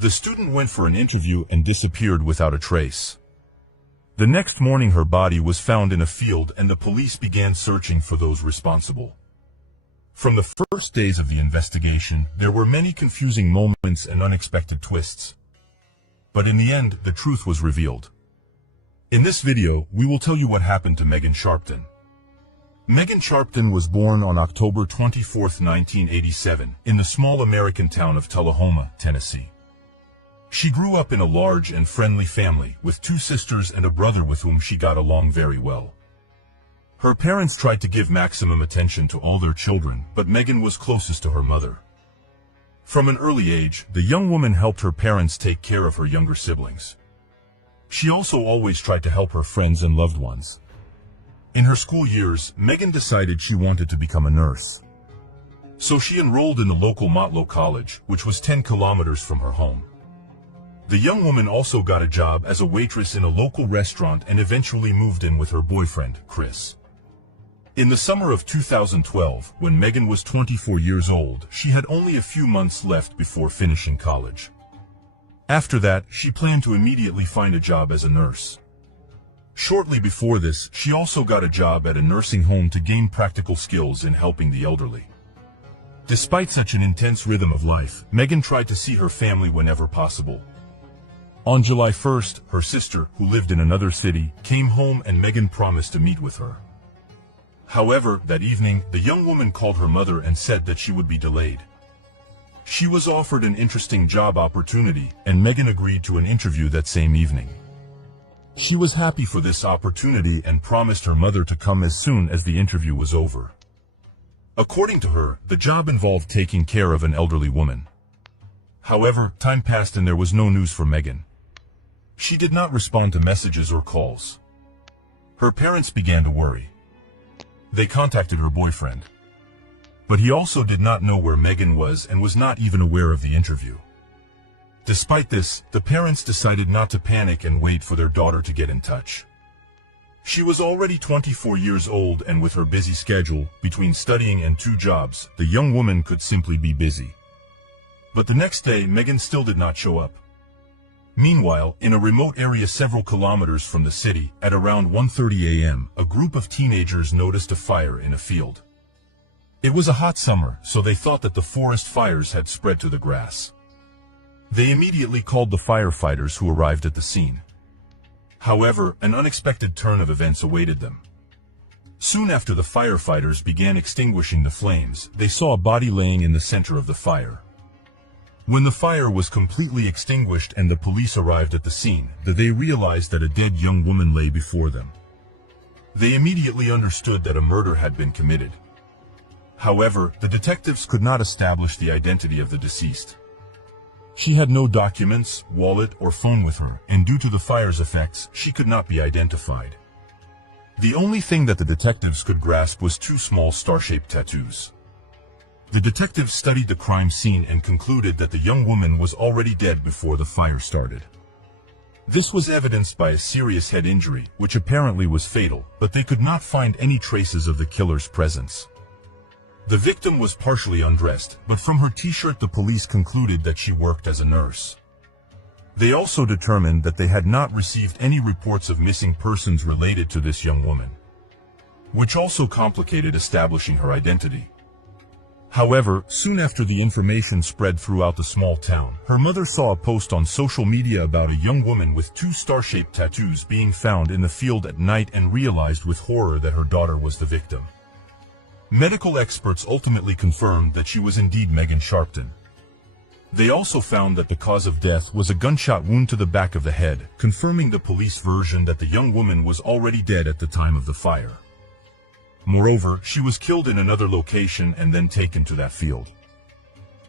The student went for an interview and disappeared without a trace. The next morning her body was found in a field and the police began searching for those responsible. From the first days of the investigation, there were many confusing moments and unexpected twists. But in the end, the truth was revealed. In this video, we will tell you what happened to Megan Sharpton. Megan Sharpton was born on October 24, 1987, in the small American town of Tullahoma, Tennessee. She grew up in a large and friendly family, with 2 sisters and a brother with whom she got along very well. Her parents tried to give maximum attention to all their children, but Megan was closest to her mother. From an early age, the young woman helped her parents take care of her younger siblings. She also always tried to help her friends and loved ones. In her school years, Megan decided she wanted to become a nurse. So she enrolled in the local Motlow College, which was 10 kilometers from her home. The young woman also got a job as a waitress in a local restaurant and eventually moved in with her boyfriend, Chris. In the summer of 2012, when Megan was 24 years old, she had only a few months left before finishing college. After that, she planned to immediately find a job as a nurse. Shortly before this, she also got a job at a nursing home to gain practical skills in helping the elderly. Despite such an intense rhythm of life, Megan tried to see her family whenever possible. On July 1st, her sister, who lived in another city, came home and Megan promised to meet with her. However, that evening, the young woman called her mother and said that she would be delayed. She was offered an interesting job opportunity, and Megan agreed to an interview that same evening. She was happy for this opportunity and promised her mother to come as soon as the interview was over. According to her, the job involved taking care of an elderly woman. However, time passed and there was no news for Megan. She did not respond to messages or calls. Her parents began to worry. They contacted her boyfriend. But he also did not know where Megan was and was not even aware of the interview. Despite this, the parents decided not to panic and wait for their daughter to get in touch. She was already 24 years old, and with her busy schedule, between studying and 2 jobs, the young woman could simply be busy. But the next day, Megan still did not show up. Meanwhile, in a remote area several kilometers from the city, at around 1:30 a.m., a group of teenagers noticed a fire in a field. It was a hot summer, so they thought that the forest fires had spread to the grass. They immediately called the firefighters, who arrived at the scene. However, an unexpected turn of events awaited them. Soon after the firefighters began extinguishing the flames, they saw a body laying in the center of the fire. When the fire was completely extinguished and the police arrived at the scene, they realized that a dead young woman lay before them. They immediately understood that a murder had been committed. However, the detectives could not establish the identity of the deceased. She had no documents, wallet, or phone with her, and due to the fire's effects, she could not be identified. The only thing that the detectives could grasp was 2 small star-shaped tattoos. The detectives studied the crime scene and concluded that the young woman was already dead before the fire started. This was evidenced by a serious head injury, which apparently was fatal, but they could not find any traces of the killer's presence. The victim was partially undressed, but from her t-shirt the police concluded that she worked as a nurse. They also determined that they had not received any reports of missing persons related to this young woman, which also complicated establishing her identity. However, soon after the information spread throughout the small town, her mother saw a post on social media about a young woman with 2 star-shaped tattoos being found in the field at night and realized with horror that her daughter was the victim. Medical experts ultimately confirmed that she was indeed Megan Sharpton. They also found that the cause of death was a gunshot wound to the back of the head, confirming the police version that the young woman was already dead at the time of the fire. Moreover, she was killed in another location and then taken to that field.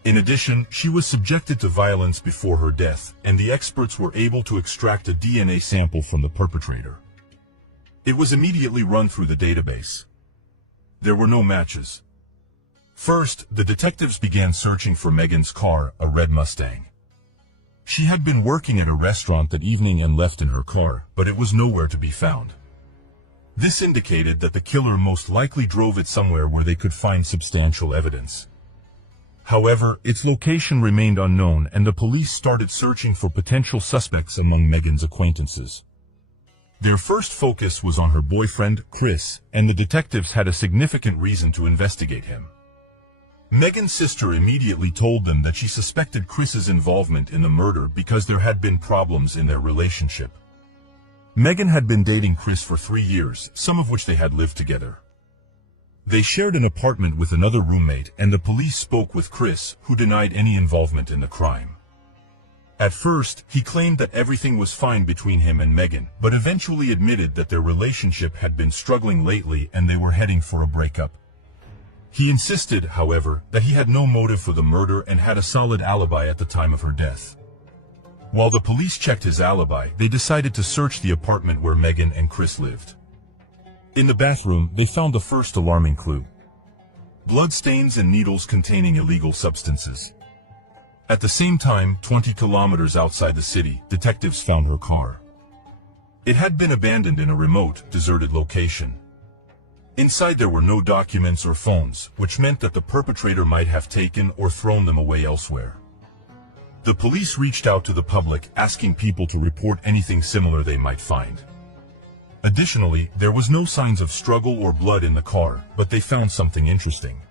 In addition, she was subjected to violence before her death, and the experts were able to extract a DNA sample from the perpetrator. It was immediately run through the database. There were no matches. First, the detectives began searching for Megan's car, a red Mustang. She had been working at a restaurant that evening and left in her car, but it was nowhere to be found. This indicated that the killer most likely drove it somewhere where they could find substantial evidence. However, its location remained unknown and the police started searching for potential suspects among Megan's acquaintances. Their first focus was on her boyfriend, Chris, and the detectives had a significant reason to investigate him. Megan's sister immediately told them that she suspected Chris's involvement in the murder because there had been problems in their relationship. Megan had been dating Chris for 3 years, some of which they had lived together. They shared an apartment with another roommate, and the police spoke with Chris, who denied any involvement in the crime. At first, he claimed that everything was fine between him and Megan, but eventually admitted that their relationship had been struggling lately and they were heading for a breakup. He insisted, however, that he had no motive for the murder and had a solid alibi at the time of her death. While the police checked his alibi, they decided to search the apartment where Megan and Chris lived. In the bathroom, they found the first alarming clue: bloodstains and needles containing illegal substances. At the same time, 20 kilometers outside the city, detectives found her car. It had been abandoned in a remote, deserted location. Inside there were no documents or phones, which meant that the perpetrator might have taken or thrown them away elsewhere. The police reached out to the public, asking people to report anything similar they might find. Additionally, there was no signs of struggle or blood in the car, but they found something interesting: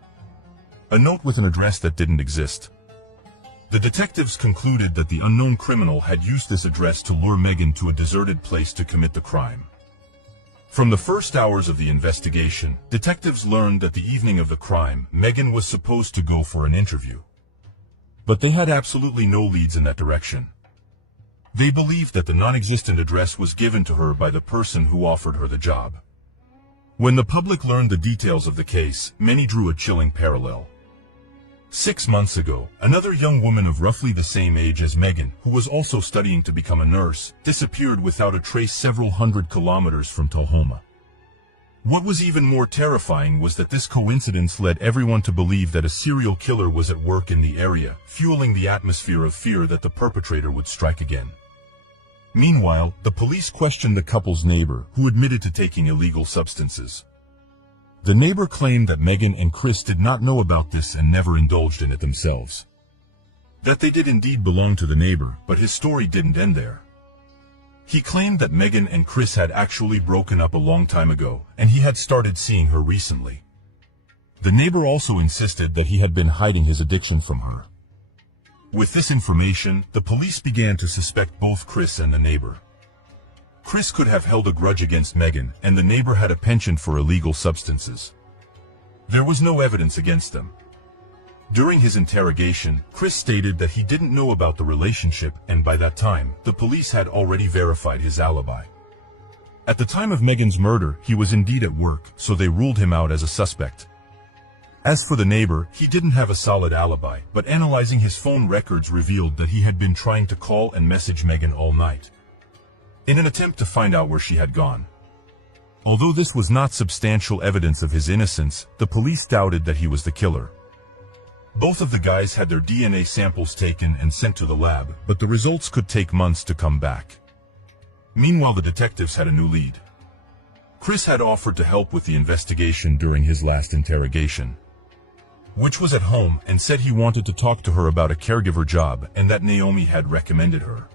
a note with an address that didn't exist. The detectives concluded that the unknown criminal had used this address to lure Megan to a deserted place to commit the crime. From the first hours of the investigation, detectives learned that the evening of the crime, Megan was supposed to go for an interview. But they had absolutely no leads in that direction. They believed that the non-existent address was given to her by the person who offered her the job. When the public learned the details of the case, many drew a chilling parallel. 6 months ago, another young woman of roughly the same age as Megan, who was also studying to become a nurse, disappeared without a trace several hundred kilometers from Tullahoma. What was even more terrifying was that this coincidence led everyone to believe that a serial killer was at work in the area, fueling the atmosphere of fear that the perpetrator would strike again. Meanwhile, the police questioned the couple's neighbor, who admitted to taking illegal substances. The neighbor claimed that Megan and Chris did not know about this and never indulged in it themselves. That they did indeed belong to the neighbor, but his story didn't end there. He claimed that Megan and Chris had actually broken up a long time ago, and he had started seeing her recently. The neighbor also insisted that he had been hiding his addiction from her. With this information, the police began to suspect both Chris and the neighbor. Chris could have held a grudge against Megan, and the neighbor had a penchant for illegal substances. There was no evidence against them. During his interrogation, Chris stated that he didn't know about the relationship, and by that time, the police had already verified his alibi. At the time of Megan's murder, he was indeed at work, so they ruled him out as a suspect. As for the neighbor, he didn't have a solid alibi, but analyzing his phone records revealed that he had been trying to call and message Megan all night, in an attempt to find out where she had gone. Although this was not substantial evidence of his innocence, the police doubted that he was the killer. Both of the guys had their DNA samples taken and sent to the lab, but the results could take months to come back. Meanwhile, the detectives had a new lead. Chris had offered to help with the investigation during his last interrogation, which was at home, and said he wanted to talk to her about a caregiver job and that Naomi had recommended her.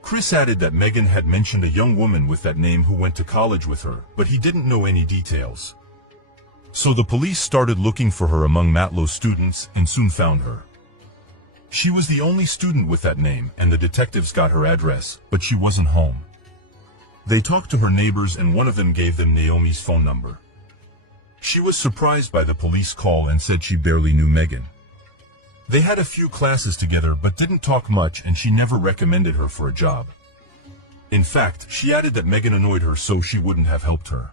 Chris added that Megan had mentioned a young woman with that name who went to college with her, but he didn't know any details. So the police started looking for her among Matlow's students and soon found her. She was the only student with that name, and the detectives got her address, but she wasn't home. They talked to her neighbors and one of them gave them Naomi's phone number. She was surprised by the police call and said she barely knew Megan. They had a few classes together but didn't talk much, and she never recommended her for a job. In fact, she added that Megan annoyed her so she wouldn't have helped her.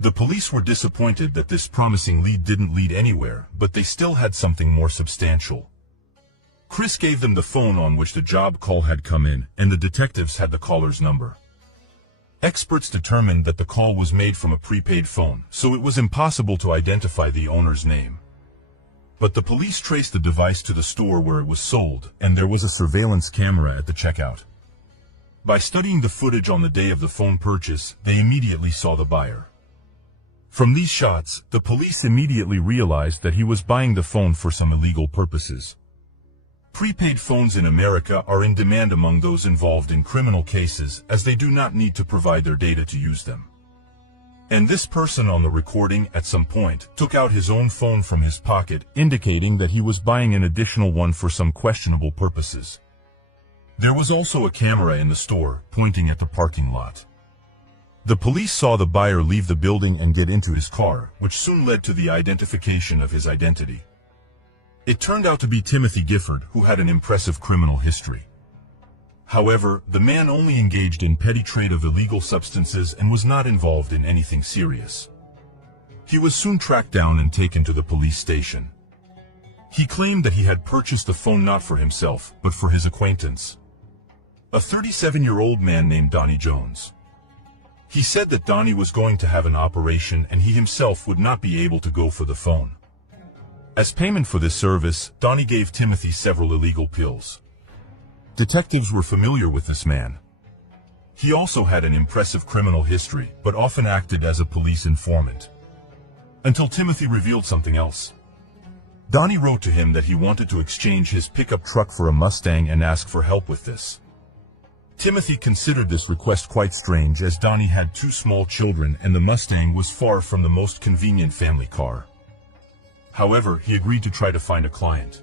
The police were disappointed that this promising lead didn't lead anywhere, but they still had something more substantial. Chris gave them the phone on which the job call had come in, and the detectives had the caller's number. Experts determined that the call was made from a prepaid phone, so it was impossible to identify the owner's name. But the police traced the device to the store where it was sold, and there was a surveillance camera at the checkout. By studying the footage on the day of the phone purchase, they immediately saw the buyer. From these shots, the police immediately realized that he was buying the phone for some illegal purposes. Prepaid phones in America are in demand among those involved in criminal cases, as they do not need to provide their data to use them. And this person on the recording at some point took out his own phone from his pocket, indicating that he was buying an additional one for some questionable purposes. There was also a camera in the store, pointing at the parking lot. The police saw the buyer leave the building and get into his car, which soon led to the identification of his identity. It turned out to be Timothy Gifford, who had an impressive criminal history. However, the man only engaged in petty trade of illegal substances and was not involved in anything serious. He was soon tracked down and taken to the police station. He claimed that he had purchased the phone not for himself, but for his acquaintance, a 37-year-old man named Donnie Jones. He said that Donnie was going to have an operation and he himself would not be able to go for the phone. As payment for this service, Donnie gave Timothy several illegal pills. Detectives were familiar with this man. He also had an impressive criminal history, but often acted as a police informant. Until Timothy revealed something else. Donnie wrote to him that he wanted to exchange his pickup truck for a Mustang and ask for help with this. Timothy considered this request quite strange, as Donnie had 2 small children and the Mustang was far from the most convenient family car. However, he agreed to try to find a client.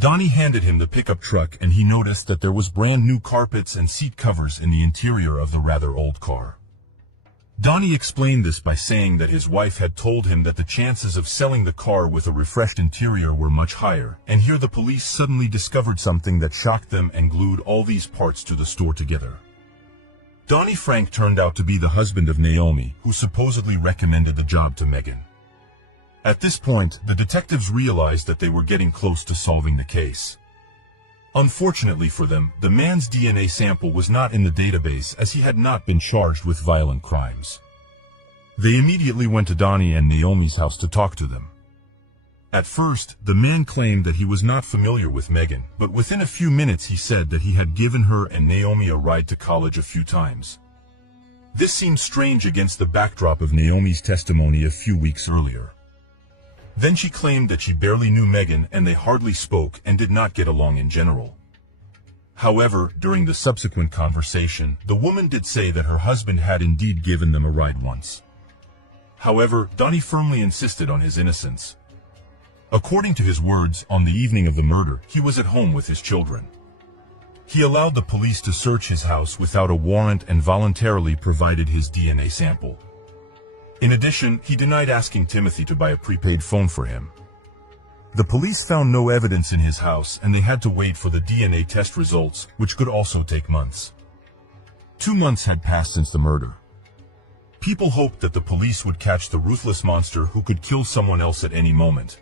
Donnie handed him the pickup truck and he noticed that there was brand new carpets and seat covers in the interior of the rather old car. Donnie explained this by saying that his wife had told him that the chances of selling the car with a refreshed interior were much higher, and here the police suddenly discovered something that shocked them and glued all these parts to the store together. Donnie Frank turned out to be the husband of Naomi, who supposedly recommended the job to Megan. At this point, the detectives realized that they were getting close to solving the case. Unfortunately for them, the man's DNA sample was not in the database, as he had not been charged with violent crimes. They immediately went to Donnie and Naomi's house to talk to them. At first, the man claimed that he was not familiar with Megan, but within a few minutes he said that he had given her and Naomi a ride to college a few times. This seemed strange against the backdrop of Naomi's testimony a few weeks earlier. Then she claimed that she barely knew Megan and they hardly spoke and did not get along in general. However, during the subsequent conversation, the woman did say that her husband had indeed given them a ride once. However, Donnie firmly insisted on his innocence. According to his words, on the evening of the murder, he was at home with his children. He allowed the police to search his house without a warrant and voluntarily provided his DNA sample. In addition, he denied asking Timothy to buy a prepaid phone for him. The police found no evidence in his house and they had to wait for the DNA test results, which could also take months. 2 months had passed since the murder. People hoped that the police would catch the ruthless monster who could kill someone else at any moment.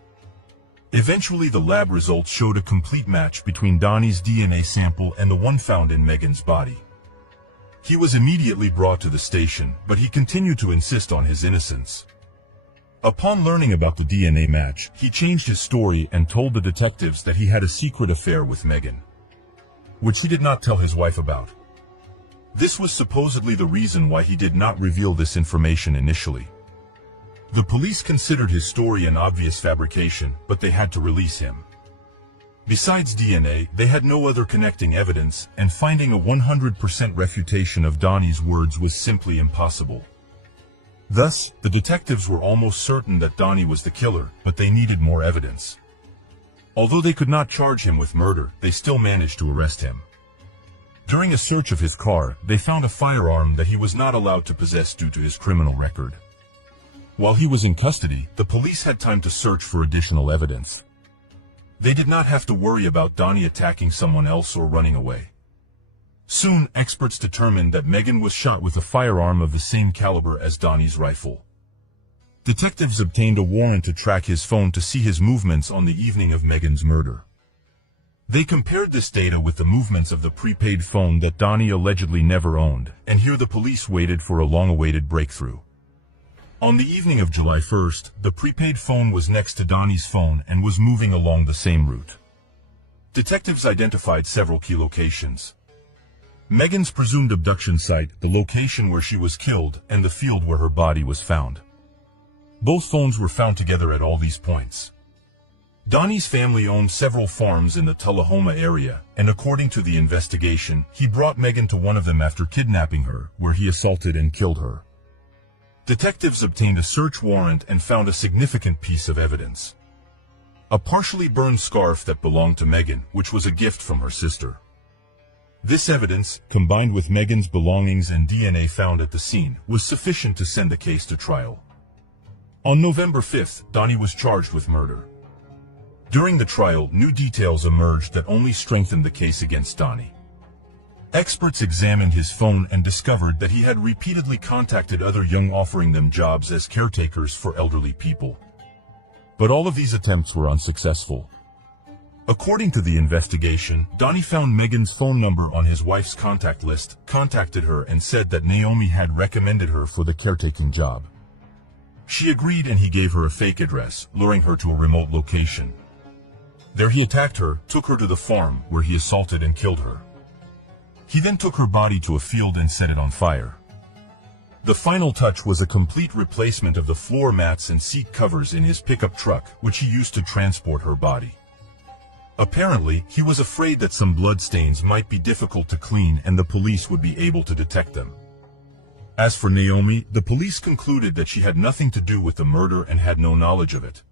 Eventually, the lab results showed a complete match between Donnie's DNA sample and the one found in Megan's body. He was immediately brought to the station, but he continued to insist on his innocence. Upon learning about the DNA match, he changed his story and told the detectives that he had a secret affair with Megan, which he did not tell his wife about. This was supposedly the reason why he did not reveal this information initially. The police considered his story an obvious fabrication, but they had to release him. Besides DNA, they had no other connecting evidence, and finding a 100% refutation of Donnie's words was simply impossible. Thus, the detectives were almost certain that Donnie was the killer, but they needed more evidence. Although they could not charge him with murder, they still managed to arrest him. During a search of his car, they found a firearm that he was not allowed to possess due to his criminal record. While he was in custody, the police had time to search for additional evidence. They did not have to worry about Donnie attacking someone else or running away. Soon, experts determined that Megan was shot with a firearm of the same caliber as Donnie's rifle. Detectives obtained a warrant to track his phone to see his movements on the evening of Megan's murder. They compared this data with the movements of the prepaid phone that Donnie allegedly never owned, and here the police waited for a long-awaited breakthrough. On the evening of July 1st, the prepaid phone was next to Donnie's phone and was moving along the same route. Detectives identified several key locations: Megan's presumed abduction site, the location where she was killed, and the field where her body was found. Both phones were found together at all these points. Donnie's family owned several farms in the Tullahoma area, and according to the investigation, he brought Megan to one of them after kidnapping her, where he assaulted and killed her. Detectives obtained a search warrant and found a significant piece of evidence: a partially burned scarf that belonged to Megan, which was a gift from her sister. This evidence, combined with Megan's belongings and DNA found at the scene, was sufficient to send the case to trial. On November 5th, Donnie was charged with murder. During the trial, new details emerged that only strengthened the case against Donnie. Experts examined his phone and discovered that he had repeatedly contacted other young offering them jobs as caretakers for elderly people. But all of these attempts were unsuccessful. According to the investigation, Donnie found Megan's phone number on his wife's contact list, contacted her and said that Naomi had recommended her for the caretaking job. She agreed and he gave her a fake address, luring her to a remote location. There he attacked her, took her to the farm, where he assaulted and killed her. He then took her body to a field and set it on fire. The final touch was a complete replacement of the floor mats and seat covers in his pickup truck, which he used to transport her body. Apparently, he was afraid that some blood stains might be difficult to clean and the police would be able to detect them. As for Naomi, the police concluded that she had nothing to do with the murder and had no knowledge of it.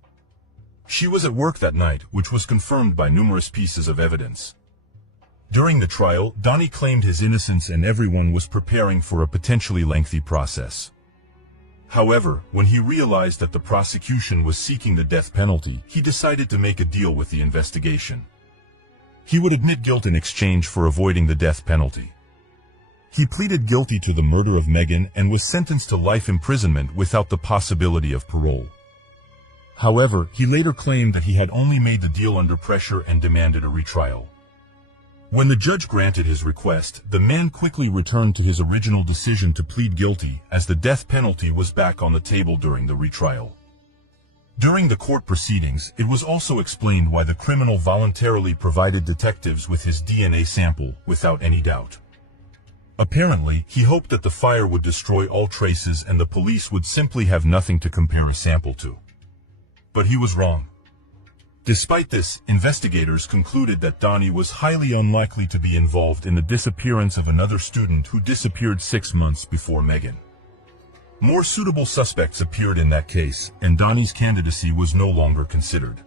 She was at work that night, which was confirmed by numerous pieces of evidence. During the trial, Donnie claimed his innocence and everyone was preparing for a potentially lengthy process. However, when he realized that the prosecution was seeking the death penalty, he decided to make a deal with the investigation. He would admit guilt in exchange for avoiding the death penalty. He pleaded guilty to the murder of Megan and was sentenced to life imprisonment without the possibility of parole. However, he later claimed that he had only made the deal under pressure and demanded a retrial. When the judge granted his request, the man quickly returned to his original decision to plead guilty, as the death penalty was back on the table during the retrial. During the court proceedings, it was also explained why the criminal voluntarily provided detectives with his DNA sample, without any doubt. Apparently, he hoped that the fire would destroy all traces and the police would simply have nothing to compare a sample to. But he was wrong. Despite this, investigators concluded that Donnie was highly unlikely to be involved in the disappearance of another student who disappeared 6 months before Megan. More suitable suspects appeared in that case, and Donnie's candidacy was no longer considered.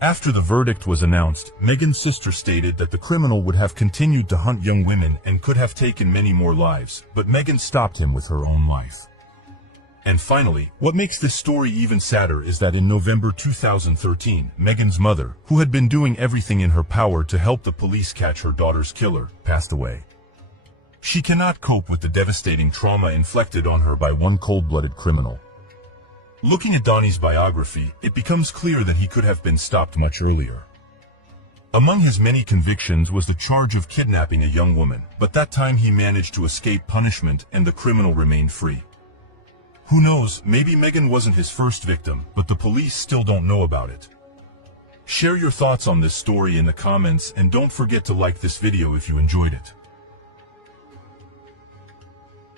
After the verdict was announced, Megan's sister stated that the criminal would have continued to hunt young women and could have taken many more lives, but Megan stopped him with her own life. And finally, what makes this story even sadder is that in November 2013, Megan's mother, who had been doing everything in her power to help the police catch her daughter's killer, passed away. She cannot cope with the devastating trauma inflicted on her by one cold-blooded criminal. Looking at Donnie's biography, it becomes clear that he could have been stopped much earlier. Among his many convictions was the charge of kidnapping a young woman, but that time he managed to escape punishment and the criminal remained free. Who knows, maybe Megan wasn't his first victim, but the police still don't know about it. Share your thoughts on this story in the comments and don't forget to like this video if you enjoyed it.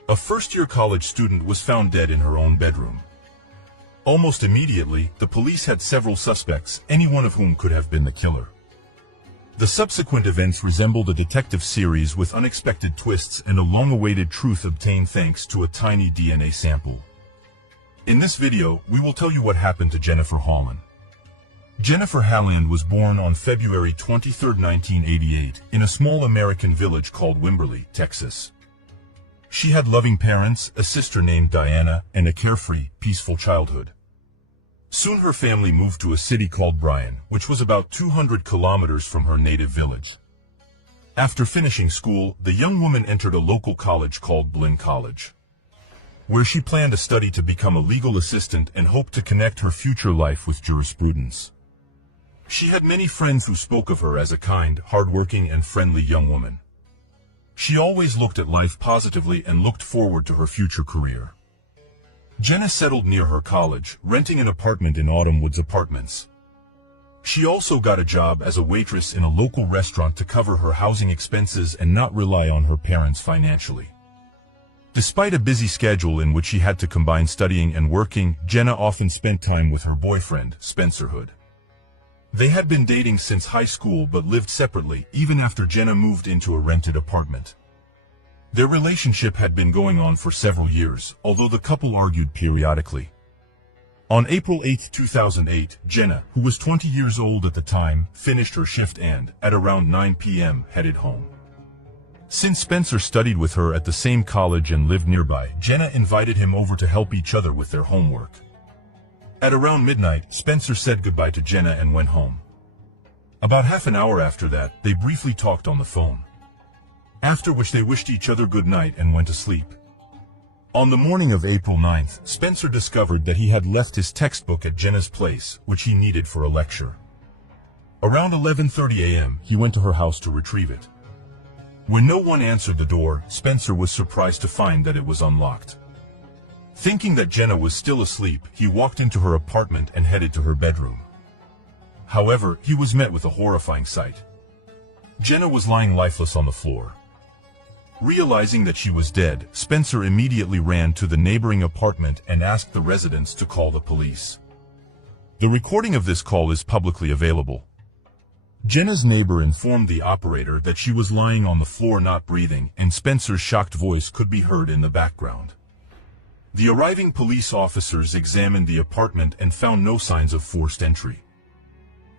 A first-year college student was found dead in her own bedroom. Almost immediately, the police had several suspects, any one of whom could have been the killer. The subsequent events resembled a detective series with unexpected twists and a long-awaited truth obtained thanks to a tiny DNA sample. In this video, we will tell you what happened to Jennifer Holland. Jennifer Holland was born on February 23, 1988, in a small American village called Wimberley, Texas. She had loving parents, a sister named Diana, and a carefree, peaceful childhood. Soon her family moved to a city called Bryan, which was about 200 kilometers from her native village. After finishing school, the young woman entered a local college called Blinn College, where she planned to study to become a legal assistant and hoped to connect her future life with jurisprudence. She had many friends who spoke of her as a kind, hardworking, and friendly young woman. She always looked at life positively and looked forward to her future career. Jenna settled near her college, renting an apartment in Autumn Woods Apartments. She also got a job as a waitress in a local restaurant to cover her housing expenses and not rely on her parents financially. Despite a busy schedule in which she had to combine studying and working, Jenna often spent time with her boyfriend, Spencer Hood. They had been dating since high school but lived separately, even after Jenna moved into a rented apartment. Their relationship had been going on for several years, although the couple argued periodically. On April 8, 2008, Jenna, who was 20 years old at the time, finished her shift and, at around 9 p.m., headed home. Since Spencer studied with her at the same college and lived nearby, Jenna invited him over to help each other with their homework. At around midnight, Spencer said goodbye to Jenna and went home. About half an hour after that, they briefly talked on the phone. After which they wished each other good night and went to sleep. On the morning of April 9th, Spencer discovered that he had left his textbook at Jenna's place, which he needed for a lecture. Around 11:30 a.m., he went to her house to retrieve it. When no one answered the door, Spencer was surprised to find that it was unlocked. Thinking that Jenna was still asleep, he walked into her apartment and headed to her bedroom. However, he was met with a horrifying sight. Jenna was lying lifeless on the floor. Realizing that she was dead, Spencer immediately ran to the neighboring apartment and asked the residents to call the police. The recording of this call is publicly available. Jenna's neighbor informed the operator that she was lying on the floor not breathing, and Spencer's shocked voice could be heard in the background. The arriving police officers examined the apartment and found no signs of forced entry.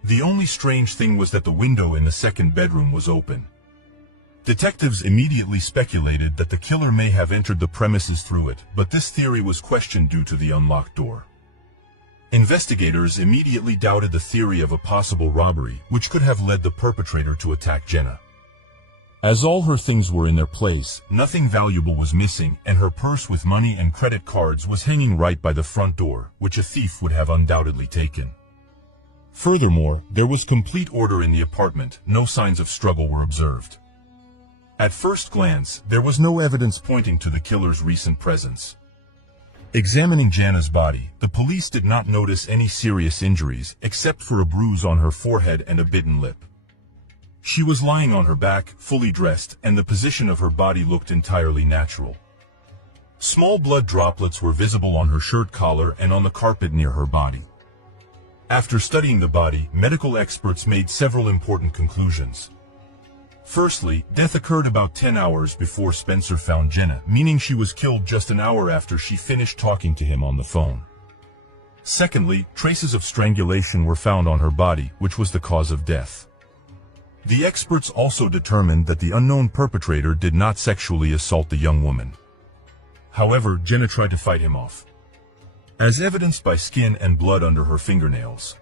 The only strange thing was that the window in the second bedroom was open. Detectives immediately speculated that the killer may have entered the premises through it, but this theory was questioned due to the unlocked door. Investigators immediately doubted the theory of a possible robbery, which could have led the perpetrator to attack Jenna. As all her things were in their place, nothing valuable was missing, and her purse with money and credit cards was hanging right by the front door, which a thief would have undoubtedly taken. Furthermore, there was complete order in the apartment, no signs of struggle were observed. At first glance, there was no evidence pointing to the killer's recent presence. Examining Jenna's body, the police did not notice any serious injuries, except for a bruise on her forehead and a bitten lip. She was lying on her back, fully dressed, and the position of her body looked entirely natural. Small blood droplets were visible on her shirt collar and on the carpet near her body. After studying the body, medical experts made several important conclusions. Firstly, death occurred about 10 hours before Spencer found Jenna, meaning she was killed just an hour after she finished talking to him on the phone. Secondly, traces of strangulation were found on her body, which was the cause of death. The experts also determined that the unknown perpetrator did not sexually assault the young woman. However, Jenna tried to fight him off, as evidenced by skin and blood under her fingernails.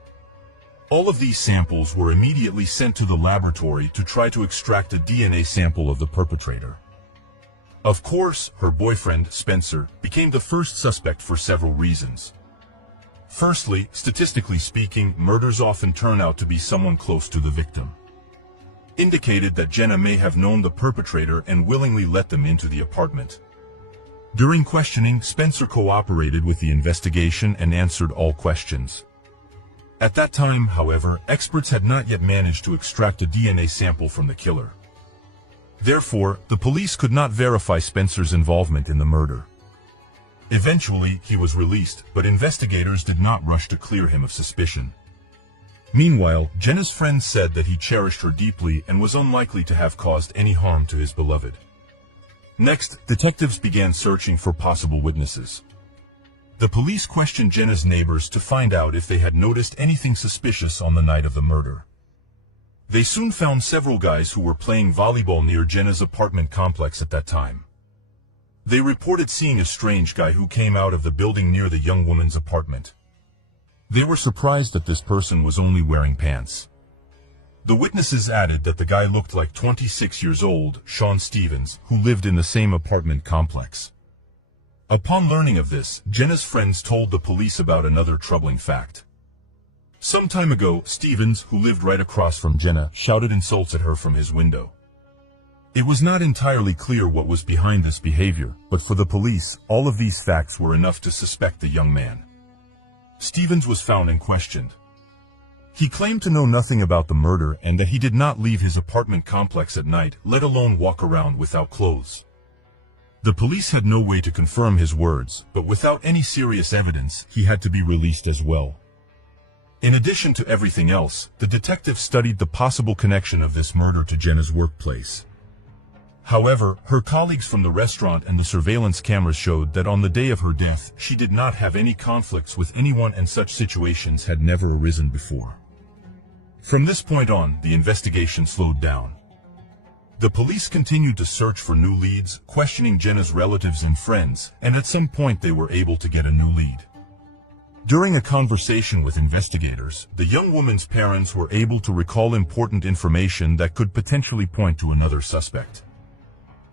All of these samples were immediately sent to the laboratory to try to extract a DNA sample of the perpetrator. Of course, her boyfriend, Spencer, became the first suspect for several reasons. Firstly, statistically speaking, murders often turn out to be someone close to the victim. Indicated that Jenna may have known the perpetrator and willingly let them into the apartment. During questioning, Spencer cooperated with the investigation and answered all questions. At that time, however, experts had not yet managed to extract a DNA sample from the killer. Therefore, the police could not verify Spencer's involvement in the murder. Eventually, he was released, but investigators did not rush to clear him of suspicion. Meanwhile, Jenna's friends said that he cherished her deeply and was unlikely to have caused any harm to his beloved. Next, detectives began searching for possible witnesses. The police questioned Jenna's neighbors to find out if they had noticed anything suspicious on the night of the murder. They soon found several guys who were playing volleyball near Jenna's apartment complex at that time. They reported seeing a strange guy who came out of the building near the young woman's apartment. They were surprised that this person was only wearing pants. The witnesses added that the guy looked like 26 years old, Sean Stevens, who lived in the same apartment complex. Upon learning of this, Jenna's friends told the police about another troubling fact. Some time ago, Stevens, who lived right across from Jenna, shouted insults at her from his window. It was not entirely clear what was behind this behavior, but for the police, all of these facts were enough to suspect the young man. Stevens was found and questioned. He claimed to know nothing about the murder and that he did not leave his apartment complex at night, let alone walk around without clothes. The police had no way to confirm his words, but without any serious evidence, he had to be released as well. In addition to everything else, the detective studied the possible connection of this murder to Jenna's workplace. However, her colleagues from the restaurant and the surveillance cameras showed that on the day of her death, she did not have any conflicts with anyone and such situations had never arisen before. From this point on, the investigation slowed down. The police continued to search for new leads, questioning Jenna's relatives and friends, and at some point they were able to get a new lead. During a conversation with investigators, the young woman's parents were able to recall important information that could potentially point to another suspect.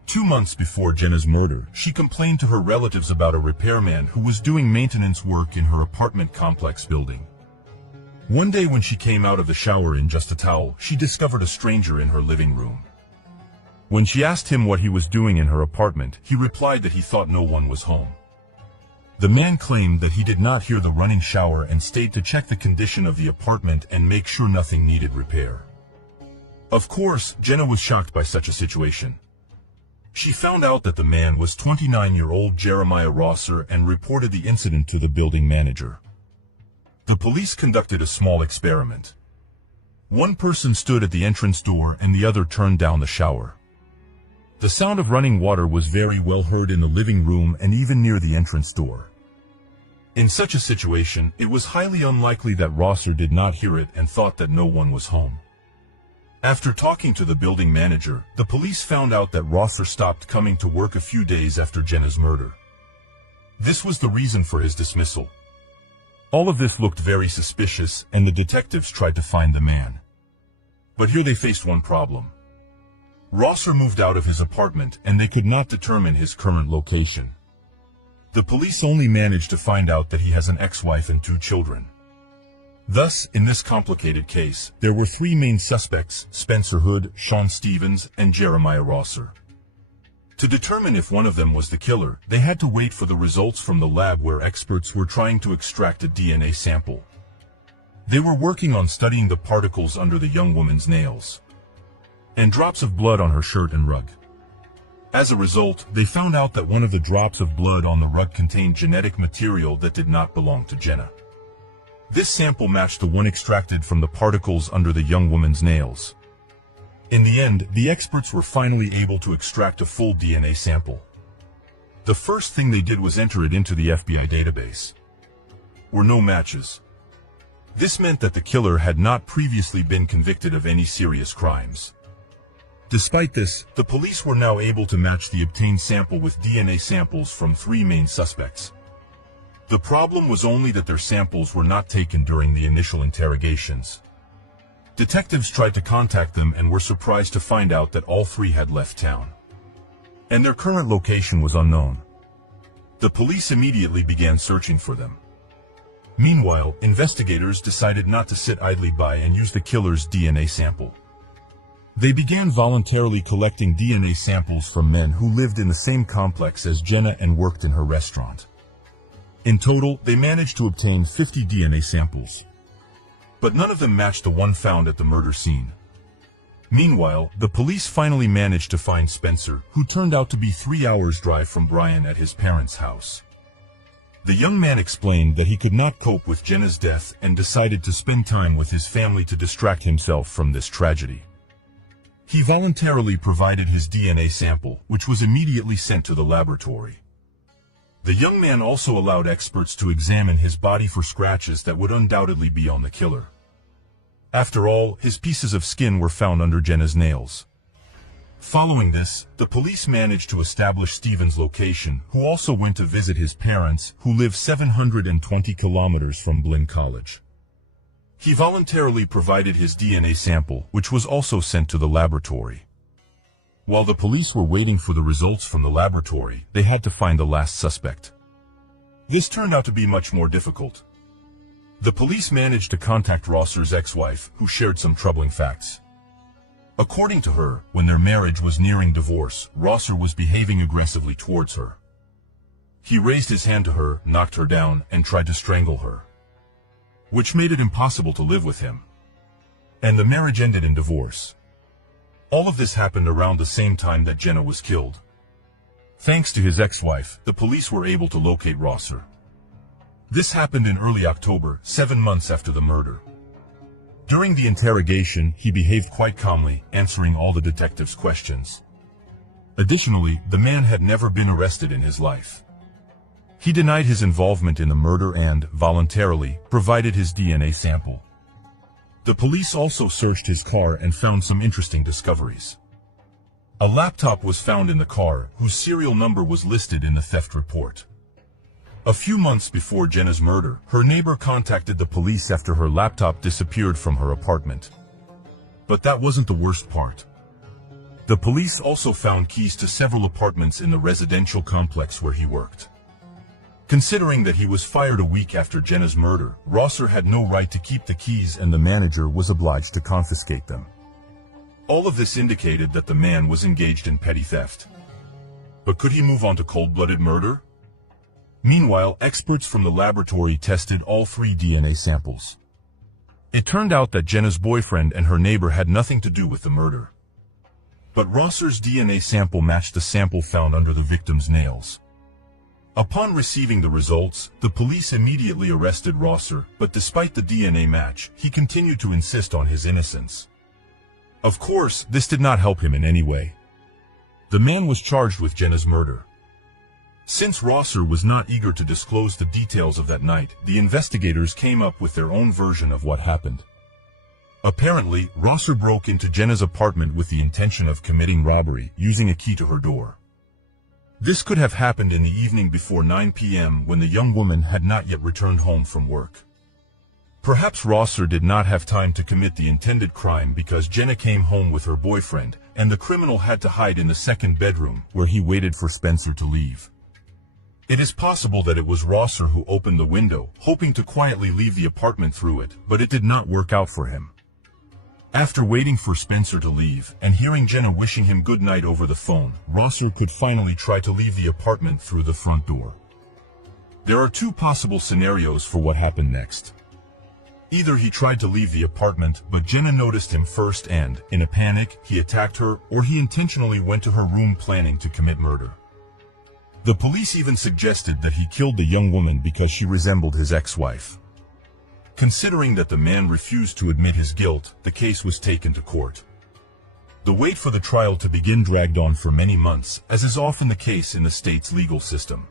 2 months before Jenna's murder, she complained to her relatives about a repairman who was doing maintenance work in her apartment complex building. One day when she came out of the shower in just a towel, she discovered a stranger in her living room. When she asked him what he was doing in her apartment, he replied that he thought no one was home. The man claimed that he did not hear the running shower and stayed to check the condition of the apartment and make sure nothing needed repair. Of course, Jenna was shocked by such a situation. She found out that the man was 29-year-old Jeremiah Rosser and reported the incident to the building manager. The police conducted a small experiment. One person stood at the entrance door and the other turned down the shower. The sound of running water was very well heard in the living room and even near the entrance door. In such a situation, it was highly unlikely that Rosser did not hear it and thought that no one was home. After talking to the building manager, the police found out that Rosser stopped coming to work a few days after Jenna's murder. This was the reason for his dismissal. All of this looked very suspicious, and the detectives tried to find the man. But here they faced one problem. Rosser moved out of his apartment, and they could not determine his current location. The police only managed to find out that he has an ex-wife and 2 children. Thus, in this complicated case, there were 3 main suspects: Spencer Hood, Sean Stevens, and Jeremiah Rosser. To determine if one of them was the killer, they had to wait for the results from the lab where experts were trying to extract a DNA sample. They were working on studying the particles under the young woman's nails and drops of blood on her shirt and rug. As a result, they found out that one of the drops of blood on the rug contained genetic material that did not belong to Jenna. This sample matched the one extracted from the particles under the young woman's nails. In the end, the experts were finally able to extract a full DNA sample. The first thing they did was enter it into the FBI database. Were no matches. This meant that the killer had not previously been convicted of any serious crimes. Despite this, the police were now able to match the obtained sample with DNA samples from 3 main suspects. The problem was only that their samples were not taken during the initial interrogations. Detectives tried to contact them and were surprised to find out that all 3 had left town, and their current location was unknown. The police immediately began searching for them. Meanwhile, investigators decided not to sit idly by and use the killer's DNA sample. They began voluntarily collecting DNA samples from men who lived in the same complex as Jenna and worked in her restaurant. In total, they managed to obtain 50 DNA samples. But none of them matched the one found at the murder scene. Meanwhile, the police finally managed to find Spencer, who turned out to be 3 hours' drive from Brian at his parents' house. The young man explained that he could not cope with Jenna's death and decided to spend time with his family to distract himself from this tragedy. He voluntarily provided his DNA sample, which was immediately sent to the laboratory. The young man also allowed experts to examine his body for scratches that would undoubtedly be on the killer. After all, his pieces of skin were found under Jenna's nails. Following this, the police managed to establish Stephen's location, who also went to visit his parents, who live 720 kilometers from Blinn College. He voluntarily provided his DNA sample, which was also sent to the laboratory. While the police were waiting for the results from the laboratory, they had to find the last suspect. This turned out to be much more difficult. The police managed to contact Rosser's ex-wife, who shared some troubling facts. According to her, when their marriage was nearing divorce, Rosser was behaving aggressively towards her. He raised his hand to her, knocked her down, and tried to strangle her, which made it impossible to live with him. And the marriage ended in divorce. All of this happened around the same time that Jenna was killed. Thanks to his ex-wife, the police were able to locate Rosser. This happened in early October, 7 months after the murder. During the interrogation, he behaved quite calmly, answering all the detectives' questions. Additionally, the man had never been arrested in his life. He denied his involvement in the murder and, voluntarily, provided his DNA sample. The police also searched his car and found some interesting discoveries. A laptop was found in the car, whose serial number was listed in the theft report. A few months before Jenna's murder, her neighbor contacted the police after her laptop disappeared from her apartment. But that wasn't the worst part. The police also found keys to several apartments in the residential complex where he worked. Considering that he was fired a week after Jenna's murder, Rosser had no right to keep the keys and the manager was obliged to confiscate them. All of this indicated that the man was engaged in petty theft. But could he move on to cold-blooded murder? Meanwhile, experts from the laboratory tested all 3 DNA samples. It turned out that Jenna's boyfriend and her neighbor had nothing to do with the murder. But Rosser's DNA sample matched the sample found under the victim's nails. Upon receiving the results, the police immediately arrested Rosser, but despite the DNA match, he continued to insist on his innocence. Of course, this did not help him in any way. The man was charged with Jenna's murder. Since Rosser was not eager to disclose the details of that night, the investigators came up with their own version of what happened. Apparently, Rosser broke into Jenna's apartment with the intention of committing robbery, using a key to her door. This could have happened in the evening before 9 p.m. when the young woman had not yet returned home from work. Perhaps Rosser did not have time to commit the intended crime because Jenna came home with her boyfriend, and the criminal had to hide in the second bedroom, where he waited for Spencer to leave. It is possible that it was Rosser who opened the window, hoping to quietly leave the apartment through it, but it did not work out for him. After waiting for Spencer to leave, and hearing Jenna wishing him good night over the phone, Rosser could finally try to leave the apartment through the front door. There are 2 possible scenarios for what happened next. Either he tried to leave the apartment, but Jenna noticed him first and, in a panic, he attacked her, or he intentionally went to her room planning to commit murder. The police even suggested that he killed the young woman because she resembled his ex-wife. Considering that the man refused to admit his guilt, the case was taken to court. The wait for the trial to begin dragged on for many months, as is often the case in the state's legal system.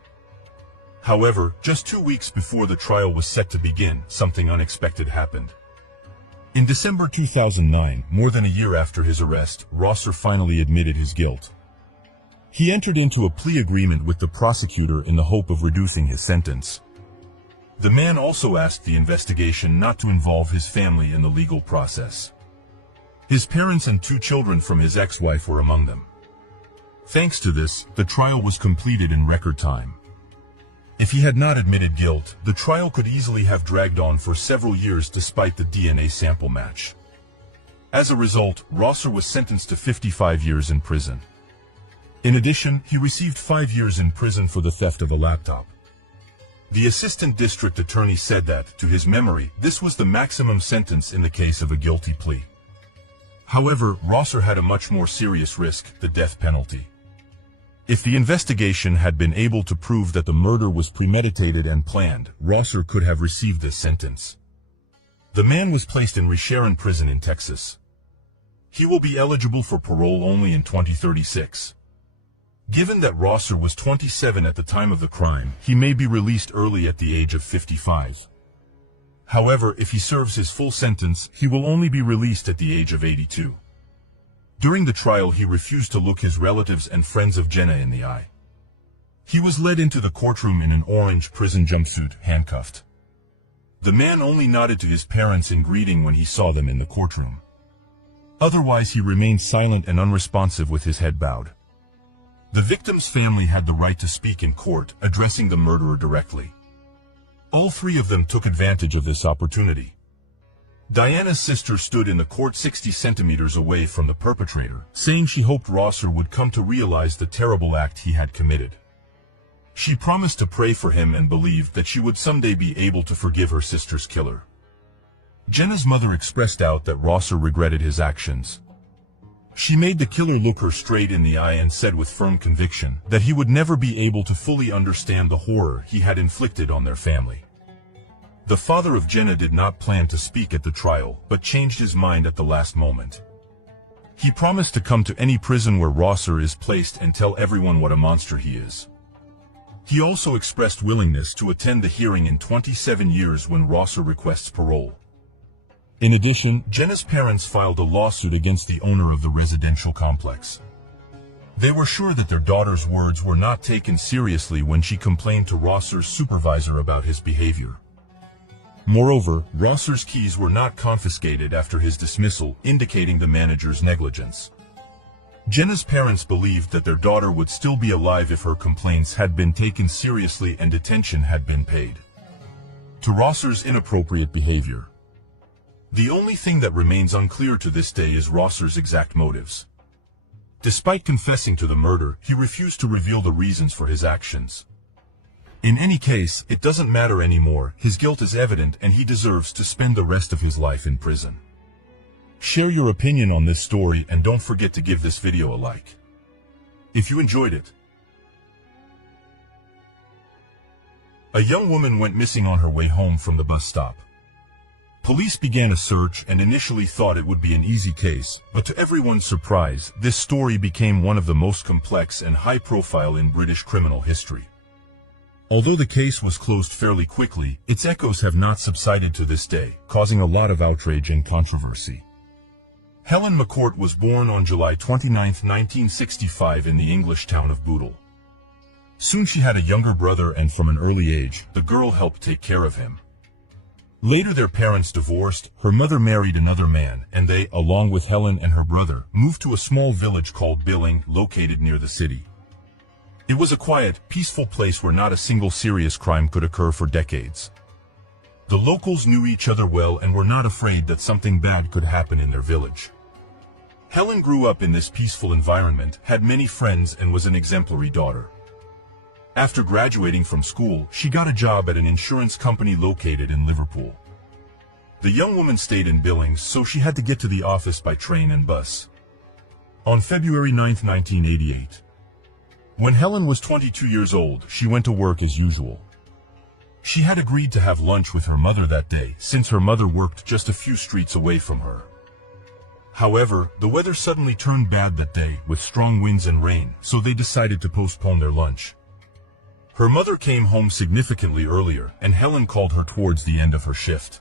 However, just 2 weeks before the trial was set to begin, something unexpected happened. In December 2009, more than a year after his arrest, Rosser finally admitted his guilt. He entered into a plea agreement with the prosecutor in the hope of reducing his sentence. The man also asked the investigation not to involve his family in the legal process. His parents and 2 children from his ex-wife were among them. Thanks to this, the trial was completed in record time. If he had not admitted guilt, the trial could easily have dragged on for several years despite the DNA sample match. As a result, Rosser was sentenced to 55 years in prison. In addition, he received 5 years in prison for the theft of a laptop. The assistant district attorney said that, to his memory, this was the maximum sentence in the case of a guilty plea. However, Rosser had a much more serious risk, the death penalty. If the investigation had been able to prove that the murder was premeditated and planned, Rosser could have received this sentence. The man was placed in Resharon Prison in Texas. He will be eligible for parole only in 2036. Given that Rosser was 27 at the time of the crime, he may be released early at the age of 55. However, if he serves his full sentence, he will only be released at the age of 82. During the trial, he refused to look his relatives and friends of Jenna in the eye. He was led into the courtroom in an orange prison jumpsuit, handcuffed. The man only nodded to his parents in greeting when he saw them in the courtroom. Otherwise, he remained silent and unresponsive with his head bowed. The victim's family had the right to speak in court, addressing the murderer directly. All 3 of them took advantage of this opportunity. Diana's sister stood in the court 60 centimeters away from the perpetrator, saying she hoped Rosser would come to realize the terrible act he had committed. She promised to pray for him and believed that she would someday be able to forgive her sister's killer. Jenna's mother expressed doubt that Rosser regretted his actions. She made the killer look her straight in the eye and said with firm conviction that he would never be able to fully understand the horror he had inflicted on their family. The father of Jenna did not plan to speak at the trial, but changed his mind at the last moment. He promised to come to any prison where Rosser is placed and tell everyone what a monster he is. He also expressed willingness to attend the hearing in 27 years when Rosser requests parole. In addition, Jenna's parents filed a lawsuit against the owner of the residential complex. They were sure that their daughter's words were not taken seriously when she complained to Rosser's supervisor about his behavior. Moreover, Rosser's keys were not confiscated after his dismissal, indicating the manager's negligence. Jenna's parents believed that their daughter would still be alive if her complaints had been taken seriously and detention had been paid. To Rosser's inappropriate behavior. The only thing that remains unclear to this day is Rosser's exact motives. Despite confessing to the murder, he refused to reveal the reasons for his actions. In any case, it doesn't matter anymore. His guilt is evident and he deserves to spend the rest of his life in prison. Share your opinion on this story and don't forget to give this video a like if you enjoyed it. A young woman went missing on her way home from the bus stop. Police began a search and initially thought it would be an easy case, but to everyone's surprise, this story became one of the most complex and high-profile in British criminal history. Although the case was closed fairly quickly, its echoes have not subsided to this day, causing a lot of outrage and controversy. Helen McCourt was born on July 29, 1965 in the English town of Bootle. Soon she had a younger brother and from an early age, the girl helped take care of him. Later their parents divorced, her mother married another man, and they, along with Helen and her brother, moved to a small village called Billing, located near the city. It was a quiet, peaceful place where not a single serious crime could occur for decades. The locals knew each other well and were not afraid that something bad could happen in their village. Helen grew up in this peaceful environment, had many friends and was an exemplary daughter. After graduating from school, she got a job at an insurance company located in Liverpool. The young woman stayed in Billings, so she had to get to the office by train and bus. On February 9, 1988, when Helen was 22 years old, she went to work as usual. She had agreed to have lunch with her mother that day, since her mother worked just a few streets away from her. However, the weather suddenly turned bad that day, with strong winds and rain, so they decided to postpone their lunch. Her mother came home significantly earlier, and Helen called her towards the end of her shift.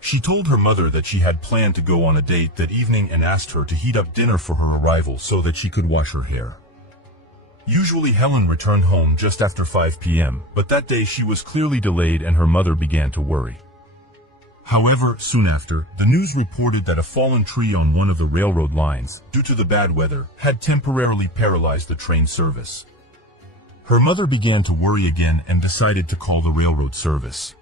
She told her mother that she had planned to go on a date that evening and asked her to heat up dinner for her arrival so that she could wash her hair. Usually Helen returned home just after 5 p.m., but that day she was clearly delayed and her mother began to worry. However, soon after, the news reported that a fallen tree on one of the railroad lines, due to the bad weather, had temporarily paralyzed the train service. Her mother began to worry again and decided to call the railroad service.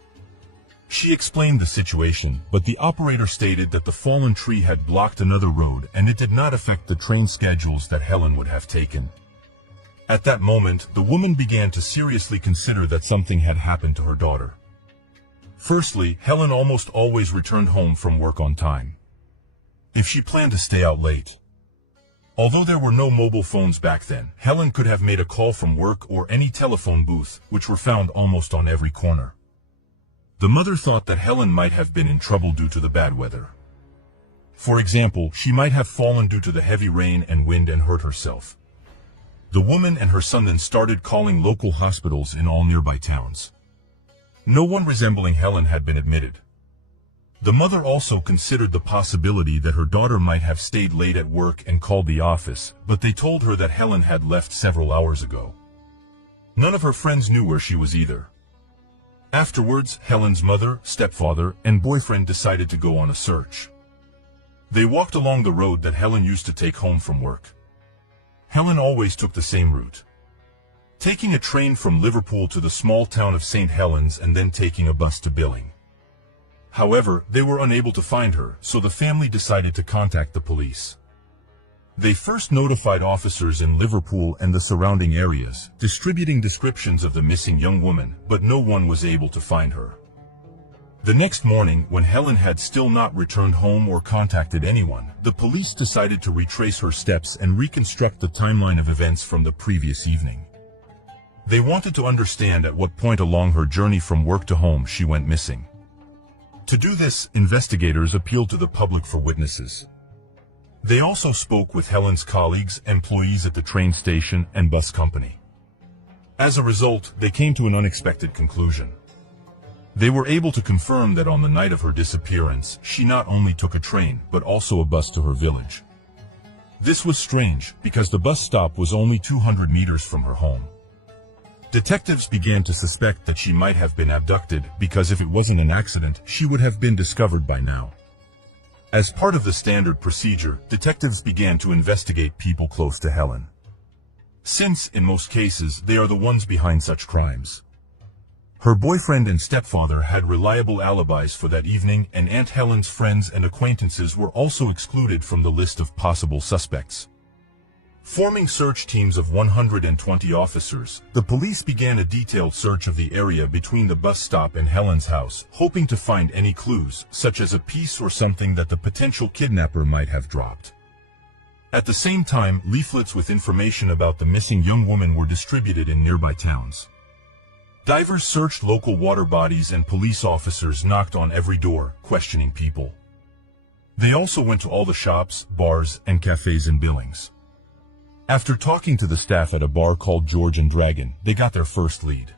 She explained the situation, but the operator stated that the fallen tree had blocked another road and it did not affect the train schedules that Helen would have taken. At that moment, the woman began to seriously consider that something had happened to her daughter. Firstly, Helen almost always returned home from work on time. If she planned to stay out late. Although there were no mobile phones back then, Helen could have made a call from work or any telephone booth, which were found almost on every corner. The mother thought that Helen might have been in trouble due to the bad weather. For example, she might have fallen due to the heavy rain and wind and hurt herself. The woman and her son then started calling local hospitals in all nearby towns. No one resembling Helen had been admitted. The mother also considered the possibility that her daughter might have stayed late at work and called the office, but they told her that Helen had left several hours ago. None of her friends knew where she was either. Afterwards, Helen's mother, stepfather, and boyfriend decided to go on a search. They walked along the road that Helen used to take home from work. Helen always took the same route, taking a train from Liverpool to the small town of St. Helens and then taking a bus to Billing. However, they were unable to find her, so the family decided to contact the police. They first notified officers in Liverpool and the surrounding areas, distributing descriptions of the missing young woman, but no one was able to find her. The next morning, when Helen had still not returned home or contacted anyone, the police decided to retrace her steps and reconstruct the timeline of events from the previous evening. They wanted to understand at what point along her journey from work to home she went missing. To do this, investigators appealed to the public for witnesses. They also spoke with Helen's colleagues, employees at the train station, and bus company. As a result, they came to an unexpected conclusion. They were able to confirm that on the night of her disappearance, she not only took a train, but also a bus to her village. This was strange, because the bus stop was only 200 meters from her home. Detectives began to suspect that she might have been abducted, because if it wasn't an accident, she would have been discovered by now. As part of the standard procedure, detectives began to investigate people close to Helen, since, in most cases, they are the ones behind such crimes. Her boyfriend and stepfather had reliable alibis for that evening, and Aunt Helen's friends and acquaintances were also excluded from the list of possible suspects. Forming search teams of 120 officers, the police began a detailed search of the area between the bus stop and Helen's house, hoping to find any clues, such as a piece or something that the potential kidnapper might have dropped. At the same time, leaflets with information about the missing young woman were distributed in nearby towns. Divers searched local water bodies and police officers knocked on every door, questioning people. They also went to all the shops, bars, and cafes in Billings. After talking to the staff at a bar called George and Dragon, they got their first lead.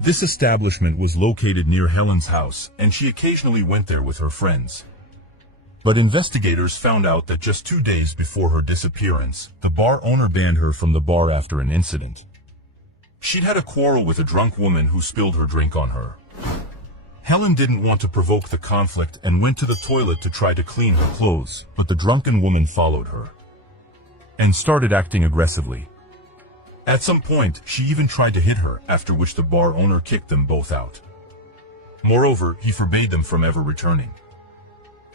This establishment was located near Helen's house, and she occasionally went there with her friends. But investigators found out that just 2 days before her disappearance, the bar owner banned her from the bar after an incident. She'd had a quarrel with a drunk woman who spilled her drink on her. Helen didn't want to provoke the conflict and went to the toilet to try to clean her clothes, but the drunken woman followed her and started acting aggressively. At some point, she even tried to hit her, after which the bar owner kicked them both out. Moreover, he forbade them from ever returning.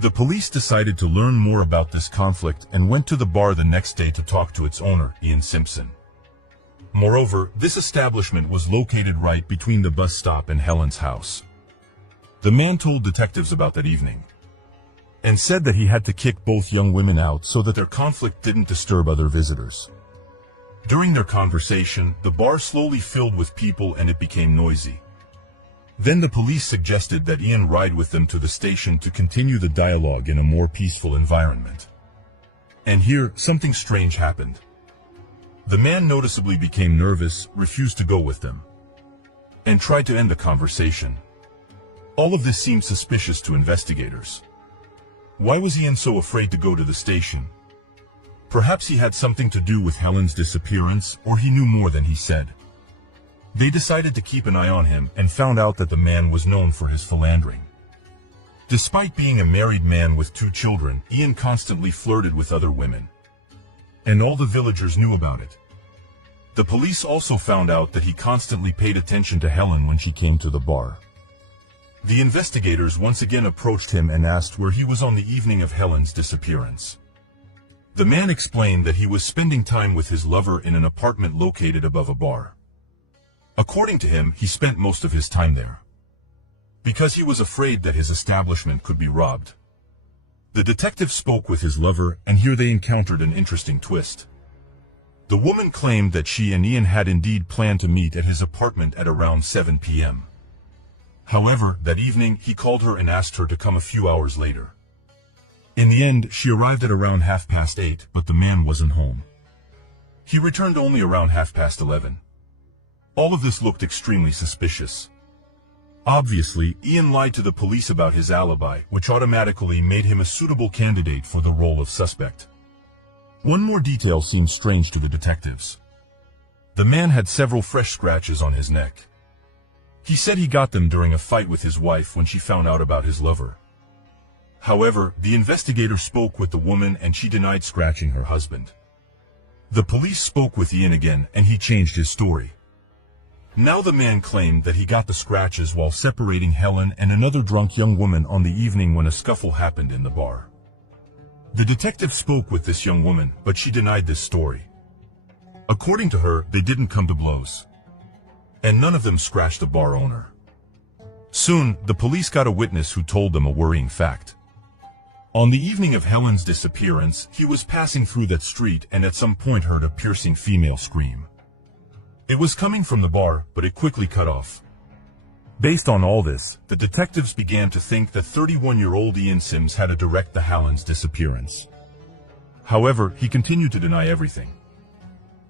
The police decided to learn more about this conflict and went to the bar the next day to talk to its owner, Ian Simpson. Moreover, this establishment was located right between the bus stop and Helen's house. The man told detectives about that evening, and said that he had to kick both young women out so that their conflict didn't disturb other visitors. During their conversation, the bar slowly filled with people and it became noisy. Then the police suggested that Ian ride with them to the station to continue the dialogue in a more peaceful environment. And here, something strange happened. The man noticeably became nervous, refused to go with them, and tried to end the conversation. All of this seemed suspicious to investigators. Why was Ian so afraid to go to the station? Perhaps he had something to do with Helen's disappearance, or he knew more than he said. They decided to keep an eye on him and found out that the man was known for his philandering. Despite being a married man with 2 children, Ian constantly flirted with other women, and all the villagers knew about it. The police also found out that he constantly paid attention to Helen when she came to the bar. The investigators once again approached him and asked where he was on the evening of Helen's disappearance. The man explained that he was spending time with his lover in an apartment located above a bar. According to him, he spent most of his time there because he was afraid that his establishment could be robbed. The detective spoke with his lover, and here they encountered an interesting twist. The woman claimed that she and Ian had indeed planned to meet at his apartment at around 7 p.m. However, that evening, he called her and asked her to come a few hours later. In the end, she arrived at around 8:30, but the man wasn't home. He returned only around 11:30. All of this looked extremely suspicious. Obviously, Ian lied to the police about his alibi, which automatically made him a suitable candidate for the role of suspect. One more detail seemed strange to the detectives. The man had several fresh scratches on his neck. He said he got them during a fight with his wife when she found out about his lover. However, the investigator spoke with the woman and she denied scratching her husband. The police spoke with Ian again and he changed his story. Now the man claimed that he got the scratches while separating Helen and another drunk young woman on the evening when a scuffle happened in the bar. The detective spoke with this young woman, but she denied this story. According to her, they didn't come to blows, and none of them scratched the bar owner. Soon, the police got a witness who told them a worrying fact. On the evening of Helen's disappearance, he was passing through that street and at some point heard a piercing female scream. It was coming from the bar, but it quickly cut off. Based on all this, the detectives began to think that 31-year-old Ian Sims had a direct to Helen's disappearance. However, he continued to deny everything.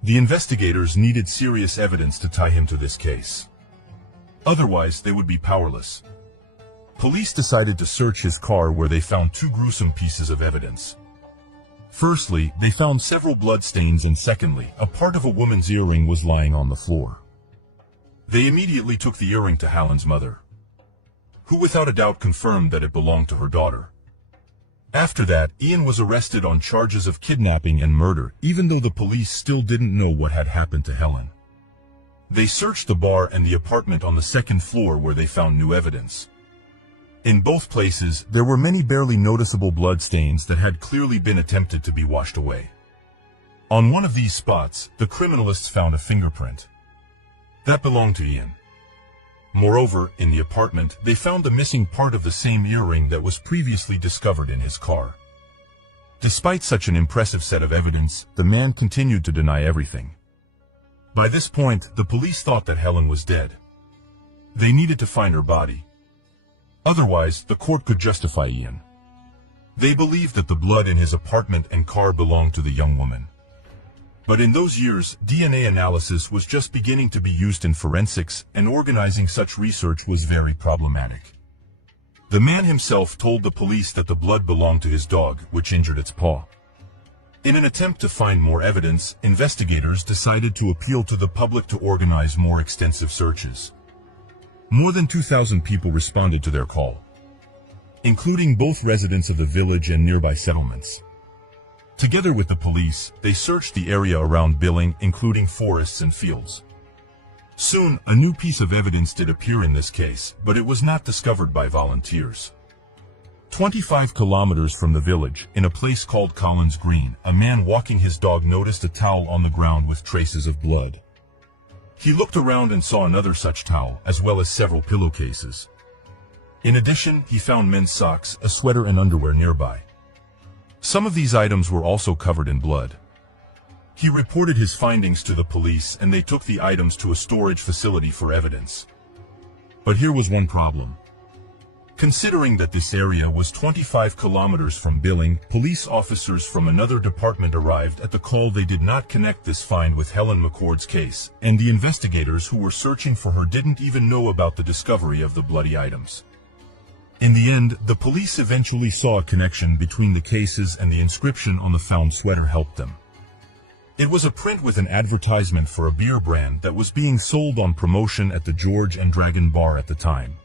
The investigators needed serious evidence to tie him to this case. Otherwise, they would be powerless. Police decided to search his car, where they found two gruesome pieces of evidence. Firstly, they found several blood stains, and secondly, a part of a woman's earring was lying on the floor. They immediately took the earring to Helen's mother, who without a doubt confirmed that it belonged to her daughter. After that, Ian was arrested on charges of kidnapping and murder, even though the police still didn't know what had happened to Helen. They searched the bar and the apartment on the second floor, where they found new evidence. In both places, there were many barely noticeable blood stains that had clearly been attempted to be washed away. On one of these spots, the criminalists found a fingerprint that belonged to Ian. Moreover, in the apartment, they found the missing part of the same earring that was previously discovered in his car. Despite such an impressive set of evidence, the man continued to deny everything. By this point, the police thought that Helen was dead. They needed to find her body. Otherwise, the court could justify Ian. They believed that the blood in his apartment and car belonged to the young woman. But in those years, DNA analysis was just beginning to be used in forensics, and organizing such research was very problematic. The man himself told the police that the blood belonged to his dog, which injured its paw. In an attempt to find more evidence, investigators decided to appeal to the public to organize more extensive searches. More than 2,000 people responded to their call, including both residents of the village and nearby settlements. Together with the police, they searched the area around Billing, including forests and fields. Soon, a new piece of evidence did appear in this case, but it was not discovered by volunteers. 25 kilometers from the village, in a place called Collins Green, a man walking his dog noticed a towel on the ground with traces of blood. He looked around and saw another such towel, as well as several pillowcases. In addition, he found men's socks, a sweater, and underwear nearby. Some of these items were also covered in blood. He reported his findings to the police, and they took the items to a storage facility for evidence. But here was one problem. Considering that this area was 25 kilometers from Billing, police officers from another department arrived at the call. They did not connect this find with Helen McCord's case, and the investigators who were searching for her didn't even know about the discovery of the bloody items. In the end, the police eventually saw a connection between the cases, and the inscription on the found sweater helped them. It was a print with an advertisement for a beer brand that was being sold on promotion at the George and Dragon Bar at the time.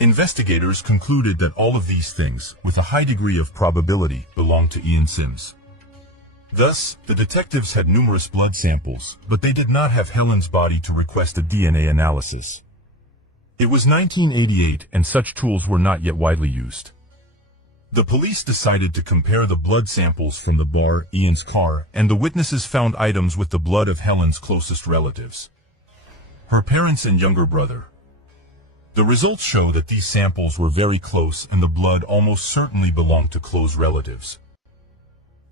Investigators concluded that all of these things, with a high degree of probability, belonged to Ian Sims. Thus, the detectives had numerous blood samples, but they did not have Helen's body to request a DNA analysis. It was 1988, and such tools were not yet widely used. The police decided to compare the blood samples from the bar, Ian's car, and the witnesses found items with the blood of Helen's closest relatives, her parents and younger brother. The results show that these samples were very close, and the blood almost certainly belonged to close relatives.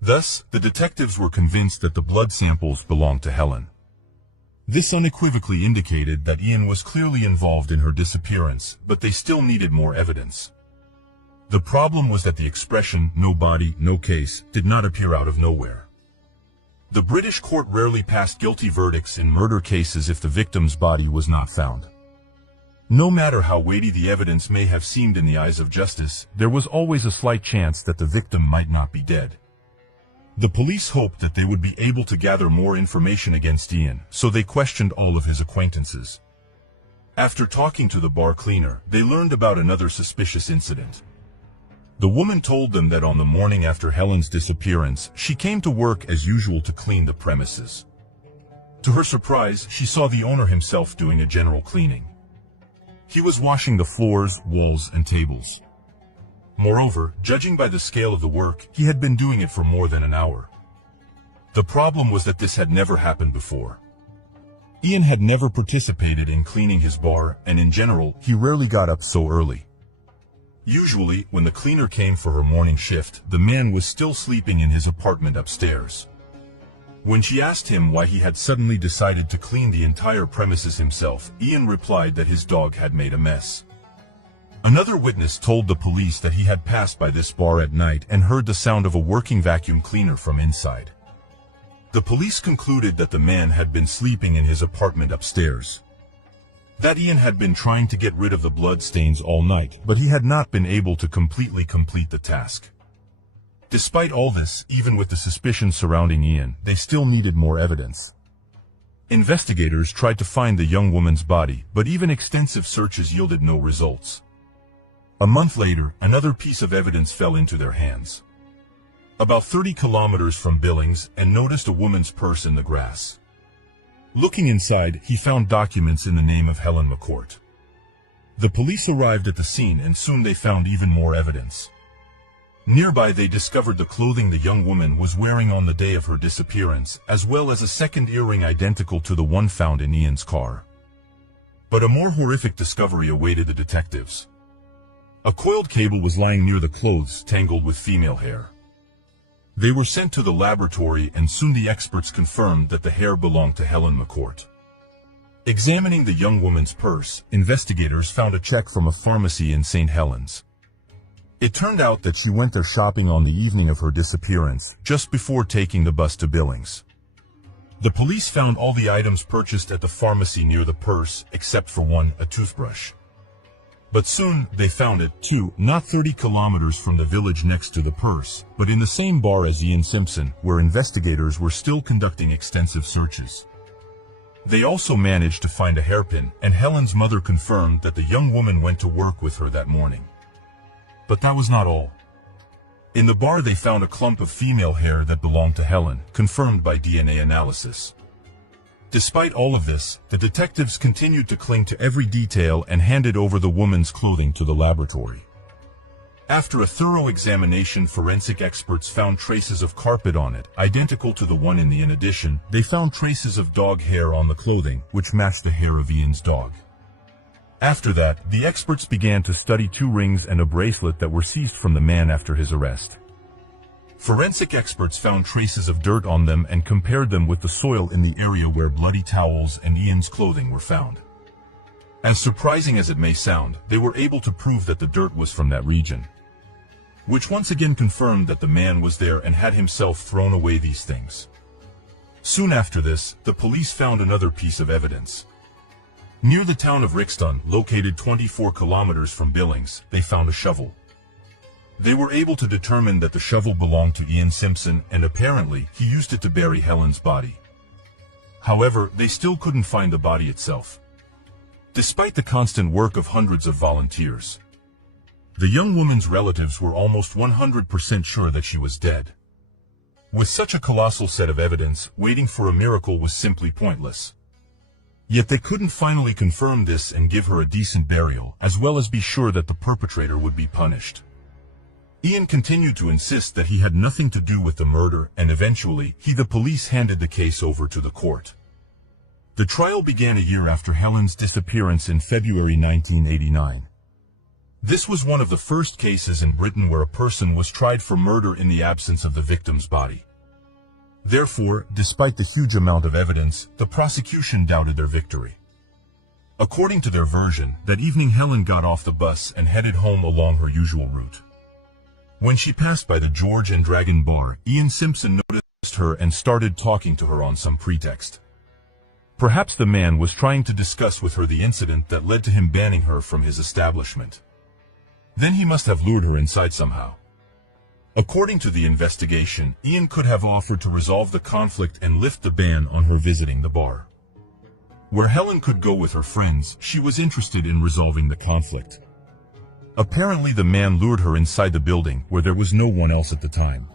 Thus, the detectives were convinced that the blood samples belonged to Helen. This unequivocally indicated that Ian was clearly involved in her disappearance, but they still needed more evidence. The problem was that the expression, "no body, no case," did not appear out of nowhere. The British court rarely passed guilty verdicts in murder cases if the victim's body was not found. No matter how weighty the evidence may have seemed in the eyes of justice, there was always a slight chance that the victim might not be dead. The police hoped that they would be able to gather more information against Ian, so they questioned all of his acquaintances. After talking to the bar cleaner, they learned about another suspicious incident. The woman told them that on the morning after Helen's disappearance, she came to work as usual to clean the premises. To her surprise, she saw the owner himself doing a general cleaning. He was washing the floors, walls, and tables. Moreover, judging by the scale of the work, he had been doing it for more than an hour. The problem was that this had never happened before. Ian had never participated in cleaning his bar, and in general, he rarely got up so early. Usually, when the cleaner came for her morning shift, the man was still sleeping in his apartment upstairs. When she asked him why he had suddenly decided to clean the entire premises himself, Ian replied that his dog had made a mess. Another witness told the police that he had passed by this bar at night and heard the sound of a working vacuum cleaner from inside. The police concluded that the man had been sleeping in his apartment upstairs. That Ian had been trying to get rid of the blood stains all night, but he had not been able to completely complete the task. Despite all this, even with the suspicion surrounding Ian, they still needed more evidence. Investigators tried to find the young woman's body, but even extensive searches yielded no results. A month later, another piece of evidence fell into their hands. About 30 kilometers from Billings, and noticed a woman's purse in the grass. Looking inside, he found documents in the name of Helen McCourt. The police arrived at the scene and soon they found even more evidence. Nearby they discovered the clothing the young woman was wearing on the day of her disappearance, as well as a second earring identical to the one found in Ian's car. But a more horrific discovery awaited the detectives. A coiled cable was lying near the clothes, tangled with female hair. They were sent to the laboratory and soon the experts confirmed that the hair belonged to Helen McCourt. Examining the young woman's purse, investigators found a check from a pharmacy in St. Helens. It turned out that she went there shopping on the evening of her disappearance, just before taking the bus to Billings. The police found all the items purchased at the pharmacy near the purse, except for one, a toothbrush. But soon, they found it, too, not 30 kilometers from the village next to the purse, but in the same bar as Ian Simpson, where investigators were still conducting extensive searches. They also managed to find a hairpin, and Helen's mother confirmed that the young woman went to work with her that morning. But that was not all. In the bar they found a clump of female hair that belonged to Helen, confirmed by DNA analysis. Despite all of this, the detectives continued to cling to every detail and handed over the woman's clothing to the laboratory. After a thorough examination, forensic experts found traces of carpet on it, identical to the one in the inn. In addition, they found traces of dog hair on the clothing, which matched the hair of Ian's dog. After that, the experts began to study 2 rings and a bracelet that were seized from the man after his arrest. Forensic experts found traces of dirt on them and compared them with the soil in the area where bloody towels and Ian's clothing were found. As surprising as it may sound, they were able to prove that the dirt was from that region, which once again confirmed that the man was there and had himself thrown away these things. Soon after this, the police found another piece of evidence. Near the town of Rixton, located 24 kilometers from Billings, they found a shovel. They were able to determine that the shovel belonged to Ian Simpson, and apparently, he used it to bury Helen's body. However, they still couldn't find the body itself, despite the constant work of hundreds of volunteers. The young woman's relatives were almost 100% sure that she was dead. With such a colossal set of evidence, waiting for a miracle was simply pointless. Yet they couldn't finally confirm this and give her a decent burial, as well as be sure that the perpetrator would be punished. Ian continued to insist that he had nothing to do with the murder, and eventually, the police handed the case over to the court. The trial began a year after Helen's disappearance in February 1989. This was one of the first cases in Britain where a person was tried for murder in the absence of the victim's body. Therefore, despite the huge amount of evidence, the prosecution doubted their victory. According to their version, that evening Helen got off the bus and headed home along her usual route. When she passed by the George and Dragon bar, Ian Simpson noticed her and started talking to her on some pretext. Perhaps the man was trying to discuss with her the incident that led to him banning her from his establishment. Then he must have lured her inside somehow. According to the investigation, Ian could have offered to resolve the conflict and lift the ban on her visiting the bar. Where Helen could go with her friends, she was interested in resolving the conflict. Apparently the man lured her inside the building, where there was no one else at the time.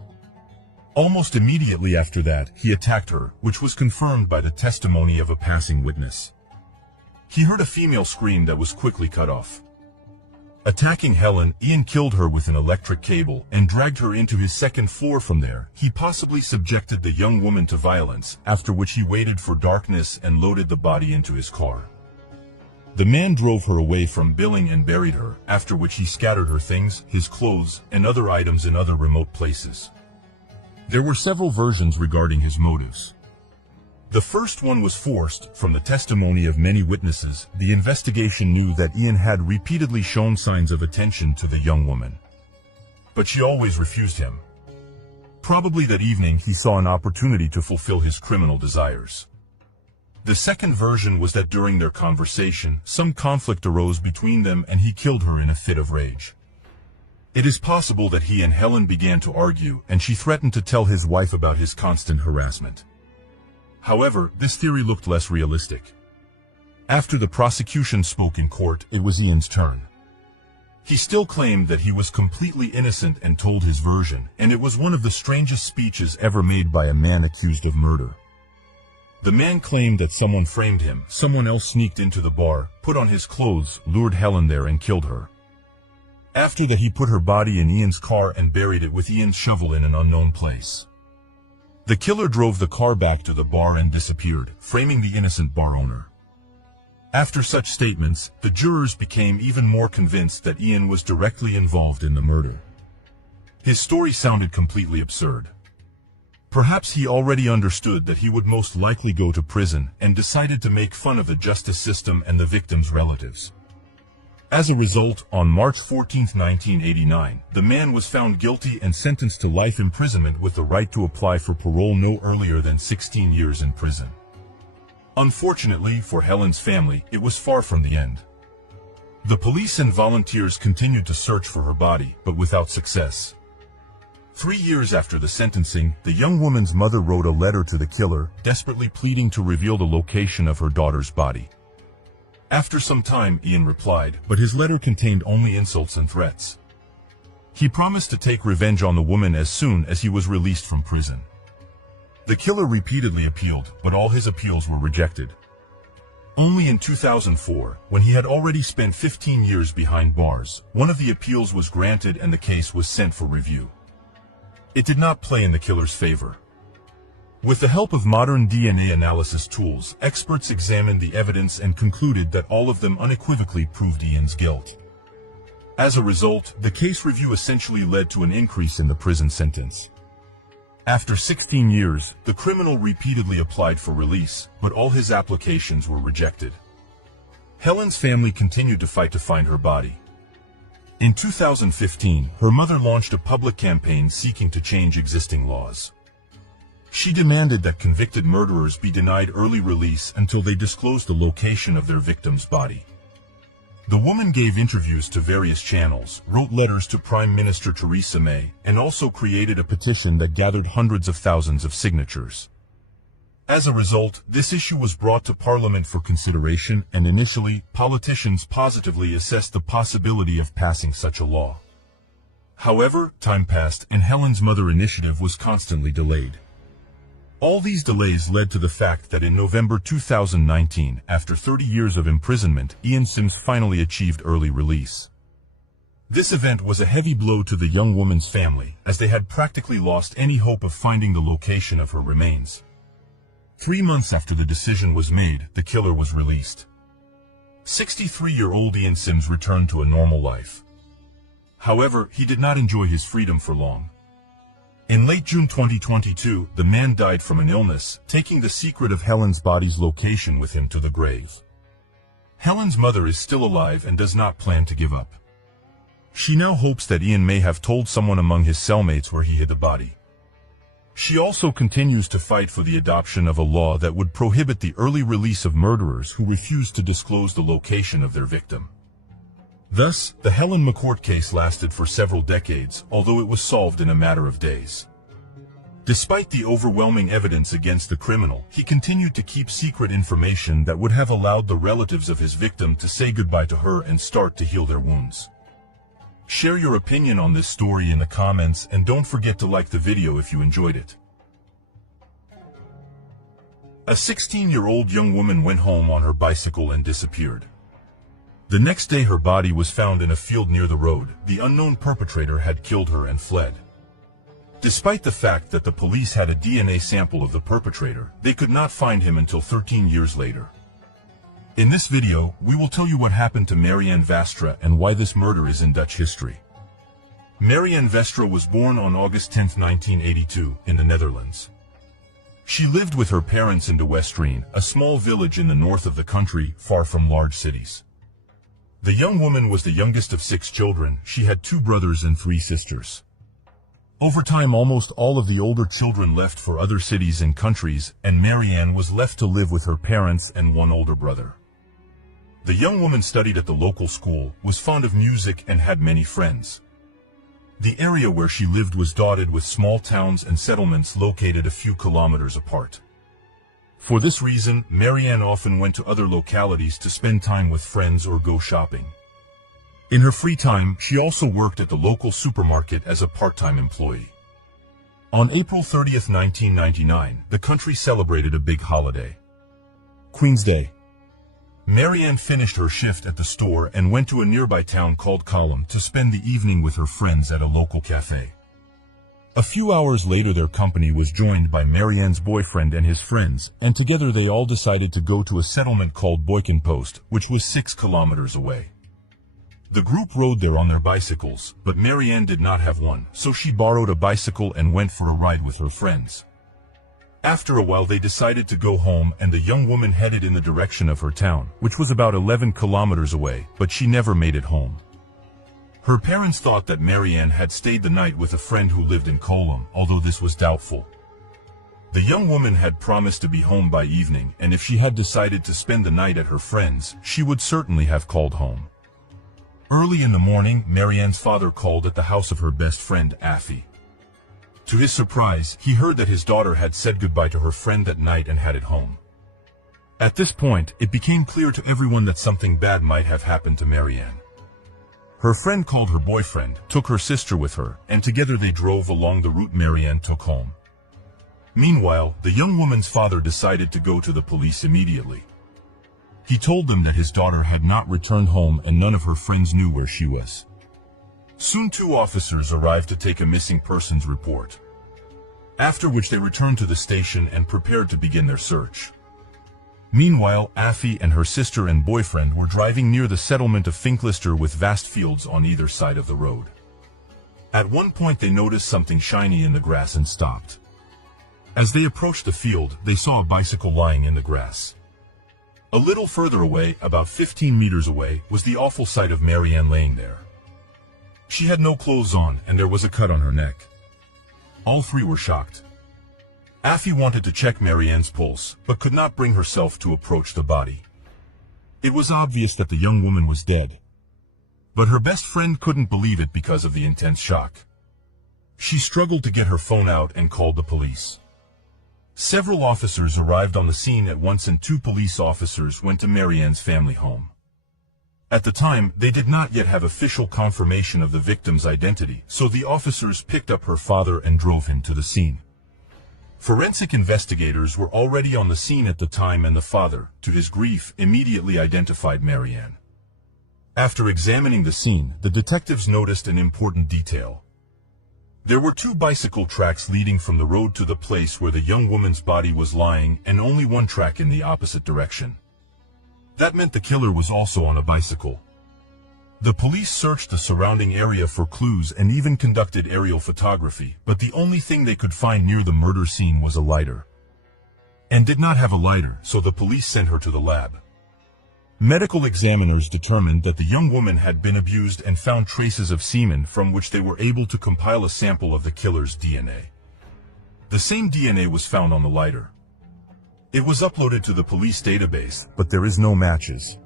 Almost immediately after that, he attacked her, which was confirmed by the testimony of a passing witness. He heard a female scream that was quickly cut off. Attacking Helen, Ian killed her with an electric cable and dragged her into his second floor. From there, he possibly subjected the young woman to violence, after which he waited for darkness and loaded the body into his car. The man drove her away from Billing and buried her, after which he scattered her things, his clothes, and other items in other remote places. There were several versions regarding his motives. The first one was forced. From the testimony of many witnesses, the investigation knew that Ian had repeatedly shown signs of attention to the young woman. But she always refused him. Probably that evening he saw an opportunity to fulfill his criminal desires. The second version was that during their conversation, some conflict arose between them and he killed her in a fit of rage. It is possible that he and Helen began to argue, and she threatened to tell his wife about his constant harassment. However, this theory looked less realistic. After the prosecution spoke in court, it was Ian's turn. He still claimed that he was completely innocent and told his version, and it was one of the strangest speeches ever made by a man accused of murder. The man claimed that someone framed him, someone else sneaked into the bar, put on his clothes, lured Helen there and killed her. After that he put her body in Ian's car and buried it with Ian's shovel in an unknown place. The killer drove the car back to the bar and disappeared, framing the innocent bar owner. After such statements, the jurors became even more convinced that Ian was directly involved in the murder. His story sounded completely absurd. Perhaps he already understood that he would most likely go to prison and decided to make fun of the justice system and the victims' relatives. As a result, on March 14, 1989, the man was found guilty and sentenced to life imprisonment with the right to apply for parole no earlier than 16 years in prison. Unfortunately for Helen's family, it was far from the end. The police and volunteers continued to search for her body, but without success. 3 years after the sentencing, the young woman's mother wrote a letter to the killer, desperately pleading to reveal the location of her daughter's body. After some time, Ian replied, but his letter contained only insults and threats. He promised to take revenge on the woman as soon as he was released from prison. The killer repeatedly appealed, but all his appeals were rejected. Only in 2004, when he had already spent 15 years behind bars, one of the appeals was granted and the case was sent for review. It did not play in the killer's favor. With the help of modern DNA analysis tools, experts examined the evidence and concluded that all of them unequivocally proved Ian's guilt. As a result, the case review essentially led to an increase in the prison sentence. After 16 years, the criminal repeatedly applied for release, but all his applications were rejected. Helen's family continued to fight to find her body. In 2015, her mother launched a public campaign seeking to change existing laws. She demanded that convicted murderers be denied early release until they disclosed the location of their victim's body. The woman gave interviews to various channels, wrote letters to Prime Minister Theresa May, and also created a petition that gathered hundreds of thousands of signatures. As a result, this issue was brought to Parliament for consideration, and initially, politicians positively assessed the possibility of passing such a law. However, time passed, and Helen's mother initiative was constantly delayed. All these delays led to the fact that in November 2019, after 30 years of imprisonment, Ian Sims finally achieved early release. This event was a heavy blow to the young woman's family, as they had practically lost any hope of finding the location of her remains. 3 months after the decision was made, the killer was released. 63-year-old Ian Sims returned to a normal life. However, he did not enjoy his freedom for long. In late June 2022, the man died from an illness, taking the secret of Helen's body's location with him to the grave. Helen's mother is still alive and does not plan to give up. She now hopes that Ian may have told someone among his cellmates where he hid the body. She also continues to fight for the adoption of a law that would prohibit the early release of murderers who refuse to disclose the location of their victim. Thus, the Helen McCourt case lasted for several decades, although it was solved in a matter of days. Despite the overwhelming evidence against the criminal, he continued to keep secret information that would have allowed the relatives of his victim to say goodbye to her and start to heal their wounds. Share your opinion on this story in the comments, and don't forget to like the video if you enjoyed it. A 16-year-old young woman went home on her bicycle and disappeared. The next day her body was found in a field near the road. The unknown perpetrator had killed her and fled. Despite the fact that the police had a DNA sample of the perpetrator, they could not find him until 13 years later. In this video, we will tell you what happened to Marianne Vastra and why this murder is in Dutch history. Marianne Vastra was born on August 10, 1982, in the Netherlands. She lived with her parents in De Westreen, a small village in the north of the country, far from large cities. The young woman was the youngest of 6 children. She had 2 brothers and 3 sisters. Over time, almost all of the older children left for other cities and countries, and Marianne was left to live with her parents and 1 older brother. The young woman studied at the local school, was fond of music, and had many friends. The area where she lived was dotted with small towns and settlements located a few kilometers apart. For this reason, Marianne often went to other localities to spend time with friends or go shopping. In her free time, she also worked at the local supermarket as a part-time employee. On April 30, 1999, the country celebrated a big holiday, Queen's Day. Marianne finished her shift at the store and went to a nearby town called Colum to spend the evening with her friends at a local cafe. A few hours later, their company was joined by Marianne's boyfriend and his friends, and together they all decided to go to a settlement called Boykenpost, which was 6 kilometers away. The group rode there on their bicycles, but Marianne did not have one, so she borrowed a bicycle and went for a ride with her friends. After a while they decided to go home, and the young woman headed in the direction of her town, which was about 11 kilometers away, but she never made it home. Her parents thought that Marianne had stayed the night with a friend who lived in Colum, although this was doubtful. The young woman had promised to be home by evening, and if she had decided to spend the night at her friend's, she would certainly have called home. Early in the morning, Marianne's father called at the house of her best friend, Affie. To his surprise, he heard that his daughter had said goodbye to her friend that night and headed home. At this point, it became clear to everyone that something bad might have happened to Marianne. Her friend called her boyfriend, took her sister with her, and together they drove along the route Marianne took home. Meanwhile, the young woman's father decided to go to the police immediately. He told them that his daughter had not returned home and none of her friends knew where she was. Soon 2 officers arrived to take a missing persons report, after which they returned to the station and prepared to begin their search. Meanwhile, Affie and her sister and boyfriend were driving near the settlement of Finklister with vast fields on either side of the road. At one point they noticed something shiny in the grass and stopped. As they approached the field, they saw a bicycle lying in the grass. A little further away, about 15 meters away, was the awful sight of Marianne laying there. She had no clothes on, and there was a cut on her neck. All 3 were shocked. Affie wanted to check Marianne's pulse, but could not bring herself to approach the body. It was obvious that the young woman was dead. But her best friend couldn't believe it because of the intense shock. She struggled to get her phone out and called the police. Several officers arrived on the scene at once, and 2 police officers went to Marianne's family home. At the time, they did not yet have official confirmation of the victim's identity, so the officers picked up her father and drove him to the scene. Forensic investigators were already on the scene at the time, and the father, to his grief, immediately identified Marianne. After examining the scene, the detectives noticed an important detail. There were 2 bicycle tracks leading from the road to the place where the young woman's body was lying, and only 1 track in the opposite direction. That meant the killer was also on a bicycle. The police searched the surrounding area for clues and even conducted aerial photography, but the only thing they could find near the murder scene was a lighter. And did not have a lighter, so the police sent her to the lab. Medical examiners determined that the young woman had been abused and found traces of semen, from which they were able to compile a sample of the killer's DNA. The same DNA was found on the lighter. It was uploaded to the police database, but there is no matches.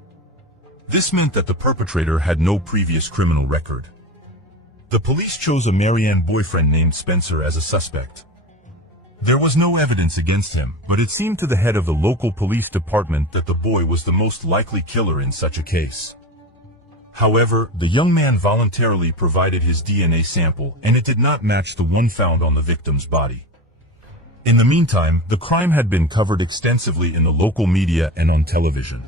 This meant that the perpetrator had no previous criminal record. The police chose a Marianne boyfriend named Spencer as a suspect. There was no evidence against him, but it seemed to the head of the local police department that the boy was the most likely killer in such a case. However, the young man voluntarily provided his DNA sample, and it did not match the one found on the victim's body. In the meantime, the crime had been covered extensively in the local media and on television.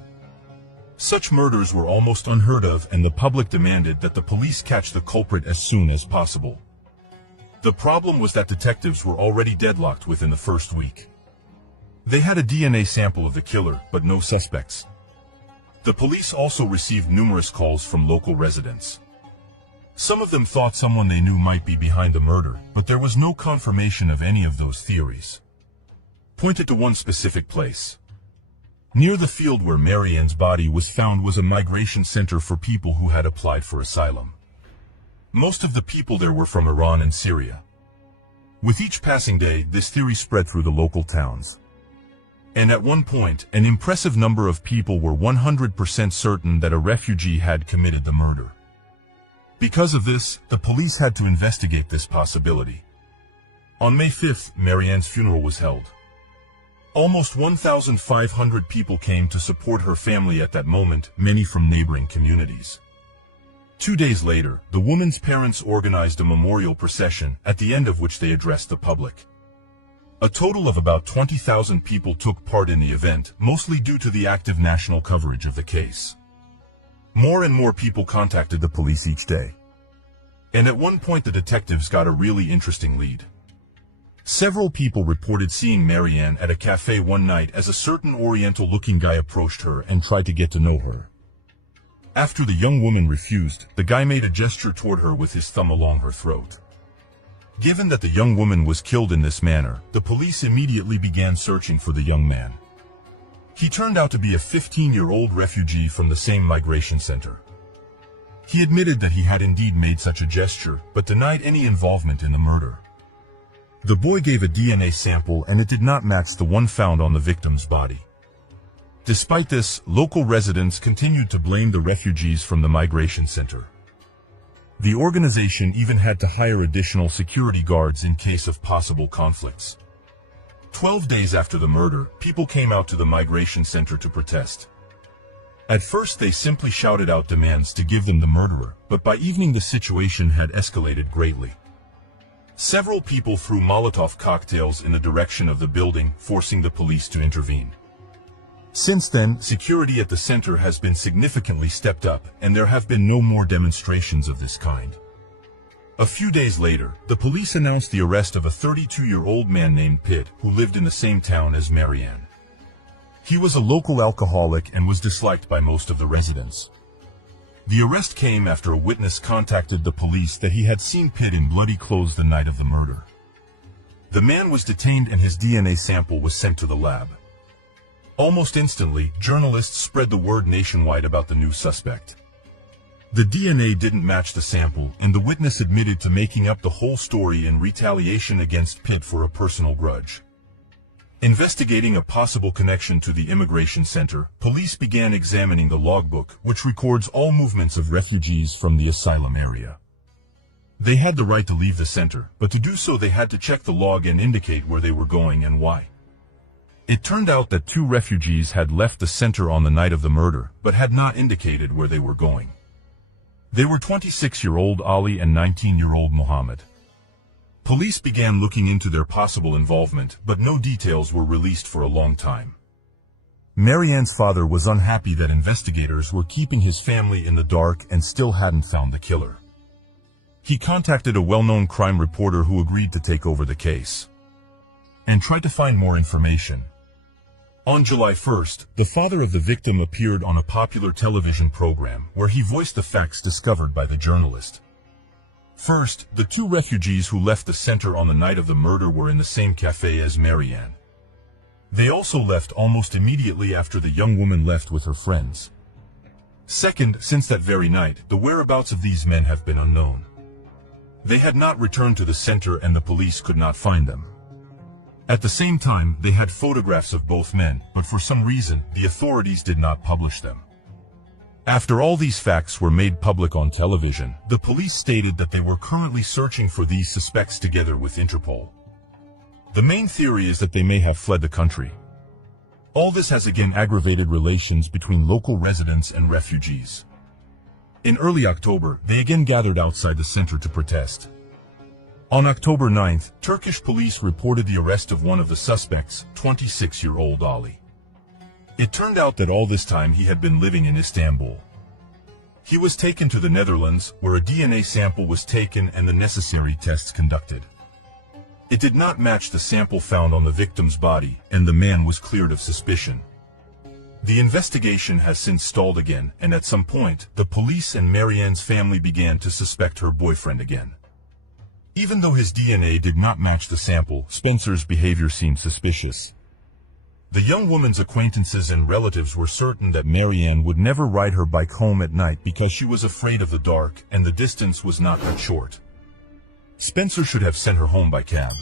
Such murders were almost unheard of, and the public demanded that the police catch the culprit as soon as possible. The problem was that detectives were already deadlocked within the first week. They had a DNA sample of the killer, but no suspects. The police also received numerous calls from local residents. Some of them thought someone they knew might be behind the murder, but there was no confirmation of any of those theories. Pointed to one specific place. Near the field where Marianne's body was found was a migration center for people who had applied for asylum. Most of the people there were from Iran and Syria. With each passing day, this theory spread through the local towns. And at one point, an impressive number of people were 100% certain that a refugee had committed the murder. Because of this, the police had to investigate this possibility. On May 5th, Marianne's funeral was held. Almost 1,500 people came to support her family at that moment, many from neighboring communities. 2 days later, the woman's parents organized a memorial procession, at the end of which they addressed the public. A total of about 20,000 people took part in the event, mostly due to the active national coverage of the case. More and more people contacted the police each day. And at one point the detectives got a really interesting lead. Several people reported seeing Marianne at a cafe one night as a certain Oriental-looking guy approached her and tried to get to know her. After the young woman refused, the guy made a gesture toward her with his thumb along her throat. Given that the young woman was killed in this manner, the police immediately began searching for the young man. He turned out to be a 15-year-old refugee from the same migration center. He admitted that he had indeed made such a gesture, but denied any involvement in the murder. The boy gave a DNA sample and it did not match the one found on the victim's body. Despite this, local residents continued to blame the refugees from the migration center. The organization even had to hire additional security guards in case of possible conflicts. 12 days after the murder, people came out to the migration center to protest. At first they simply shouted out demands to give them the murderer, but by evening the situation had escalated greatly. Several people threw Molotov cocktails in the direction of the building, forcing the police to intervene. Since then, security at the center has been significantly stepped up, and there have been no more demonstrations of this kind. A few days later, the police announced the arrest of a 32-year-old man named Pitt, who lived in the same town as Marianne. He was a local alcoholic and was disliked by most of the residents. The arrest came after a witness contacted the police that he had seen Pitt in bloody clothes the night of the murder. The man was detained and his DNA sample was sent to the lab. Almost instantly, journalists spread the word nationwide about the new suspect. The DNA didn't match the sample, and the witness admitted to making up the whole story in retaliation against Pitt for a personal grudge. Investigating a possible connection to the immigration center, police began examining the logbook, which records all movements of refugees from the asylum area. They had the right to leave the center, but to do so they had to check the log and indicate where they were going and why. It turned out that 2 refugees had left the center on the night of the murder, but had not indicated where they were going. They were 26-year-old Ali and 19-year-old Mohammed. Police began looking into their possible involvement, but no details were released for a long time. Marianne's father was unhappy that investigators were keeping his family in the dark and still hadn't found the killer. He contacted a well-known crime reporter who agreed to take over the case and tried to find more information. On July 1st, the father of the victim appeared on a popular television program where he voiced the facts discovered by the journalist. First, the 2 refugees who left the center on the night of the murder were in the same cafe as Marianne. They also left almost immediately after the young woman left with her friends. Second, since that very night, the whereabouts of these men have been unknown. They had not returned to the center and the police could not find them. At the same time, they had photographs of both men, but for some reason, the authorities did not publish them. After all these facts were made public on television, the police stated that they were currently searching for these suspects together with Interpol. The main theory is that they may have fled the country. All this has again aggravated relations between local residents and refugees. In early October, they again gathered outside the center to protest. On October 9th, Turkish police reported the arrest of one of the suspects, 26-year-old Ali. It turned out that all this time he had been living in Istanbul. He was taken to the Netherlands, where a DNA sample was taken and the necessary tests conducted. It did not match the sample found on the victim's body, and the man was cleared of suspicion. The investigation has since stalled again, and at some point, the police and Marianne's family began to suspect her boyfriend again. Even though his DNA did not match the sample, Spencer's behavior seemed suspicious. The young woman's acquaintances and relatives were certain that Marianne would never ride her bike home at night because she was afraid of the dark and the distance was not that short. Spencer should have sent her home by cab,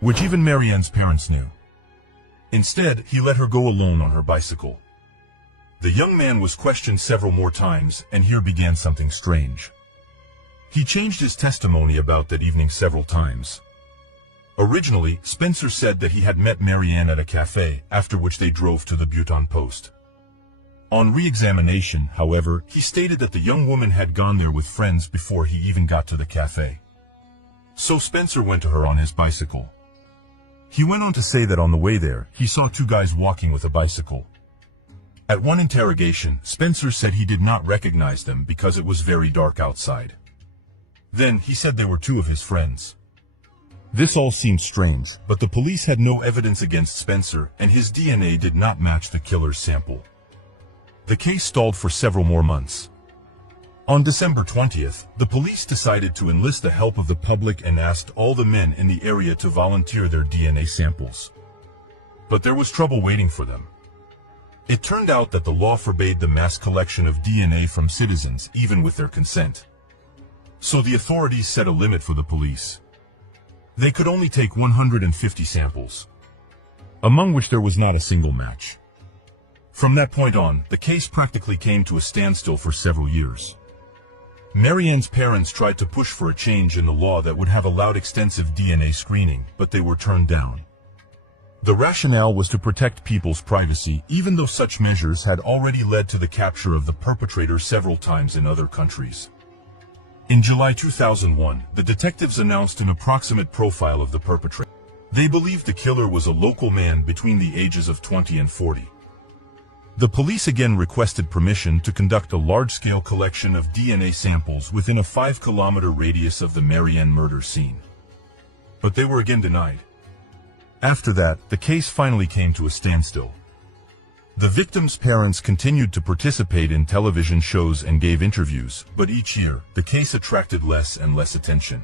which even Marianne's parents knew. Instead, he let her go alone on her bicycle. The young man was questioned several more times, and here began something strange. He changed his testimony about that evening several times. Originally, Spencer said that he had met Marianne at a cafe, after which they drove to the Bhutan post. On re-examination, however, he stated that the young woman had gone there with friends before he even got to the cafe. So Spencer went to her on his bicycle. He went on to say that on the way there, he saw two guys walking with a bicycle. At one interrogation, Spencer said he did not recognize them because it was very dark outside. Then, he said they were two of his friends. This all seemed strange, but the police had no evidence against Spencer, and his DNA did not match the killer's sample. The case stalled for several more months. On December 20th, the police decided to enlist the help of the public and asked all the men in the area to volunteer their DNA samples. But there was trouble waiting for them. It turned out that the law forbade the mass collection of DNA from citizens, even with their consent. So the authorities set a limit for the police. They could only take 150 samples, among which there was not a single match. From that point on, the case practically came to a standstill for several years. Marianne's parents tried to push for a change in the law that would have allowed extensive DNA screening, but they were turned down. The rationale was to protect people's privacy, even though such measures had already led to the capture of the perpetrator several times in other countries. In July 2001, the detectives announced an approximate profile of the perpetrator. They believed the killer was a local man between the ages of 20 and 40. The police again requested permission to conduct a large-scale collection of DNA samples within a 5-kilometer radius of the Marianne murder scene. But they were again denied. After that, the case finally came to a standstill. The victim's parents continued to participate in television shows and gave interviews, but each year, the case attracted less and less attention.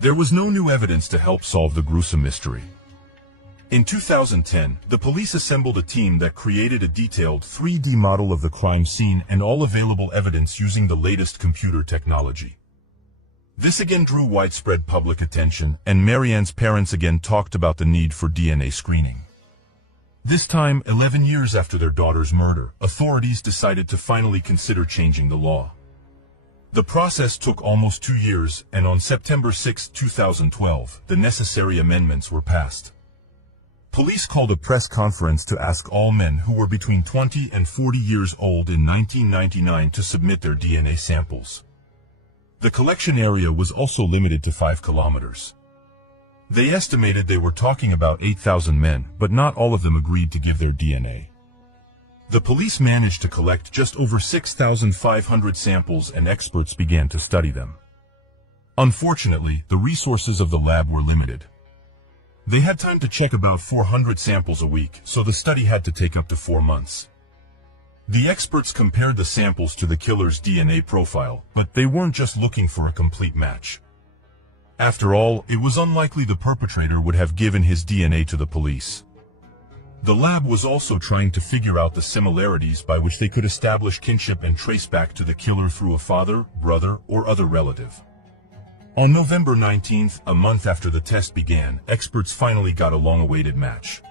There was no new evidence to help solve the gruesome mystery. In 2010, the police assembled a team that created a detailed 3D model of the crime scene and all available evidence using the latest computer technology. This again drew widespread public attention, and Marianne's parents again talked about the need for DNA screening. This time, 11 years after their daughter's murder, authorities decided to finally consider changing the law. The process took almost 2 years, and on September 6, 2012, the necessary amendments were passed. Police called a press conference to ask all men who were between 20 and 40 years old in 1999 to submit their DNA samples. The collection area was also limited to 5 kilometers. They estimated they were talking about 8,000 men, but not all of them agreed to give their DNA. The police managed to collect just over 6,500 samples, and experts began to study them. Unfortunately, the resources of the lab were limited. They had time to check about 400 samples a week, so the study had to take up to 4 months. The experts compared the samples to the killer's DNA profile, but they weren't just looking for a complete match. After all, it was unlikely the perpetrator would have given his DNA to the police. The lab was also trying to figure out the similarities by which they could establish kinship and trace back to the killer through a father, brother, or other relative. On November 19th, a month after the test began, experts finally got a long-awaited match.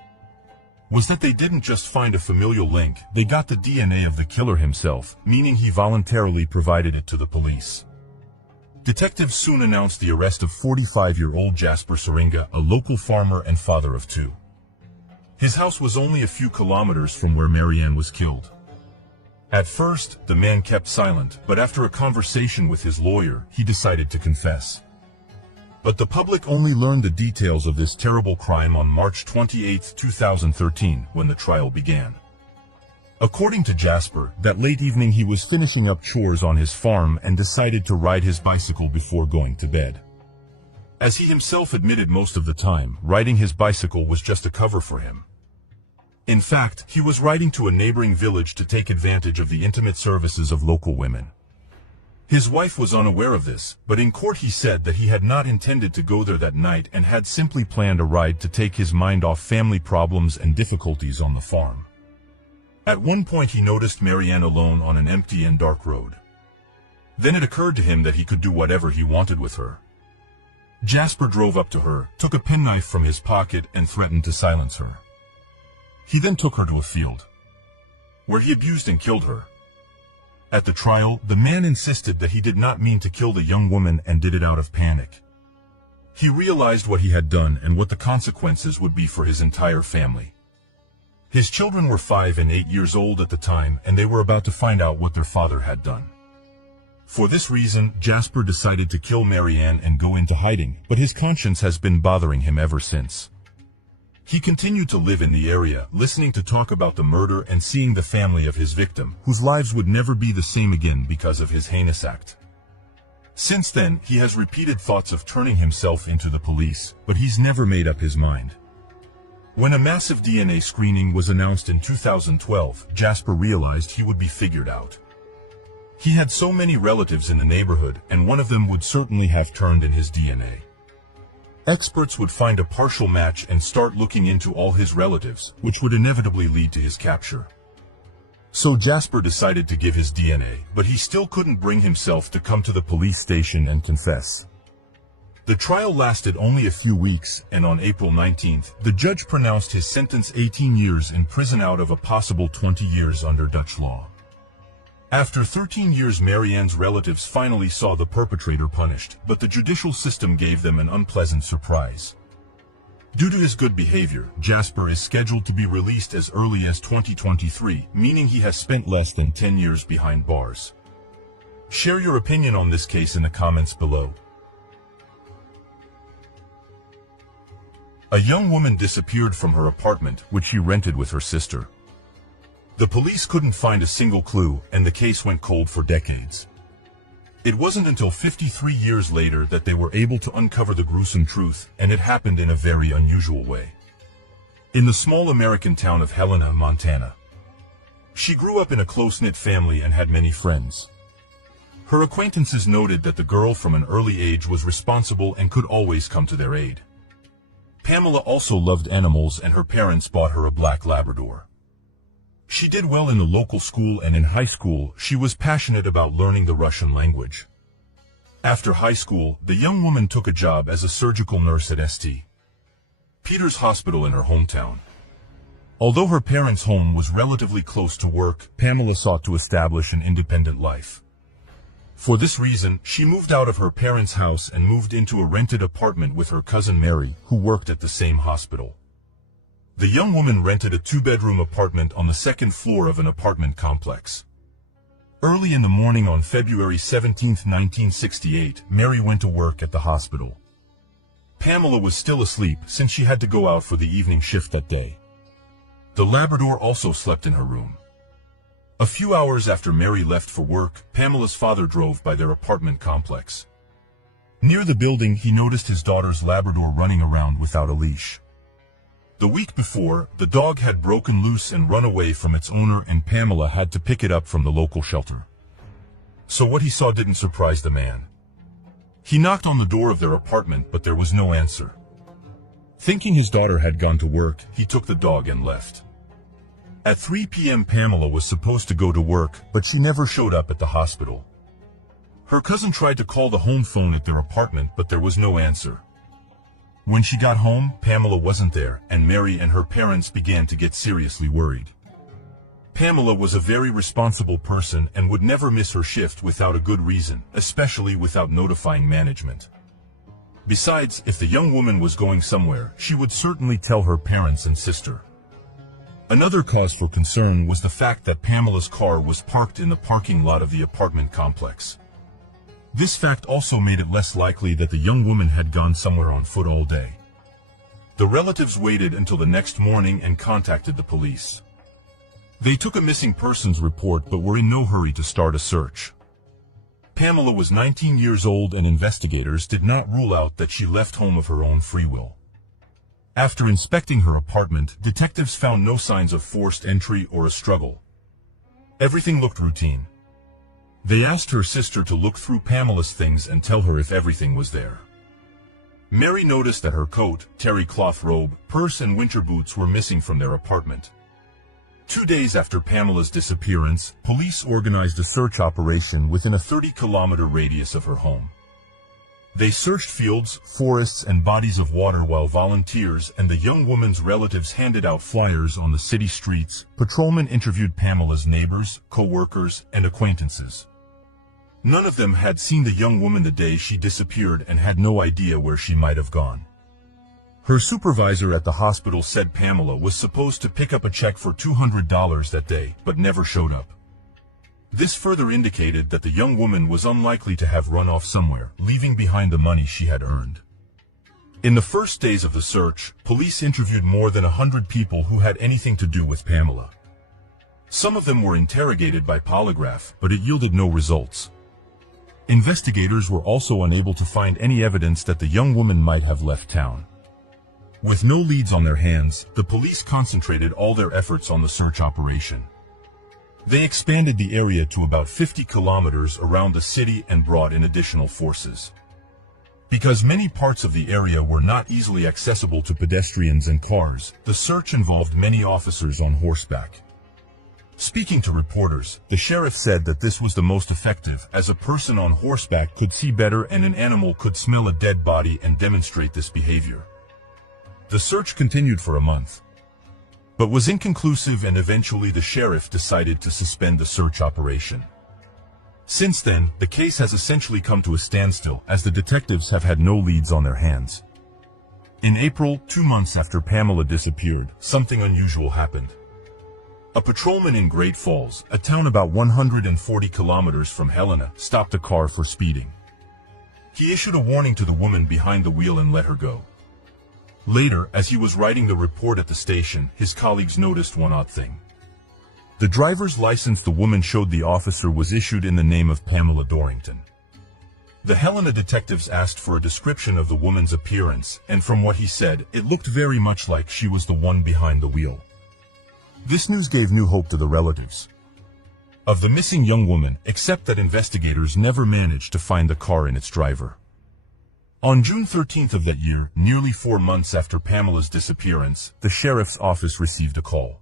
Was that they didn't just find a familial link, they got the DNA of the killer himself, meaning he voluntarily provided it to the police. Detectives soon announced the arrest of 45-year-old Jasper Seringa, a local farmer and father of 2. His house was only a few kilometers from where Marianne was killed. At first, the man kept silent, but after a conversation with his lawyer, he decided to confess. But the public only learned the details of this terrible crime on March 28, 2013, when the trial began. According to Jasper, that late evening he was finishing up chores on his farm and decided to ride his bicycle before going to bed. As he himself admitted most of the time, riding his bicycle was just a cover for him. In fact, he was riding to a neighboring village to take advantage of the intimate services of local women. His wife was unaware of this, but in court he said that he had not intended to go there that night and had simply planned a ride to take his mind off family problems and difficulties on the farm. At one point he noticed Marianne alone on an empty and dark road. Then it occurred to him that he could do whatever he wanted with her. Jasper drove up to her, took a penknife from his pocket and threatened to silence her. He then took her to a field, where he abused and killed her. At the trial, the man insisted that he did not mean to kill the young woman and did it out of panic. He realized what he had done and what the consequences would be for his entire family. His children were 5 and 8 years old at the time, and they were about to find out what their father had done. For this reason, Jasper decided to kill Marianne and go into hiding, but his conscience has been bothering him ever since. He continued to live in the area, listening to talk about the murder and seeing the family of his victim, whose lives would never be the same again because of his heinous act. Since then, he has repeated thoughts of turning himself into the police, but he's never made up his mind. When a massive DNA screening was announced in 2012, Jasper realized he would be figured out. He had so many relatives in the neighborhood, and one of them would certainly have turned in his DNA. Experts would find a partial match and start looking into all his relatives, which would inevitably lead to his capture. So Jasper decided to give his DNA, but he still couldn't bring himself to come to the police station and confess. The trial lasted only a few weeks, and on April 19th, the judge pronounced his sentence 18 years in prison out of a possible 20 years under Dutch law. After 13 years, Marianne's relatives finally saw the perpetrator punished, but the judicial system gave them an unpleasant surprise. Due to his good behavior, Jasper is scheduled to be released as early as 2023, meaning he has spent less than 10 years behind bars. Share your opinion on this case in the comments below. A young woman disappeared from her apartment, which she rented with her sister. The police couldn't find a single clue, and the case went cold for decades. It wasn't until 53 years later that they were able to uncover the gruesome truth, and it happened in a very unusual way. In the small American town of Helena, Montana. She grew up in a close-knit family and had many friends. Her acquaintances noted that the girl from an early age was responsible and could always come to their aid. Pamela also loved animals, and her parents bought her a black Labrador. She did well in the local school, and in high school, she was passionate about learning the Russian language. After high school, the young woman took a job as a surgical nurse at St. Peter's Hospital in her hometown. Although her parents' home was relatively close to work, Pamela sought to establish an independent life. For this reason, she moved out of her parents' house and moved into a rented apartment with her cousin Mary, who worked at the same hospital. The young woman rented a 2-bedroom apartment on the 2nd floor of an apartment complex. Early in the morning on February 17, 1968, Mary went to work at the hospital. Pamela was still asleep since she had to go out for the evening shift that day. The Labrador also slept in her room. A few hours after Mary left for work, Pamela's father drove by their apartment complex. Near the building, he noticed his daughter's Labrador running around without a leash. The week before, the dog had broken loose and run away from its owner, and Pamela had to pick it up from the local shelter. So what he saw didn't surprise the man. He knocked on the door of their apartment, but there was no answer. Thinking his daughter had gone to work, he took the dog and left. At 3 p.m. Pamela was supposed to go to work, but she never showed up at the hospital. Her cousin tried to call the home phone at their apartment, but there was no answer. When she got home, Pamela wasn't there, and Mary and her parents began to get seriously worried. Pamela was a very responsible person and would never miss her shift without a good reason, especially without notifying management. Besides, if the young woman was going somewhere, she would certainly tell her parents and sister. Another cause for concern was the fact that Pamela's car was parked in the parking lot of the apartment complex. This fact also made it less likely that the young woman had gone somewhere on foot all day. The relatives waited until the next morning and contacted the police. They took a missing persons report but were in no hurry to start a search. Pamela was 19 years old and investigators did not rule out that she left home of her own free will. After inspecting her apartment, detectives found no signs of forced entry or a struggle. Everything looked routine. They asked her sister to look through Pamela's things and tell her if everything was there. Mary noticed that her coat, terry cloth robe, purse and winter boots were missing from their apartment. 2 days after Pamela's disappearance, police organized a search operation within a 30-kilometer radius of her home. They searched fields, forests, and bodies of water while volunteers and the young woman's relatives handed out flyers on the city streets. Patrolmen interviewed Pamela's neighbors, co-workers, and acquaintances. None of them had seen the young woman the day she disappeared and had no idea where she might have gone. Her supervisor at the hospital said Pamela was supposed to pick up a check for $200 that day, but never showed up. This further indicated that the young woman was unlikely to have run off somewhere, leaving behind the money she had earned. In the first days of the search, police interviewed more than 100 people who had anything to do with Pamela. Some of them were interrogated by polygraph, but it yielded no results. Investigators were also unable to find any evidence that the young woman might have left town. With no leads on their hands, the police concentrated all their efforts on the search operation. They expanded the area to about 50 kilometers around the city and brought in additional forces. Because many parts of the area were not easily accessible to pedestrians and cars, the search involved many officers on horseback. Speaking to reporters, the sheriff said that this was the most effective, as a person on horseback could see better and an animal could smell a dead body and demonstrate this behavior. The search continued for a month, but was inconclusive, and eventually the sheriff decided to suspend the search operation. Since then, the case has essentially come to a standstill, as the detectives have had no leads on their hands. In April, 2 months after Pamela disappeared, something unusual happened. A patrolman in Great Falls, a town about 140 kilometers from Helena, stopped a car for speeding. He issued a warning to the woman behind the wheel and let her go. Later, as he was writing the report at the station, his colleagues noticed one odd thing. The driver's license the woman showed the officer was issued in the name of Pamela Dorrington. The Helena detectives asked for a description of the woman's appearance, and from what he said, it looked very much like she was the one behind the wheel. This news gave new hope to the relatives of the missing young woman, except that investigators never managed to find the car and its driver. On June 13th of that year, nearly 4 months after Pamela's disappearance, the sheriff's office received a call.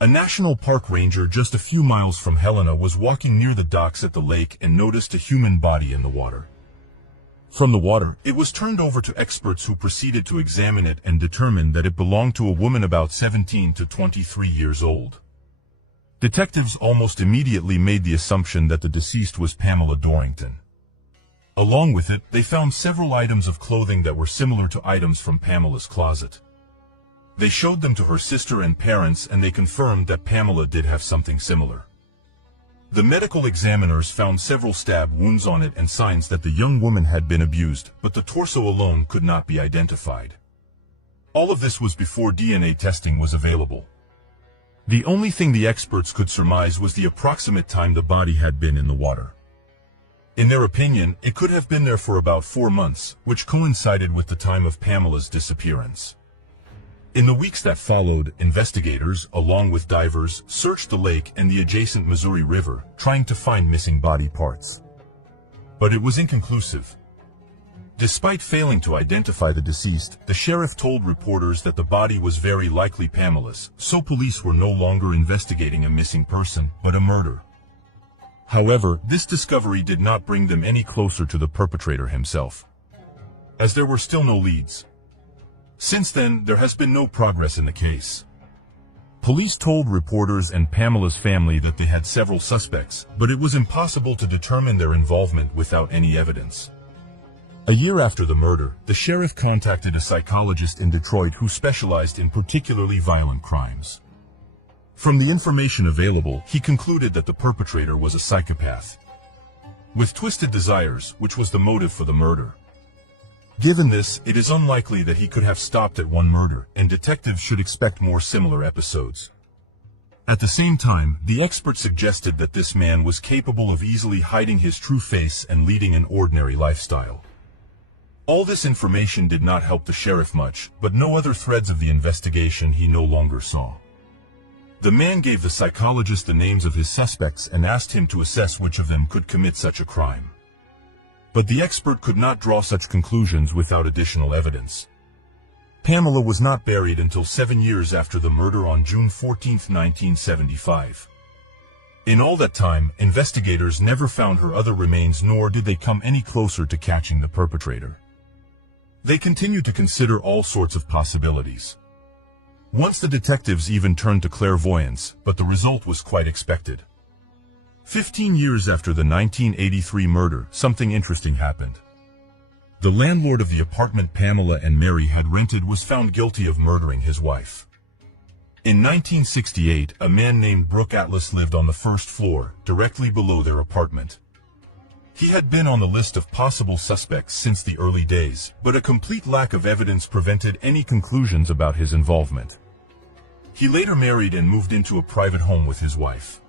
A national park ranger just a few miles from Helena was walking near the docks at the lake and noticed a human body in the water. From the water, it was turned over to experts who proceeded to examine it and determined that it belonged to a woman about 17 to 23 years old. Detectives almost immediately made the assumption that the deceased was Pamela Dorrington. Along with it, they found several items of clothing that were similar to items from Pamela's closet. They showed them to her sister and parents, and they confirmed that Pamela did have something similar. The medical examiners found several stab wounds on it and signs that the young woman had been abused, but the torso alone could not be identified. All of this was before DNA testing was available. The only thing the experts could surmise was the approximate time the body had been in the water. In their opinion, it could have been there for about 4 months, which coincided with the time of Pamela's disappearance. In the weeks that followed, investigators, along with divers, searched the lake and the adjacent Missouri River, trying to find missing body parts. But it was inconclusive. Despite failing to identify the deceased, the sheriff told reporters that the body was very likely Pamela's, so police were no longer investigating a missing person, but a murder. However, this discovery did not bring them any closer to the perpetrator himself, as there were still no leads. Since then, there has been no progress in the case. Police told reporters and Pamela's family that they had several suspects, but it was impossible to determine their involvement without any evidence. A year after the murder, the sheriff contacted a psychologist in Detroit who specialized in particularly violent crimes. From the information available, he concluded that the perpetrator was a psychopath. with twisted desires, which was the motive for the murder. Given this, it is unlikely that he could have stopped at one murder, and detectives should expect more similar episodes. At the same time, the expert suggested that this man was capable of easily hiding his true face and leading an ordinary lifestyle. All this information did not help the sheriff much, but no other threads of the investigation he no longer saw. The man gave the psychologist the names of his suspects and asked him to assess which of them could commit such a crime. But the expert could not draw such conclusions without additional evidence. Pamela was not buried until 7 years after the murder on June 14, 1975. In all that time, investigators never found her other remains, nor did they come any closer to catching the perpetrator. They continued to consider all sorts of possibilities. Once the detectives even turned to clairvoyance, but the result was quite expected. 15 years after the 1983 murder, something interesting happened. The landlord of the apartment Pamela and Mary had rented was found guilty of murdering his wife. In 1968, a man named Brooke Atlas lived on the first floor, directly below their apartment. He had been on the list of possible suspects since the early days, but a complete lack of evidence prevented any conclusions about his involvement. He later married and moved into a private home with his wife.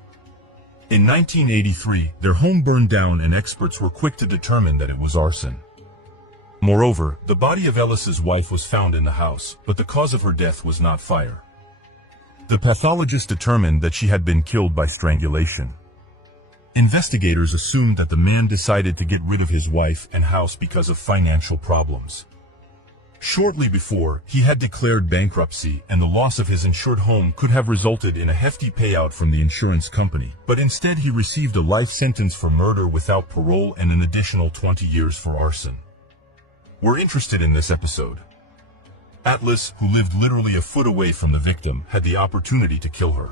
In 1983, their home burned down and experts were quick to determine that it was arson. Moreover, the body of Ellis's wife was found in the house, but the cause of her death was not fire. The pathologist determined that she had been killed by strangulation. Investigators assumed that the man decided to get rid of his wife and house because of financial problems. Shortly before, he had declared bankruptcy, and the loss of his insured home could have resulted in a hefty payout from the insurance company, but instead he received a life sentence for murder without parole and an additional 20 years for arson. We're interested in this episode. Atlas, who lived literally a foot away from the victim, had the opportunity to kill her.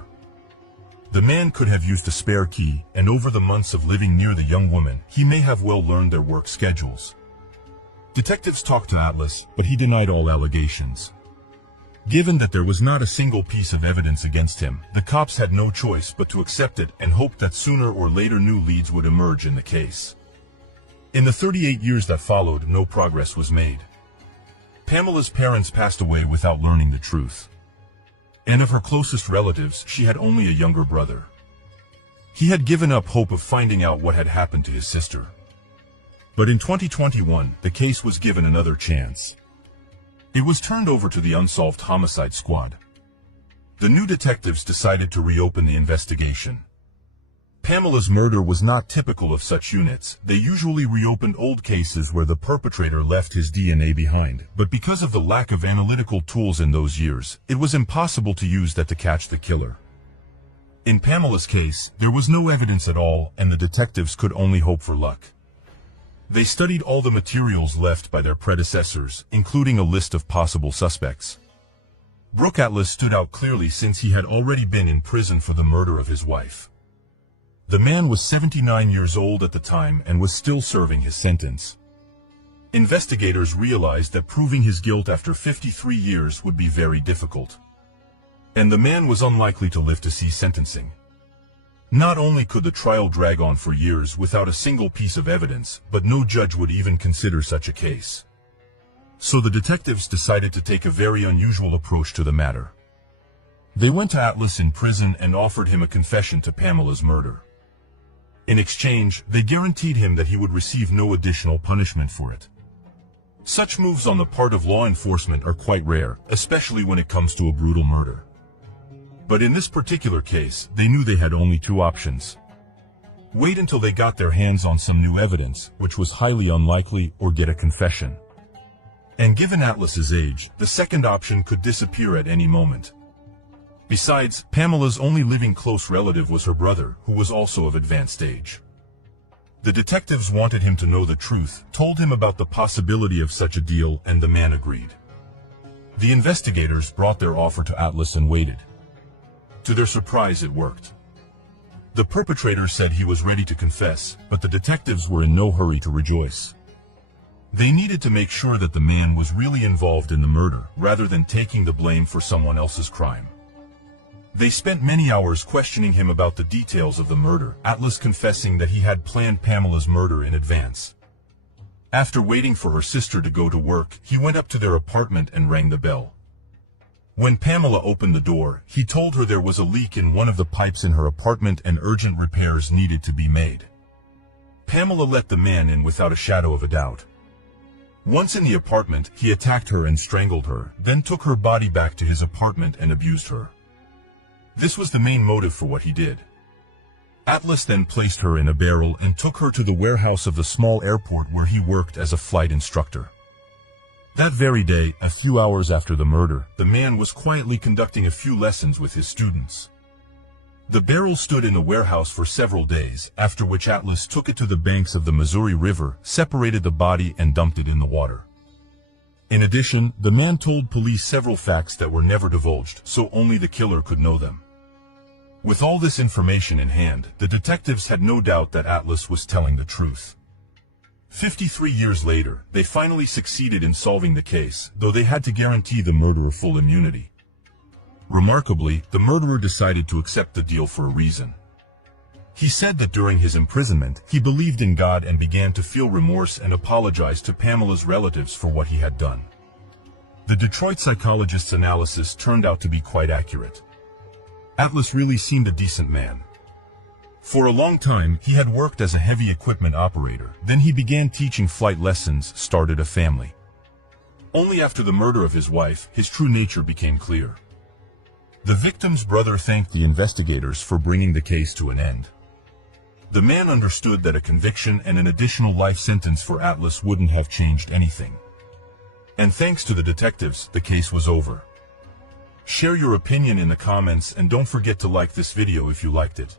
The man could have used a spare key, and over the months of living near the young woman, he may have well learned their work schedules. Detectives talked to Atlas, but he denied all allegations. Given that there was not a single piece of evidence against him, the cops had no choice but to accept it and hope that sooner or later new leads would emerge in the case. In the 38 years that followed, no progress was made. Pamela's parents passed away without learning the truth. And of her closest relatives, she had only a younger brother. He had given up hope of finding out what had happened to his sister. But in 2021, the case was given another chance. It was turned over to the Unsolved Homicide Squad. The new detectives decided to reopen the investigation. Pamela's murder was not typical of such units. They usually reopened old cases where the perpetrator left his DNA behind, but because of the lack of analytical tools in those years, it was impossible to use that to catch the killer. In Pamela's case, there was no evidence at all, and the detectives could only hope for luck. They studied all the materials left by their predecessors, including a list of possible suspects. Brooke Atlas stood out clearly since he had already been in prison for the murder of his wife. The man was 79 years old at the time and was still serving his sentence. Investigators realized that proving his guilt after 53 years would be very difficult. And the man was unlikely to live to see sentencing. Not only could the trial drag on for years without a single piece of evidence, but no judge would even consider such a case. So the detectives decided to take a very unusual approach to the matter. They went to Atlas in prison and offered him a confession to Pamela's murder. In exchange, they guaranteed him that he would receive no additional punishment for it. Such moves on the part of law enforcement are quite rare, especially when it comes to a brutal murder. But in this particular case, they knew they had only two options. Wait until they got their hands on some new evidence, which was highly unlikely, or get a confession. And given Atlas's age, the second option could disappear at any moment. Besides, Pamela's only living close relative was her brother, who was also of advanced age. The detectives wanted him to know the truth, told him about the possibility of such a deal, and the man agreed. The investigators brought their offer to Atlas and waited. To their surprise, it worked. The perpetrator said he was ready to confess, but the detectives were in no hurry to rejoice. They needed to make sure that the man was really involved in the murder, rather than taking the blame for someone else's crime. They spent many hours questioning him about the details of the murder, Atlas confessing that he had planned Pamela's murder in advance. After waiting for her sister to go to work, he went up to their apartment and rang the bell. When Pamela opened the door, he told her there was a leak in one of the pipes in her apartment and urgent repairs needed to be made. Pamela let the man in without a shadow of a doubt. Once in the apartment, he attacked her and strangled her, then took her body back to his apartment and abused her. This was the main motive for what he did. Atlas then placed her in a barrel and took her to the warehouse of the small airport where he worked as a flight instructor. That very day, a few hours after the murder, the man was quietly conducting a few lessons with his students. The barrel stood in the warehouse for several days, after which Atlas took it to the banks of the Missouri River, separated the body and dumped it in the water. In addition, the man told police several facts that were never divulged, so only the killer could know them. With all this information in hand, the detectives had no doubt that Atlas was telling the truth. 53 years later, they finally succeeded in solving the case, though they had to guarantee the murderer full immunity. Remarkably, the murderer decided to accept the deal for a reason. He said that during his imprisonment, he believed in God and began to feel remorse and apologized to Pamela's relatives for what he had done. The Detroit psychologist's analysis turned out to be quite accurate. Atlas really seemed a decent man. For a long time, he had worked as a heavy equipment operator, then he began teaching flight lessons, started a family. Only after the murder of his wife, his true nature became clear. The victim's brother thanked the investigators for bringing the case to an end. The man understood that a conviction and an additional life sentence for Atlas wouldn't have changed anything. And thanks to the detectives, the case was over. Share your opinion in the comments and don't forget to like this video if you liked it.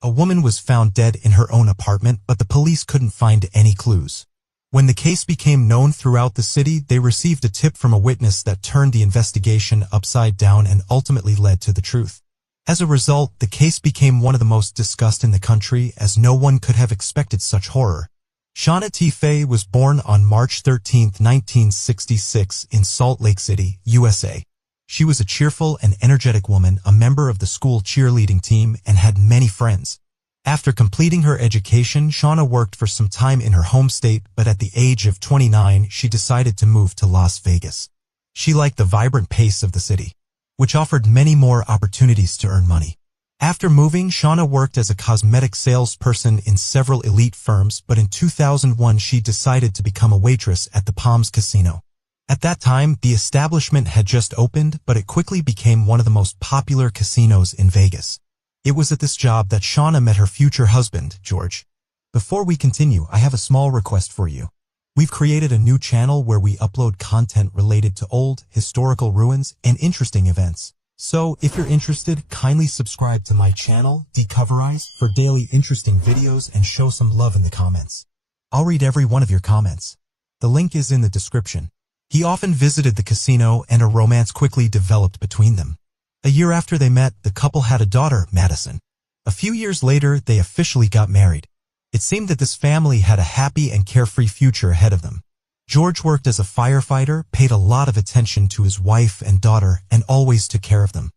A woman was found dead in her own apartment, but the police couldn't find any clues. When the case became known throughout the city, they received a tip from a witness that turned the investigation upside down and ultimately led to the truth. As a result, the case became one of the most discussed in the country, as no one could have expected such horror. Shauna T. Fay was born on March 13, 1966 in Salt Lake City, USA. She was a cheerful and energetic woman, a member of the school cheerleading team, and had many friends. After completing her education, Shauna worked for some time in her home state, but at the age of 29, she decided to move to Las Vegas. She liked the vibrant pace of the city, which offered many more opportunities to earn money. After moving, Shauna worked as a cosmetic salesperson in several elite firms, but in 2001 she decided to become a waitress at the Palms Casino. At that time, the establishment had just opened, but it quickly became one of the most popular casinos in Vegas. It was at this job that Shauna met her future husband, George. Before we continue, I have a small request for you. We've created a new channel where we upload content related to old, historical ruins and interesting events. So, if you're interested, kindly subscribe to my channel, Decoverize, for daily interesting videos and show some love in the comments. I'll read every one of your comments. The link is in the description. He often visited the casino and a romance quickly developed between them. A year after they met, the couple had a daughter, Madison. A few years later, they officially got married. It seemed that this family had a happy and carefree future ahead of them. George worked as a firefighter, paid a lot of attention to his wife and daughter, and always took care of them.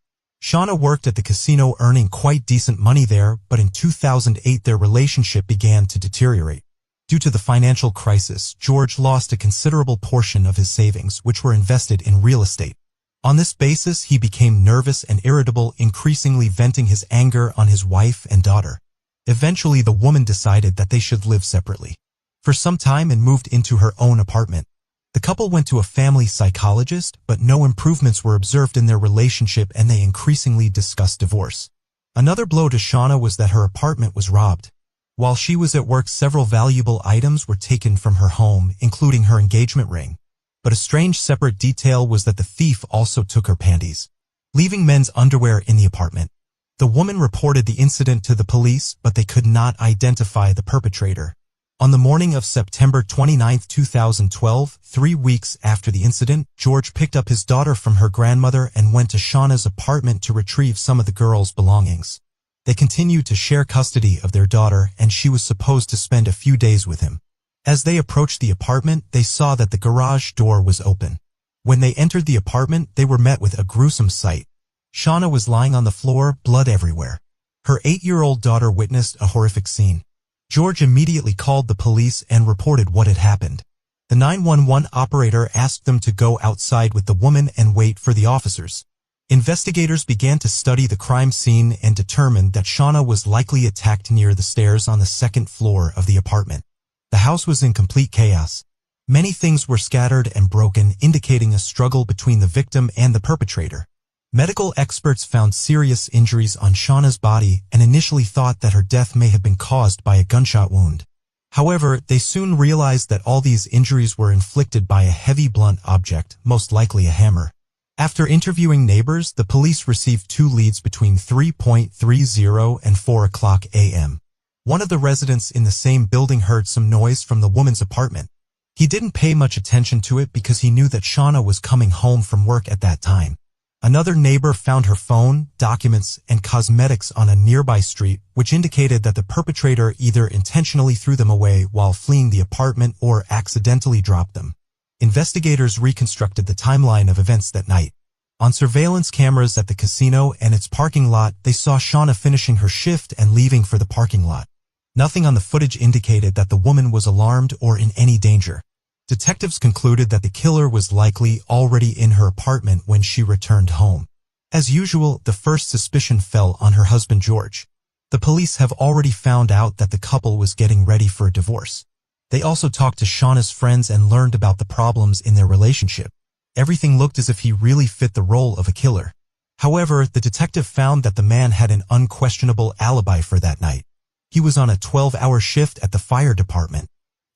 Shauna worked at the casino earning quite decent money there, but in 2008 their relationship began to deteriorate. Due to the financial crisis, George lost a considerable portion of his savings, which were invested in real estate. On this basis, he became nervous and irritable, increasingly venting his anger on his wife and daughter. Eventually, the woman decided that they should live separately for some time and moved into her own apartment. The couple went to a family psychologist, but no improvements were observed in their relationship and they increasingly discussed divorce. Another blow to Shauna was that her apartment was robbed. While she was at work, several valuable items were taken from her home, including her engagement ring. But a strange separate detail was that the thief also took her panties, leaving men's underwear in the apartment. The woman reported the incident to the police, but they could not identify the perpetrator. On the morning of September 29, 2012, 3 weeks after the incident, George picked up his daughter from her grandmother and went to Shauna's apartment to retrieve some of the girl's belongings. They continued to share custody of their daughter, and she was supposed to spend a few days with him. As they approached the apartment, they saw that the garage door was open. When they entered the apartment, they were met with a gruesome sight. Shauna was lying on the floor, blood everywhere. Her 8-year-old daughter witnessed a horrific scene. George immediately called the police and reported what had happened. The 911 operator asked them to go outside with the woman and wait for the officers. Investigators began to study the crime scene and determined that Shauna was likely attacked near the stairs on the second floor of the apartment. The house was in complete chaos. Many things were scattered and broken, indicating a struggle between the victim and the perpetrator. Medical experts found serious injuries on Shauna's body and initially thought that her death may have been caused by a gunshot wound. However, they soon realized that all these injuries were inflicted by a heavy blunt object, most likely a hammer. After interviewing neighbors, the police received 2 leads between 3:30 and 4 o'clock a.m. One of the residents in the same building heard some noise from the woman's apartment. He didn't pay much attention to it because he knew that Shauna was coming home from work at that time. Another neighbor found her phone, documents, and cosmetics on a nearby street, which indicated that the perpetrator either intentionally threw them away while fleeing the apartment or accidentally dropped them. Investigators reconstructed the timeline of events that night. On surveillance cameras at the casino and its parking lot, they saw Shauna finishing her shift and leaving for the parking lot. Nothing on the footage indicated that the woman was alarmed or in any danger. Detectives concluded that the killer was likely already in her apartment when she returned home. As usual, the first suspicion fell on her husband George. The police have already found out that the couple was getting ready for a divorce. They also talked to Shauna's friends and learned about the problems in their relationship. Everything looked as if he really fit the role of a killer. However, the detective found that the man had an unquestionable alibi for that night. He was on a 12-hour shift at the fire department.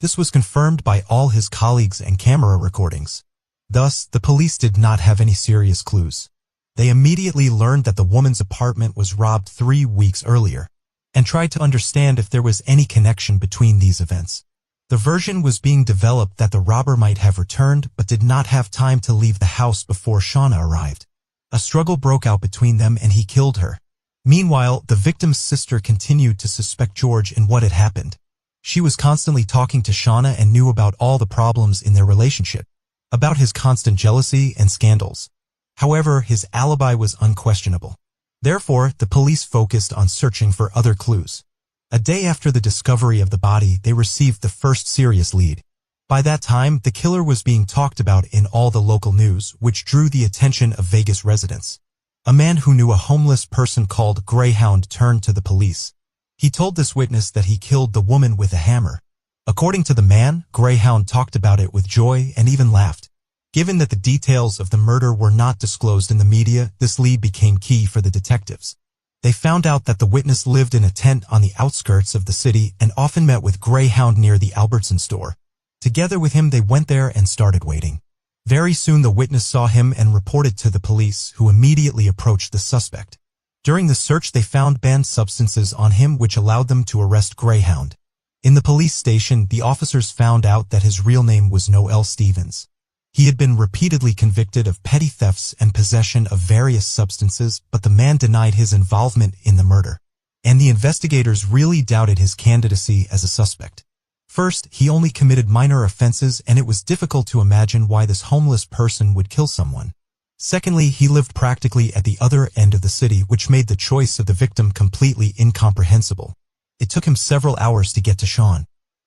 This was confirmed by all his colleagues and camera recordings. Thus, the police did not have any serious clues. They immediately learned that the woman's apartment was robbed 3 weeks earlier, and tried to understand if there was any connection between these events. The version was being developed that the robber might have returned but did not have time to leave the house before Shauna arrived. A struggle broke out between them and he killed her. Meanwhile, the victim's sister continued to suspect George in what had happened. She was constantly talking to Shauna and knew about all the problems in their relationship, about his constant jealousy and scandals. However, his alibi was unquestionable. Therefore, the police focused on searching for other clues. A day after the discovery of the body, they received the first serious lead. By that time, the killer was being talked about in all the local news, which drew the attention of Vegas residents. A man who knew a homeless person called Greyhound turned to the police. He told this witness that he killed the woman with a hammer. According to the man, Greyhound talked about it with joy and even laughed. Given that the details of the murder were not disclosed in the media, this lead became key for the detectives. They found out that the witness lived in a tent on the outskirts of the city and often met with Greyhound near the Albertson store. Together with him, they went there and started waiting. Very soon, the witness saw him and reported to the police, who immediately approached the suspect. During the search, they found banned substances on him which allowed them to arrest Greyhound. In the police station, the officers found out that his real name was Noel Stevens. He had been repeatedly convicted of petty thefts and possession of various substances, but the man denied his involvement in the murder. And the investigators really doubted his candidacy as a suspect. First, he only committed minor offenses, and it was difficult to imagine why this homeless person would kill someone. Secondly, he lived practically at the other end of the city, which made the choice of the victim completely incomprehensible. It took him several hours to get to Shauna's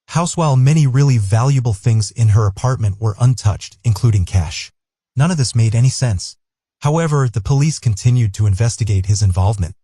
house, while many really valuable things in her apartment were untouched, including cash. None of this made any sense. However, the police continued to investigate his involvement.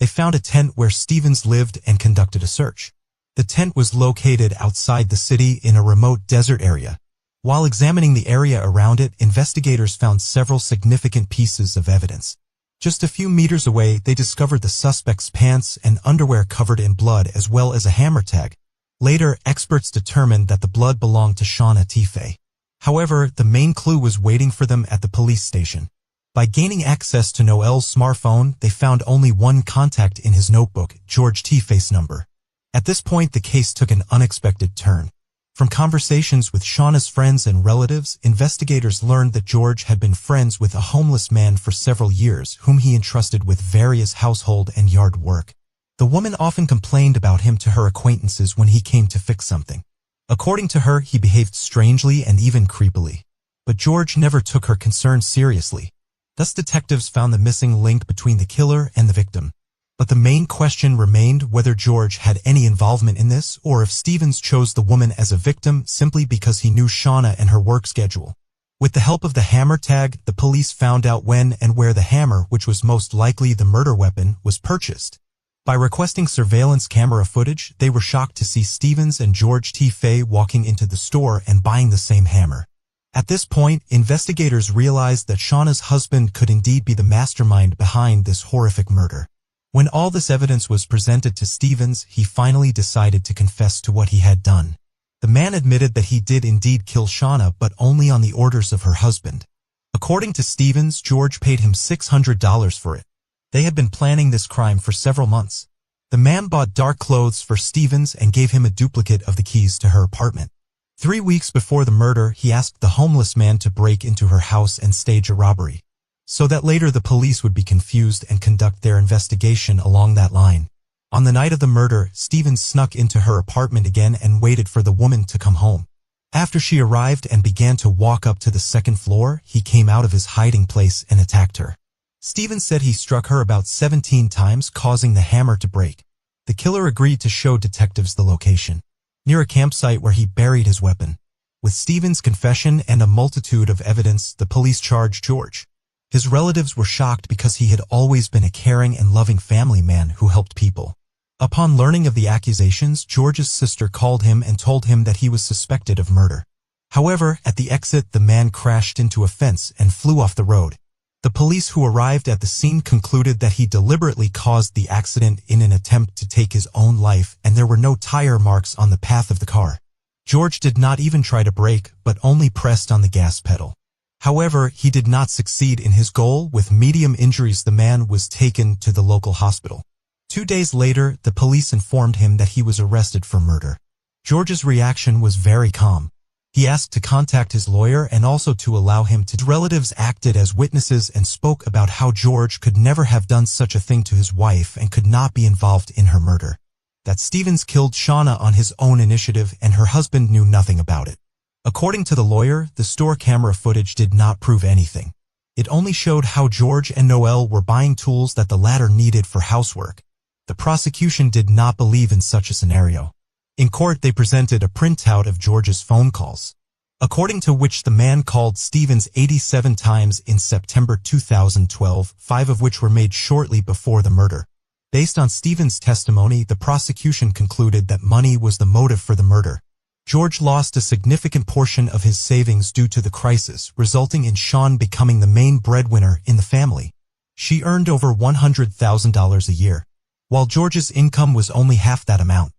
They found a tent where Stevens lived and conducted a search. The tent was located outside the city in a remote desert area. While examining the area around it, investigators found several significant pieces of evidence. Just a few meters away, they discovered the suspect's pants and underwear covered in blood, as well as a hammer tag. Later, experts determined that the blood belonged to Shauna Tife. However, the main clue was waiting for them at the police station. By gaining access to Noel's smartphone, they found only one contact in his notebook, George Tife's number. At this point, the case took an unexpected turn. From conversations with Shauna's friends and relatives, investigators learned that George had been friends with a homeless man for several years, whom he entrusted with various household and yard work. The woman often complained about him to her acquaintances when he came to fix something. According to her, he behaved strangely and even creepily. But George never took her concerns seriously. Thus detectives found the missing link between the killer and the victim. But the main question remained whether George had any involvement in this or if Stevens chose the woman as a victim simply because he knew Shauna and her work schedule. With the help of the hammer tag, the police found out when and where the hammer, which was most likely the murder weapon, was purchased. By requesting surveillance camera footage, they were shocked to see Stevens and George T. Fay walking into the store and buying the same hammer. At this point, investigators realized that Shauna's husband could indeed be the mastermind behind this horrific murder. When all this evidence was presented to Stevens, he finally decided to confess to what he had done. The man admitted that he did indeed kill Shauna, but only on the orders of her husband. According to Stevens, George paid him $600 for it. They had been planning this crime for several months. The man bought dark clothes for Stevens and gave him a duplicate of the keys to her apartment. 3 weeks before the murder, he asked the homeless man to break into her house and stage a robbery, so that later the police would be confused and conduct their investigation along that line. On the night of the murder, Stevens snuck into her apartment again and waited for the woman to come home. After she arrived and began to walk up to the second floor, he came out of his hiding place and attacked her. Stevens said he struck her about 17 times, causing the hammer to break. The killer agreed to show detectives the location, near a campsite where he buried his weapon. With Stevens' confession and a multitude of evidence, the police charged George. His relatives were shocked because he had always been a caring and loving family man who helped people. Upon learning of the accusations, George's sister called him and told him that he was suspected of murder. However, at the exit, the man crashed into a fence and flew off the road. The police who arrived at the scene concluded that he deliberately caused the accident in an attempt to take his own life, and there were no tire marks on the path of the car. George did not even try to brake, but only pressed on the gas pedal. However, he did not succeed in his goal. With medium injuries, the man was taken to the local hospital. 2 days later, the police informed him that he was arrested for murder. George's reaction was very calm. He asked to contact his lawyer and also to allow him to. Relatives acted as witnesses and spoke about how George could never have done such a thing to his wife and could not be involved in her murder. That Stevens killed Shauna on his own initiative and her husband knew nothing about it. According to the lawyer, the store camera footage did not prove anything. It only showed how George and Noelle were buying tools that the latter needed for housework. The prosecution did not believe in such a scenario. In court, they presented a printout of George's phone calls, according to which the man called Stevens 87 times in September 2012, 5 of which were made shortly before the murder. Based on Stevens' testimony, the prosecution concluded that money was the motive for the murder. George lost a significant portion of his savings due to the crisis, resulting in Shaun becoming the main breadwinner in the family. She earned over $100,000 a year, while George's income was only half that amount.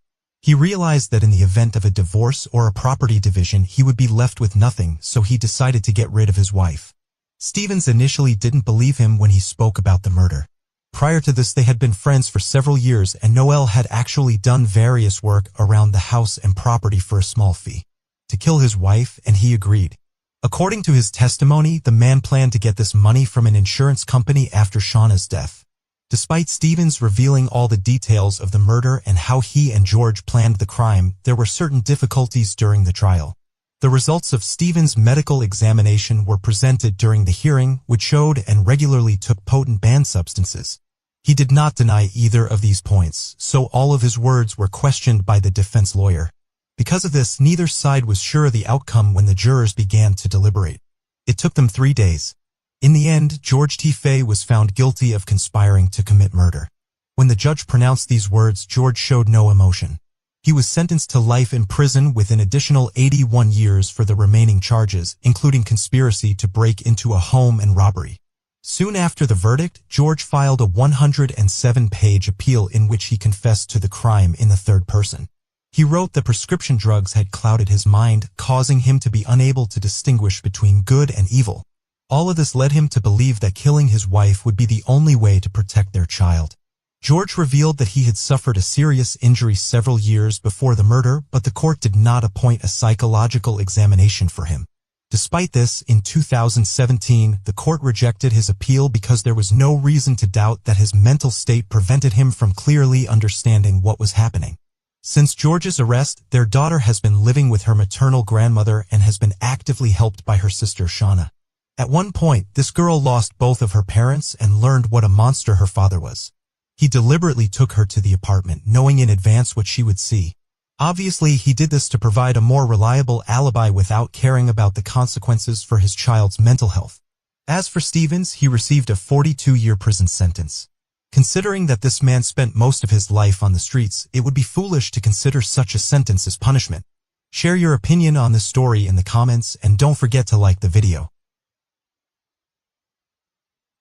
He realized that in the event of a divorce or a property division, he would be left with nothing, so he decided to get rid of his wife. Stevens initially didn't believe him when he spoke about the murder. Prior to this, they had been friends for several years, and Noelle had actually done various work around the house and property for a small fee to kill his wife, and he agreed. According to his testimony, the man planned to get this money from an insurance company after Shauna's death. Despite Stevens revealing all the details of the murder and how he and George planned the crime, there were certain difficulties during the trial. The results of Stevens' medical examination were presented during the hearing, which showed and regularly took potent banned substances. He did not deny either of these points, so all of his words were questioned by the defense lawyer. Because of this, neither side was sure of the outcome when the jurors began to deliberate. It took them 3 days. In the end, George T. Fay was found guilty of conspiring to commit murder. When the judge pronounced these words, George showed no emotion. He was sentenced to life in prison with an additional 81 years for the remaining charges, including conspiracy to break into a home and robbery. Soon after the verdict, George filed a 107-page appeal in which he confessed to the crime in the third person. He wrote that prescription drugs had clouded his mind, causing him to be unable to distinguish between good and evil. All of this led him to believe that killing his wife would be the only way to protect their child. George revealed that he had suffered a serious injury several years before the murder, but the court did not appoint a psychological examination for him. Despite this, in 2017, the court rejected his appeal because there was no reason to doubt that his mental state prevented him from clearly understanding what was happening. Since George's arrest, their daughter has been living with her maternal grandmother and has been actively helped by her sister Shauna. At one point, this girl lost both of her parents and learned what a monster her father was. He deliberately took her to the apartment, knowing in advance what she would see. Obviously, he did this to provide a more reliable alibi without caring about the consequences for his child's mental health. As for Stevens, he received a 42-year prison sentence. Considering that this man spent most of his life on the streets, it would be foolish to consider such a sentence as punishment. Share your opinion on this story in the comments and don't forget to like the video.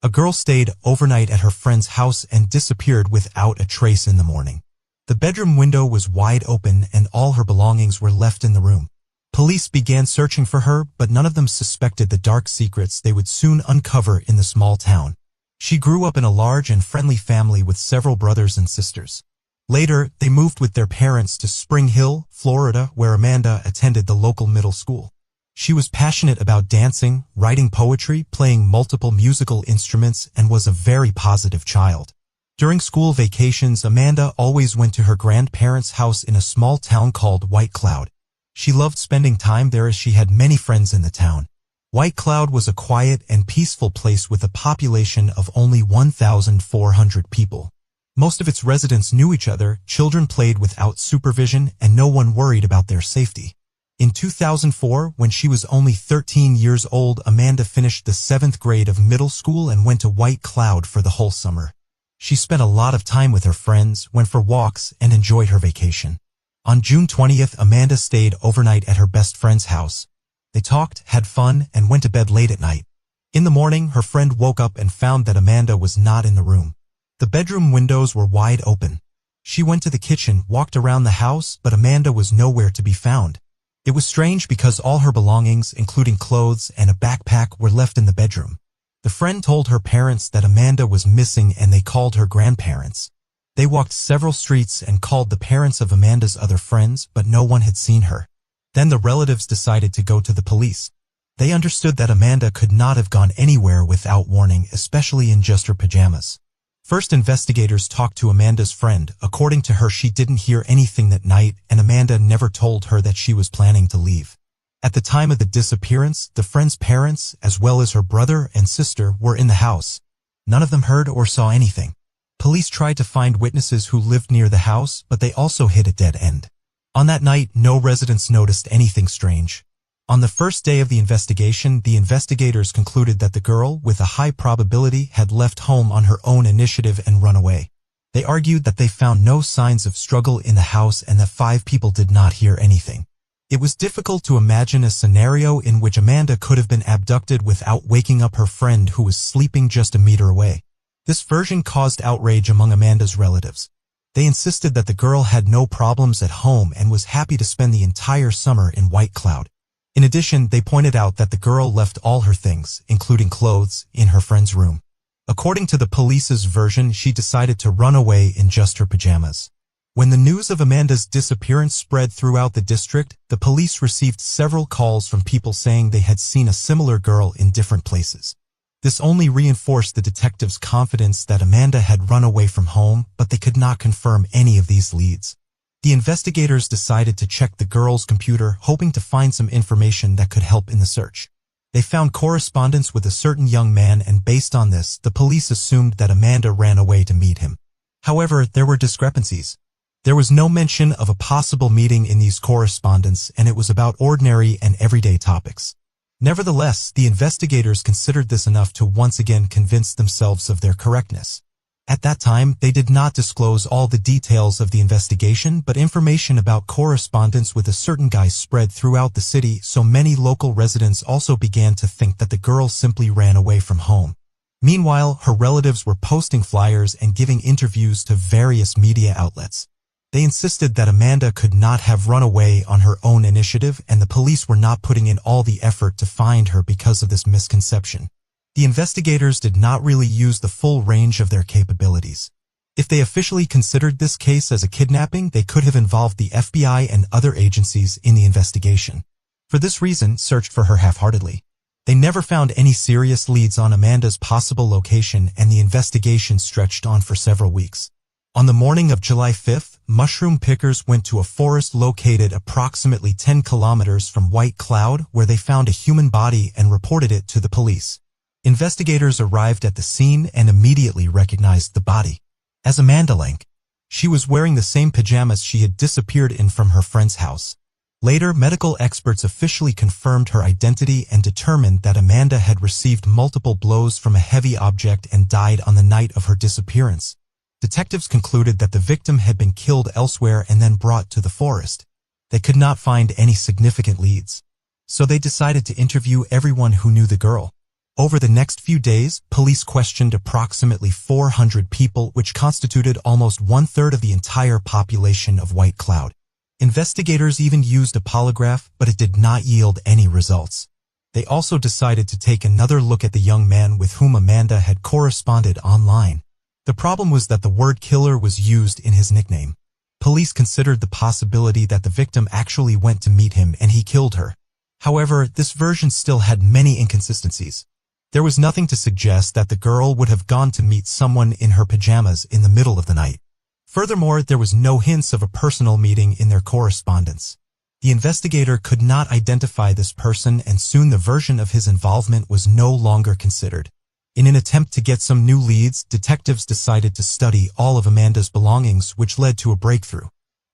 A girl stayed overnight at her friend's house and disappeared without a trace in the morning. The bedroom window was wide open and all her belongings were left in the room. Police began searching for her, but none of them suspected the dark secrets they would soon uncover in the small town. She grew up in a large and friendly family with several brothers and sisters. Later, they moved with their parents to Spring Hill, Florida, where Amanda attended the local middle school. She was passionate about dancing, writing poetry, playing multiple musical instruments, and was a very positive child. During school vacations, Amanda always went to her grandparents' house in a small town called White Cloud. She loved spending time there as she had many friends in the town. White Cloud was a quiet and peaceful place with a population of only 1,400 people. Most of its residents knew each other, children played without supervision, and no one worried about their safety. In 2004, when she was only 13 years old, Amanda finished the 7th grade of middle school and went to White Cloud for the whole summer. She spent a lot of time with her friends, went for walks, and enjoyed her vacation. On June 20th, Amanda stayed overnight at her best friend's house. They talked, had fun, and went to bed late at night. In the morning, her friend woke up and found that Amanda was not in the room. The bedroom windows were wide open. She went to the kitchen, walked around the house, but Amanda was nowhere to be found. It was strange because all her belongings, including clothes and a backpack, were left in the bedroom. The friend told her parents that Amanda was missing and they called her grandparents. They walked several streets and called the parents of Amanda's other friends, but no one had seen her. Then the relatives decided to go to the police. They understood that Amanda could not have gone anywhere without warning, especially in just her pajamas. First, investigators talked to Amanda's friend. According to her, she didn't hear anything that night, and Amanda never told her that she was planning to leave. At the time of the disappearance, the friend's parents, as well as her brother and sister, were in the house. None of them heard or saw anything. Police tried to find witnesses who lived near the house, but they also hit a dead end. On that night, no residents noticed anything strange. On the first day of the investigation, the investigators concluded that the girl, with a high probability, had left home on her own initiative and run away. They argued that they found no signs of struggle in the house and that 5 people did not hear anything. It was difficult to imagine a scenario in which Amanda could have been abducted without waking up her friend who was sleeping just a meter away. This version caused outrage among Amanda's relatives. They insisted that the girl had no problems at home and was happy to spend the entire summer in White Cloud. In addition, they pointed out that the girl left all her things, including clothes, in her friend's room. According to the police's version, she decided to run away in just her pajamas. When the news of Amanda's disappearance spread throughout the district, the police received several calls from people saying they had seen a similar girl in different places. This only reinforced the detectives' confidence that Amanda had run away from home, but they could not confirm any of these leads. The investigators decided to check the girl's computer, hoping to find some information that could help in the search. They found correspondence with a certain young man, and based on this, the police assumed that Amanda ran away to meet him. However, there were discrepancies. There was no mention of a possible meeting in these correspondence, and it was about ordinary and everyday topics. Nevertheless, the investigators considered this enough to once again convince themselves of their correctness. At that time, they did not disclose all the details of the investigation, but information about correspondence with a certain guy spread throughout the city, so many local residents also began to think that the girl simply ran away from home. Meanwhile, her relatives were posting flyers and giving interviews to various media outlets. They insisted that Amanda could not have run away on her own initiative, and the police were not putting in all the effort to find her because of this misconception. The investigators did not really use the full range of their capabilities. If they officially considered this case as a kidnapping, they could have involved the FBI and other agencies in the investigation. For this reason, searched for her half-heartedly. They never found any serious leads on Amanda's possible location, and the investigation stretched on for several weeks. On the morning of July 5th, mushroom pickers went to a forest located approximately 10 kilometers from White Cloud where they found a human body and reported it to the police. Investigators arrived at the scene and immediately recognized the body as Amanda Lank. She was wearing the same pajamas she had disappeared in from her friend's house. Later, medical experts officially confirmed her identity and determined that Amanda had received multiple blows from a heavy object and died on the night of her disappearance. Detectives concluded that the victim had been killed elsewhere and then brought to the forest. They could not find any significant leads, so they decided to interview everyone who knew the girl. Over the next few days, police questioned approximately 400 people, which constituted almost one-third of the entire population of White Cloud. Investigators even used a polygraph, but it did not yield any results. They also decided to take another look at the young man with whom Amanda had corresponded online. The problem was that the word killer was used in his nickname. Police considered the possibility that the victim actually went to meet him and he killed her. However, this version still had many inconsistencies. There was nothing to suggest that the girl would have gone to meet someone in her pajamas in the middle of the night. Furthermore, there was no hints of a personal meeting in their correspondence. The investigator could not identify this person, and soon the version of his involvement was no longer considered. In an attempt to get some new leads, detectives decided to study all of Amanda's belongings, which led to a breakthrough.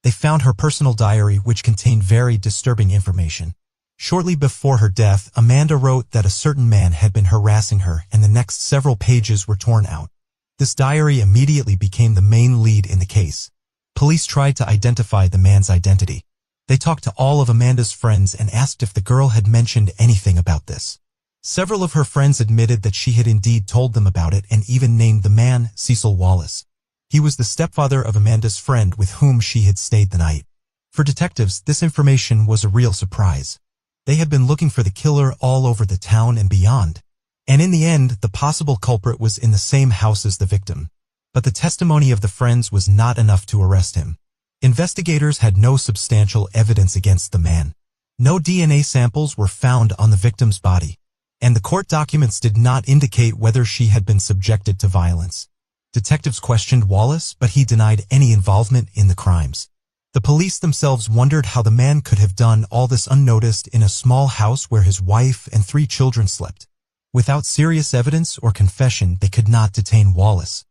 They found her personal diary, which contained very disturbing information. Shortly before her death, Amanda wrote that a certain man had been harassing her, and the next several pages were torn out. This diary immediately became the main lead in the case. Police tried to identify the man's identity. They talked to all of Amanda's friends and asked if the girl had mentioned anything about this. Several of her friends admitted that she had indeed told them about it and even named the man Cecil Wallace. He was the stepfather of Amanda's friend with whom she had stayed the night. For detectives, this information was a real surprise. They had been looking for the killer all over the town and beyond. And in the end, the possible culprit was in the same house as the victim. But the testimony of the friends was not enough to arrest him. Investigators had no substantial evidence against the man. No DNA samples were found on the victim's body, and the court documents did not indicate whether she had been subjected to violence. Detectives questioned Wallace, but he denied any involvement in the crimes. The police themselves wondered how the man could have done all this unnoticed in a small house where his wife and 3 children slept. Without serious evidence or confession, they could not detain Wallace.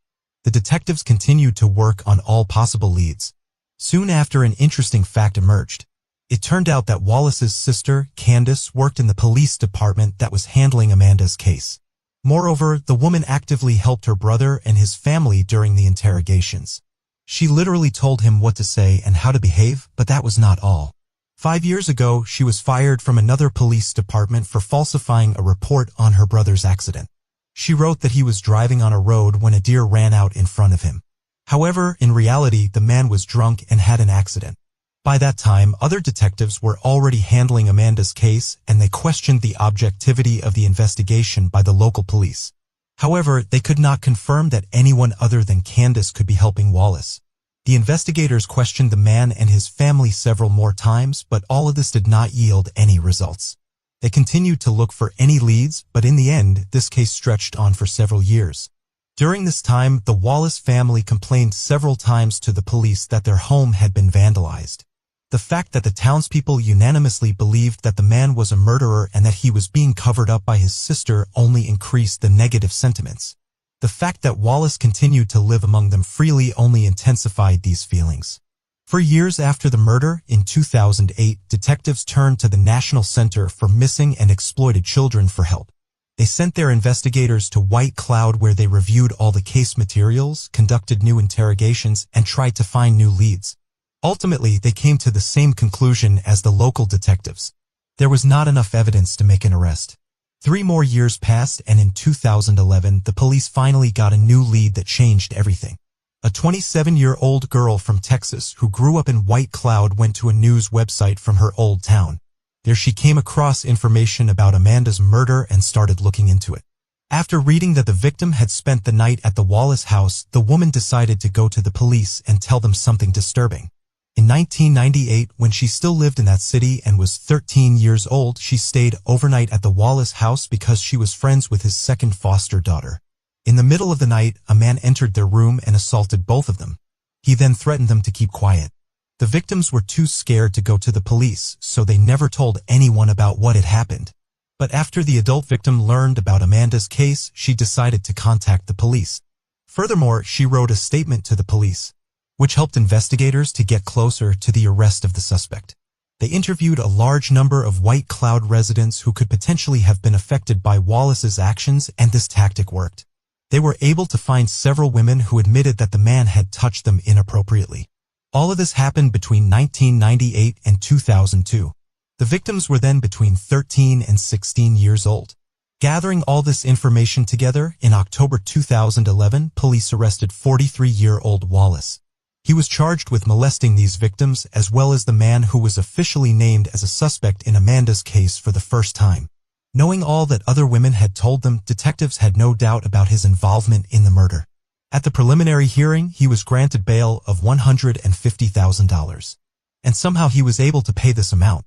The detectives continued to work on all possible leads. Soon after, an interesting fact emerged. It turned out that Wallace's sister, Candace, worked in the police department that was handling Amanda's case. Moreover, the woman actively helped her brother and his family during the interrogations. She literally told him what to say and how to behave, but that was not all. 5 years ago, she was fired from another police department for falsifying a report on her brother's accident. She wrote that he was driving on a road when a deer ran out in front of him. However, in reality, the man was drunk and had an accident. By that time, other detectives were already handling Amanda's case, and they questioned the objectivity of the investigation by the local police. However, they could not confirm that anyone other than Candace could be helping Wallace. The investigators questioned the man and his family several more times, but all of this did not yield any results. They continued to look for any leads, but in the end, this case stretched on for several years. During this time, the Wallace family complained several times to the police that their home had been vandalized. The fact that the townspeople unanimously believed that the man was a murderer and that he was being covered up by his sister only increased the negative sentiments. The fact that Wallace continued to live among them freely only intensified these feelings. For years after the murder, in 2008, detectives turned to the National Center for Missing and Exploited Children for help. They sent their investigators to White Cloud, where they reviewed all the case materials, conducted new interrogations, and tried to find new leads. Ultimately, they came to the same conclusion as the local detectives. There was not enough evidence to make an arrest. 3 more years passed, and in 2011, the police finally got a new lead that changed everything. A 27-year-old girl from Texas who grew up in White Cloud went to a news website from her old town. There she came across information about Amanda's murder and started looking into it. After reading that the victim had spent the night at the Wallace house, the woman decided to go to the police and tell them something disturbing. In 1998, when she still lived in that city and was 13 years old, she stayed overnight at the Wallace house because she was friends with his second foster daughter. In the middle of the night, a man entered their room and assaulted both of them. He then threatened them to keep quiet. The victims were too scared to go to the police, so they never told anyone about what had happened. But after the adult victim learned about Amanda's case, she decided to contact the police. Furthermore, she wrote a statement to the police, which helped investigators to get closer to the arrest of the suspect. They interviewed a large number of White Cloud residents who could potentially have been affected by Wallace's actions, and this tactic worked. They were able to find several women who admitted that the man had touched them inappropriately. All of this happened between 1998 and 2002. The victims were then between 13 and 16 years old. Gathering all this information together, in October 2011, police arrested 43-year-old Wallace. He was charged with molesting these victims as well as the man who was officially named as a suspect in Amanda's case for the first time. Knowing all that other women had told them, detectives had no doubt about his involvement in the murder. At the preliminary hearing, he was granted bail of $150,000. And somehow he was able to pay this amount.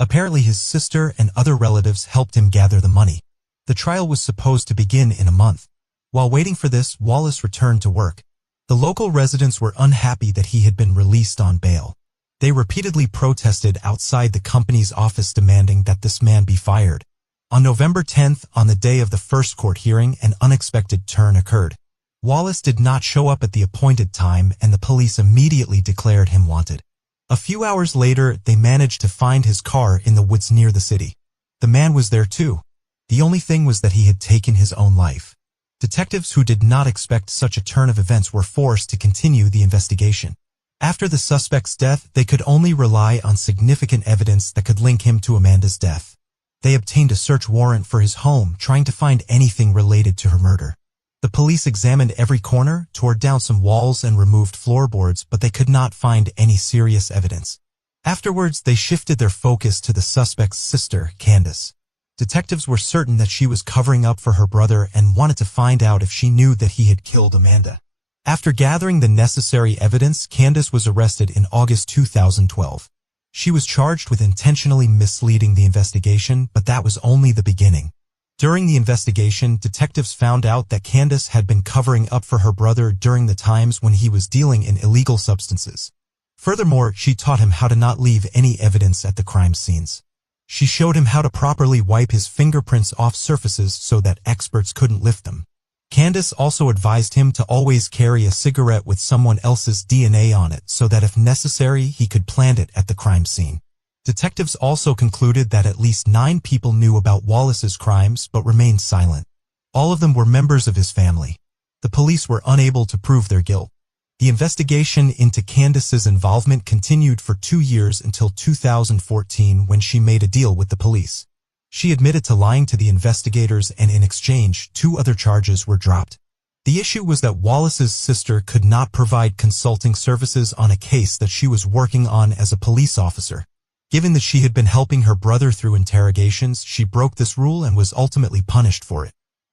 Apparently his sister and other relatives helped him gather the money. The trial was supposed to begin in a month. While waiting for this, Wallace returned to work. The local residents were unhappy that he had been released on bail. They repeatedly protested outside the company's office demanding that this man be fired. On November 10th, on the day of the first court hearing, an unexpected turn occurred. Wallace did not show up at the appointed time, and the police immediately declared him wanted. A few hours later, they managed to find his car in the woods near the city. The man was there too. The only thing was that he had taken his own life. Detectives who did not expect such a turn of events were forced to continue the investigation. After the suspect's death, they could only rely on significant evidence that could link him to Amanda's death. They obtained a search warrant for his home, trying to find anything related to her murder. The police examined every corner, tore down some walls, and removed floorboards, but they could not find any serious evidence. Afterwards, they shifted their focus to the suspect's sister, Candace. Detectives were certain that she was covering up for her brother and wanted to find out if she knew that he had killed Amanda. After gathering the necessary evidence, Candace was arrested in August 2012. She was charged with intentionally misleading the investigation, but that was only the beginning. During the investigation, detectives found out that Candace had been covering up for her brother during the times when he was dealing in illegal substances. Furthermore, she taught him how to not leave any evidence at the crime scenes. She showed him how to properly wipe his fingerprints off surfaces so that experts couldn't lift them. Candace also advised him to always carry a cigarette with someone else's DNA on it so that if necessary, he could plant it at the crime scene. Detectives also concluded that at least 9 people knew about Wallace's crimes but remained silent. All of them were members of his family. The police were unable to prove their guilt. The investigation into Candace's involvement continued for 2 years until 2014 when she made a deal with the police. She admitted to lying to the investigators, and in exchange, 2 other charges were dropped. The issue was that Wallace's sister could not provide consulting services on a case that she was working on as a police officer. Given that she had been helping her brother through interrogations, she broke this rule and was ultimately punished for it.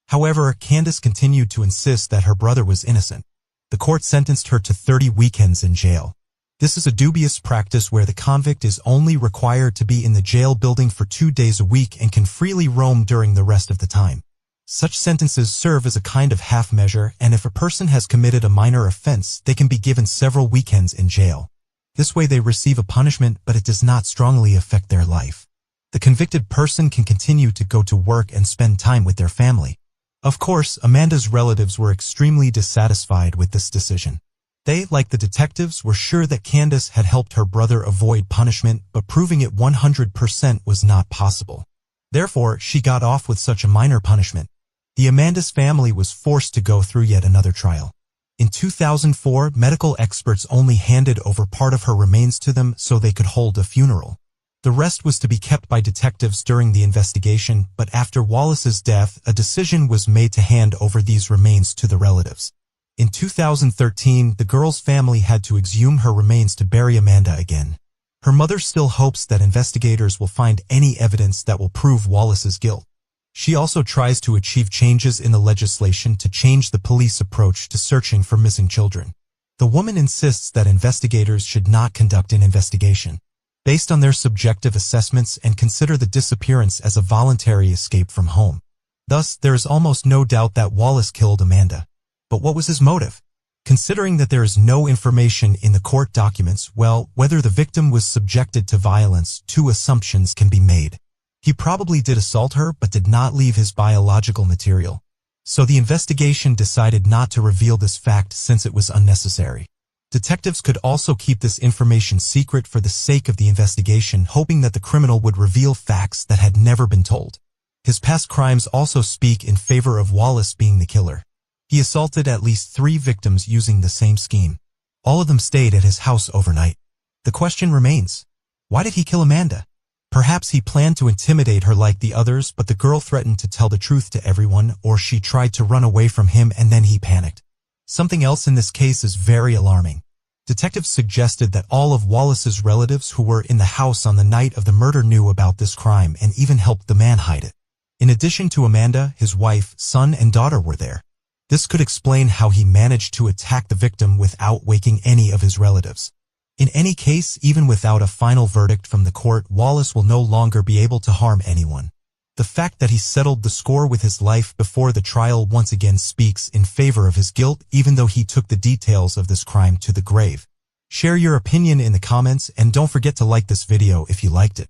However, Candace continued to insist that her brother was innocent. The court sentenced her to 30 weekends in jail. This is a dubious practice where the convict is only required to be in the jail building for 2 days a week and can freely roam during the rest of the time. Such sentences serve as a kind of half measure, and if a person has committed a minor offense, they can be given several weekends in jail. This way they receive a punishment, but it does not strongly affect their life. The convicted person can continue to go to work and spend time with their family. Of course, Amanda's relatives were extremely dissatisfied with this decision. They, like the detectives, were sure that Candace had helped her brother avoid punishment, but proving it 100% was not possible. Therefore, she got off with such a minor punishment. The Amanda's family was forced to go through yet another trial. In 2004, medical experts only handed over part of her remains to them so they could hold a funeral. The rest was to be kept by detectives during the investigation, but after Wallace's death, a decision was made to hand over these remains to the relatives. In 2013, the girl's family had to exhume her remains to bury Amanda again. Her mother still hopes that investigators will find any evidence that will prove Wallace's guilt. She also tries to achieve changes in the legislation to change the police approach to searching for missing children. The woman insists that investigators should not conduct an investigation based on their subjective assessments and consider the disappearance as a voluntary escape from home. Thus, there is almost no doubt that Wallace killed Amanda. But what was his motive? Considering that there is no information in the court documents, well, whether the victim was subjected to violence, two assumptions can be made. He probably did assault her but did not leave his biological material. So the investigation decided not to reveal this fact since it was unnecessary. Detectives could also keep this information secret for the sake of the investigation, hoping that the criminal would reveal facts that had never been told. His past crimes also speak in favor of Wallace being the killer. He assaulted at least 3 victims using the same scheme. All of them stayed at his house overnight. The question remains, why did he kill Amanda? Perhaps he planned to intimidate her like the others, but the girl threatened to tell the truth to everyone, or she tried to run away from him and then he panicked. Something else in this case is very alarming. Detectives suggested that all of Wallace's relatives who were in the house on the night of the murder knew about this crime and even helped the man hide it. In addition to Amanda, his wife, son, and daughter were there. This could explain how he managed to attack the victim without waking any of his relatives. In any case, even without a final verdict from the court, Wallace will no longer be able to harm anyone. The fact that he settled the score with his life before the trial once again speaks in favor of his guilt, even though he took the details of this crime to the grave. Share your opinion in the comments and don't forget to like this video if you liked it.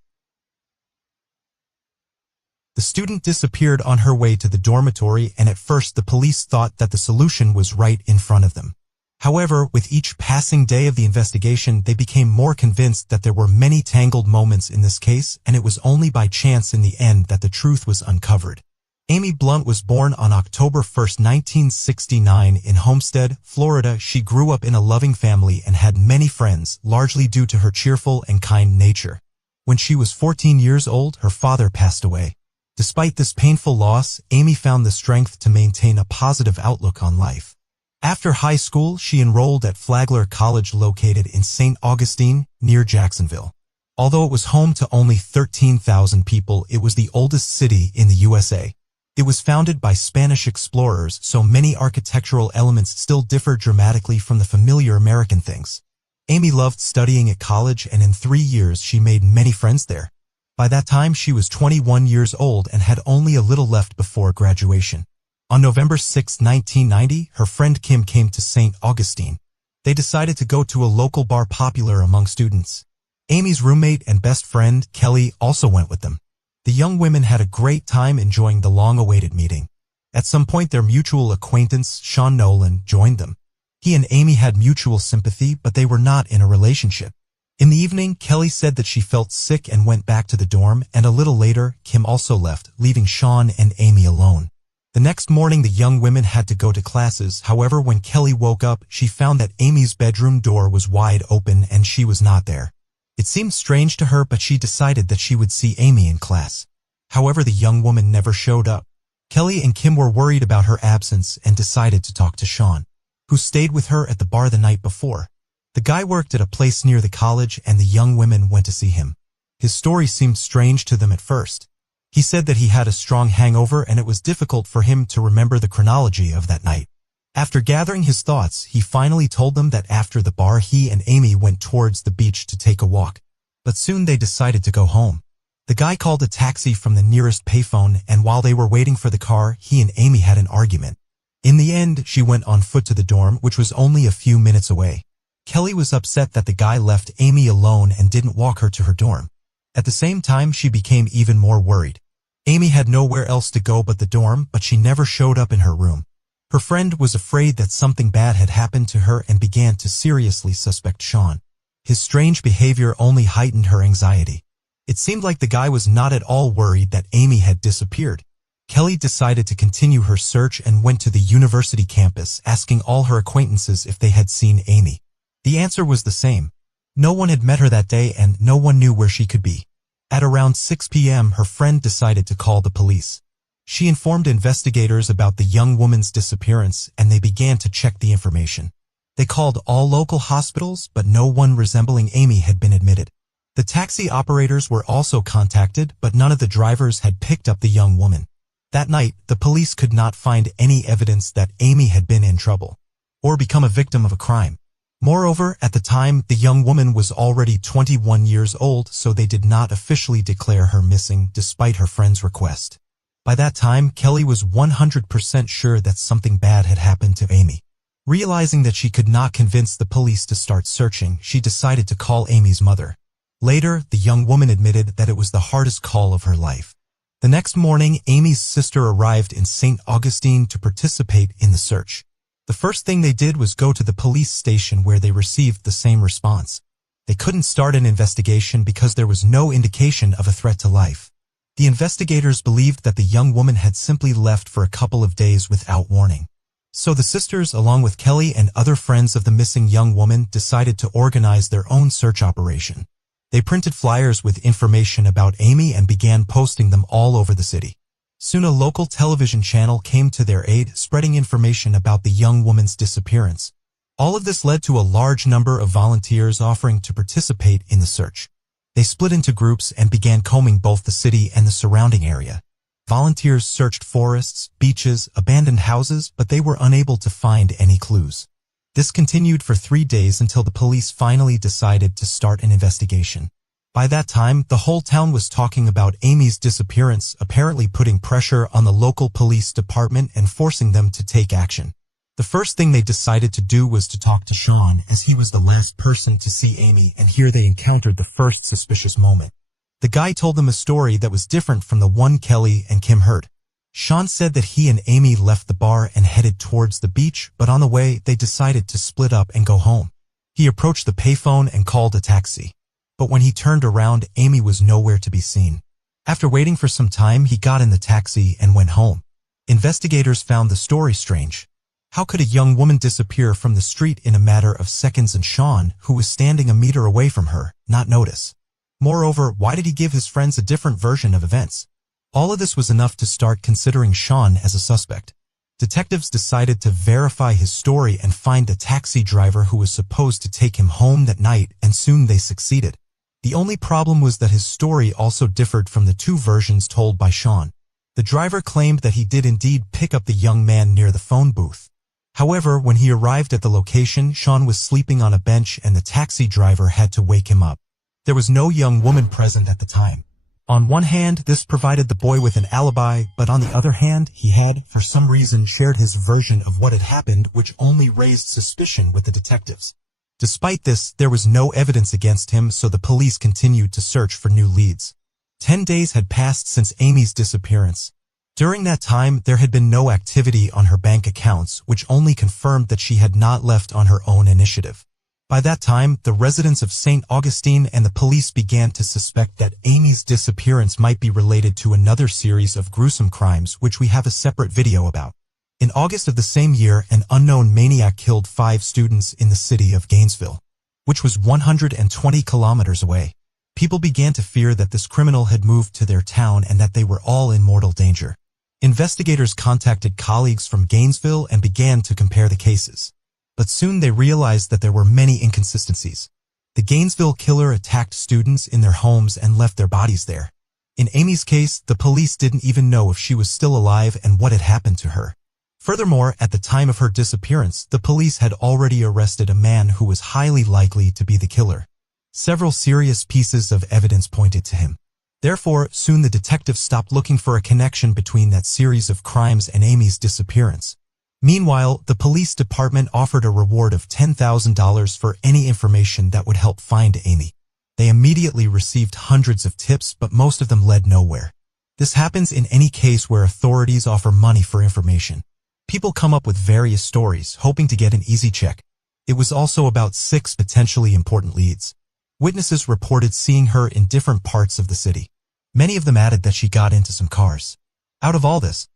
The student disappeared on her way to the dormitory, and at first the police thought that the solution was right in front of them. However, with each passing day of the investigation, they became more convinced that there were many tangled moments in this case, and it was only by chance in the end that the truth was uncovered. Amy Blunt was born on October 1, 1969 in Homestead, Florida. She grew up in a loving family and had many friends, largely due to her cheerful and kind nature. When she was 14 years old, her father passed away. Despite this painful loss, Amy found the strength to maintain a positive outlook on life. After high school, she enrolled at Flagler College located in St. Augustine, near Jacksonville. Although it was home to only 13,000 people, it was the oldest city in the USA. It was founded by Spanish explorers, so many architectural elements still differ dramatically from the familiar American things. Amy loved studying at college, and in 3 years she made many friends there. By that time, she was 21 years old and had only a little left before graduation. On November 6, 1990, her friend Kim came to St. Augustine. They decided to go to a local bar popular among students. Amy's roommate and best friend, Kelly, also went with them. The young women had a great time enjoying the long-awaited meeting. At some point, their mutual acquaintance, Sean Nolan, joined them. He and Amy had mutual sympathy, but they were not in a relationship. In the evening, Kelly said that she felt sick and went back to the dorm, and a little later, Kim also left, leaving Sean and Amy alone. The next morning, the young women had to go to classes. However, when Kelly woke up, she found that Amy's bedroom door was wide open and she was not there. It seemed strange to her, but she decided that she would see Amy in class. However, the young woman never showed up. Kelly and Kim were worried about her absence and decided to talk to Sean, who stayed with her at the bar the night before. The guy worked at a place near the college, and the young women went to see him. His story seemed strange to them at first. He said that he had a strong hangover and it was difficult for him to remember the chronology of that night. After gathering his thoughts, he finally told them that after the bar he and Amy went towards the beach to take a walk. But soon they decided to go home. The guy called a taxi from the nearest payphone, and while they were waiting for the car, he and Amy had an argument. In the end, she went on foot to the dorm, which was only a few minutes away. Kelly was upset that the guy left Amy alone and didn't walk her to her dorm. At the same time, she became even more worried. Amy had nowhere else to go but the dorm, but she never showed up in her room. Her friend was afraid that something bad had happened to her and began to seriously suspect Sean. His strange behavior only heightened her anxiety. It seemed like the guy was not at all worried that Amy had disappeared. Kelly decided to continue her search and went to the university campus, asking all her acquaintances if they had seen Amy. The answer was the same. No one had met her that day and no one knew where she could be. At around 6 p.m., her friend decided to call the police. She informed investigators about the young woman's disappearance, and they began to check the information. They called all local hospitals, but no one resembling Amy had been admitted. The taxi operators were also contacted, but none of the drivers had picked up the young woman. That night, the police could not find any evidence that Amy had been in trouble or become a victim of a crime. Moreover, at the time, the young woman was already 21 years old, so they did not officially declare her missing despite her friend's request. By that time, Kelly was 100% sure that something bad had happened to Amy. Realizing that she could not convince the police to start searching, she decided to call Amy's mother. Later, the young woman admitted that it was the hardest call of her life. The next morning, Amy's sister arrived in St. Augustine to participate in the search. The first thing they did was go to the police station where they received the same response. They couldn't start an investigation because there was no indication of a threat to life. The investigators believed that the young woman had simply left for a couple of days without warning. So the sisters, along with Kelly and other friends of the missing young woman, decided to organize their own search operation. They printed flyers with information about Amy and began posting them all over the city. Soon a local television channel came to their aid, spreading information about the young woman's disappearance. All of this led to a large number of volunteers offering to participate in the search. They split into groups and began combing both the city and the surrounding area. Volunteers searched forests, beaches, abandoned houses, but they were unable to find any clues. This continued for 3 days until the police finally decided to start an investigation. By that time, the whole town was talking about Amy's disappearance, apparently putting pressure on the local police department and forcing them to take action. The first thing they decided to do was to talk to Sean, as he was the last person to see Amy, and here they encountered the first suspicious moment. The guy told them a story that was different from the one Kelly and Kim heard. Sean said that he and Amy left the bar and headed towards the beach, but on the way, they decided to split up and go home. He approached the payphone and called a taxi. But when he turned around, Amy was nowhere to be seen. After waiting for some time, he got in the taxi and went home. Investigators found the story strange. How could a young woman disappear from the street in a matter of seconds and Sean, who was standing a meter away from her, not notice? Moreover, why did he give his friends a different version of events? All of this was enough to start considering Sean as a suspect. Detectives decided to verify his story and find the taxi driver who was supposed to take him home that night, and soon they succeeded. The only problem was that his story also differed from the two versions told by Sean. The driver claimed that he did indeed pick up the young man near the phone booth. However, when he arrived at the location, Sean was sleeping on a bench and the taxi driver had to wake him up. There was no young woman present at the time. On one hand, this provided the boy with an alibi, but on the other hand, he had, for some reason, shared his version of what had happened, which only raised suspicion with the detectives. Despite this, there was no evidence against him, so the police continued to search for new leads. 10 days had passed since Amy's disappearance. During that time, there had been no activity on her bank accounts, which only confirmed that she had not left on her own initiative. By that time, the residents of St. Augustine and the police began to suspect that Amy's disappearance might be related to another series of gruesome crimes, which we have a separate video about. In August of the same year, an unknown maniac killed 5 students in the city of Gainesville, which was 120 kilometers away. People began to fear that this criminal had moved to their town and that they were all in mortal danger. Investigators contacted colleagues from Gainesville and began to compare the cases. But soon they realized that there were many inconsistencies. The Gainesville killer attacked students in their homes and left their bodies there. In Amy's case, the police didn't even know if she was still alive and what had happened to her. Furthermore, at the time of her disappearance, the police had already arrested a man who was highly likely to be the killer. Several serious pieces of evidence pointed to him. Therefore, soon the detectives stopped looking for a connection between that series of crimes and Amy's disappearance. Meanwhile, the police department offered a reward of $10,000 for any information that would help find Amy. They immediately received hundreds of tips, but most of them led nowhere. This happens in any case where authorities offer money for information. People come up with various stories, hoping to get an easy check. It was also about 6 potentially important leads. Witnesses reported seeing her in different parts of the city. Many of them added that she got into some cars. Out of all this,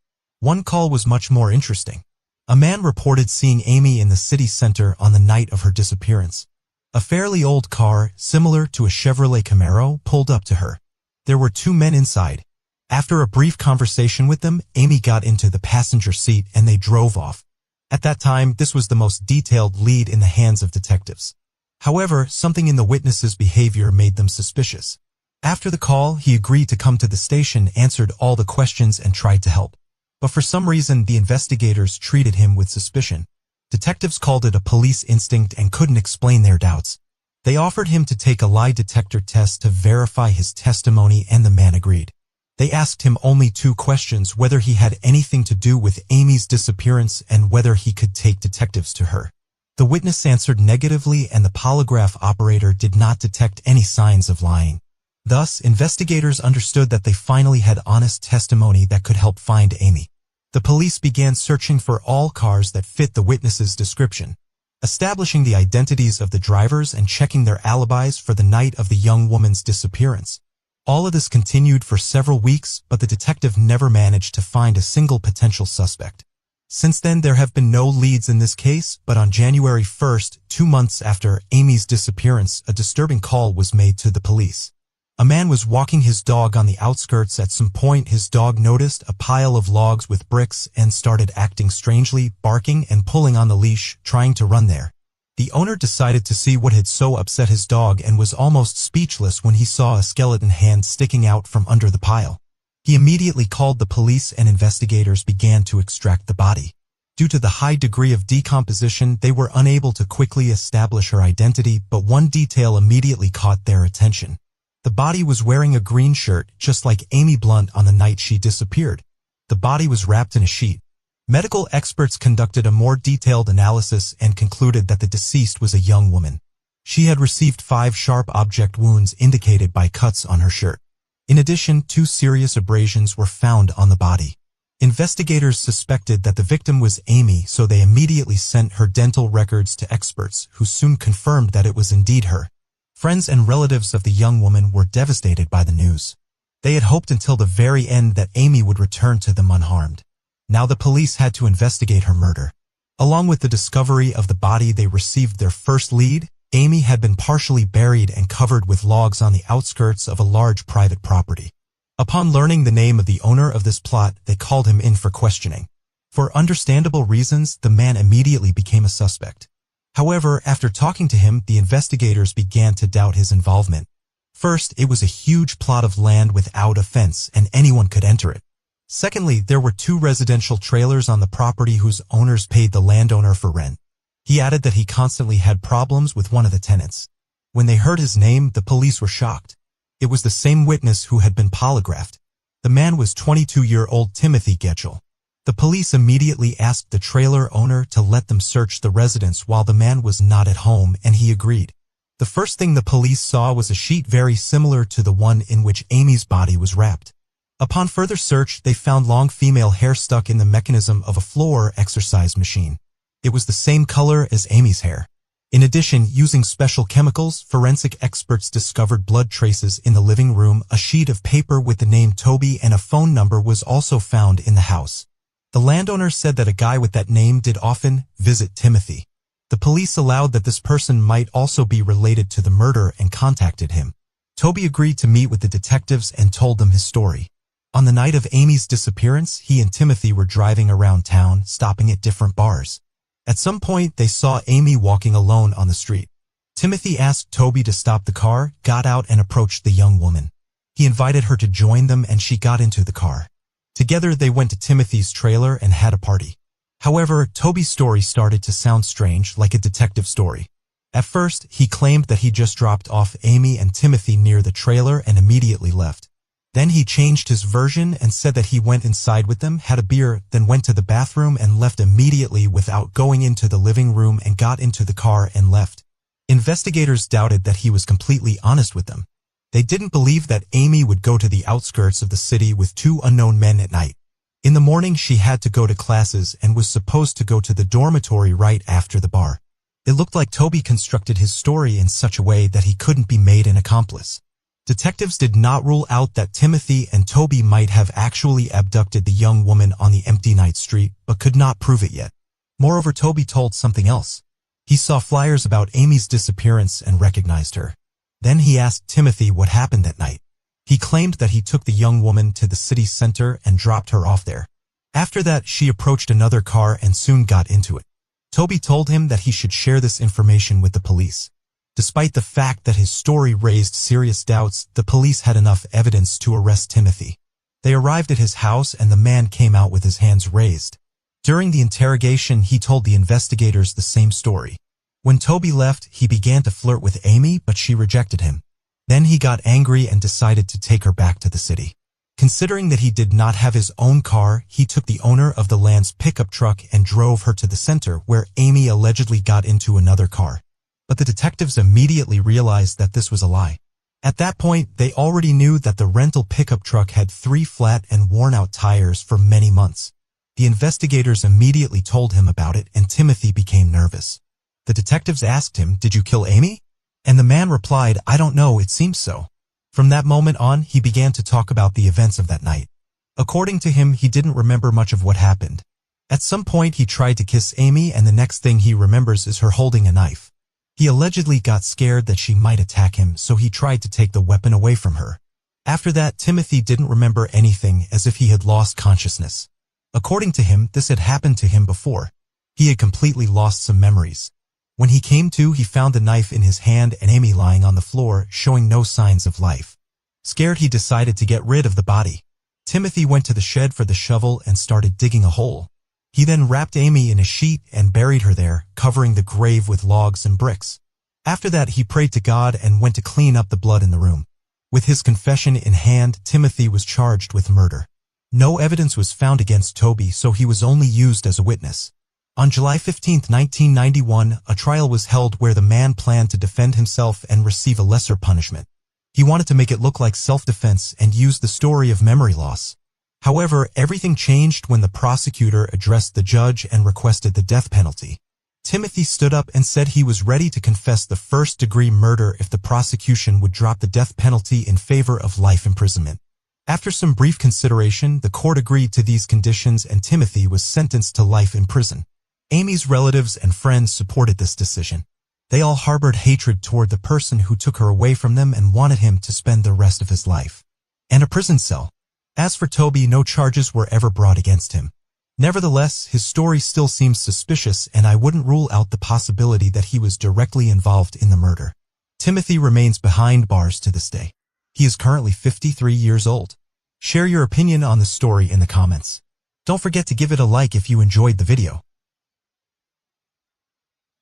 one call was much more interesting. A man reported seeing Amy in the city center on the night of her disappearance. A fairly old car, similar to a Chevrolet Camaro, pulled up to her. There were 2 men inside. After a brief conversation with them, Amy got into the passenger seat and they drove off. At that time, this was the most detailed lead in the hands of detectives. However, something in the witness's behavior made them suspicious. After the call, he agreed to come to the station, answered all the questions, and tried to help. But for some reason, the investigators treated him with suspicion. Detectives called it a police instinct and couldn't explain their doubts. They offered him to take a lie detector test to verify his testimony, and the man agreed. They asked him only 2 questions: whether he had anything to do with Amy's disappearance and whether he could take detectives to her. The witness answered negatively, and the polygraph operator did not detect any signs of lying. Thus, investigators understood that they finally had honest testimony that could help find Amy. The police began searching for all cars that fit the witness's description, establishing the identities of the drivers and checking their alibis for the night of the young woman's disappearance. All of this continued for several weeks, but the detective never managed to find a single potential suspect. Since then, there have been no leads in this case, but on January 1st, 2 months after Amy's disappearance, a disturbing call was made to the police. A man was walking his dog on the outskirts. At some point, his dog noticed a pile of logs with bricks and started acting strangely, barking and pulling on the leash, trying to run there. The owner decided to see what had so upset his dog and was almost speechless when he saw a skeleton hand sticking out from under the pile. He immediately called the police, and investigators began to extract the body. Due to the high degree of decomposition, they were unable to quickly establish her identity, but one detail immediately caught their attention. The body was wearing a green shirt, just like Amy Blunt on the night she disappeared. The body was wrapped in a sheet. Medical experts conducted a more detailed analysis and concluded that the deceased was a young woman. She had received 5 sharp object wounds indicated by cuts on her shirt. In addition, 2 serious abrasions were found on the body. Investigators suspected that the victim was Amy, so they immediately sent her dental records to experts, who soon confirmed that it was indeed her. Friends and relatives of the young woman were devastated by the news. They had hoped until the very end that Amy would return to them unharmed. Now the police had to investigate her murder. Along with the discovery of the body, they received their first lead. Amy had been partially buried and covered with logs on the outskirts of a large private property. Upon learning the name of the owner of this plot, they called him in for questioning. For understandable reasons, the man immediately became a suspect. However, after talking to him, the investigators began to doubt his involvement. First, it was a huge plot of land without a fence, and anyone could enter it. Secondly, there were 2 residential trailers on the property whose owners paid the landowner for rent. He added that he constantly had problems with one of the tenants. When they heard his name, the police were shocked. It was the same witness who had been polygraphed. The man was 22-year-old Timothy Getchell. The police immediately asked the trailer owner to let them search the residence while the man was not at home, and he agreed. The first thing the police saw was a sheet very similar to the one in which Amy's body was wrapped. Upon further search, they found long female hair stuck in the mechanism of a floor exercise machine. It was the same color as Amy's hair. In addition, using special chemicals, forensic experts discovered blood traces in the living room. A sheet of paper with the name Toby and a phone number was also found in the house. The landowner said that a guy with that name did often visit Timothy. The police allowed that this person might also be related to the murder and contacted him. Toby agreed to meet with the detectives and told them his story. On the night of Amy's disappearance, he and Timothy were driving around town, stopping at different bars. At some point, they saw Amy walking alone on the street. Timothy asked Toby to stop the car, got out, and approached the young woman. He invited her to join them, and she got into the car. Together, they went to Timothy's trailer and had a party. However, Toby's story started to sound strange, like a detective story. At first, he claimed that he just dropped off Amy and Timothy near the trailer and immediately left. Then he changed his version and said that he went inside with them, had a beer, then went to the bathroom and left immediately without going into the living room, and got into the car and left. Investigators doubted that he was completely honest with them. They didn't believe that Amy would go to the outskirts of the city with 2 unknown men at night. In the morning, she had to go to classes and was supposed to go to the dormitory right after the bar. It looked like Toby constructed his story in such a way that he couldn't be made an accomplice. Detectives did not rule out that Timothy and Toby might have actually abducted the young woman on the empty night street, but could not prove it yet. Moreover, Toby told something else. He saw flyers about Amy's disappearance and recognized her. Then he asked Timothy what happened that night. He claimed that he took the young woman to the city center and dropped her off there. After that, she approached another car and soon got into it. Toby told him that he should share this information with the police. Despite the fact that his story raised serious doubts, the police had enough evidence to arrest Timothy. They arrived at his house and the man came out with his hands raised. During the interrogation, he told the investigators the same story. When Toby left, he began to flirt with Amy, but she rejected him. Then he got angry and decided to take her back to the city. Considering that he did not have his own car, he took the owner of the land's pickup truck and drove her to the center where Amy allegedly got into another car. But the detectives immediately realized that this was a lie. At that point, they already knew that the rental pickup truck had 3 flat and worn-out tires for many months. The investigators immediately told him about it, and Timothy became nervous. The detectives asked him, "Did you kill Amy?" And the man replied, "I don't know, it seems so." From that moment on, he began to talk about the events of that night. According to him, he didn't remember much of what happened. At some point, he tried to kiss Amy, and the next thing he remembers is her holding a knife. He allegedly got scared that she might attack him, so he tried to take the weapon away from her. After that, Timothy didn't remember anything, as if he had lost consciousness. According to him, this had happened to him before. He had completely lost some memories. When he came to, he found the knife in his hand and Amy lying on the floor, showing no signs of life. Scared, he decided to get rid of the body. Timothy went to the shed for the shovel and started digging a hole. He then wrapped Amy in a sheet and buried her there, covering the grave with logs and bricks. After that, he prayed to God and went to clean up the blood in the room. With his confession in hand, Timothy was charged with murder. No evidence was found against Toby, so he was only used as a witness. On July 15, 1991, a trial was held where the man planned to defend himself and receive a lesser punishment. He wanted to make it look like self-defense and use the story of memory loss. However, everything changed when the prosecutor addressed the judge and requested the death penalty. Timothy stood up and said he was ready to confess the first-degree murder if the prosecution would drop the death penalty in favor of life imprisonment. After some brief consideration, the court agreed to these conditions and Timothy was sentenced to life in prison. Amy's relatives and friends supported this decision. They all harbored hatred toward the person who took her away from them and wanted him to spend the rest of his life in a prison cell. As for Toby, no charges were ever brought against him. Nevertheless, his story still seems suspicious, and I wouldn't rule out the possibility that he was directly involved in the murder. Timothy remains behind bars to this day. He is currently 53 years old. Share your opinion on the story in the comments. Don't forget to give it a like if you enjoyed the video.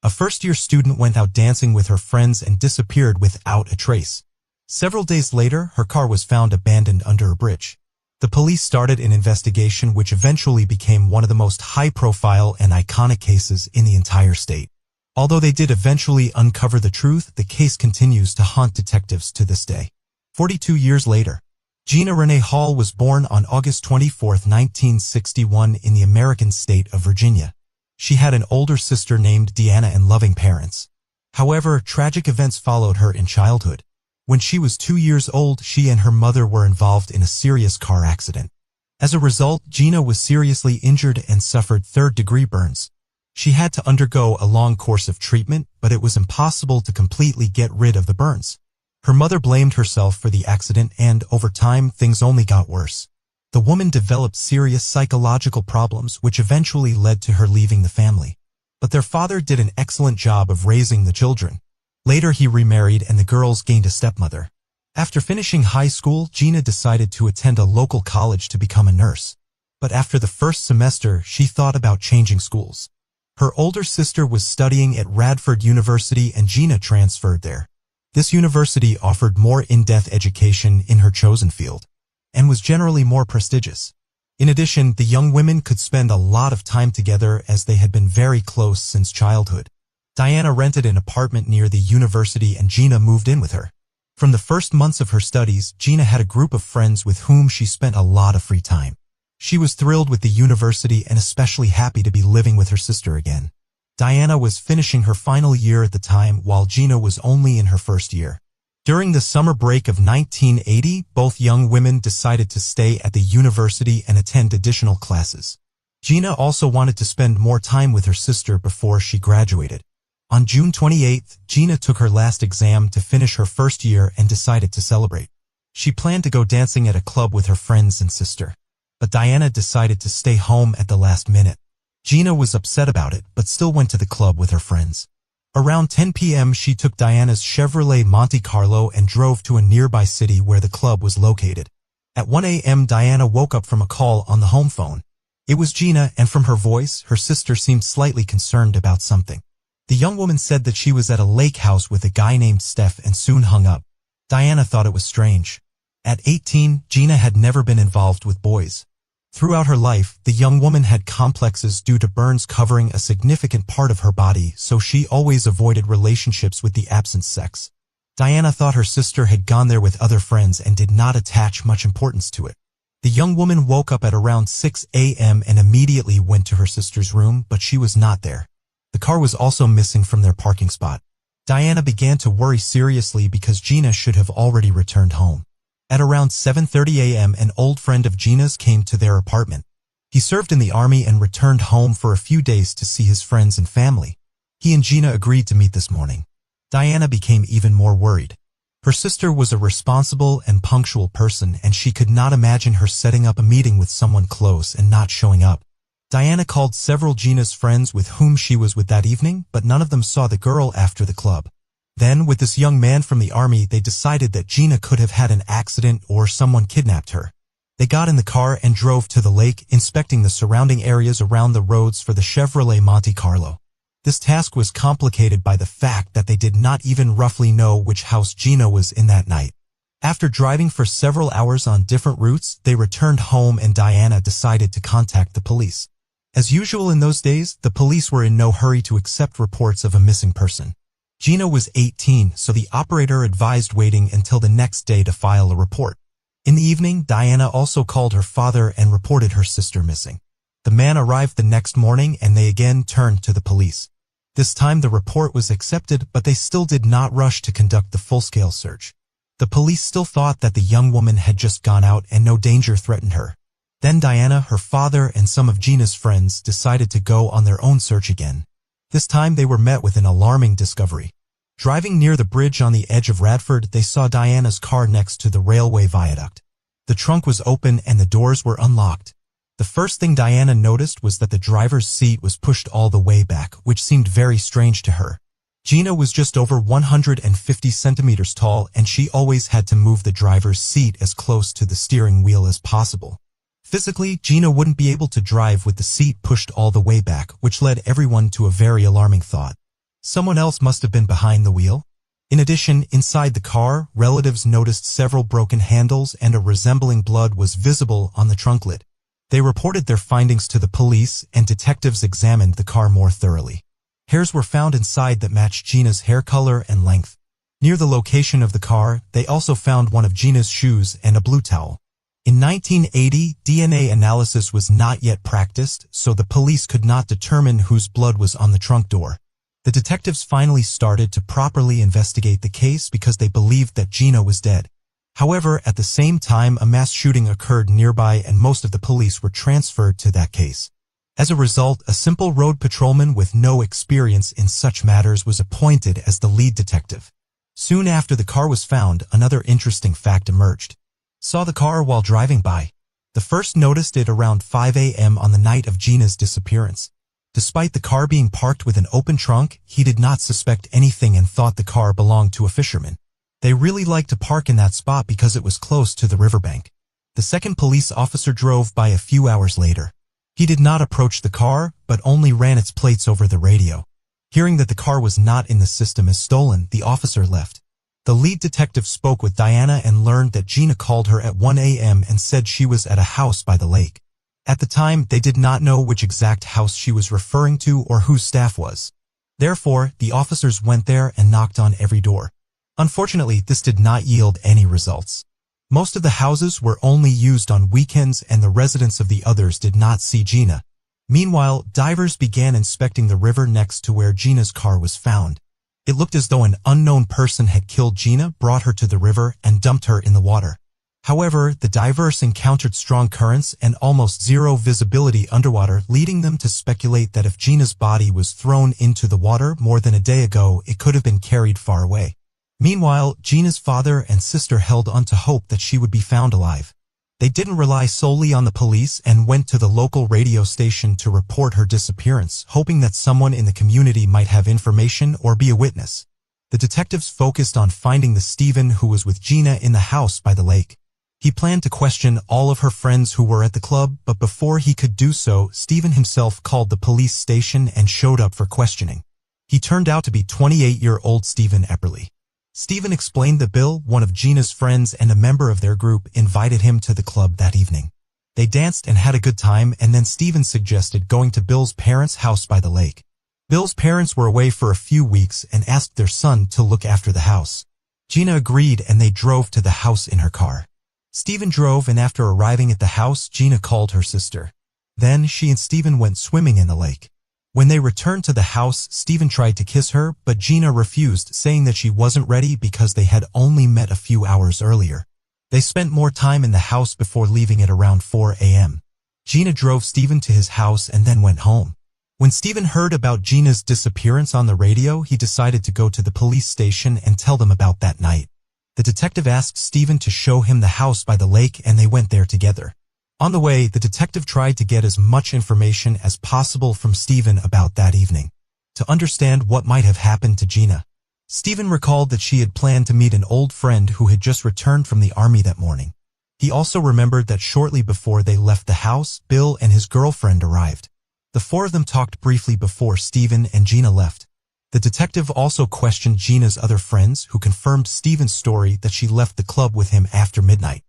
A first-year student went out dancing with her friends and disappeared without a trace. Several days later, her car was found abandoned under a bridge. The police started an investigation which eventually became one of the most high-profile and iconic cases in the entire state. Although they did eventually uncover the truth, the case continues to haunt detectives to this day. 42 years later, Gina Renee Hall was born on August 24, 1961 in the American state of Virginia. She had an older sister named Deanna and loving parents. However, tragic events followed her in childhood. When she was 2 years old, she and her mother were involved in a serious car accident. As a result, Gina was seriously injured and suffered third-degree burns. She had to undergo a long course of treatment, but it was impossible to completely get rid of the burns. Her mother blamed herself for the accident, and over time, things only got worse. The woman developed serious psychological problems, which eventually led to her leaving the family. But their father did an excellent job of raising the children. Later, he remarried and the girls gained a stepmother. After finishing high school, Gina decided to attend a local college to become a nurse. But after the first semester, she thought about changing schools. Her older sister was studying at Radford University and Gina transferred there. This university offered more in-depth education in her chosen field and was generally more prestigious. In addition, the young women could spend a lot of time together as they had been very close since childhood. Diana rented an apartment near the university and Gina moved in with her. From the first months of her studies, Gina had a group of friends with whom she spent a lot of free time. She was thrilled with the university and especially happy to be living with her sister again. Diana was finishing her final year at the time, while Gina was only in her first year. During the summer break of 1980, both young women decided to stay at the university and attend additional classes. Gina also wanted to spend more time with her sister before she graduated. On June 28, Gina took her last exam to finish her first year and decided to celebrate. She planned to go dancing at a club with her friends and sister. But Diana decided to stay home at the last minute. Gina was upset about it, but still went to the club with her friends. Around 10 p.m., she took Diana's Chevrolet Monte Carlo and drove to a nearby city where the club was located. At 1 a.m., Diana woke up from a call on the home phone. It was Gina, and from her voice, her sister seemed slightly concerned about something. The young woman said that she was at a lake house with a guy named Steph and soon hung up. Diana thought it was strange. At 18, Gina had never been involved with boys. Throughout her life, the young woman had complexes due to burns covering a significant part of her body, so she always avoided relationships with the absent sex. Diana thought her sister had gone there with other friends and did not attach much importance to it. The young woman woke up at around 6 a.m. and immediately went to her sister's room, but she was not there. The car was also missing from their parking spot. Diana began to worry seriously because Gina should have already returned home. At around 7:30 a.m. an old friend of Gina's came to their apartment. He served in the army and returned home for a few days to see his friends and family. He and Gina agreed to meet this morning. Diana became even more worried. Her sister was a responsible and punctual person, and she could not imagine her setting up a meeting with someone close and not showing up. Diana called several Gina's friends with whom she was with that evening, but none of them saw the girl after the club. Then, with this young man from the army, they decided that Gina could have had an accident or someone kidnapped her. They got in the car and drove to the lake, inspecting the surrounding areas around the roads for the Chevrolet Monte Carlo. This task was complicated by the fact that they did not even roughly know which house Gina was in that night. After driving for several hours on different routes, they returned home and Diana decided to contact the police. As usual in those days, the police were in no hurry to accept reports of a missing person. Gina was 18, so the operator advised waiting until the next day to file a report. In the evening, Diana also called her father and reported her sister missing. The man arrived the next morning and they again turned to the police. This time the report was accepted, but they still did not rush to conduct the full-scale search. The police still thought that the young woman had just gone out and no danger threatened her. Then Diana, her father, and some of Gina's friends decided to go on their own search again. This time they were met with an alarming discovery. Driving near the bridge on the edge of Radford, they saw Diana's car next to the railway viaduct. The trunk was open and the doors were unlocked. The first thing Diana noticed was that the driver's seat was pushed all the way back, which seemed very strange to her. Gina was just over 150 centimeters tall, and she always had to move the driver's seat as close to the steering wheel as possible. Physically, Gina wouldn't be able to drive with the seat pushed all the way back, which led everyone to a very alarming thought. Someone else must have been behind the wheel. In addition, inside the car, relatives noticed several broken handles and a resembling blood was visible on the trunk lid. They reported their findings to the police, and detectives examined the car more thoroughly. Hairs were found inside that matched Gina's hair color and length. Near the location of the car, they also found one of Gina's shoes and a blue towel. In 1980, DNA analysis was not yet practiced, so the police could not determine whose blood was on the trunk door. The detectives finally started to properly investigate the case because they believed that Gina was dead. However, at the same time, a mass shooting occurred nearby and most of the police were transferred to that case. As a result, a simple road patrolman with no experience in such matters was appointed as the lead detective. Soon after the car was found, another interesting fact emerged. Saw the car while driving by. The first noticed it around 5 a.m. on the night of Gina's disappearance. Despite the car being parked with an open trunk, he did not suspect anything and thought the car belonged to a fisherman. They really liked to park in that spot because it was close to the riverbank. The second police officer drove by a few hours later. He did not approach the car, but only ran its plates over the radio. Hearing that the car was not in the system as stolen, the officer left. The lead detective spoke with Diana and learned that Gina called her at 1 a.m. and said she was at a house by the lake. At the time, they did not know which exact house she was referring to or whose staff was. Therefore, the officers went there and knocked on every door. Unfortunately, this did not yield any results. Most of the houses were only used on weekends and the residents of the others did not see Gina. Meanwhile, divers began inspecting the river next to where Gina's car was found. It looked as though an unknown person had killed Gina, brought her to the river, and dumped her in the water. However, the divers encountered strong currents and almost zero visibility underwater, leading them to speculate that if Gina's body was thrown into the water more than a day ago, it could have been carried far away. Meanwhile, Gina's father and sister held on to hope that she would be found alive. They didn't rely solely on the police and went to the local radio station to report her disappearance, hoping that someone in the community might have information or be a witness. The detectives focused on finding the Stephen who was with Gina in the house by the lake. He planned to question all of her friends who were at the club, but before he could do so, Stephen himself called the police station and showed up for questioning. He turned out to be 28-year-old Stephen Epperly. Stephen explained that Bill, one of Gina's friends and a member of their group, invited him to the club that evening. They danced and had a good time, and then Stephen suggested going to Bill's parents' house by the lake. Bill's parents were away for a few weeks and asked their son to look after the house. Gina agreed and they drove to the house in her car. Stephen drove, and after arriving at the house, Gina called her sister. Then she and Stephen went swimming in the lake. When they returned to the house, Stephen tried to kiss her, but Gina refused, saying that she wasn't ready because they had only met a few hours earlier. They spent more time in the house before leaving at around 4 a.m. Gina drove Stephen to his house and then went home. When Stephen heard about Gina's disappearance on the radio, he decided to go to the police station and tell them about that night. The detective asked Stephen to show him the house by the lake, and they went there together. On the way, the detective tried to get as much information as possible from Stephen about that evening, to understand what might have happened to Gina. Stephen recalled that she had planned to meet an old friend who had just returned from the army that morning. He also remembered that shortly before they left the house, Bill and his girlfriend arrived. The four of them talked briefly before Stephen and Gina left. The detective also questioned Gina's other friends, who confirmed Stephen's story that she left the club with him after midnight.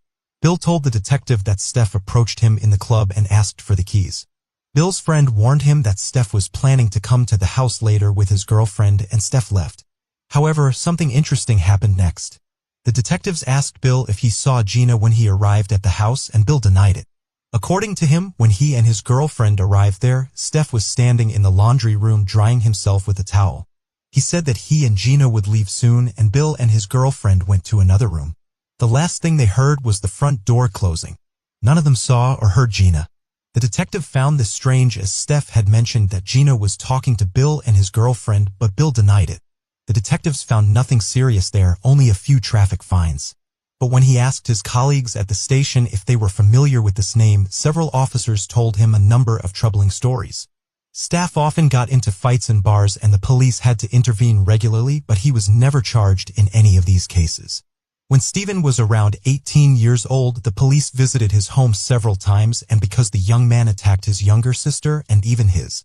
Bill told the detective that Steph approached him in the club and asked for the keys. Bill's friend warned him that Steph was planning to come to the house later with his girlfriend, and Steph left. However, something interesting happened next. The detectives asked Bill if he saw Gina when he arrived at the house, and Bill denied it. According to him, when he and his girlfriend arrived there, Steph was standing in the laundry room drying himself with a towel. He said that he and Gina would leave soon, and Bill and his girlfriend went to another room. The last thing they heard was the front door closing. None of them saw or heard Gina. The detective found this strange, as Steph had mentioned that Gina was talking to Bill and his girlfriend, but Bill denied it. The detectives found nothing serious there, only a few traffic fines. But when he asked his colleagues at the station if they were familiar with this name, several officers told him a number of troubling stories. Staff often got into fights in bars and the police had to intervene regularly, but he was never charged in any of these cases. When Stephen was around 18 years old, the police visited his home several times, and because the young man attacked his younger sister and even his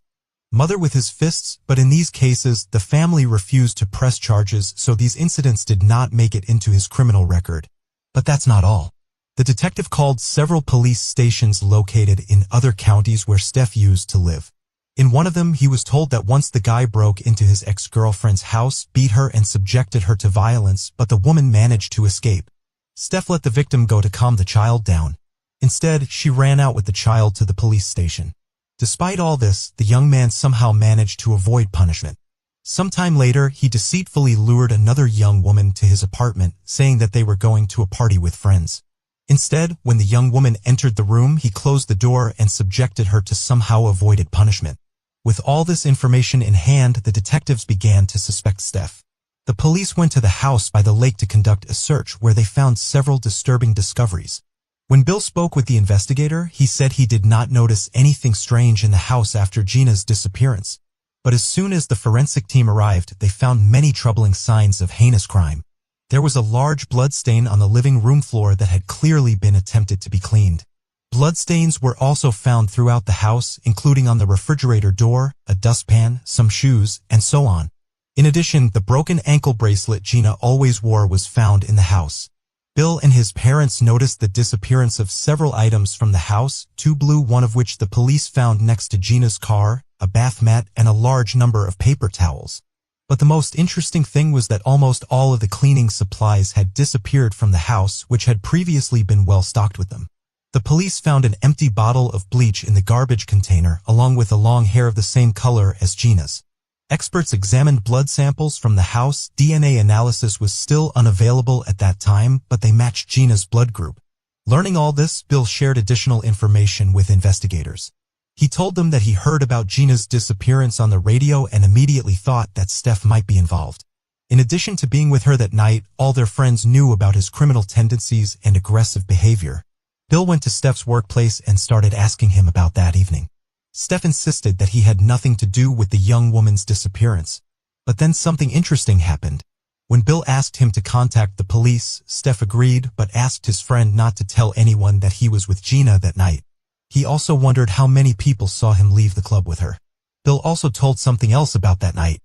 mother with his fists, but in these cases, the family refused to press charges, so these incidents did not make it into his criminal record. But that's not all. The detective called several police stations located in other counties where Steph used to live. In one of them, he was told that once the guy broke into his ex-girlfriend's house, beat her and subjected her to violence, but the woman managed to escape. Steph let the victim go to calm the child down. Instead, she ran out with the child to the police station. Despite all this, the young man somehow managed to avoid punishment. Sometime later, he deceitfully lured another young woman to his apartment, saying that they were going to a party with friends. Instead, when the young woman entered the room, he closed the door and subjected her to somehow avoided punishment. With all this information in hand, the detectives began to suspect Steph. The police went to the house by the lake to conduct a search, where they found several disturbing discoveries. When Bill spoke with the investigator, he said he did not notice anything strange in the house after Gina's disappearance. But as soon as the forensic team arrived, they found many troubling signs of heinous crime. There was a large blood stain on the living room floor that had clearly been attempted to be cleaned. Bloodstains were also found throughout the house, including on the refrigerator door, a dustpan, some shoes, and so on. In addition, the broken ankle bracelet Gina always wore was found in the house. Bill and his parents noticed the disappearance of several items from the house, two blue, one of which the police found next to Gina's car, a bath mat, and a large number of paper towels. But the most interesting thing was that almost all of the cleaning supplies had disappeared from the house, which had previously been well stocked with them. The police found an empty bottle of bleach in the garbage container, along with a long hair of the same color as Gina's. Experts examined blood samples from the house. DNA analysis was still unavailable at that time, but they matched Gina's blood group. Learning all this, Bill shared additional information with investigators. He told them that he heard about Gina's disappearance on the radio and immediately thought that Steph might be involved. In addition to being with her that night, all their friends knew about his criminal tendencies and aggressive behavior. Bill went to Steph's workplace and started asking him about that evening. Steph insisted that he had nothing to do with the young woman's disappearance. But then something interesting happened. When Bill asked him to contact the police, Steph agreed but asked his friend not to tell anyone that he was with Gina that night. He also wondered how many people saw him leave the club with her. Bill also told something else about that night.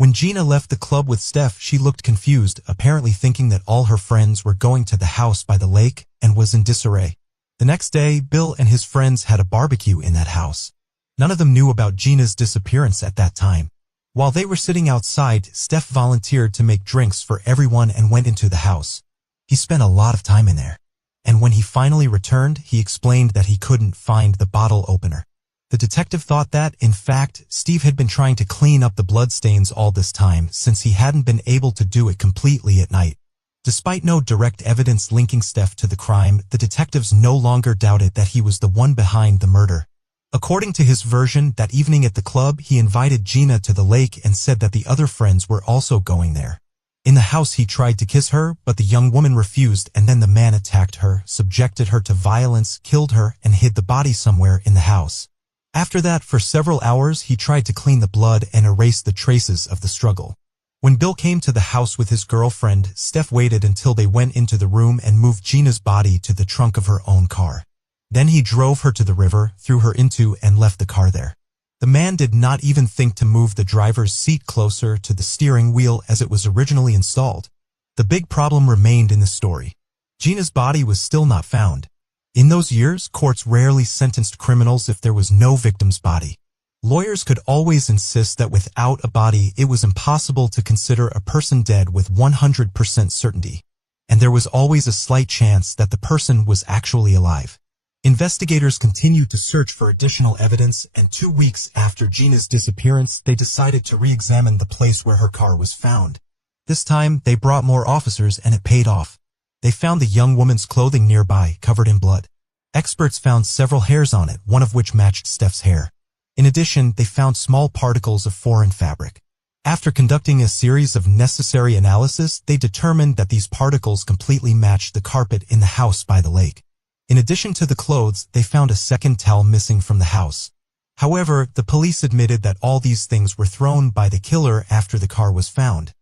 When Gina left the club with Steph, she looked confused, apparently thinking that all her friends were going to the house by the lake and was in disarray. The next day, Bill and his friends had a barbecue in that house. None of them knew about Gina's disappearance at that time. While they were sitting outside, Steph volunteered to make drinks for everyone and went into the house. He spent a lot of time in there. And when he finally returned, he explained that he couldn't find the bottle opener. The detective thought that, in fact, Steve had been trying to clean up the bloodstains all this time since he hadn't been able to do it completely at night. Despite no direct evidence linking Steph to the crime, the detectives no longer doubted that he was the one behind the murder. According to his version, that evening at the club, he invited Gina to the lake and said that the other friends were also going there. In the house, he tried to kiss her, but the young woman refused, and then the man attacked her, subjected her to violence, killed her, and hid the body somewhere in the house. After that, for several hours, he tried to clean the blood and erase the traces of the struggle. When Bill came to the house with his girlfriend, Steph waited until they went into the room and moved Gina's body to the trunk of her own car. Then he drove her to the river, threw her into, and left the car there. The man did not even think to move the driver's seat closer to the steering wheel as it was originally installed. The big problem remained in the story. Gina's body was still not found. In those years, courts rarely sentenced criminals if there was no victim's body. Lawyers could always insist that without a body, it was impossible to consider a person dead with 100% certainty. And there was always a slight chance that the person was actually alive. Investigators continued to search for additional evidence, and 2 weeks after Gina's disappearance, they decided to re-examine the place where her car was found. This time, they brought more officers and it paid off. They found the young woman's clothing nearby, covered in blood. Experts found several hairs on it, one of which matched Steph's hair. In addition, they found small particles of foreign fabric. After conducting a series of necessary analysis, they determined that these particles completely matched the carpet in the house by the lake. In addition to the clothes, they found a second towel missing from the house. However, the police admitted that all these things were thrown by the killer after the car was found.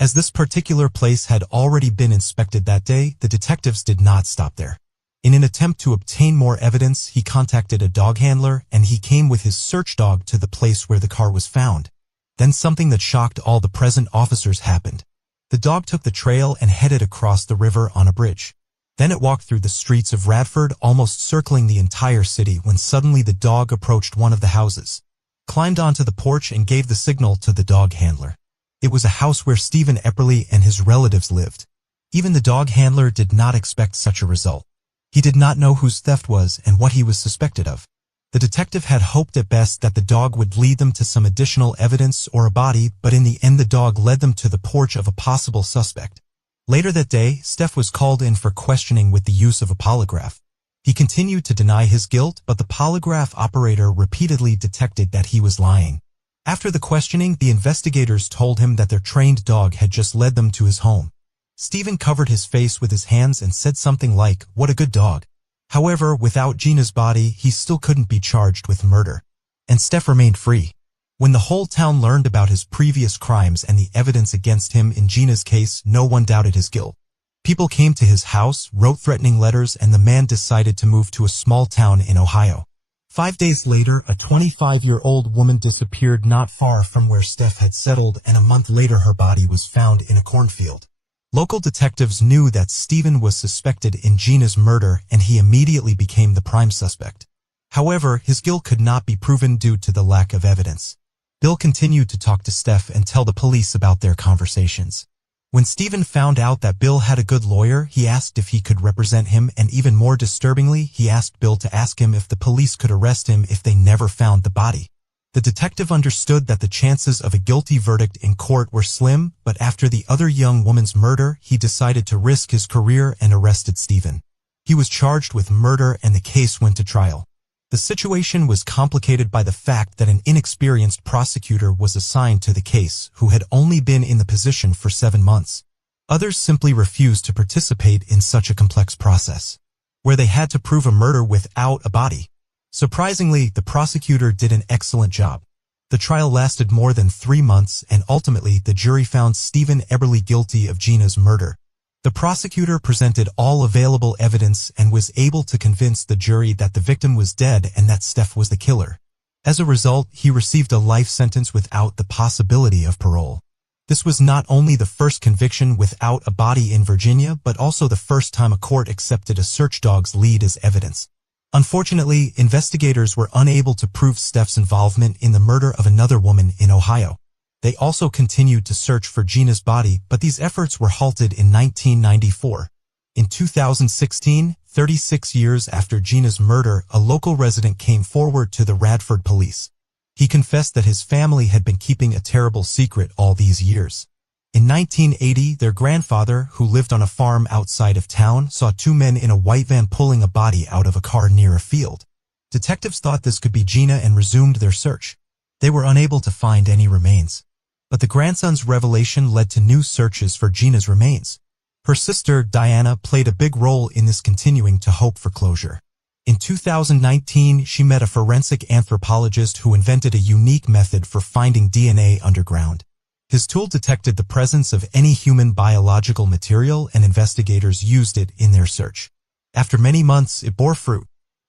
As this particular place had already been inspected that day, the detectives did not stop there. In an attempt to obtain more evidence, he contacted a dog handler and he came with his search dog to the place where the car was found. Then something that shocked all the present officers happened. The dog took the trail and headed across the river on a bridge. Then it walked through the streets of Radford, almost circling the entire city, when suddenly the dog approached one of the houses, climbed onto the porch and gave the signal to the dog handler. It was a house where Stephen Epperly and his relatives lived. Even the dog handler did not expect such a result. He did not know whose theft was and what he was suspected of. The detective had hoped at best that the dog would lead them to some additional evidence or a body, but in the end the dog led them to the porch of a possible suspect. Later that day, Steph was called in for questioning with the use of a polygraph. He continued to deny his guilt, but the polygraph operator repeatedly detected that he was lying. After the questioning, the investigators told him that their trained dog had just led them to his home. Stephen covered his face with his hands and said something like, "What a good dog." However, without Gina's body, he still couldn't be charged with murder. And Steph remained free. When the whole town learned about his previous crimes and the evidence against him in Gina's case, no one doubted his guilt. People came to his house, wrote threatening letters, and the man decided to move to a small town in Ohio. 5 days later, a 25-year-old woman disappeared not far from where Steph had settled, and a month later her body was found in a cornfield. Local detectives knew that Stephen was suspected in Gina's murder, and he immediately became the prime suspect. However, his guilt could not be proven due to the lack of evidence. Bill continued to talk to Steph and tell the police about their conversations. When Stephen found out that Bill had a good lawyer, he asked if he could represent him, and even more disturbingly, he asked Bill to ask him if the police could arrest him if they never found the body. The detective understood that the chances of a guilty verdict in court were slim, but after the other young woman's murder, he decided to risk his career and arrested Stephen. He was charged with murder and the case went to trial. The situation was complicated by the fact that an inexperienced prosecutor was assigned to the case who had only been in the position for 7 months. Others simply refused to participate in such a complex process, where they had to prove a murder without a body. Surprisingly, the prosecutor did an excellent job. The trial lasted more than 3 months, and ultimately the jury found Stephen Epperly guilty of Gina's murder. The prosecutor presented all available evidence and was able to convince the jury that the victim was dead and that Steph was the killer. As a result, he received a life sentence without the possibility of parole. This was not only the first conviction without a body in Virginia, but also the first time a court accepted a search dog's lead as evidence. Unfortunately, investigators were unable to prove Steph's involvement in the murder of another woman in Ohio. They also continued to search for Gina's body, but these efforts were halted in 1994. In 2016, 36 years after Gina's murder, a local resident came forward to the Radford police. He confessed that his family had been keeping a terrible secret all these years. In 1980, their grandfather, who lived on a farm outside of town, saw two men in a white van pulling a body out of a car near a field. Detectives thought this could be Gina and resumed their search. They were unable to find any remains. But the grandson's revelation led to new searches for Gina's remains. Her sister, Diana, played a big role in this, continuing to hope for closure. In 2019, she met a forensic anthropologist who invented a unique method for finding DNA underground. His tool detected the presence of any human biological material, and investigators used it in their search. After many months, it bore fruit.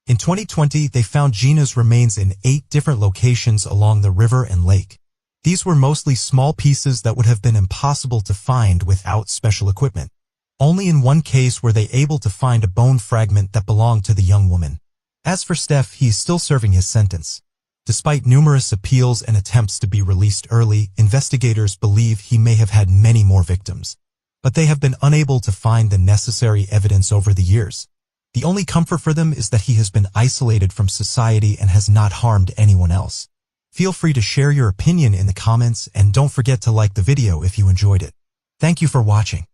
In 2020, they found Gina's remains in 8 different locations along the river and lake. These were mostly small pieces that would have been impossible to find without special equipment. Only in one case were they able to find a bone fragment that belonged to the young woman. As for Steph, he is still serving his sentence. Despite numerous appeals and attempts to be released early, investigators believe he may have had many more victims. But they have been unable to find the necessary evidence over the years. The only comfort for them is that he has been isolated from society and has not harmed anyone else. Feel free to share your opinion in the comments, and don't forget to like the video if you enjoyed it. Thank you for watching.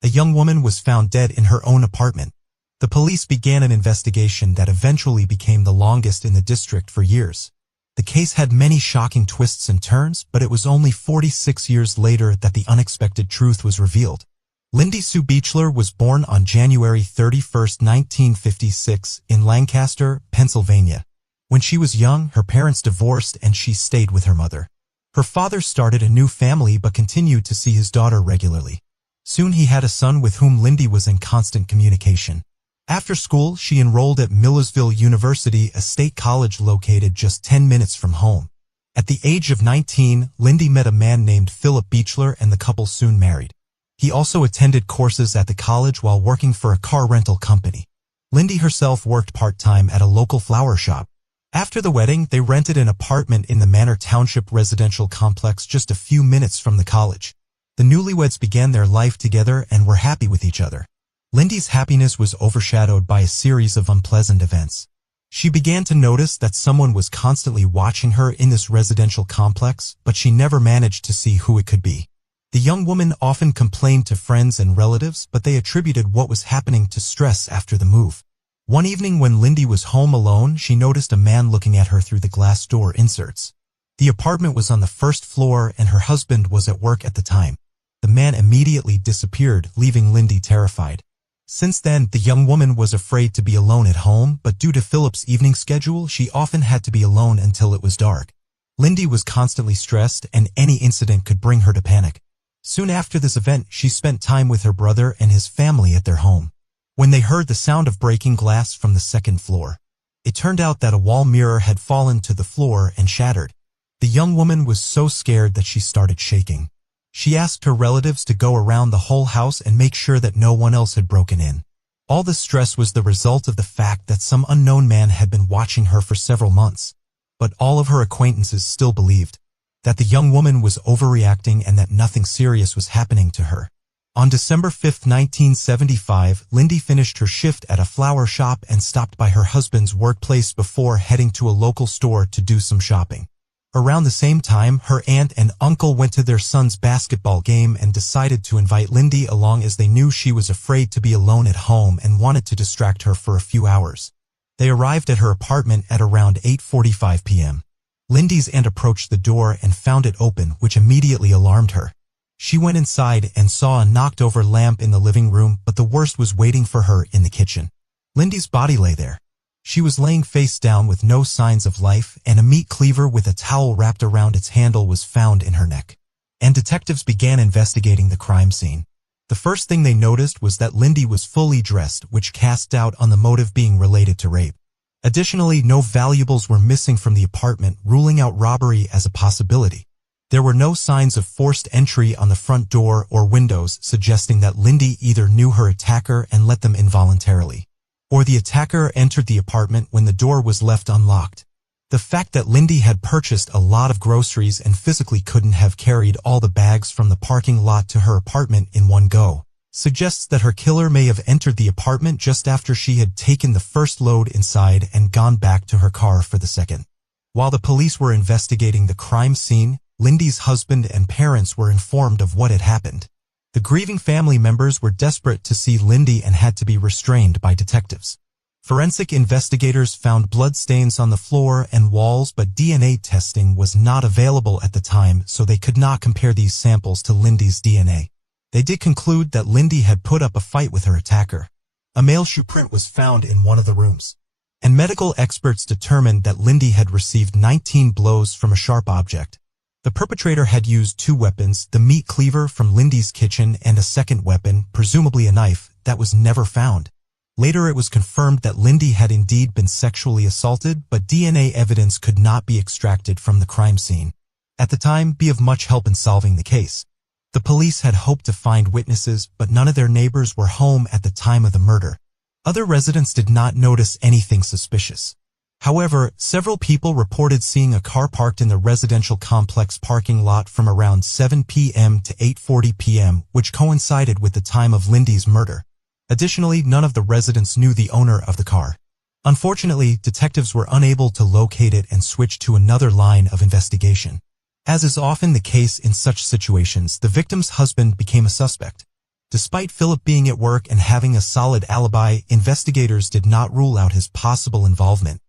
A young woman was found dead in her own apartment. The police began an investigation that eventually became the longest in the district for years. The case had many shocking twists and turns, but it was only 46 years later that the unexpected truth was revealed. Lindy Sue Beechler was born on January 31, 1956, in Lancaster, Pennsylvania. When she was young, her parents divorced and she stayed with her mother. Her father started a new family but continued to see his daughter regularly. Soon he had a son with whom Lindy was in constant communication. After school, she enrolled at Millersville University, a state college located just 10 minutes from home. At the age of 19, Lindy met a man named Philip Beechler and the couple soon married. He also attended courses at the college while working for a car rental company. Lindy herself worked part-time at a local flower shop. After the wedding, they rented an apartment in the Manor Township residential complex just a few minutes from the college. The newlyweds began their life together and were happy with each other. Lindy's happiness was overshadowed by a series of unpleasant events. She began to notice that someone was constantly watching her in this residential complex, but she never managed to see who it could be. The young woman often complained to friends and relatives, but they attributed what was happening to stress after the move. One evening when Lindy was home alone, she noticed a man looking at her through the glass door inserts. The apartment was on the first floor and her husband was at work at the time. The man immediately disappeared, leaving Lindy terrified. Since then, the young woman was afraid to be alone at home, but due to Philip's evening schedule, she often had to be alone until it was dark. Lindy was constantly stressed, and any incident could bring her to panic. Soon after this event, she spent time with her brother and his family at their home. When they heard the sound of breaking glass from the second floor, it turned out that a wall mirror had fallen to the floor and shattered. The young woman was so scared that she started shaking. She asked her relatives to go around the whole house and make sure that no one else had broken in. All the stress was the result of the fact that some unknown man had been watching her for several months. But all of her acquaintances still believed that the young woman was overreacting and that nothing serious was happening to her. On December 5, 1975, Lindy finished her shift at a flower shop and stopped by her husband's workplace before heading to a local store to do some shopping. Around the same time, her aunt and uncle went to their son's basketball game and decided to invite Lindy along as they knew she was afraid to be alone at home and wanted to distract her for a few hours. They arrived at her apartment at around 8:45 p.m. Lindy's aunt approached the door and found it open, which immediately alarmed her. She went inside and saw a knocked-over lamp in the living room, but the worst was waiting for her in the kitchen. Lindy's body lay there. She was laying face down with no signs of life, and a meat cleaver with a towel wrapped around its handle was found in her neck. And detectives began investigating the crime scene. The first thing they noticed was that Lindy was fully dressed, which cast doubt on the motive being related to rape. Additionally, no valuables were missing from the apartment, ruling out robbery as a possibility. There were no signs of forced entry on the front door or windows, suggesting that Lindy either knew her attacker and let them involuntarily, or the attacker entered the apartment when the door was left unlocked. The fact that Lindy had purchased a lot of groceries and physically couldn't have carried all the bags from the parking lot to her apartment in one go suggests that her killer may have entered the apartment just after she had taken the first load inside and gone back to her car for the second. While the police were investigating the crime scene, Lindy's husband and parents were informed of what had happened. The grieving family members were desperate to see Lindy and had to be restrained by detectives. Forensic investigators found bloodstains on the floor and walls, but DNA testing was not available at the time, so they could not compare these samples to Lindy's DNA. They did conclude that Lindy had put up a fight with her attacker. A male shoe print was found in one of the rooms, and medical experts determined that Lindy had received 19 blows from a sharp object. The perpetrator had used two weapons, the meat cleaver from Lindy's kitchen and a second weapon, presumably a knife, that was never found. Later it was confirmed that Lindy had indeed been sexually assaulted, but DNA evidence could not be extracted from the crime scene. At the time, be of much help in solving the case. The police had hoped to find witnesses, but none of their neighbors were home at the time of the murder. Other residents did not notice anything suspicious. However, several people reported seeing a car parked in the residential complex parking lot from around 7 p.m. to 8:40 p.m., which coincided with the time of Lindy's murder. Additionally, none of the residents knew the owner of the car. Unfortunately, detectives were unable to locate it and switched to another line of investigation. As is often the case in such situations, the victim's husband became a suspect. Despite Philip being at work and having a solid alibi, investigators did not rule out his possible involvement.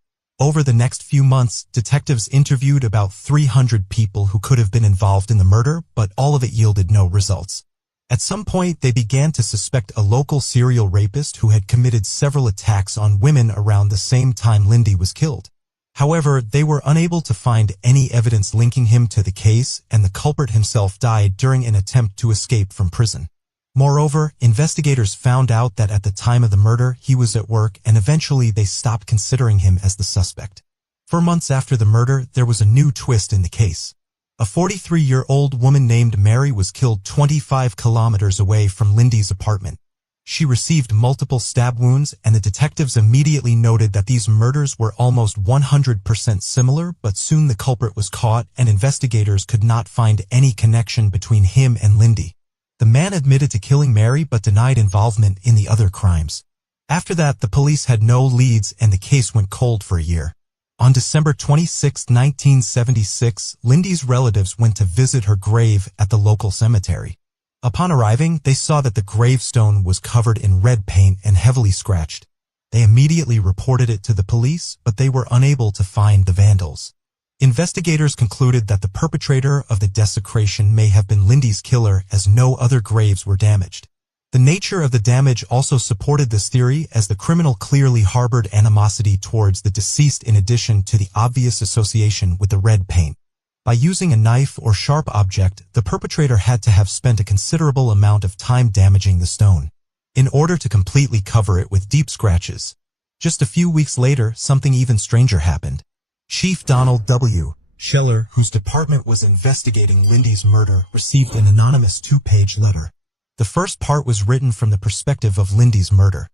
Over the next few months, detectives interviewed about 300 people who could have been involved in the murder, but all of it yielded no results. At some point, they began to suspect a local serial rapist who had committed several attacks on women around the same time Lindy was killed. However, they were unable to find any evidence linking him to the case, and the culprit himself died during an attempt to escape from prison. Moreover, investigators found out that at the time of the murder, he was at work, and eventually they stopped considering him as the suspect. 4 months after the murder, there was a new twist in the case. A 43-year-old woman named Mary was killed 25 kilometers away from Lindy's apartment. She received multiple stab wounds, and the detectives immediately noted that these murders were almost 100% similar, but soon the culprit was caught, and investigators could not find any connection between him and Lindy. The man admitted to killing Mary but denied involvement in the other crimes. After that, the police had no leads and the case went cold for a year. On December 26, 1976, Lindy's relatives went to visit her grave at the local cemetery. Upon arriving, they saw that the gravestone was covered in red paint and heavily scratched. They immediately reported it to the police, but they were unable to find the vandals. Investigators concluded that the perpetrator of the desecration may have been Lindy's killer, as no other graves were damaged. The nature of the damage also supported this theory, as the criminal clearly harbored animosity towards the deceased in addition to the obvious association with the red paint. By using a knife or sharp object, the perpetrator had to have spent a considerable amount of time damaging the stone in order to completely cover it with deep scratches. Just a few weeks later, something even stranger happened. Chief Donald W. Scheller, whose department was investigating Lindy's murder, received an anonymous 2-page letter. The first part was written from the perspective of Lindy's murder.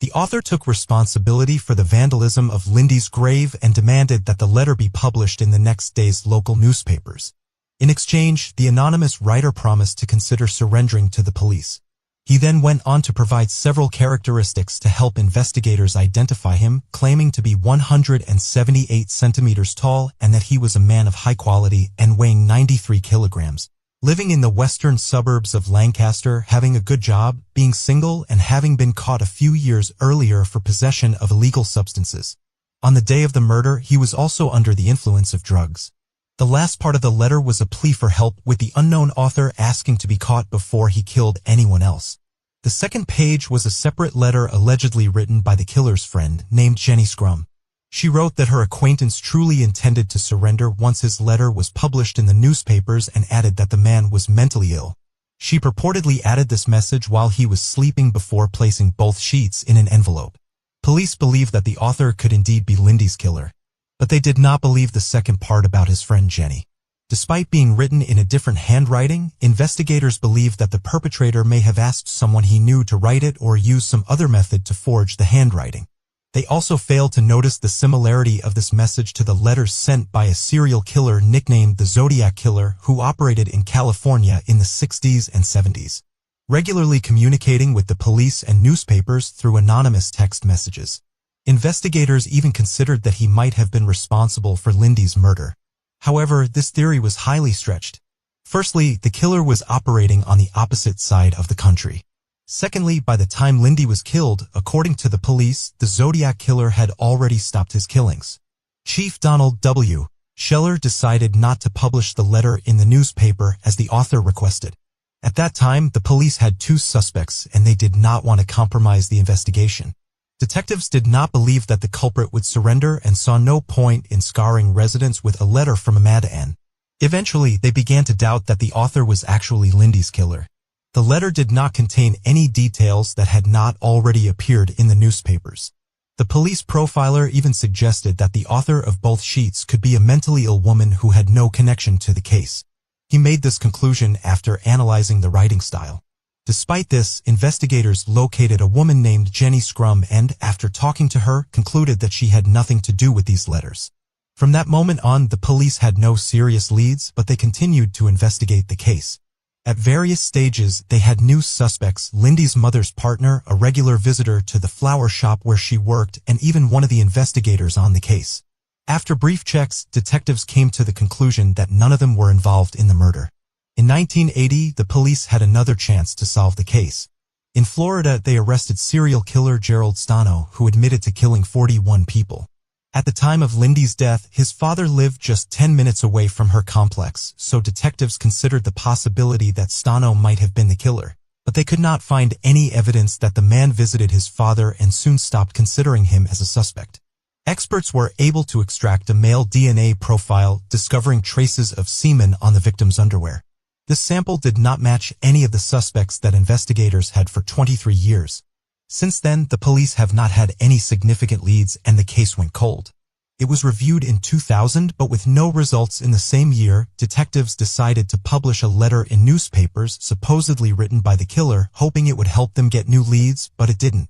The author took responsibility for the vandalism of Lindy's grave and demanded that the letter be published in the next day's local newspapers. In exchange, the anonymous writer promised to consider surrendering to the police. He then went on to provide several characteristics to help investigators identify him, claiming to be 178 centimeters tall and that he was a man of high quality and weighing 93 kilograms. Living in the western suburbs of Lancaster, having a good job, being single, and having been caught a few years earlier for possession of illegal substances. On the day of the murder, he was also under the influence of drugs. The last part of the letter was a plea for help, with the unknown author asking to be caught before he killed anyone else. The second page was a separate letter allegedly written by the killer's friend, named Jenny Scrum. She wrote that her acquaintance truly intended to surrender once his letter was published in the newspapers, and added that the man was mentally ill. She purportedly added this message while he was sleeping before placing both sheets in an envelope. Police believed that the author could indeed be Lindy's killer, but they did not believe the second part about his friend Jenny. Despite being written in a different handwriting, investigators believe that the perpetrator may have asked someone he knew to write it or use some other method to forge the handwriting. They also failed to notice the similarity of this message to the letters sent by a serial killer nicknamed the Zodiac Killer who operated in California in the 60s and 70s, regularly communicating with the police and newspapers through anonymous text messages. Investigators even considered that he might have been responsible for Lindy's murder. However, this theory was highly stretched. Firstly, the killer was operating on the opposite side of the country. Secondly, by the time Lindy was killed, according to the police, the Zodiac Killer had already stopped his killings. Chief Donald W. Scheller decided not to publish the letter in the newspaper as the author requested. At that time, the police had 2 suspects and they did not want to compromise the investigation. Detectives did not believe that the culprit would surrender and saw no point in scarring residents with a letter from Amanda N. Eventually, they began to doubt that the author was actually Lindy's killer. The letter did not contain any details that had not already appeared in the newspapers. The police profiler even suggested that the author of both sheets could be a mentally ill woman who had no connection to the case. He made this conclusion after analyzing the writing style. Despite this, investigators located a woman named Jenny Scrum and, after talking to her, concluded that she had nothing to do with these letters. From that moment on, the police had no serious leads, but they continued to investigate the case. At various stages, they had new suspects: Lindy's mother's partner, a regular visitor to the flower shop where she worked, and even one of the investigators on the case. After brief checks, detectives came to the conclusion that none of them were involved in the murder. In 1980, the police had another chance to solve the case. In Florida, they arrested serial killer Gerald Stano, who admitted to killing 41 people. At the time of Lindy's death, his father lived just 10 minutes away from her complex, so detectives considered the possibility that Stano might have been the killer. But they could not find any evidence that the man visited his father and soon stopped considering him as a suspect. Experts were able to extract a male DNA profile, discovering traces of semen on the victim's underwear. This sample did not match any of the suspects that investigators had for 23 years. Since then, the police have not had any significant leads and the case went cold. It was reviewed in 2000, but with no results in the same year, detectives decided to publish a letter in newspapers supposedly written by the killer, hoping it would help them get new leads, but it didn't.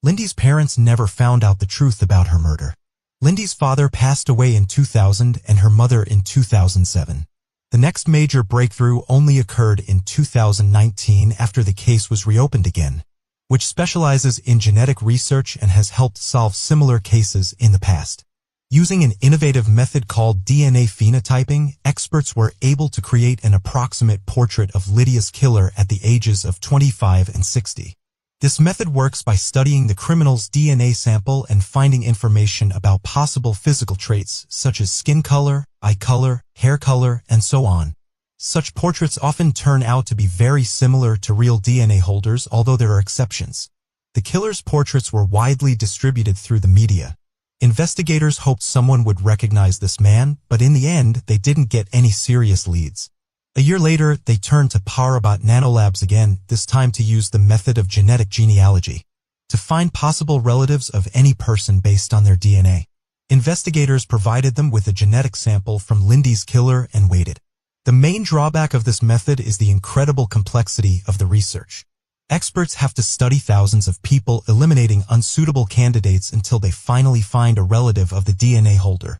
Lindy's parents never found out the truth about her murder. Lindy's father passed away in 2000 and her mother in 2007. The next major breakthrough only occurred in 2019 after the case was reopened again, which specializes in genetic research and has helped solve similar cases in the past. Using an innovative method called DNA phenotyping, experts were able to create an approximate portrait of Lydia's killer at the ages of 25 and 60. This method works by studying the criminal's DNA sample and finding information about possible physical traits such as skin color, eye color, hair color, and so on. Such portraits often turn out to be very similar to real DNA holders, although there are exceptions. The killer's portraits were widely distributed through the media. Investigators hoped someone would recognize this man, but in the end, they didn't get any serious leads. A year later, they turned to Parabot Nanolabs again, this time to use the method of genetic genealogy to find possible relatives of any person based on their DNA. Investigators provided them with a genetic sample from Lindy's killer and waited. The main drawback of this method is the incredible complexity of the research. Experts have to study thousands of people, eliminating unsuitable candidates until they finally find a relative of the DNA holder.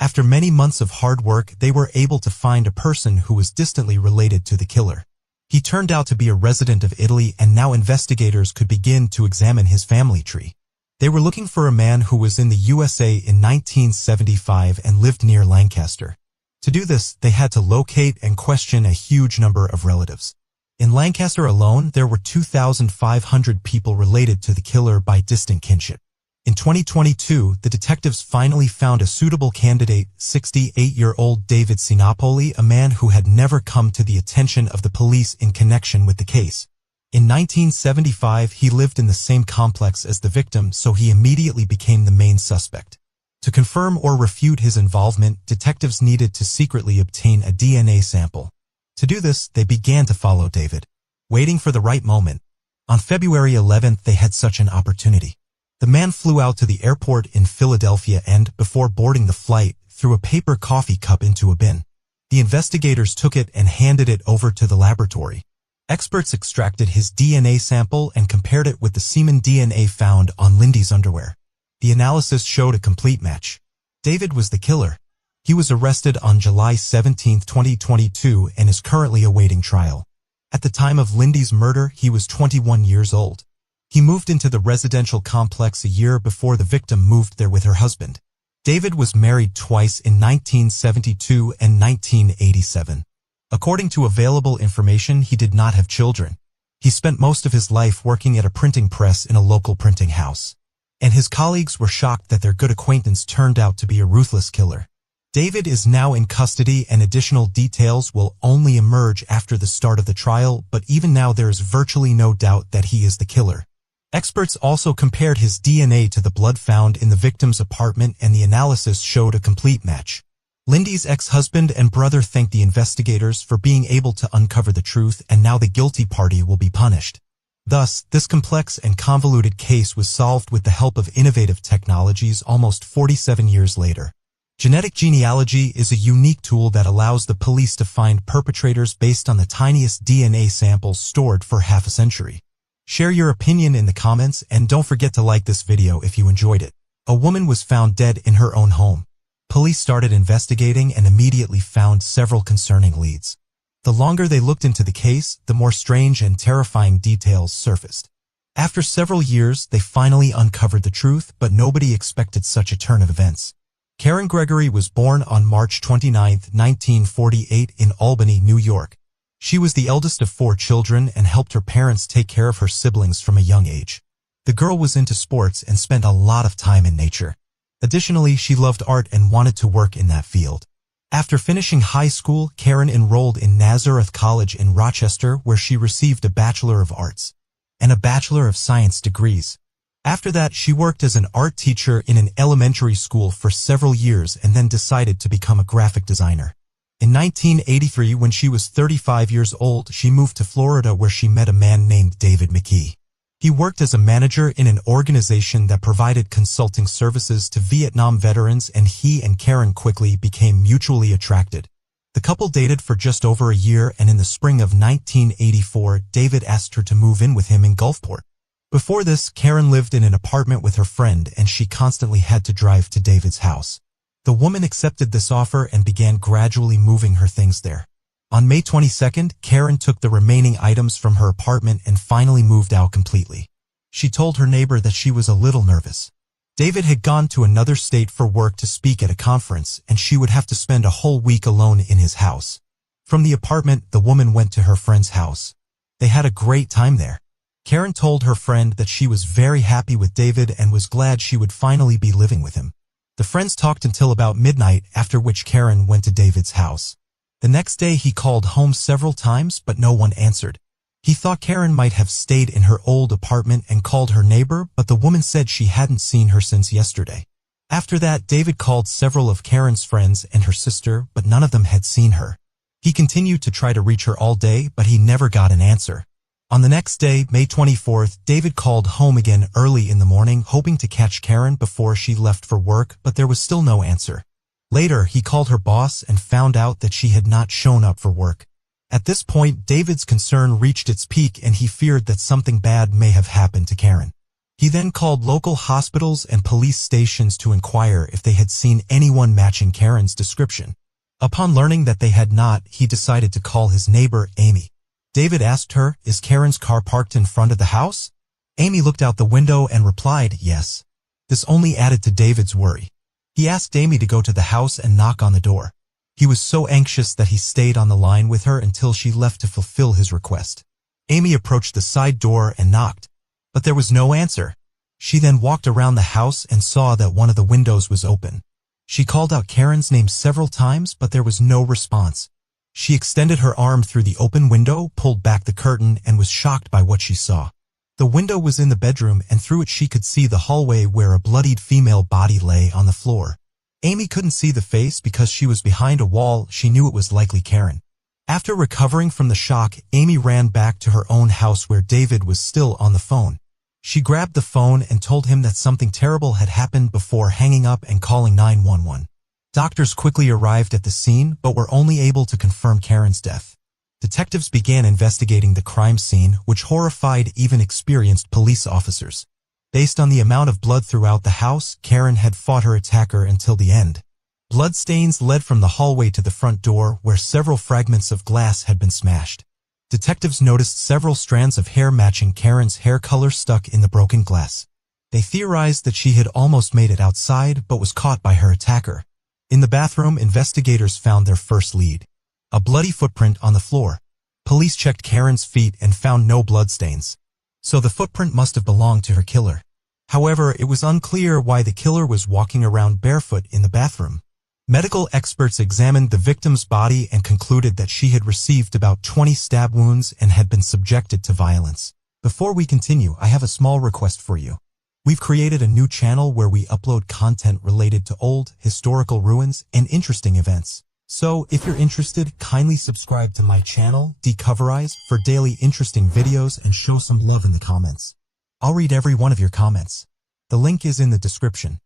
After many months of hard work, they were able to find a person who was distantly related to the killer. He turned out to be a resident of Italy, and now investigators could begin to examine his family tree. They were looking for a man who was in the USA in 1975 and lived near Lancaster. To do this, they had to locate and question a huge number of relatives. In Lancaster alone, there were 2,500 people related to the killer by distant kinship. In 2022, the detectives finally found a suitable candidate, 68-year-old David Sinopoli, a man who had never come to the attention of the police in connection with the case. In 1975, he lived in the same complex as the victim, so he immediately became the main suspect. To confirm or refute his involvement, detectives needed to secretly obtain a DNA sample. To do this, they began to follow David, waiting for the right moment. On February 11th, they had such an opportunity. The man flew out to the airport in Philadelphia and, before boarding the flight, threw a paper coffee cup into a bin. The investigators took it and handed it over to the laboratory. Experts extracted his DNA sample and compared it with the semen DNA found on Lindy's underwear. The analysis showed a complete match. David was the killer. He was arrested on July 17, 2022 and is currently awaiting trial. At the time of Lindy's murder, he was 21 years old. He moved into the residential complex a year before the victim moved there with her husband. David was married twice in 1972 and 1987. According to available information, he did not have children. He spent most of his life working at a printing press in a local printing house. And his colleagues were shocked that their good acquaintance turned out to be a ruthless killer. David is now in custody and additional details will only emerge after the start of the trial, but even now there is virtually no doubt that he is the killer. Experts also compared his DNA to the blood found in the victim's apartment and the analysis showed a complete match. Lindy's ex-husband and brother thanked the investigators for being able to uncover the truth, and now the guilty party will be punished. Thus, this complex and convoluted case was solved with the help of innovative technologies almost 47 years later. Genetic genealogy is a unique tool that allows the police to find perpetrators based on the tiniest DNA samples stored for half a century. Share your opinion in the comments and don't forget to like this video if you enjoyed it. A woman was found dead in her own home. Police started investigating and immediately found several concerning leads. The longer they looked into the case, the more strange and terrifying details surfaced. After several years, they finally uncovered the truth, but nobody expected such a turn of events. Karen Gregory was born on March 29, 1948 in Albany, New York. She was the eldest of 4 children and helped her parents take care of her siblings from a young age. The girl was into sports and spent a lot of time in nature. Additionally, she loved art and wanted to work in that field. After finishing high school, Karen enrolled in Nazareth College in Rochester, where she received a Bachelor of Arts and a Bachelor of Science degrees. After that, she worked as an art teacher in an elementary school for several years and then decided to become a graphic designer. In 1983, when she was 35 years old, she moved to Florida where she met a man named David McKee. He worked as a manager in an organization that provided consulting services to Vietnam veterans, and he and Karen quickly became mutually attracted. The couple dated for just over a year, and in the spring of 1984, David asked her to move in with him in Gulfport. Before this, Karen lived in an apartment with her friend, and she constantly had to drive to David's house. The woman accepted this offer and began gradually moving her things there. On May 22nd, Karen took the remaining items from her apartment and finally moved out completely. She told her neighbor that she was a little nervous. David had gone to another state for work to speak at a conference, and she would have to spend a whole week alone in his house. From the apartment, the woman went to her friend's house. They had a great time there. Karen told her friend that she was very happy with David and was glad she would finally be living with him. The friends talked until about midnight, after which Karen went to David's house. The next day he called home several times, but no one answered. He thought Karen might have stayed in her old apartment and called her neighbor, but the woman said she hadn't seen her since yesterday. After that, David called several of Karen's friends and her sister, but none of them had seen her. He continued to try to reach her all day, but he never got an answer. On the next day, May 24th, David called home again early in the morning, hoping to catch Karen before she left for work, but there was still no answer. Later, he called her boss and found out that she had not shown up for work. At this point, David's concern reached its peak and he feared that something bad may have happened to Karen. He then called local hospitals and police stations to inquire if they had seen anyone matching Karen's description. Upon learning that they had not, he decided to call his neighbor, Amy. David asked her, "Is Karen's car parked in front of the house?" Amy looked out the window and replied, "Yes." This only added to David's worry. He asked Amy to go to the house and knock on the door. He was so anxious that he stayed on the line with her until she left to fulfill his request. Amy approached the side door and knocked, but there was no answer. She then walked around the house and saw that one of the windows was open. She called out Karen's name several times, but there was no response. She extended her arm through the open window, pulled back the curtain, and was shocked by what she saw. The window was in the bedroom, and through it she could see the hallway where a bloodied female body lay on the floor. Amy couldn't see the face because she was behind a wall. She knew it was likely Karen. After recovering from the shock, Amy ran back to her own house where David was still on the phone. She grabbed the phone and told him that something terrible had happened before hanging up and calling 911. Doctors quickly arrived at the scene but were only able to confirm Karen's death. Detectives began investigating the crime scene, which horrified even experienced police officers. Based on the amount of blood throughout the house, Karen had fought her attacker until the end. Blood stains led from the hallway to the front door, where several fragments of glass had been smashed. Detectives noticed several strands of hair matching Karen's hair color stuck in the broken glass. They theorized that she had almost made it outside but was caught by her attacker. In the bathroom, investigators found their first lead: a bloody footprint on the floor. Police checked Karen's feet and found no bloodstains. So the footprint must have belonged to her killer. However, it was unclear why the killer was walking around barefoot in the bathroom. Medical experts examined the victim's body and concluded that she had received about 20 stab wounds and had been subjected to violence. Before we continue, I have a small request for you. We've created a new channel where we upload content related to old, historical ruins and interesting events. So, if you're interested, kindly subscribe to my channel, Decoverize, for daily interesting videos and show some love in the comments. I'll read every one of your comments. The link is in the description.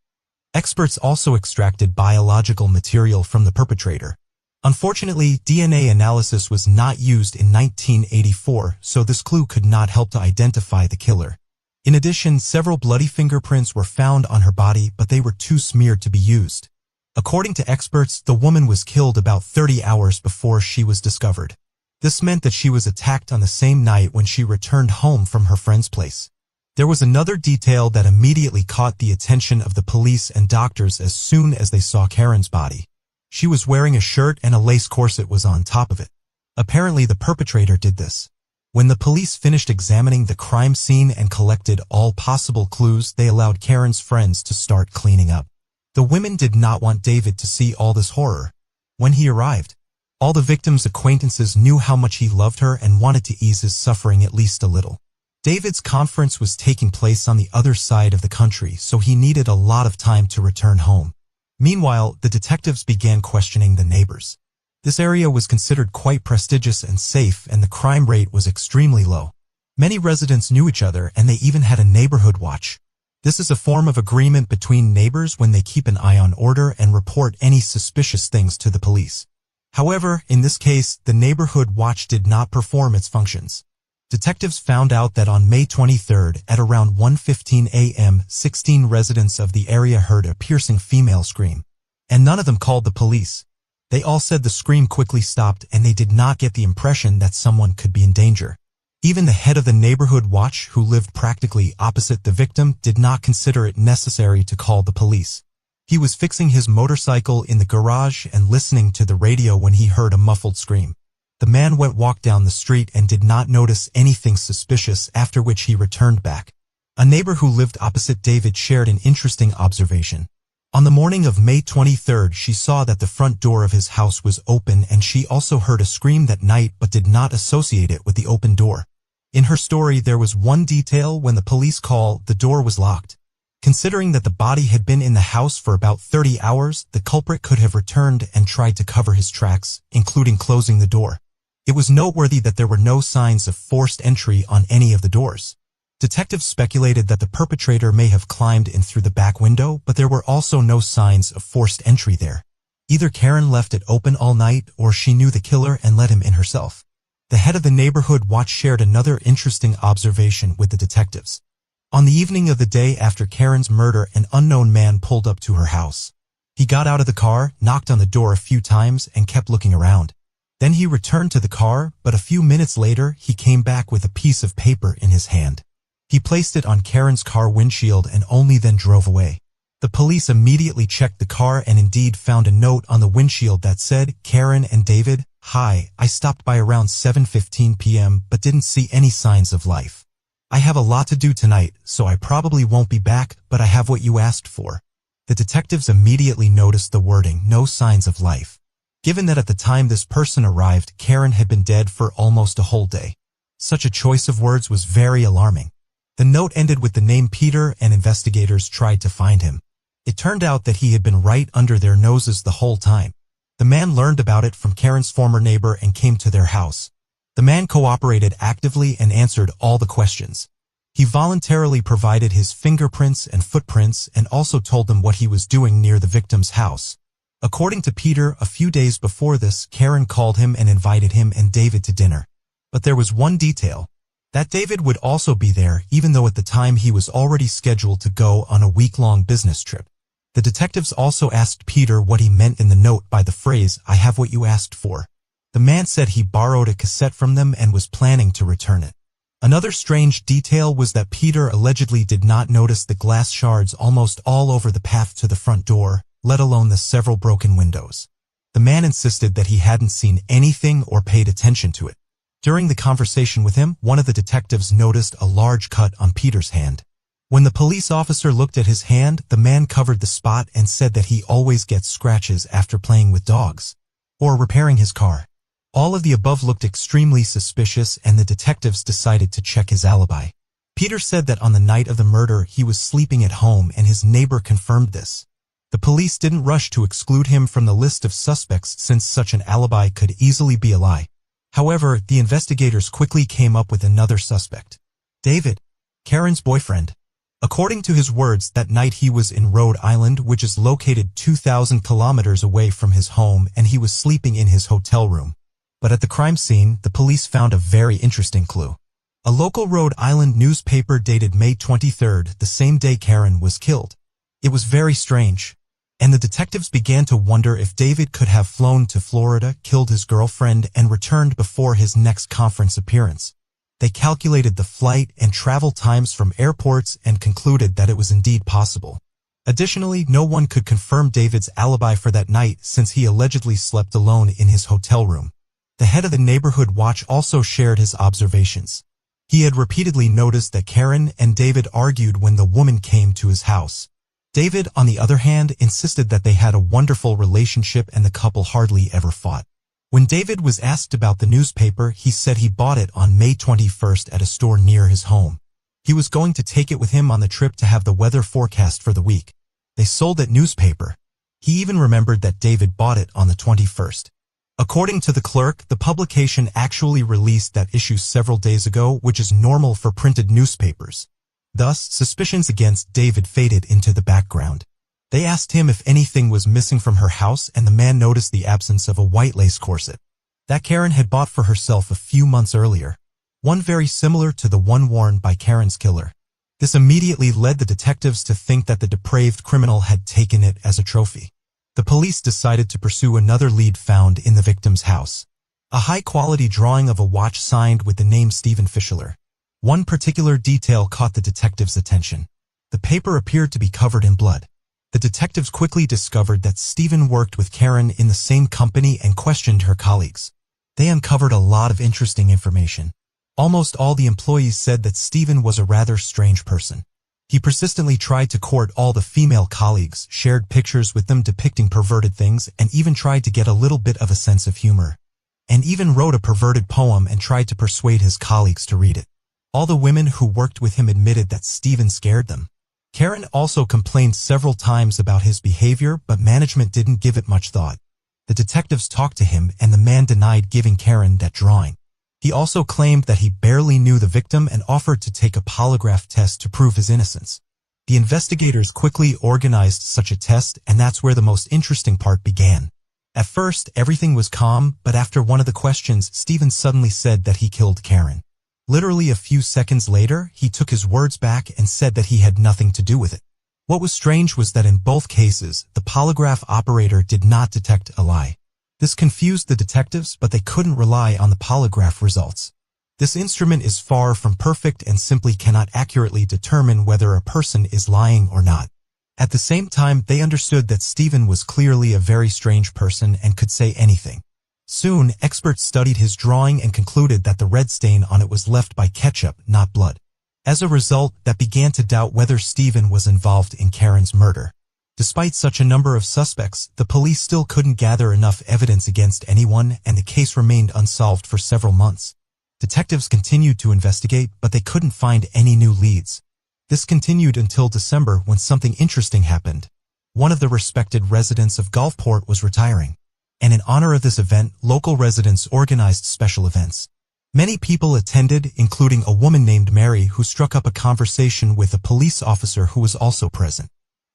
Experts also extracted biological material from the perpetrator. Unfortunately, DNA analysis was not used in 1984, so this clue could not help to identify the killer. In addition, several bloody fingerprints were found on her body, but they were too smeared to be used. According to experts, the woman was killed about 30 hours before she was discovered. This meant that she was attacked on the same night when she returned home from her friend's place. There was another detail that immediately caught the attention of the police and doctors as soon as they saw Karen's body. She was wearing a shirt and a lace corset was on top of it. Apparently, the perpetrator did this. When the police finished examining the crime scene and collected all possible clues, they allowed Karen's friends to start cleaning up. The women did not want David to see all this horror. When he arrived, all the victim's acquaintances knew how much he loved her and wanted to ease his suffering at least a little. David's conference was taking place on the other side of the country, so he needed a lot of time to return home. Meanwhile, the detectives began questioning the neighbors. This area was considered quite prestigious and safe, and the crime rate was extremely low. Many residents knew each other, and they even had a neighborhood watch. This is a form of agreement between neighbors when they keep an eye on order and report any suspicious things to the police. However, in this case, the neighborhood watch did not perform its functions. Detectives found out that on May 23rd, at around 1:15 a.m., 16 residents of the area heard a piercing female scream. And none of them called the police. They all said the scream quickly stopped and they did not get the impression that someone could be in danger. Even the head of the neighborhood watch, who lived practically opposite the victim, did not consider it necessary to call the police. He was fixing his motorcycle in the garage and listening to the radio when he heard a muffled scream. The man walked down the street and did not notice anything suspicious, after which he returned back. A neighbor who lived opposite David shared an interesting observation. On the morning of May 23rd, she saw that the front door of his house was open and she also heard a scream that night but did not associate it with the open door. In her story, there was one detail: when the police called, the door was locked. Considering that the body had been in the house for about 30 hours, the culprit could have returned and tried to cover his tracks, including closing the door. It was noteworthy that there were no signs of forced entry on any of the doors. Detectives speculated that the perpetrator may have climbed in through the back window, but there were also no signs of forced entry there. Either Karen left it open all night, or she knew the killer and let him in herself. The head of the neighborhood watch shared another interesting observation with the detectives. On the evening of the day after Karen's murder, an unknown man pulled up to her house. He got out of the car, knocked on the door a few times, and kept looking around. Then he returned to the car, but a few minutes later, he came back with a piece of paper in his hand. He placed it on Karen's car windshield and only then drove away. The police immediately checked the car and indeed found a note on the windshield that said, "Karen and David, hi, I stopped by around 7:15 p.m. but didn't see any signs of life. I have a lot to do tonight, so I probably won't be back, but I have what you asked for." The detectives immediately noticed the wording, "no signs of life." Given that at the time this person arrived, Karen had been dead for almost a whole day. Such a choice of words was very alarming. The note ended with the name Peter, and investigators tried to find him. It turned out that he had been right under their noses the whole time. The man learned about it from Karen's former neighbor and came to their house. The man cooperated actively and answered all the questions. He voluntarily provided his fingerprints and footprints and also told them what he was doing near the victim's house. According to Peter, a few days before this, Karen called him and invited him and David to dinner. But there was one detail, that David would also be there, even though at the time he was already scheduled to go on a week-long business trip. The detectives also asked Peter what he meant in the note by the phrase, "I have what you asked for." The man said he borrowed a cassette from them and was planning to return it. Another strange detail was that Peter allegedly did not notice the glass shards almost all over the path to the front door, let alone the several broken windows. The man insisted that he hadn't seen anything or paid attention to it. During the conversation with him, one of the detectives noticed a large cut on Peter's hand. When the police officer looked at his hand, the man covered the spot and said that he always gets scratches after playing with dogs or repairing his car. All of the above looked extremely suspicious, and the detectives decided to check his alibi. Peter said that on the night of the murder he was sleeping at home, and his neighbor confirmed this. The police didn't rush to exclude him from the list of suspects since such an alibi could easily be a lie. However, the investigators quickly came up with another suspect. David, Karen's boyfriend. According to his words, that night he was in Rhode Island, which is located 2,000 kilometers away from his home, and he was sleeping in his hotel room. But at the crime scene, the police found a very interesting clue. A local Rhode Island newspaper dated May 23rd, the same day Karen was killed. It was very strange, and the detectives began to wonder if David could have flown to Florida, killed his girlfriend, and returned before his next conference appearance. They calculated the flight and travel times from airports and concluded that it was indeed possible. Additionally, no one could confirm David's alibi for that night since he allegedly slept alone in his hotel room. The head of the neighborhood watch also shared his observations. He had repeatedly noticed that Karen and David argued when the woman came to his house. David, on the other hand, insisted that they had a wonderful relationship and the couple hardly ever fought. When David was asked about the newspaper, he said he bought it on May 21st at a store near his home. He was going to take it with him on the trip to have the weather forecast for the week. They sold that newspaper. He even remembered that David bought it on the 21st. According to the clerk, the publication actually released that issue several days ago, which is normal for printed newspapers. Thus, suspicions against David faded into the background. They asked him if anything was missing from her house, and the man noticed the absence of a white lace corset that Karen had bought for herself a few months earlier, one very similar to the one worn by Karen's killer. This immediately led the detectives to think that the depraved criminal had taken it as a trophy. The police decided to pursue another lead found in the victim's house, a high-quality drawing of a watch signed with the name Stephen Fischler. One particular detail caught the detectives' attention. The paper appeared to be covered in blood. The detectives quickly discovered that Stephen worked with Karen in the same company and questioned her colleagues. They uncovered a lot of interesting information. Almost all the employees said that Stephen was a rather strange person. He persistently tried to court all the female colleagues, shared pictures with them depicting perverted things, and even tried to get a little bit of a sense of humor. And even wrote a perverted poem and tried to persuade his colleagues to read it. All the women who worked with him admitted that Stephen scared them. Karen also complained several times about his behavior, but management didn't give it much thought. The detectives talked to him, and the man denied giving Karen that drawing. He also claimed that he barely knew the victim and offered to take a polygraph test to prove his innocence. The investigators quickly organized such a test, and that's where the most interesting part began. At first, everything was calm, but after one of the questions, Stephen suddenly said that he killed Karen. Literally a few seconds later, he took his words back and said that he had nothing to do with it. What was strange was that in both cases, the polygraph operator did not detect a lie. This confused the detectives, but they couldn't rely on the polygraph results. This instrument is far from perfect and simply cannot accurately determine whether a person is lying or not. At the same time, they understood that Stephen was clearly a very strange person and could say anything. Soon, experts studied his drawing and concluded that the red stain on it was left by ketchup, not blood. As a result, that began to doubt whether Stephen was involved in Karen's murder. Despite such a number of suspects, the police still couldn't gather enough evidence against anyone, and the case remained unsolved for several months. Detectives continued to investigate, but they couldn't find any new leads. This continued until December, when something interesting happened. One of the respected residents of Gulfport was retiring, and in honor of this event, local residents organized special events. Many people attended, including a woman named Mary who struck up a conversation with a police officer who was also present.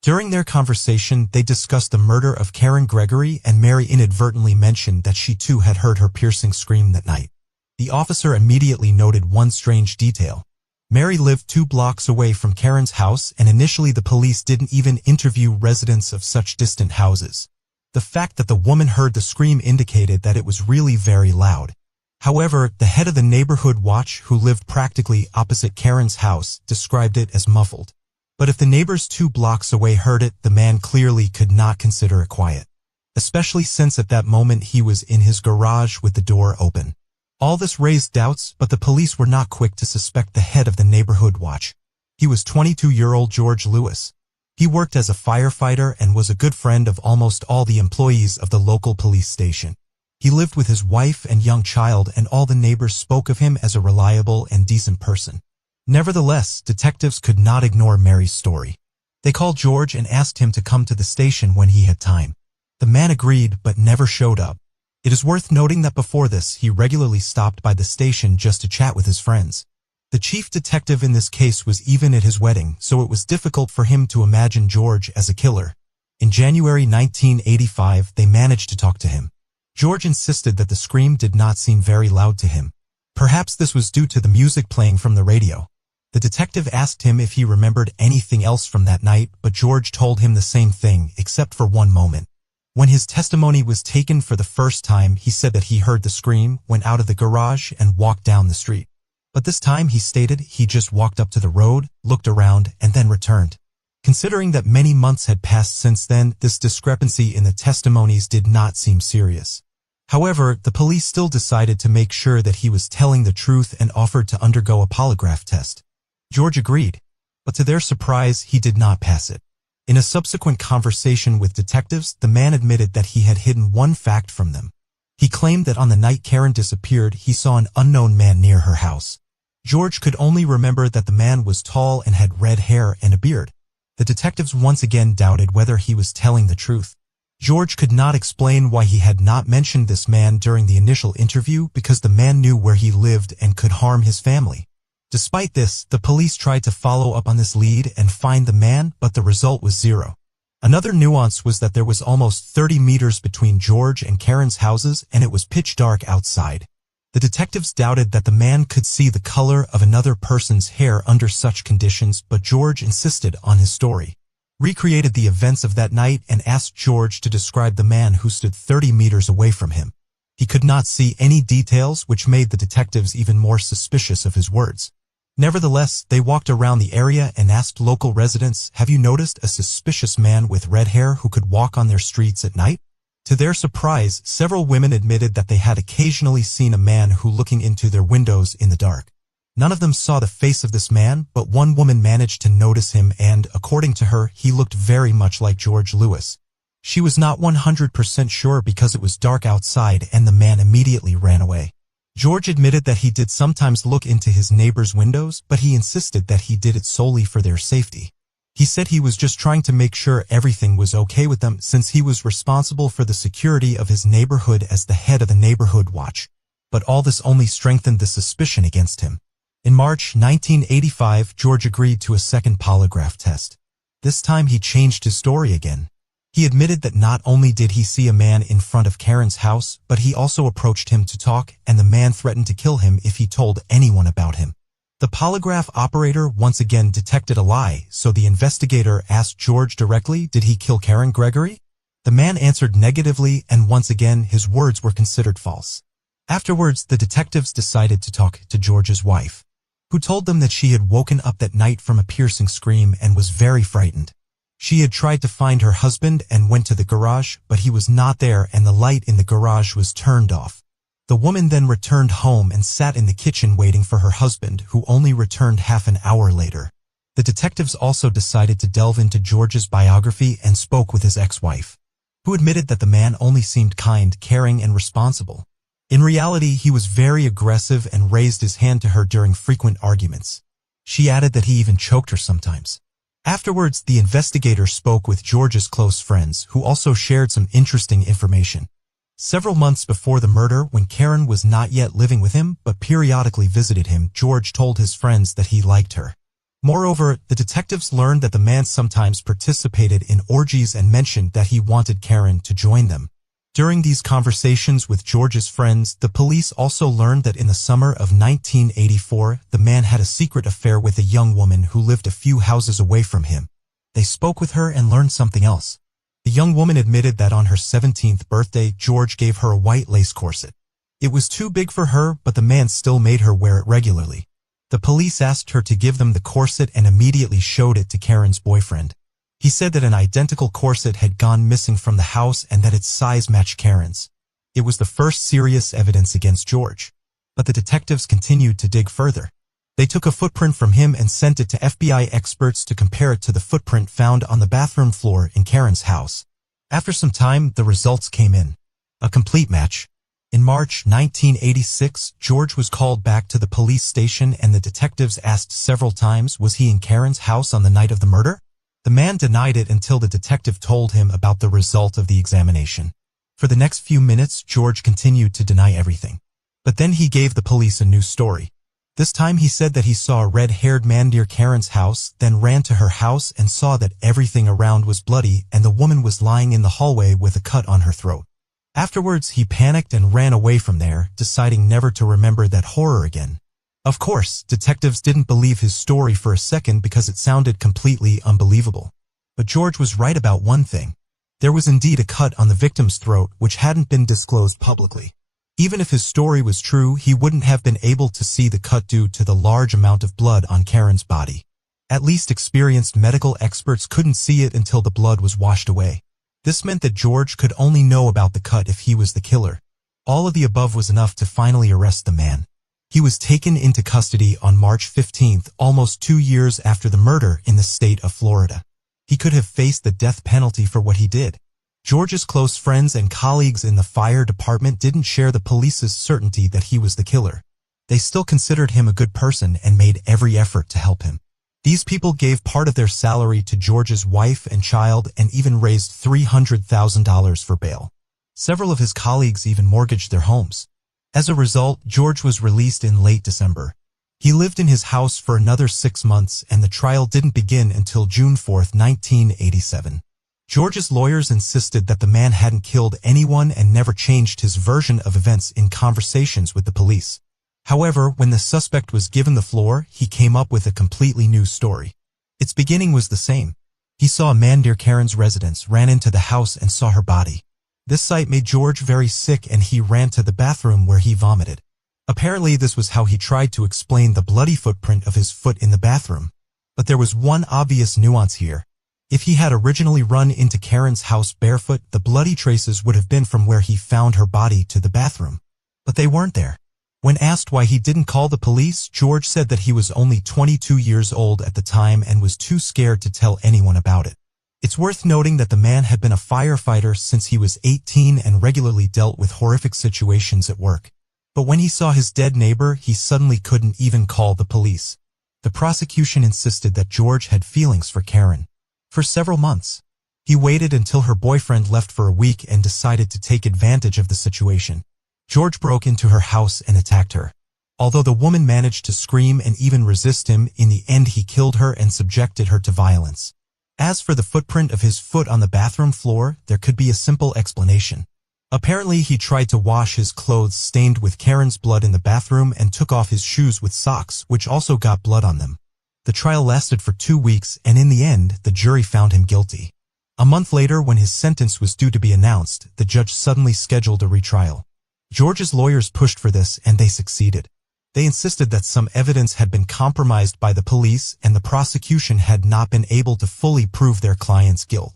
During their conversation, they discussed the murder of Karen Gregory, and Mary inadvertently mentioned that she too had heard her piercing scream that night. The officer immediately noted one strange detail. Mary lived 2 blocks away from Karen's house, and initially the police didn't even interview residents of such distant houses. The fact that the woman heard the scream indicated that it was really very loud. However, the head of the neighborhood watch, who lived practically opposite Karen's house, described it as muffled. But if the neighbors 2 blocks away heard it, the man clearly could not consider it quiet, especially since at that moment he was in his garage with the door open. All this raised doubts, but the police were not quick to suspect the head of the neighborhood watch. He was 22-year-old George Lewis. He worked as a firefighter and was a good friend of almost all the employees of the local police station. He lived with his wife and young child, and all the neighbors spoke of him as a reliable and decent person. Nevertheless, detectives could not ignore Mary's story. They called George and asked him to come to the station when he had time. The man agreed, but never showed up. It is worth noting that before this, he regularly stopped by the station just to chat with his friends. The chief detective in this case was even at his wedding, so it was difficult for him to imagine George as a killer. In January 1985, they managed to talk to him. George insisted that the scream did not seem very loud to him. Perhaps this was due to the music playing from the radio. The detective asked him if he remembered anything else from that night, but George told him the same thing, except for one moment. When his testimony was taken for the first time, he said that he heard the scream, went out of the garage, and walked down the street. But this time he stated he just walked up to the road, looked around, and then returned. Considering that many months had passed since then, this discrepancy in the testimonies did not seem serious. However, the police still decided to make sure that he was telling the truth and offered to undergo a polygraph test. George agreed, but to their surprise, he did not pass it. In a subsequent conversation with detectives, the man admitted that he had hidden one fact from them. He claimed that on the night Karen disappeared, he saw an unknown man near her house. George could only remember that the man was tall and had red hair and a beard. The detectives once again doubted whether he was telling the truth. George could not explain why he had not mentioned this man during the initial interview, because the man knew where he lived and could harm his family. Despite this, the police tried to follow up on this lead and find the man, but the result was zero. Another nuance was that there was almost 30 meters between George and Karen's houses, and it was pitch dark outside. The detectives doubted that the man could see the color of another person's hair under such conditions, but George insisted on his story. Recreated the events of that night and asked George to describe the man who stood 30 meters away from him. He could not see any details, which made the detectives even more suspicious of his words. Nevertheless, they walked around the area and asked local residents, "Have you noticed a suspicious man with red hair who could walk on their streets at night?" To their surprise, several women admitted that they had occasionally seen a man who looking into their windows in the dark. None of them saw the face of this man, but one woman managed to notice him and, according to her, he looked very much like George Lewis. She was not 100% sure because it was dark outside and the man immediately ran away. George admitted that he did sometimes look into his neighbors' windows, but he insisted that he did it solely for their safety. He said he was just trying to make sure everything was okay with them, since he was responsible for the security of his neighborhood as the head of the neighborhood watch. But all this only strengthened the suspicion against him. In March 1985, George agreed to a second polygraph test. This time he changed his story again. He admitted that not only did he see a man in front of Karen's house, but he also approached him to talk, and the man threatened to kill him if he told anyone about him. The polygraph operator once again detected a lie, so the investigator asked George directly, "Did he kill Karen Gregory?" The man answered negatively, and once again his words were considered false. Afterwards, the detectives decided to talk to George's wife, who told them that she had woken up that night from a piercing scream and was very frightened. She had tried to find her husband and went to the garage, but he was not there and the light in the garage was turned off. The woman then returned home and sat in the kitchen waiting for her husband, who only returned half an hour later. The detectives also decided to delve into George's biography and spoke with his ex-wife, who admitted that the man only seemed kind, caring, and responsible. In reality, he was very aggressive and raised his hand to her during frequent arguments. She added that he even choked her sometimes. Afterwards, the investigator spoke with George's close friends, who also shared some interesting information. Several months before the murder, when Karen was not yet living with him but periodically visited him, George told his friends that he liked her. Moreover, the detectives learned that the man sometimes participated in orgies and mentioned that he wanted Karen to join them. During these conversations with George's friends, the police also learned that in the summer of 1984, the man had a secret affair with a young woman who lived a few houses away from him. They spoke with her and learned something else. The young woman admitted that on her 17th birthday, George gave her a white lace corset. It was too big for her, but the man still made her wear it regularly. The police asked her to give them the corset and immediately showed it to Karen's boyfriend. He said that an identical corset had gone missing from the house and that its size matched Karen's. It was the first serious evidence against George. But the detectives continued to dig further. They took a footprint from him and sent it to FBI experts to compare it to the footprint found on the bathroom floor in Karen's house. After some time, the results came in. A complete match. In March 1986, George was called back to the police station and the detectives asked several times, was he in Karen's house on the night of the murder? The man denied it until the detective told him about the result of the examination. For the next few minutes, George continued to deny everything. But then he gave the police a new story. This time he said that he saw a red-haired man near Karen's house, then ran to her house and saw that everything around was bloody and the woman was lying in the hallway with a cut on her throat. Afterwards, he panicked and ran away from there, deciding never to remember that horror again. Of course, detectives didn't believe his story for a second because it sounded completely unbelievable. But George was right about one thing. There was indeed a cut on the victim's throat which hadn't been disclosed publicly. Even if his story was true, he wouldn't have been able to see the cut due to the large amount of blood on Karen's body. At least experienced medical experts couldn't see it until the blood was washed away. This meant that George could only know about the cut if he was the killer. All of the above was enough to finally arrest the man. He was taken into custody on March 15th, almost 2 years after the murder in the state of Florida. He could have faced the death penalty for what he did. George's close friends and colleagues in the fire department didn't share the police's certainty that he was the killer. They still considered him a good person and made every effort to help him. These people gave part of their salary to George's wife and child and even raised $300,000 for bail. Several of his colleagues even mortgaged their homes. As a result, George was released in late December. He lived in his house for another 6 months and the trial didn't begin until June 4, 1987. George's lawyers insisted that the man hadn't killed anyone and never changed his version of events in conversations with the police. However, when the suspect was given the floor, he came up with a completely new story. Its beginning was the same. He saw a man near Karen's residence, ran into the house and saw her body. This sight made George very sick and he ran to the bathroom where he vomited. Apparently this was how he tried to explain the bloody footprint of his foot in the bathroom. But there was one obvious nuance here. If he had originally run into Karen's house barefoot, the bloody traces would have been from where he found her body to the bathroom. But they weren't there. When asked why he didn't call the police, George said that he was only 22 years old at the time and was too scared to tell anyone about it. It's worth noting that the man had been a firefighter since he was 18 and regularly dealt with horrific situations at work. But when he saw his dead neighbor, he suddenly couldn't even call the police. The prosecution insisted that George had feelings for Karen. For several months, he waited until her boyfriend left for a week and decided to take advantage of the situation. George broke into her house and attacked her. Although the woman managed to scream and even resist him, in the end he killed her and subjected her to violence. As for the footprint of his foot on the bathroom floor, there could be a simple explanation. Apparently he tried to wash his clothes stained with Karen's blood in the bathroom and took off his shoes with socks, which also got blood on them. The trial lasted for 2 weeks and in the end, the jury found him guilty. A month later, when his sentence was due to be announced, the judge suddenly scheduled a retrial. George's lawyers pushed for this and they succeeded. They insisted that some evidence had been compromised by the police and the prosecution had not been able to fully prove their client's guilt.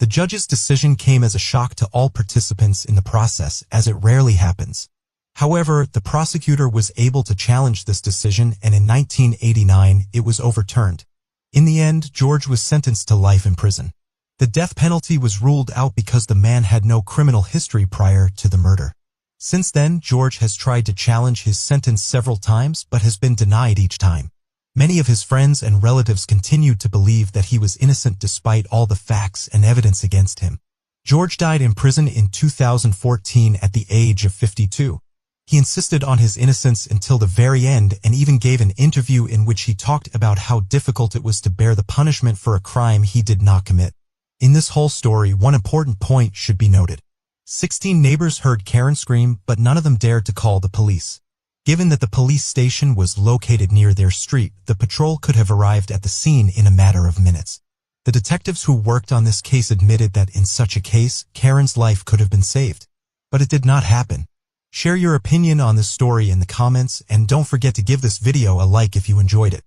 The judge's decision came as a shock to all participants in the process, as it rarely happens. However, the prosecutor was able to challenge this decision and in 1989 it was overturned. In the end, George was sentenced to life in prison. The death penalty was ruled out because the man had no criminal history prior to the murder. Since then, George has tried to challenge his sentence several times but has been denied each time. Many of his friends and relatives continued to believe that he was innocent despite all the facts and evidence against him. George died in prison in 2014 at the age of 52. He insisted on his innocence until the very end and even gave an interview in which he talked about how difficult it was to bear the punishment for a crime he did not commit. In this whole story, one important point should be noted. 16 neighbors heard Karen scream, but none of them dared to call the police. Given that the police station was located near their street, the patrol could have arrived at the scene in a matter of minutes. The detectives who worked on this case admitted that in such a case, Karen's life could have been saved. But it did not happen. Share your opinion on this story in the comments, and don't forget to give this video a like if you enjoyed it.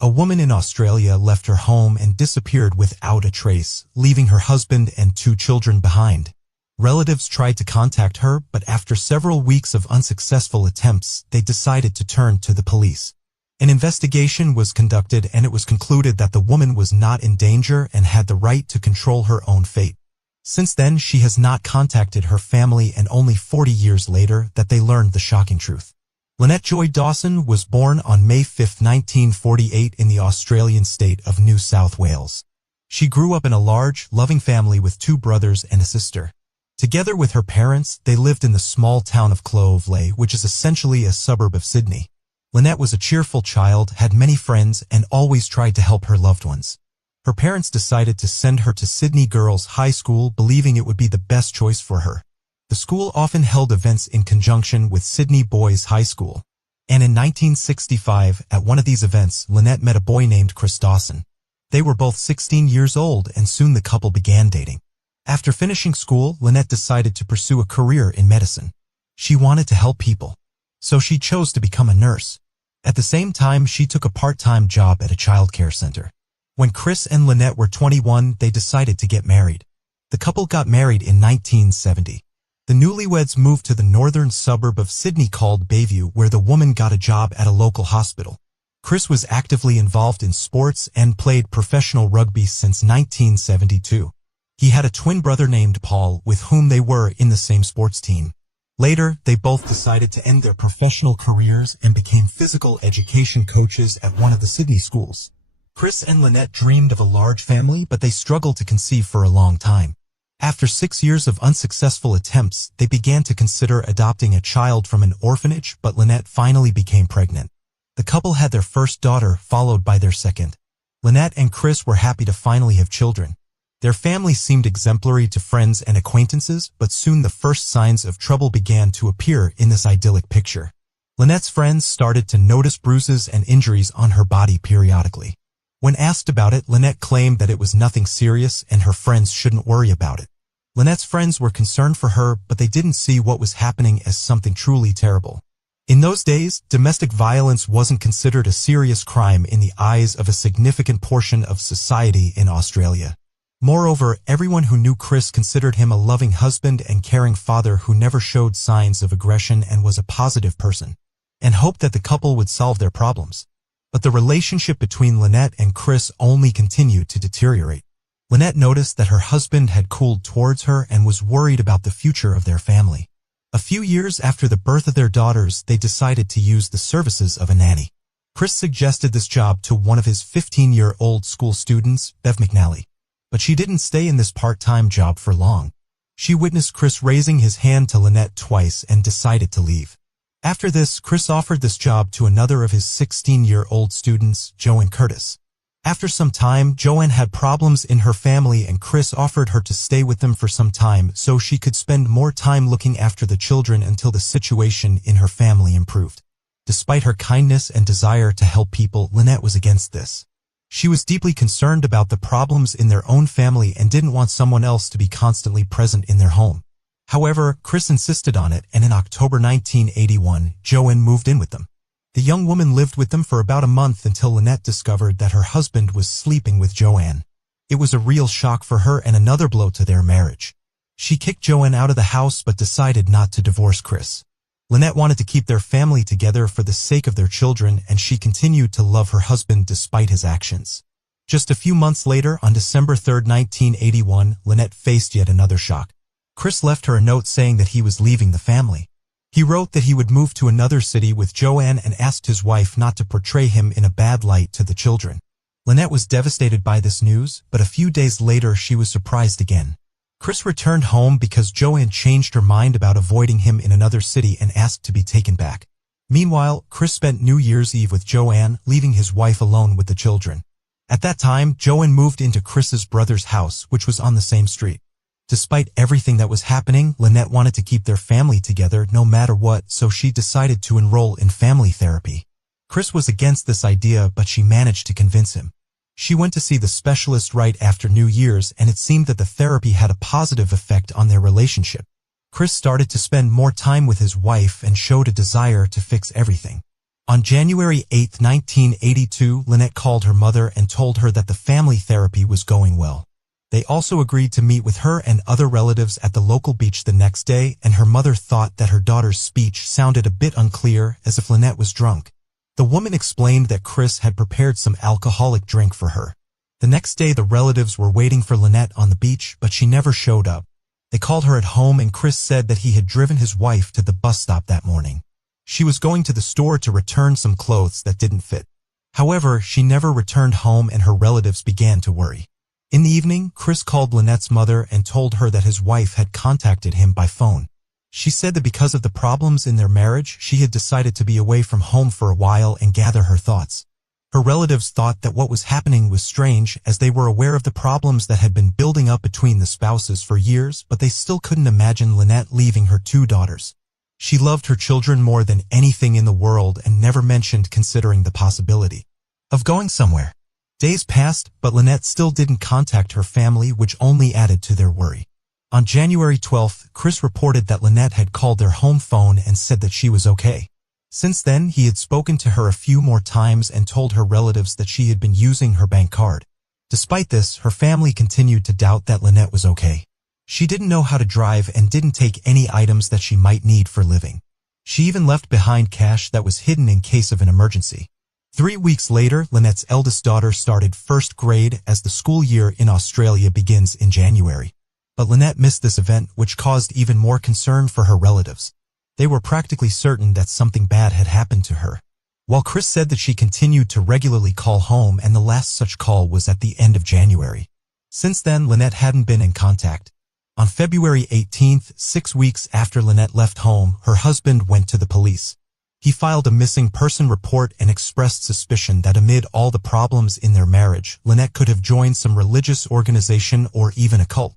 A woman in Australia left her home and disappeared without a trace, leaving her husband and 2 children behind. Relatives tried to contact her, but after several weeks of unsuccessful attempts, they decided to turn to the police. An investigation was conducted and it was concluded that the woman was not in danger and had the right to control her own fate. Since then, she has not contacted her family, and only 40 years later that they learned the shocking truth. Lynette Joy Dawson was born on May 5, 1948 in the Australian state of New South Wales. She grew up in a large, loving family with 2 brothers and a sister. Together with her parents, they lived in the small town of Clovelly, which is essentially a suburb of Sydney. Lynette was a cheerful child, had many friends, and always tried to help her loved ones. Her parents decided to send her to Sydney Girls High School, believing it would be the best choice for her. The school often held events in conjunction with Sydney Boys High School. And in 1965, at one of these events, Lynette met a boy named Chris Dawson. They were both 16 years old, and soon the couple began dating. After finishing school, Lynette decided to pursue a career in medicine. She wanted to help people, so she chose to become a nurse. At the same time, she took a part-time job at a childcare center. When Chris and Lynette were 21, they decided to get married. The couple got married in 1970. The newlyweds moved to the northern suburb of Sydney called Bayview, where the woman got a job at a local hospital. Chris was actively involved in sports and played professional rugby since 1972. He had a twin brother named Paul, with whom they were in the same sports team. Later, they both decided to end their professional careers and became physical education coaches at one of the Sydney schools. Chris and Lynette dreamed of a large family, but they struggled to conceive for a long time. After 6 years of unsuccessful attempts, they began to consider adopting a child from an orphanage, but Lynette finally became pregnant. The couple had their first daughter, followed by their second. Lynette and Chris were happy to finally have children. Their family seemed exemplary to friends and acquaintances, but soon the first signs of trouble began to appear in this idyllic picture. Lynette's friends started to notice bruises and injuries on her body periodically. When asked about it, Lynette claimed that it was nothing serious and her friends shouldn't worry about it. Lynette's friends were concerned for her, but they didn't see what was happening as something truly terrible. In those days, domestic violence wasn't considered a serious crime in the eyes of a significant portion of society in Australia. Moreover, everyone who knew Chris considered him a loving husband and caring father who never showed signs of aggression and was a positive person, and hoped that the couple would solve their problems. But the relationship between Lynette and Chris only continued to deteriorate. Lynette noticed that her husband had cooled towards her and was worried about the future of their family. A few years after the birth of their daughters, they decided to use the services of a nanny. Chris suggested this job to one of his 15-year-old school students, Bev McNally. But she didn't stay in this part-time job for long. She witnessed Chris raising his hand to Lynette twice and decided to leave. After this, Chris offered this job to another of his 16-year-old students, Joanne Curtis. After some time, Joanne had problems in her family and Chris offered her to stay with them for some time so she could spend more time looking after the children until the situation in her family improved. Despite her kindness and desire to help people, Lynette was against this. She was deeply concerned about the problems in their own family and didn't want someone else to be constantly present in their home. However, Chris insisted on it, and in October 1981, Joanne moved in with them. The young woman lived with them for about a month until Lynette discovered that her husband was sleeping with Joanne. It was a real shock for her and another blow to their marriage. She kicked Joanne out of the house but decided not to divorce Chris. Lynette wanted to keep their family together for the sake of their children, and she continued to love her husband despite his actions. Just a few months later, on December 3, 1981, Lynette faced yet another shock. Chris left her a note saying that he was leaving the family. He wrote that he would move to another city with Joanne and asked his wife not to portray him in a bad light to the children. Lynette was devastated by this news, but a few days later she was surprised again. Chris returned home because Joanne changed her mind about avoiding him in another city and asked to be taken back. Meanwhile, Chris spent New Year's Eve with Joanne, leaving his wife alone with the children. At that time, Joanne moved into Chris's brother's house, which was on the same street. Despite everything that was happening, Lynette wanted to keep their family together no matter what, so she decided to enroll in family therapy. Chris was against this idea, but she managed to convince him. She went to see the specialist right after New Year's, and it seemed that the therapy had a positive effect on their relationship. Chris started to spend more time with his wife and showed a desire to fix everything. On January 8, 1982, Lynette called her mother and told her that the family therapy was going well. They also agreed to meet with her and other relatives at the local beach the next day, and her mother thought that her daughter's speech sounded a bit unclear, as if Lynette was drunk. The woman explained that Chris had prepared some alcoholic drink for her. The next day, the relatives were waiting for Lynette on the beach, but she never showed up. They called her at home, and Chris said that he had driven his wife to the bus stop that morning. She was going to the store to return some clothes that didn't fit. However, she never returned home, and her relatives began to worry. In the evening, Chris called Lynette's mother and told her that his wife had contacted him by phone. She said that because of the problems in their marriage, she had decided to be away from home for a while and gather her thoughts. Her relatives thought that what was happening was strange, as they were aware of the problems that had been building up between the spouses for years, but they still couldn't imagine Lynette leaving her 2 daughters. She loved her children more than anything in the world and never mentioned considering the possibility of going somewhere. Days passed, but Lynette still didn't contact her family, which only added to their worry. On January 12th, Chris reported that Lynette had called their home phone and said that she was okay. Since then, he had spoken to her a few more times and told her relatives that she had been using her bank card. Despite this, her family continued to doubt that Lynette was okay. She didn't know how to drive and didn't take any items that she might need for living. She even left behind cash that was hidden in case of an emergency. 3 weeks later, Lynette's eldest daughter started first grade, as the school year in Australia begins in January. But Lynette missed this event, which caused even more concern for her relatives. They were practically certain that something bad had happened to her. While Chris said that she continued to regularly call home, and the last such call was at the end of January. Since then, Lynette hadn't been in contact. On February 18th, 6 weeks after Lynette left home, her husband went to the police. He filed a missing person report and expressed suspicion that amid all the problems in their marriage, Lynette could have joined some religious organization or even a cult.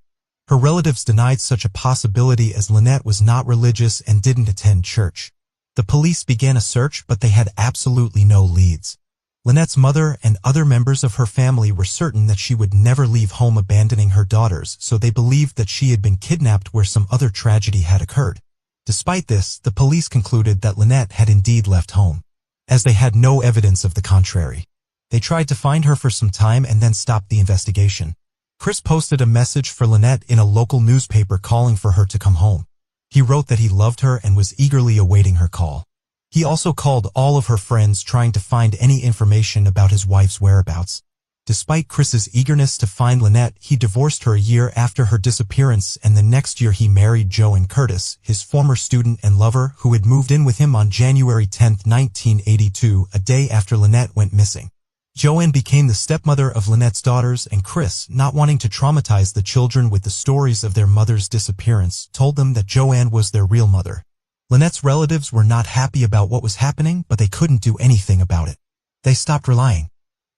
Her relatives denied such a possibility, as Lynette was not religious and didn't attend church. The police began a search, but they had absolutely no leads. Lynette's mother and other members of her family were certain that she would never leave home, abandoning her daughters, so they believed that she had been kidnapped where some other tragedy had occurred. Despite this, the police concluded that Lynette had indeed left home, as they had no evidence of the contrary. They tried to find her for some time and then stopped the investigation. Chris posted a message for Lynette in a local newspaper calling for her to come home. He wrote that he loved her and was eagerly awaiting her call. He also called all of her friends, trying to find any information about his wife's whereabouts. Despite Chris's eagerness to find Lynette, he divorced her a year after her disappearance, and the next year he married Joanne Curtis, his former student and lover, who had moved in with him on January 10, 1982, a day after Lynette went missing. Joanne became the stepmother of Lynette's daughters, and Chris, not wanting to traumatize the children with the stories of their mother's disappearance, told them that Joanne was their real mother. Lynette's relatives were not happy about what was happening, but they couldn't do anything about it. They stopped relying.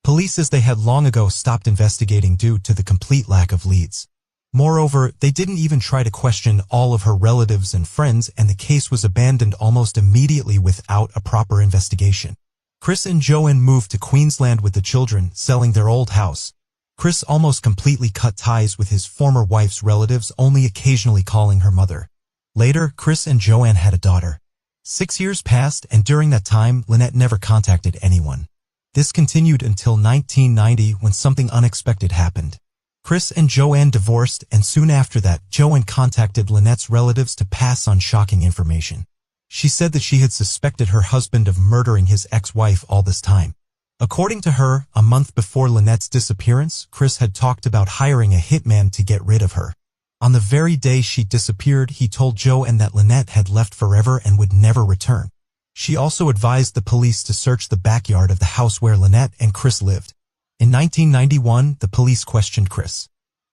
Police, as they had long ago stopped investigating due to the complete lack of leads. Moreover, they didn't even try to question all of her relatives and friends, and the case was abandoned almost immediately without a proper investigation. Chris and Joanne moved to Queensland with the children, selling their old house. Chris almost completely cut ties with his former wife's relatives, only occasionally calling her mother. Later, Chris and Joanne had a daughter. 6 years passed, and during that time, Lynette never contacted anyone. This continued until 1990, when something unexpected happened. Chris and Joanne divorced, and soon after that, Joanne contacted Lynette's relatives to pass on shocking information. She said that she had suspected her husband of murdering his ex-wife all this time. According to her, a month before Lynette's disappearance, Chris had talked about hiring a hitman to get rid of her. On the very day she disappeared, he told Joanne that Lynette had left forever and would never return. She also advised the police to search the backyard of the house where Lynette and Chris lived. In 1991, the police questioned Chris.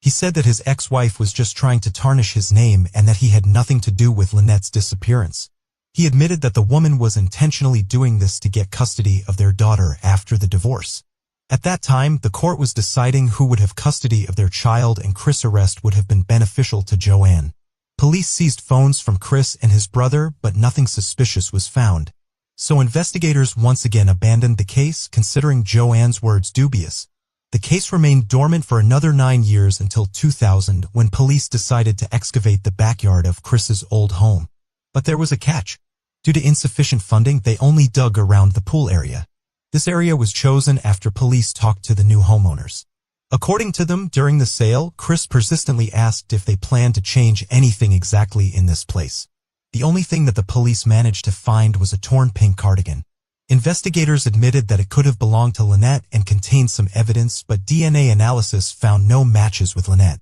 He said that his ex-wife was just trying to tarnish his name and that he had nothing to do with Lynette's disappearance. He admitted that the woman was intentionally doing this to get custody of their daughter after the divorce. At that time, the court was deciding who would have custody of their child, and Chris' arrest would have been beneficial to Joanne. Police seized phones from Chris and his brother, but nothing suspicious was found. So investigators once again abandoned the case, considering Joanne's words dubious. The case remained dormant for another 9 years until 2000, when police decided to excavate the backyard of Chris's old home. But there was a catch. Due to insufficient funding, they only dug around the pool area. This area was chosen after police talked to the new homeowners. According to them, during the sale, Chris persistently asked if they planned to change anything exactly in this place. The only thing that the police managed to find was a torn pink cardigan. Investigators admitted that it could have belonged to Lynette and contained some evidence, but DNA analysis found no matches with Lynette.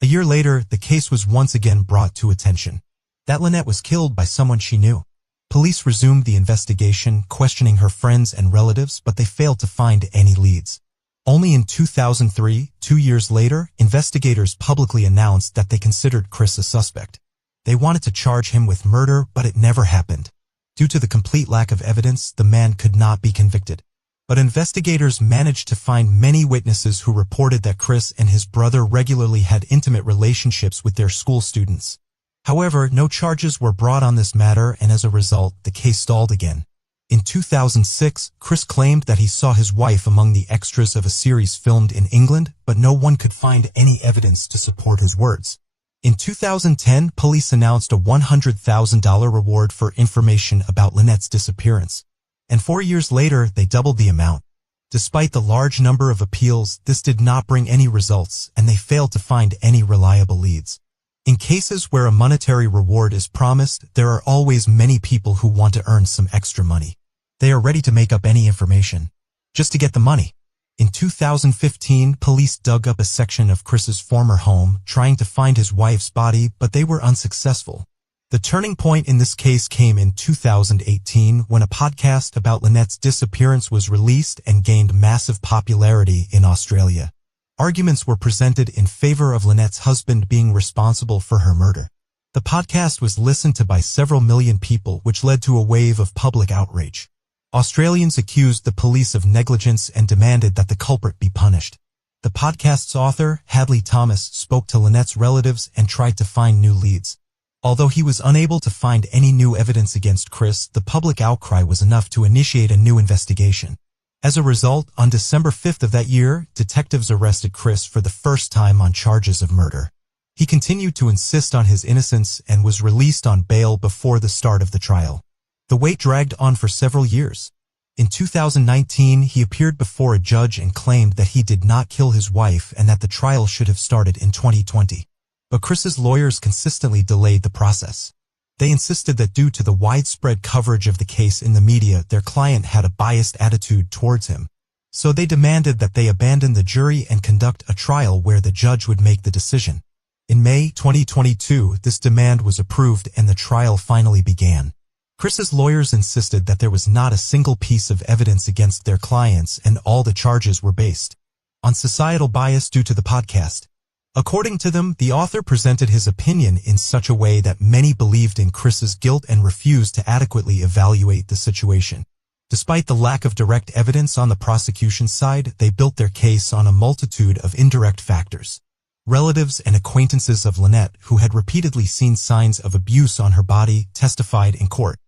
A year later, the case was once again brought to attention. That Lynette was killed by someone she knew. Police resumed the investigation, questioning her friends and relatives, but they failed to find any leads. Only in 2003, 2 years later, investigators publicly announced that they considered Chris a suspect. They wanted to charge him with murder, but it never happened. Due to the complete lack of evidence, the man could not be convicted. But investigators managed to find many witnesses who reported that Chris and his brother regularly had intimate relationships with their school students. However, no charges were brought on this matter, and as a result, the case stalled again. In 2006, Chris claimed that he saw his wife among the extras of a series filmed in England, but no one could find any evidence to support his words. In 2010, police announced a $100,000 reward for information about Lynette's disappearance. And 4 years later, they doubled the amount. Despite the large number of appeals, this did not bring any results, and they failed to find any reliable leads. In cases where a monetary reward is promised, there are always many people who want to earn some extra money. They are ready to make up any information, just to get the money. In 2015, police dug up a section of Chris's former home, trying to find his wife's body, but they were unsuccessful. The turning point in this case came in 2018, when a podcast about Lynette's disappearance was released and gained massive popularity in Australia. Arguments were presented in favor of Lynette's husband being responsible for her murder. The podcast was listened to by several million people, which led to a wave of public outrage. Australians accused the police of negligence and demanded that the culprit be punished. The podcast's author, Hadley Thomas, spoke to Lynette's relatives and tried to find new leads. Although he was unable to find any new evidence against Chris, the public outcry was enough to initiate a new investigation. As a result, on December 5th of that year, detectives arrested Chris for the first time on charges of murder. He continued to insist on his innocence and was released on bail before the start of the trial. The wait dragged on for several years. In 2019, he appeared before a judge and claimed that he did not kill his wife and that the trial should have started in 2020. But Chris's lawyers consistently delayed the process. They insisted that due to the widespread coverage of the case in the media, their client had a biased attitude towards him. So they demanded that they abandon the jury and conduct a trial where the judge would make the decision. In May 2022, this demand was approved and the trial finally began. Chris's lawyers insisted that there was not a single piece of evidence against their clients and all the charges were based on societal bias due to the podcast. According to them, the author presented his opinion in such a way that many believed in Chris's guilt and refused to adequately evaluate the situation. Despite the lack of direct evidence on the prosecution's side, they built their case on a multitude of indirect factors. Relatives and acquaintances of Lynette, who had repeatedly seen signs of abuse on her body, testified in court.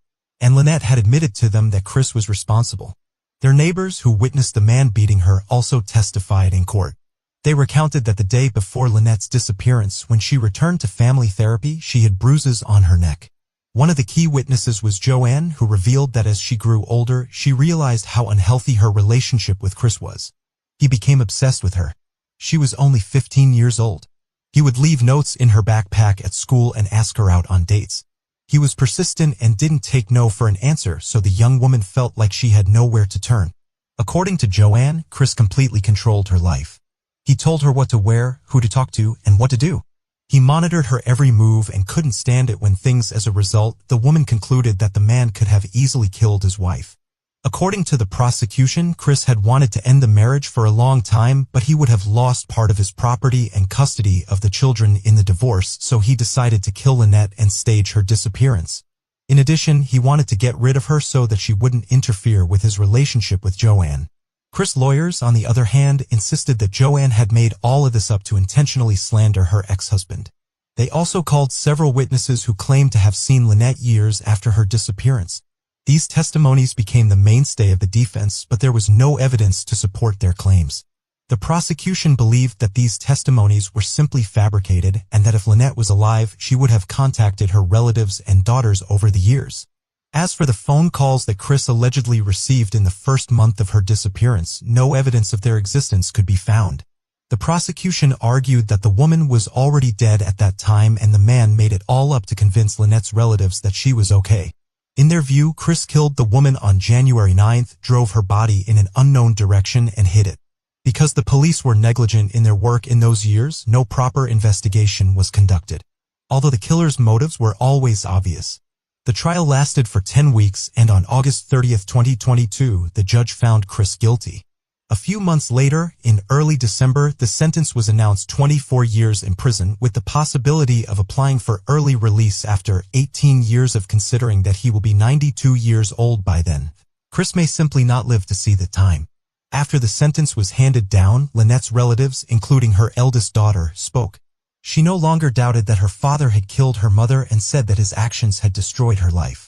And Lynette had admitted to them that Chris was responsible. Their neighbors who witnessed the man beating her also testified in court. They recounted that the day before Lynette's disappearance, when she returned to family therapy, she had bruises on her neck. One of the key witnesses was Joanne, who revealed that as she grew older, she realized how unhealthy her relationship with Chris was. He became obsessed with her. She was only 15 years old. He would leave notes in her backpack at school and ask her out on dates. He was persistent and didn't take no for an answer, so the young woman felt like she had nowhere to turn. According to Joanne, Chris completely controlled her life. He told her what to wear, who to talk to, and what to do. He monitored her every move and couldn't stand it when things. As a result, the woman concluded that the man could have easily killed his wife. According to the prosecution, Chris had wanted to end the marriage for a long time, but he would have lost part of his property and custody of the children in the divorce, so he decided to kill Lynette and stage her disappearance. In addition, he wanted to get rid of her so that she wouldn't interfere with his relationship with Joanne. Chris' lawyers, on the other hand, insisted that Joanne had made all of this up to intentionally slander her ex-husband. They also called several witnesses who claimed to have seen Lynette years after her disappearance. These testimonies became the mainstay of the defense, but there was no evidence to support their claims. The prosecution believed that these testimonies were simply fabricated and that if Lynette was alive, she would have contacted her relatives and daughters over the years. As for the phone calls that Chris allegedly received in the first month of her disappearance, no evidence of their existence could be found. The prosecution argued that the woman was already dead at that time and the man made it all up to convince Lynette's relatives that she was okay. In their view, Chris killed the woman on January 9th, drove her body in an unknown direction, and hid it. Because the police were negligent in their work in those years, no proper investigation was conducted. Although the killer's motives were always obvious. The trial lasted for 10 weeks, and on August 30, 2022, the judge found Chris guilty. A few months later, in early December, the sentence was announced: 24 years in prison, with the possibility of applying for early release after 18 years of considering that he will be 92 years old by then. Chris may simply not live to see the time. After the sentence was handed down, Lynette's relatives, including her eldest daughter, spoke. She no longer doubted that her father had killed her mother and said that his actions had destroyed her life.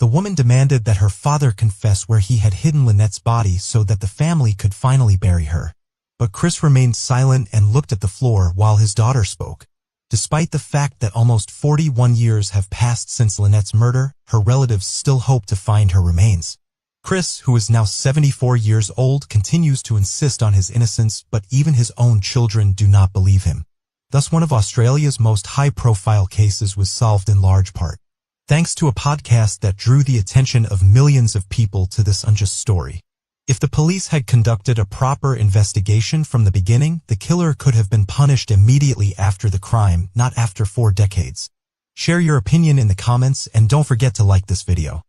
The woman demanded that her father confess where he had hidden Lynette's body so that the family could finally bury her. But Chris remained silent and looked at the floor while his daughter spoke. Despite the fact that almost 41 years have passed since Lynette's murder, her relatives still hope to find her remains. Chris, who is now 74 years old, continues to insist on his innocence, but even his own children do not believe him. Thus, one of Australia's most high-profile cases was solved in large part thanks to a podcast that drew the attention of millions of people to this unjust story. If the police had conducted a proper investigation from the beginning, the killer could have been punished immediately after the crime, not after 4 decades. Share your opinion in the comments and don't forget to like this video.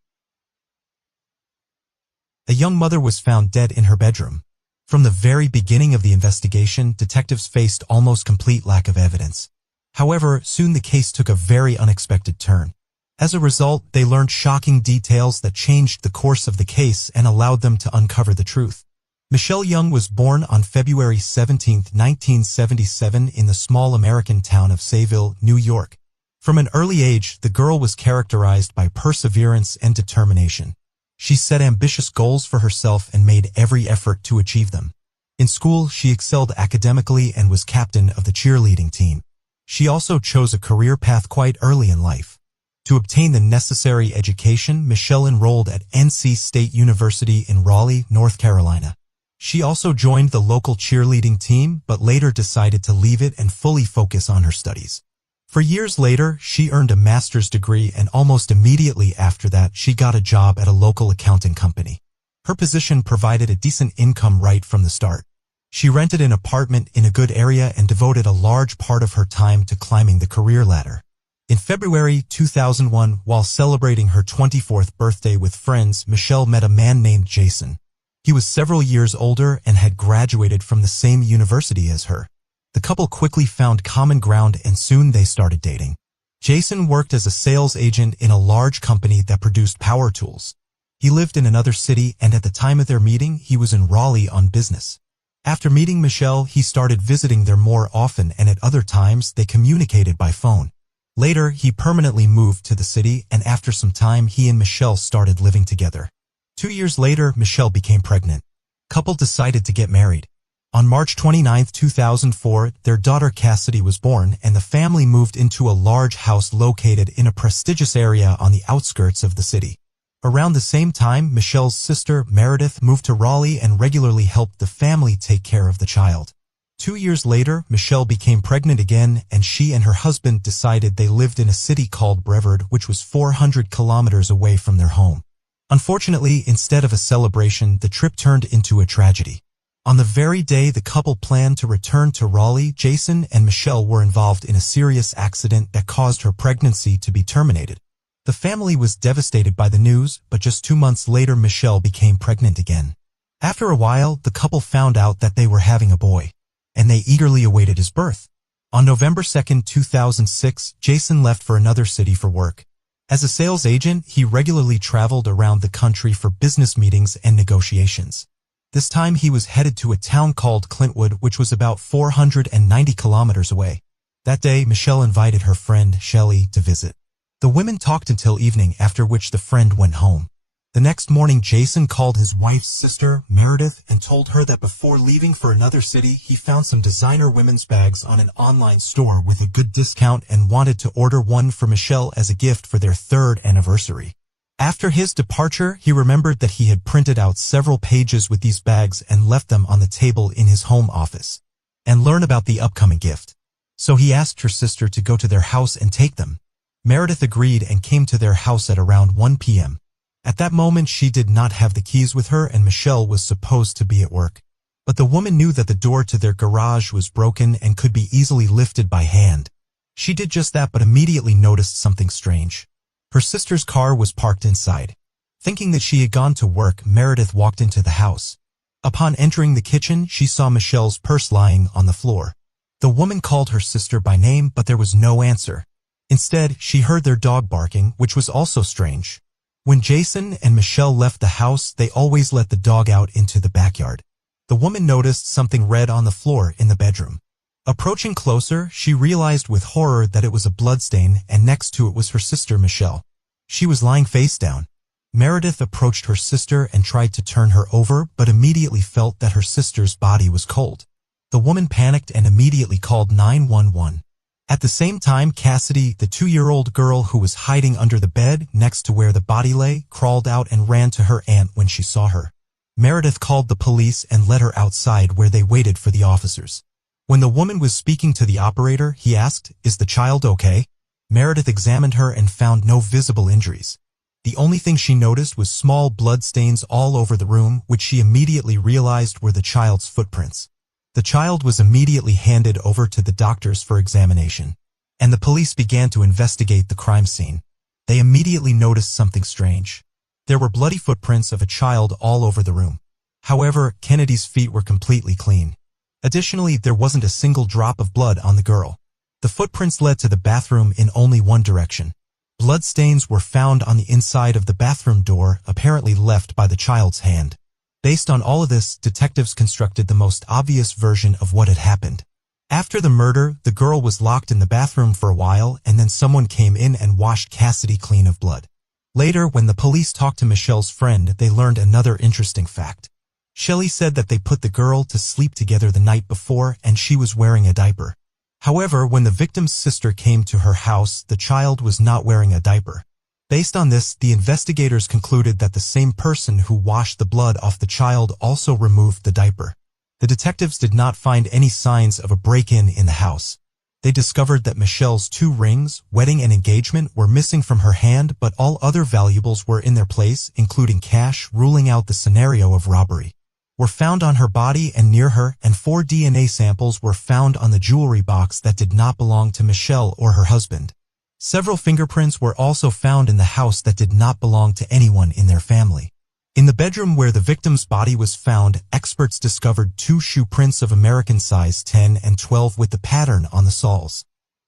A young mother was found dead in her bedroom. From the very beginning of the investigation, detectives faced almost complete lack of evidence. However, soon the case took a very unexpected turn. As a result, they learned shocking details that changed the course of the case and allowed them to uncover the truth. Michelle Young was born on February 17, 1977 in the small American town of Sayville, New York. From an early age, the girl was characterized by perseverance and determination. She set ambitious goals for herself and made every effort to achieve them. In school, she excelled academically and was captain of the cheerleading team. She also chose a career path quite early in life. To obtain the necessary education, Michelle enrolled at NC State University in Raleigh, North Carolina. She also joined the local cheerleading team, but later decided to leave it and fully focus on her studies. For years later, she earned a master's degree, and almost immediately after that, she got a job at a local accounting company. Her position provided a decent income right from the start. She rented an apartment in a good area and devoted a large part of her time to climbing the career ladder. In February 2001, while celebrating her 24th birthday with friends, Michelle met a man named Jason. He was several years older and had graduated from the same university as her. The couple quickly found common ground and soon they started dating. Jason worked as a sales agent in a large company that produced power tools. He lived in another city, and at the time of their meeting, he was in Raleigh on business. After meeting Michelle, he started visiting there more often, and at other times, they communicated by phone. Later, he permanently moved to the city, and after some time, he and Michelle started living together. 2 years later, Michelle became pregnant. The couple decided to get married. On March 29, 2004, their daughter Cassidy was born, and the family moved into a large house located in a prestigious area on the outskirts of the city. Around the same time, Michelle's sister, Meredith, moved to Raleigh and regularly helped the family take care of the child. 2 years later, Michelle became pregnant again, and she and her husband decided they lived in a city called Brevard, which was 400 kilometers away from their home. Unfortunately, instead of a celebration, the trip turned into a tragedy. On the very day the couple planned to return to Raleigh, Jason and Michelle were involved in a serious accident that caused her pregnancy to be terminated. The family was devastated by the news, but just 2 months later Michelle became pregnant again. After a while, the couple found out that they were having a boy, and they eagerly awaited his birth. On November 2, 2006, Jason left for another city for work. As a sales agent, he regularly traveled around the country for business meetings and negotiations. This time he was headed to a town called Clintwood, which was about 490 kilometers away. That day, Michelle invited her friend, Shelley, to visit. The women talked until evening, after which the friend went home. The next morning, Jason called his wife's sister, Meredith, and told her that before leaving for another city, he found some designer women's bags on an online store with a good discount and wanted to order one for Michelle as a gift for their 3rd anniversary. After his departure, he remembered that he had printed out several pages with these bags and left them on the table in his home office, and learn about the upcoming gift. So he asked her sister to go to their house and take them. Meredith agreed and came to their house at around 1 p.m. At that moment, she did not have the keys with her and Michelle was supposed to be at work. But the woman knew that the door to their garage was broken and could be easily lifted by hand. She did just that but immediately noticed something strange. Her sister's car was parked inside. Thinking that she had gone to work, Meredith walked into the house. Upon entering the kitchen, she saw Michelle's purse lying on the floor. The woman called her sister by name, but there was no answer. Instead, she heard their dog barking, which was also strange. When Jason and Michelle left the house, they always let the dog out into the backyard. The woman noticed something red on the floor in the bedroom. Approaching closer, she realized with horror that it was a bloodstain, and next to it was her sister Michelle. She was lying face down. Meredith approached her sister and tried to turn her over, but immediately felt that her sister's body was cold. The woman panicked and immediately called 911. At the same time, Cassidy, the 2-year-old girl who was hiding under the bed next to where the body lay, crawled out and ran to her aunt when she saw her. Meredith called the police and led her outside where they waited for the officers. When the woman was speaking to the operator, he asked, "Is the child okay?" Meredith examined her and found no visible injuries. The only thing she noticed was small blood stains all over the room, which she immediately realized were the child's footprints. The child was immediately handed over to the doctors for examination, and the police began to investigate the crime scene. They immediately noticed something strange. There were bloody footprints of a child all over the room. However, Kennedy's feet were completely clean. Additionally, there wasn't a single drop of blood on the girl. The footprints led to the bathroom in only one direction. Blood stains were found on the inside of the bathroom door, apparently left by the child's hand. Based on all of this, detectives constructed the most obvious version of what had happened. After the murder, the girl was locked in the bathroom for a while, and then someone came in and washed Cassidy clean of blood. Later, when the police talked to Michelle's friend, they learned another interesting fact. Shelley said that they put the girl to sleep together the night before, and she was wearing a diaper. However, when the victim's sister came to her house, the child was not wearing a diaper. Based on this, the investigators concluded that the same person who washed the blood off the child also removed the diaper. The detectives did not find any signs of a break-in in the house. They discovered that Michelle's 2 rings, wedding and engagement, were missing from her hand, but all other valuables were in their place, including cash, ruling out the scenario of robbery. Were found on her body and near her, and 4 DNA samples were found on the jewelry box that did not belong to Michelle or her husband. Several fingerprints were also found in the house that did not belong to anyone in their family. In the bedroom where the victim's body was found, experts discovered 2 shoe prints of American size 10 and 12 with the pattern on the soles.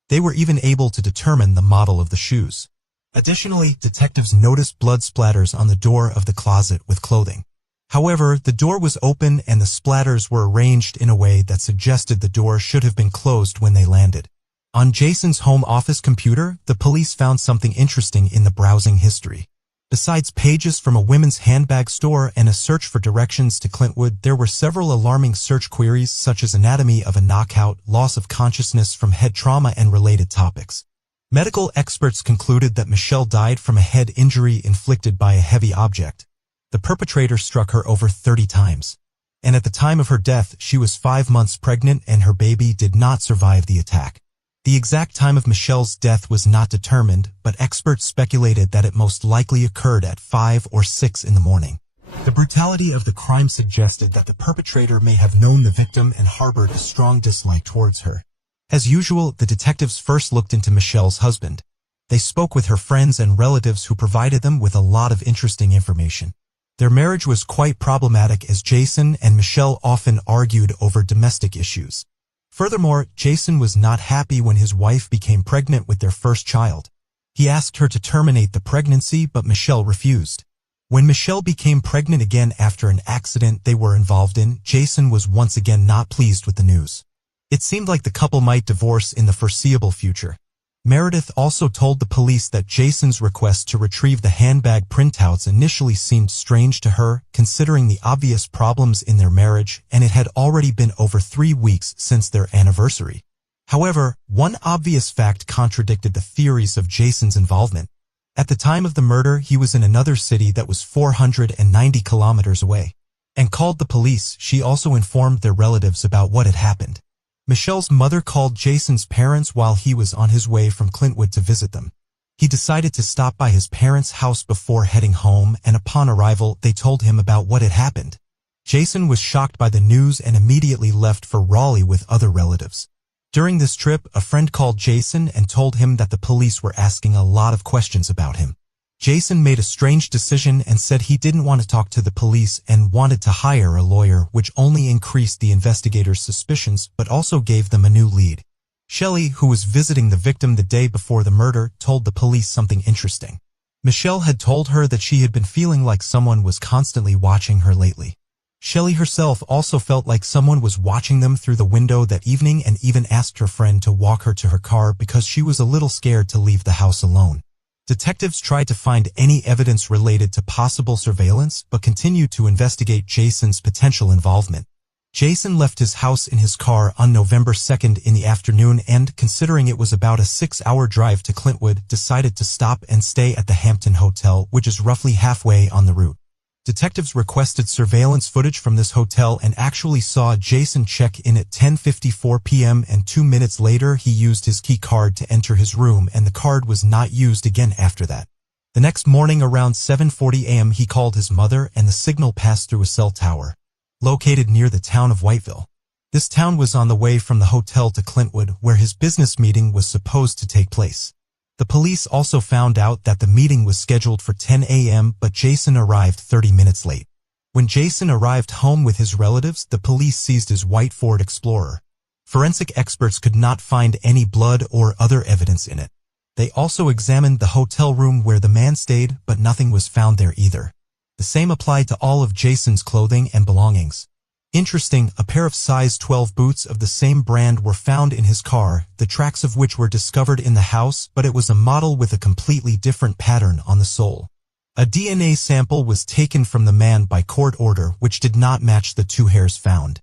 They were even able to determine the model of the shoes. Additionally, detectives noticed blood splatters on the door of the closet with clothing. However, the door was open and the splatters were arranged in a way that suggested the door should have been closed when they landed. On Jason's home office computer, the police found something interesting in the browsing history. Besides pages from a women's handbag store and a search for directions to Clintwood, there were several alarming search queries such as anatomy of a knockout, loss of consciousness from head trauma, and related topics. Medical experts concluded that Michelle died from a head injury inflicted by a heavy object. The perpetrator struck her over 30 times. And at the time of her death, she was 5 months pregnant and her baby did not survive the attack. The exact time of Michelle's death was not determined, but experts speculated that it most likely occurred at 5 or 6 in the morning. The brutality of the crime suggested that the perpetrator may have known the victim and harbored a strong dislike towards her. As usual, the detectives first looked into Michelle's husband. They spoke with her friends and relatives who provided them with a lot of interesting information. Their marriage was quite problematic as Jason and Michelle often argued over domestic issues. Furthermore, Jason was not happy when his wife became pregnant with their first child. He asked her to terminate the pregnancy, but Michelle refused. When Michelle became pregnant again after an accident they were involved in, Jason was once again not pleased with the news. It seemed like the couple might divorce in the foreseeable future. Meredith also told the police that Jason's request to retrieve the handbag printouts initially seemed strange to her, considering the obvious problems in their marriage, and it had already been over 3 weeks since their anniversary. However, one obvious fact contradicted the theories of Jason's involvement. At the time of the murder, he was in another city that was 490 kilometers away. And called the police. She also informed their relatives about what had happened. Michelle's mother called Jason's parents while he was on his way from Clintwood to visit them. He decided to stop by his parents' house before heading home, and upon arrival, they told him about what had happened. Jason was shocked by the news and immediately left for Raleigh with other relatives. During this trip, a friend called Jason and told him that the police were asking a lot of questions about him. Jason made a strange decision and said he didn't want to talk to the police and wanted to hire a lawyer, which only increased the investigators' suspicions but also gave them a new lead. Shelley, who was visiting the victim the day before the murder, told the police something interesting. Michelle had told her that she had been feeling like someone was constantly watching her lately. Shelley herself also felt like someone was watching them through the window that evening and even asked her friend to walk her to her car because she was a little scared to leave the house alone. Detectives tried to find any evidence related to possible surveillance but continued to investigate Jason's potential involvement. Jason left his house in his car on November 2nd in the afternoon and, considering it was about a 6-hour drive to Clintwood, decided to stop and stay at the Hampton Hotel, which is roughly halfway on the route. Detectives requested surveillance footage from this hotel and actually saw Jason check in at 10:54 p.m. and 2 minutes later he used his key card to enter his room, and the card was not used again after that. The next morning around 7:40 a.m. he called his mother and the signal passed through a cell tower located near the town of Whiteville. This town was on the way from the hotel to Clintwood, where his business meeting was supposed to take place. The police also found out that the meeting was scheduled for 10 a.m., but Jason arrived 30 minutes late. When Jason arrived home with his relatives, the police seized his white Ford Explorer. Forensic experts could not find any blood or other evidence in it. They also examined the hotel room where the man stayed, but nothing was found there either. The same applied to all of Jason's clothing and belongings. Interesting, a pair of size 12 boots of the same brand were found in his car, the tracks of which were discovered in the house, but it was a model with a completely different pattern on the sole. A DNA sample was taken from the man by court order, which did not match the 2 hairs found.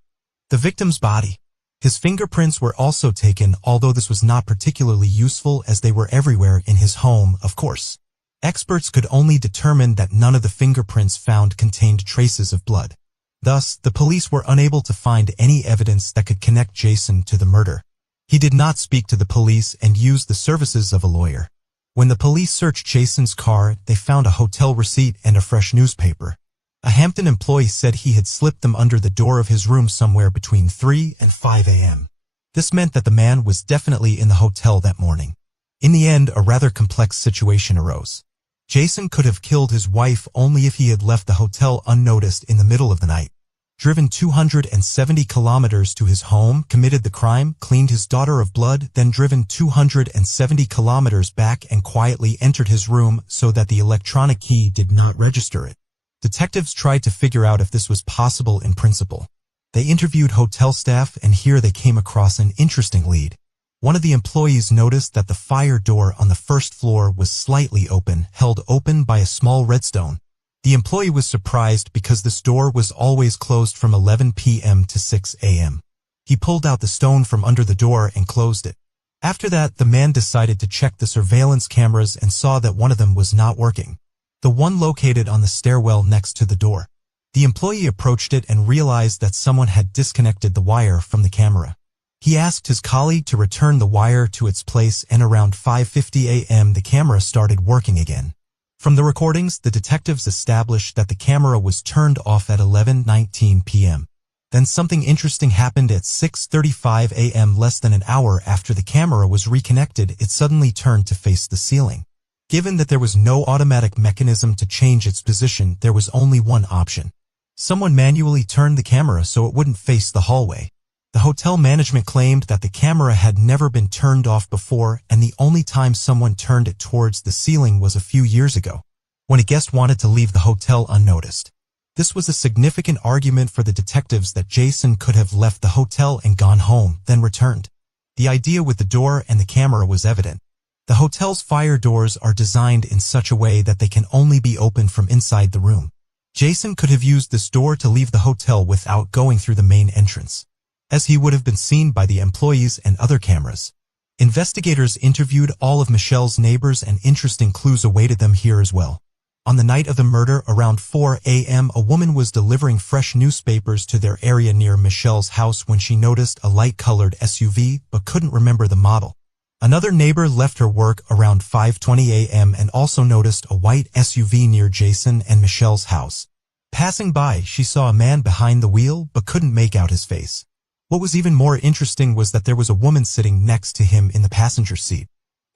The victim's body. His fingerprints were also taken, although this was not particularly useful as they were everywhere in his home, of course. Experts could only determine that none of the fingerprints found contained traces of blood. Thus, the police were unable to find any evidence that could connect Jason to the murder. He did not speak to the police and used the services of a lawyer. When the police searched Jason's car, they found a hotel receipt and a fresh newspaper. A Hampton employee said he had slipped them under the door of his room somewhere between 3 and 5 a.m. This meant that the man was definitely in the hotel that morning. In the end, a rather complex situation arose. Jason could have killed his wife only if he had left the hotel unnoticed in the middle of the night. Driven 270 kilometers to his home, committed the crime, cleaned his daughter of blood, then driven 270 kilometers back and quietly entered his room so that the electronic key did not register it. Detectives tried to figure out if this was possible in principle. They interviewed hotel staff, and here they came across an interesting lead. One of the employees noticed that the fire door on the first floor was slightly open, held open by a small redstone. The employee was surprised because this door was always closed from 11 p.m. to 6 a.m. He pulled out the stone from under the door and closed it. After that, the man decided to check the surveillance cameras and saw that one of them was not working. The one located on the stairwell next to the door. The employee approached it and realized that someone had disconnected the wire from the camera. He asked his colleague to return the wire to its place, and around 5:50 a.m. the camera started working again. From the recordings, the detectives established that the camera was turned off at 11:19 p.m. Then something interesting happened at 6:35 a.m. Less than an hour after the camera was reconnected, it suddenly turned to face the ceiling. Given that there was no automatic mechanism to change its position, there was only one option. Someone manually turned the camera so it wouldn't face the hallway. The hotel management claimed that the camera had never been turned off before, and the only time someone turned it towards the ceiling was a few years ago, when a guest wanted to leave the hotel unnoticed. This was a significant argument for the detectives that Jason could have left the hotel and gone home, then returned. The idea with the door and the camera was evident. The hotel's fire doors are designed in such a way that they can only be opened from inside the room. Jason could have used this door to leave the hotel without going through the main entrance, as he would have been seen by the employees and other cameras. Investigators interviewed all of Michelle's neighbors, and interesting clues awaited them here as well. On the night of the murder, around 4 a.m., a woman was delivering fresh newspapers to their area near Michelle's house when she noticed a light-colored SUV but couldn't remember the model. Another neighbor left her work around 5:20 a.m. and also noticed a white SUV near Jason and Michelle's house. Passing by, she saw a man behind the wheel but couldn't make out his face. What was even more interesting was that there was a woman sitting next to him in the passenger seat.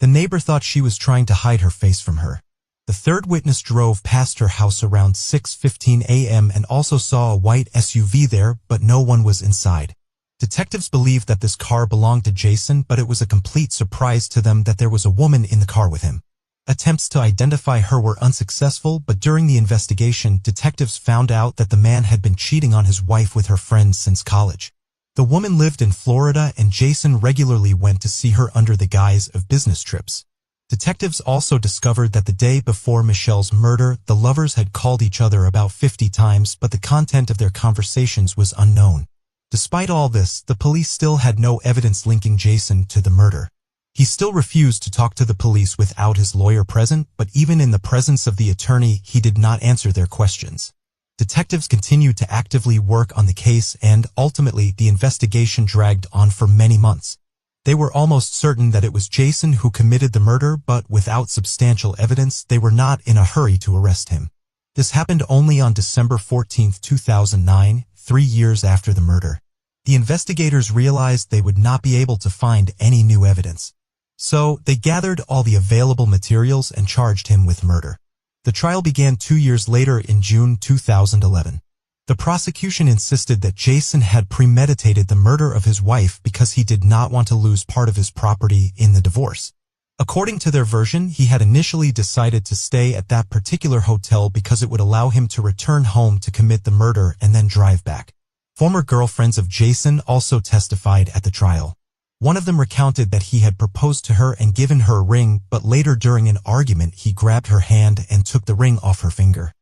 The neighbor thought she was trying to hide her face from her. The third witness drove past her house around 6:15 a.m. and also saw a white SUV there, but no one was inside. Detectives believed that this car belonged to Jason, but it was a complete surprise to them that there was a woman in the car with him. Attempts to identify her were unsuccessful, but during the investigation, detectives found out that the man had been cheating on his wife with her friends since college. The woman lived in Florida, and Jason regularly went to see her under the guise of business trips. Detectives also discovered that the day before Michelle's murder, the lovers had called each other about 50 times, but the content of their conversations was unknown. Despite all this, the police still had no evidence linking Jason to the murder. He still refused to talk to the police without his lawyer present, but even in the presence of the attorney, he did not answer their questions. Detectives continued to actively work on the case, and ultimately the investigation dragged on for many months. They were almost certain that it was Jason who committed the murder, but without substantial evidence, they were not in a hurry to arrest him. This happened only on December 14, 2009, 3 years after the murder. The investigators realized they would not be able to find any new evidence. So, they gathered all the available materials and charged him with murder. The trial began 2 years later in June 2011. The prosecution insisted that Jason had premeditated the murder of his wife because he did not want to lose part of his property in the divorce. According to their version, he had initially decided to stay at that particular hotel because it would allow him to return home to commit the murder and then drive back. Former girlfriends of Jason also testified at the trial. One of them recounted that he had proposed to her and given her a ring, but later during an argument he grabbed her hand and took the ring off her finger.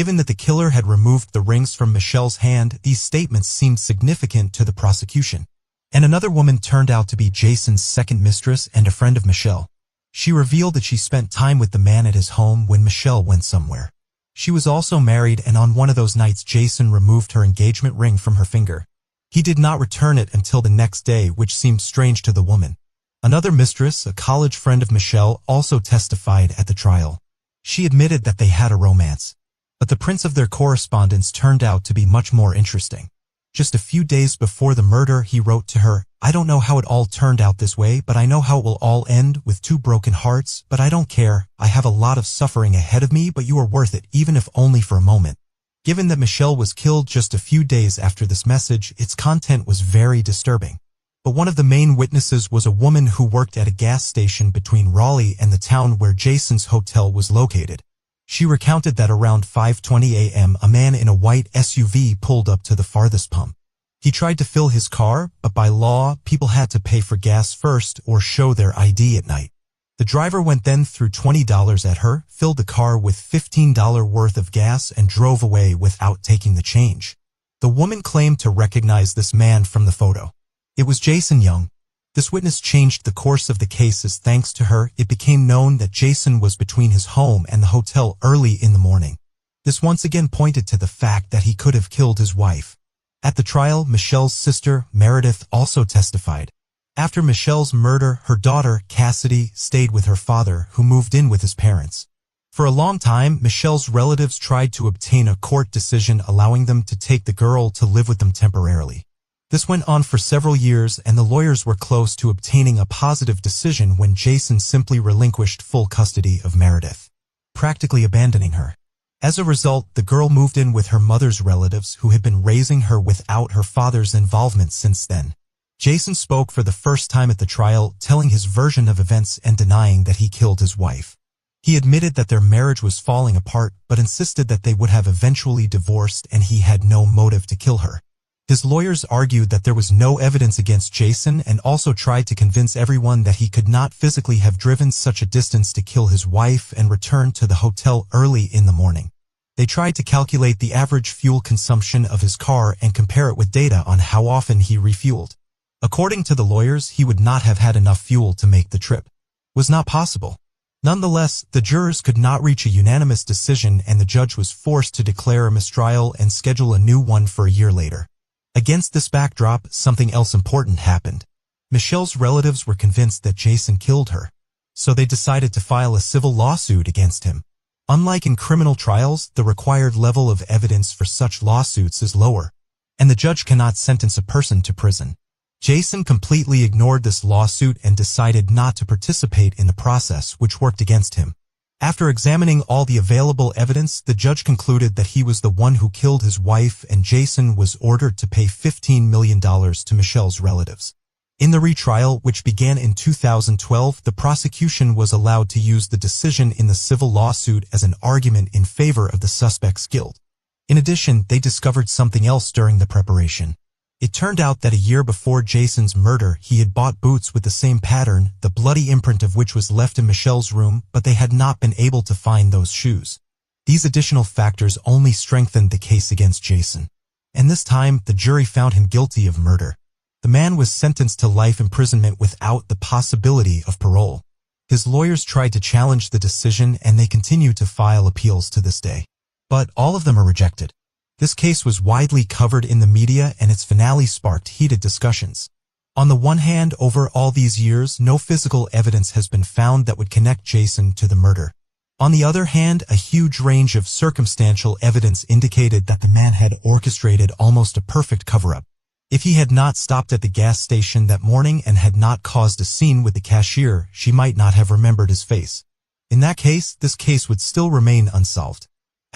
Given that the killer had removed the rings from Michelle's hand, these statements seemed significant to the prosecution. And another woman turned out to be Jason's second mistress and a friend of Michelle. She revealed that she spent time with the man at his home when Michelle went somewhere. She was also married, and on one of those nights Jason removed her engagement ring from her finger. He did not return it until the next day, which seemed strange to the woman. Another mistress, a college friend of Michelle, also testified at the trial. She admitted that they had a romance. But the prints of their correspondence turned out to be much more interesting. Just a few days before the murder, he wrote to her, "I don't know how it all turned out this way, but I know how it will all end, with 2 broken hearts, but I don't care. I have a lot of suffering ahead of me, but you are worth it, even if only for a moment." Given that Michelle was killed just a few days after this message, its content was very disturbing. But one of the main witnesses was a woman who worked at a gas station between Raleigh and the town where Jason's hotel was located. She recounted that around 5:20 a.m. a man in a white SUV pulled up to the farthest pump. He tried to fill his car, but by law, people had to pay for gas first or show their ID at night. The driver went then threw $20 at her, filled the car with $15 worth of gas, and drove away without taking the change. The woman claimed to recognize this man from the photo. It was Jason Young. This witness changed the course of the case as, thanks to her, it became known that Jason was between his home and the hotel early in the morning. This once again pointed to the fact that he could have killed his wife. At the trial, Michelle's sister, Meredith, also testified. After Michelle's murder, her daughter, Cassidy, stayed with her father, who moved in with his parents. For a long time, Michelle's relatives tried to obtain a court decision allowing them to take the girl to live with them temporarily. This went on for several years, and the lawyers were close to obtaining a positive decision when Jason simply relinquished full custody of Meredith, practically abandoning her. As a result, the girl moved in with her mother's relatives, who had been raising her without her father's involvement since then. Jason spoke for the first time at the trial, telling his version of events and denying that he killed his wife. He admitted that their marriage was falling apart, but insisted that they would have eventually divorced and he had no motive to kill her. His lawyers argued that there was no evidence against Jason and also tried to convince everyone that he could not physically have driven such a distance to kill his wife and return to the hotel early in the morning. They tried to calculate the average fuel consumption of his car and compare it with data on how often he refueled. According to the lawyers, he would not have had enough fuel to make the trip. It was not possible. Nonetheless, the jurors could not reach a unanimous decision and the judge was forced to declare a mistrial and schedule a new one for a year later. Against this backdrop, something else important happened. Michelle's relatives were convinced that Jason killed her, so they decided to file a civil lawsuit against him. Unlike in criminal trials, the required level of evidence for such lawsuits is lower, and the judge cannot sentence a person to prison. Jason completely ignored this lawsuit and decided not to participate in the process, which worked against him. After examining all the available evidence, the judge concluded that he was the one who killed his wife and Jason was ordered to pay $15 million to Michelle's relatives. In the retrial, which began in 2012, the prosecution was allowed to use the decision in the civil lawsuit as an argument in favor of the suspect's guilt. In addition, they discovered something else during the preparation. It turned out that a year before Jason's murder, he had bought boots with the same pattern, the bloody imprint of which was left in Michelle's room, but they had not been able to find those shoes. These additional factors only strengthened the case against Jason. And this time, the jury found him guilty of murder. The man was sentenced to life imprisonment without the possibility of parole. His lawyers tried to challenge the decision and they continue to file appeals to this day. But all of them are rejected. This case was widely covered in the media and its finale sparked heated discussions. On the one hand, over all these years, no physical evidence has been found that would connect Jason to the murder. On the other hand, a huge range of circumstantial evidence indicated that the man had orchestrated almost a perfect cover-up. If he had not stopped at the gas station that morning and had not caused a scene with the cashier, she might not have remembered his face. In that case, this case would still remain unsolved.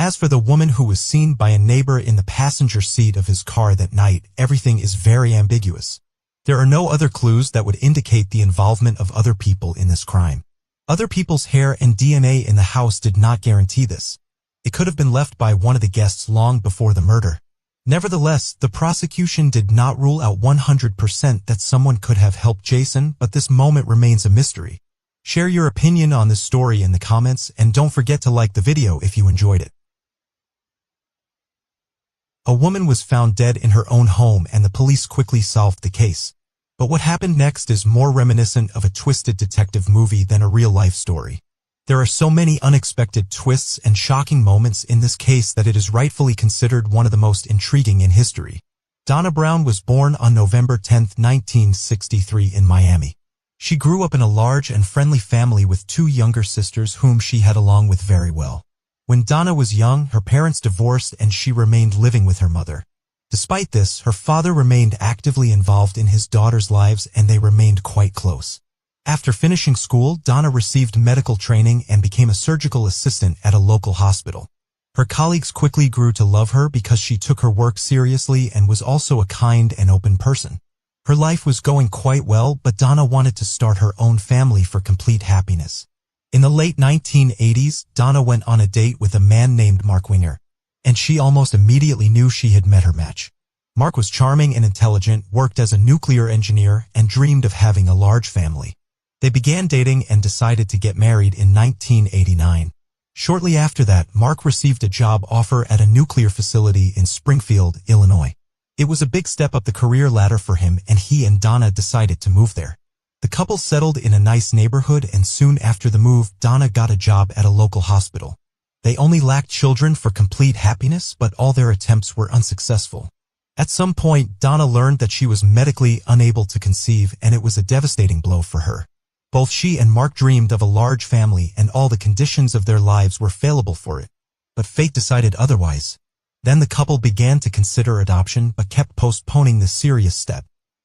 As for the woman who was seen by a neighbor in the passenger seat of his car that night, everything is very ambiguous. There are no other clues that would indicate the involvement of other people in this crime. Other people's hair and DNA in the house did not guarantee this. It could have been left by one of the guests long before the murder. Nevertheless, the prosecution did not rule out 100% that someone could have helped Jason, but this moment remains a mystery. Share your opinion on this story in the comments and don't forget to like the video if you enjoyed it. A woman was found dead in her own home and the police quickly solved the case. But what happened next is more reminiscent of a twisted detective movie than a real-life story. There are so many unexpected twists and shocking moments in this case that it is rightfully considered one of the most intriguing in history. Donna Brown was born on November 10, 1963 in Miami. She grew up in a large and friendly family with two younger sisters whom she had along with very well. When Donna was young, her parents divorced and she remained living with her mother. Despite this, her father remained actively involved in his daughters' lives and they remained quite close. After finishing school, Donna received medical training and became a surgical assistant at a local hospital. Her colleagues quickly grew to love her because she took her work seriously and was also a kind and open person. Her life was going quite well, but Donna wanted to start her own family for complete happiness. In the late 1980s, Donna went on a date with a man named Mark Winger, and she almost immediately knew she had met her match. Mark was charming and intelligent, worked as a nuclear engineer, and dreamed of having a large family. They began dating and decided to get married in 1989. Shortly after that, Mark received a job offer at a nuclear facility in Springfield, Illinois. It was a big step up the career ladder for him, and he and Donna decided to move there. The couple settled in a nice neighborhood, and soon after the move, Donna got a job at a local hospital. They only lacked children for complete happiness, but all their attempts were unsuccessful. At some point, Donna learned that she was medically unable to conceive, and it was a devastating blow for her. Both she and Mark dreamed of a large family and all the conditions of their lives were favorable for it. But fate decided otherwise. Then the couple began to consider adoption but kept postponing the serious step.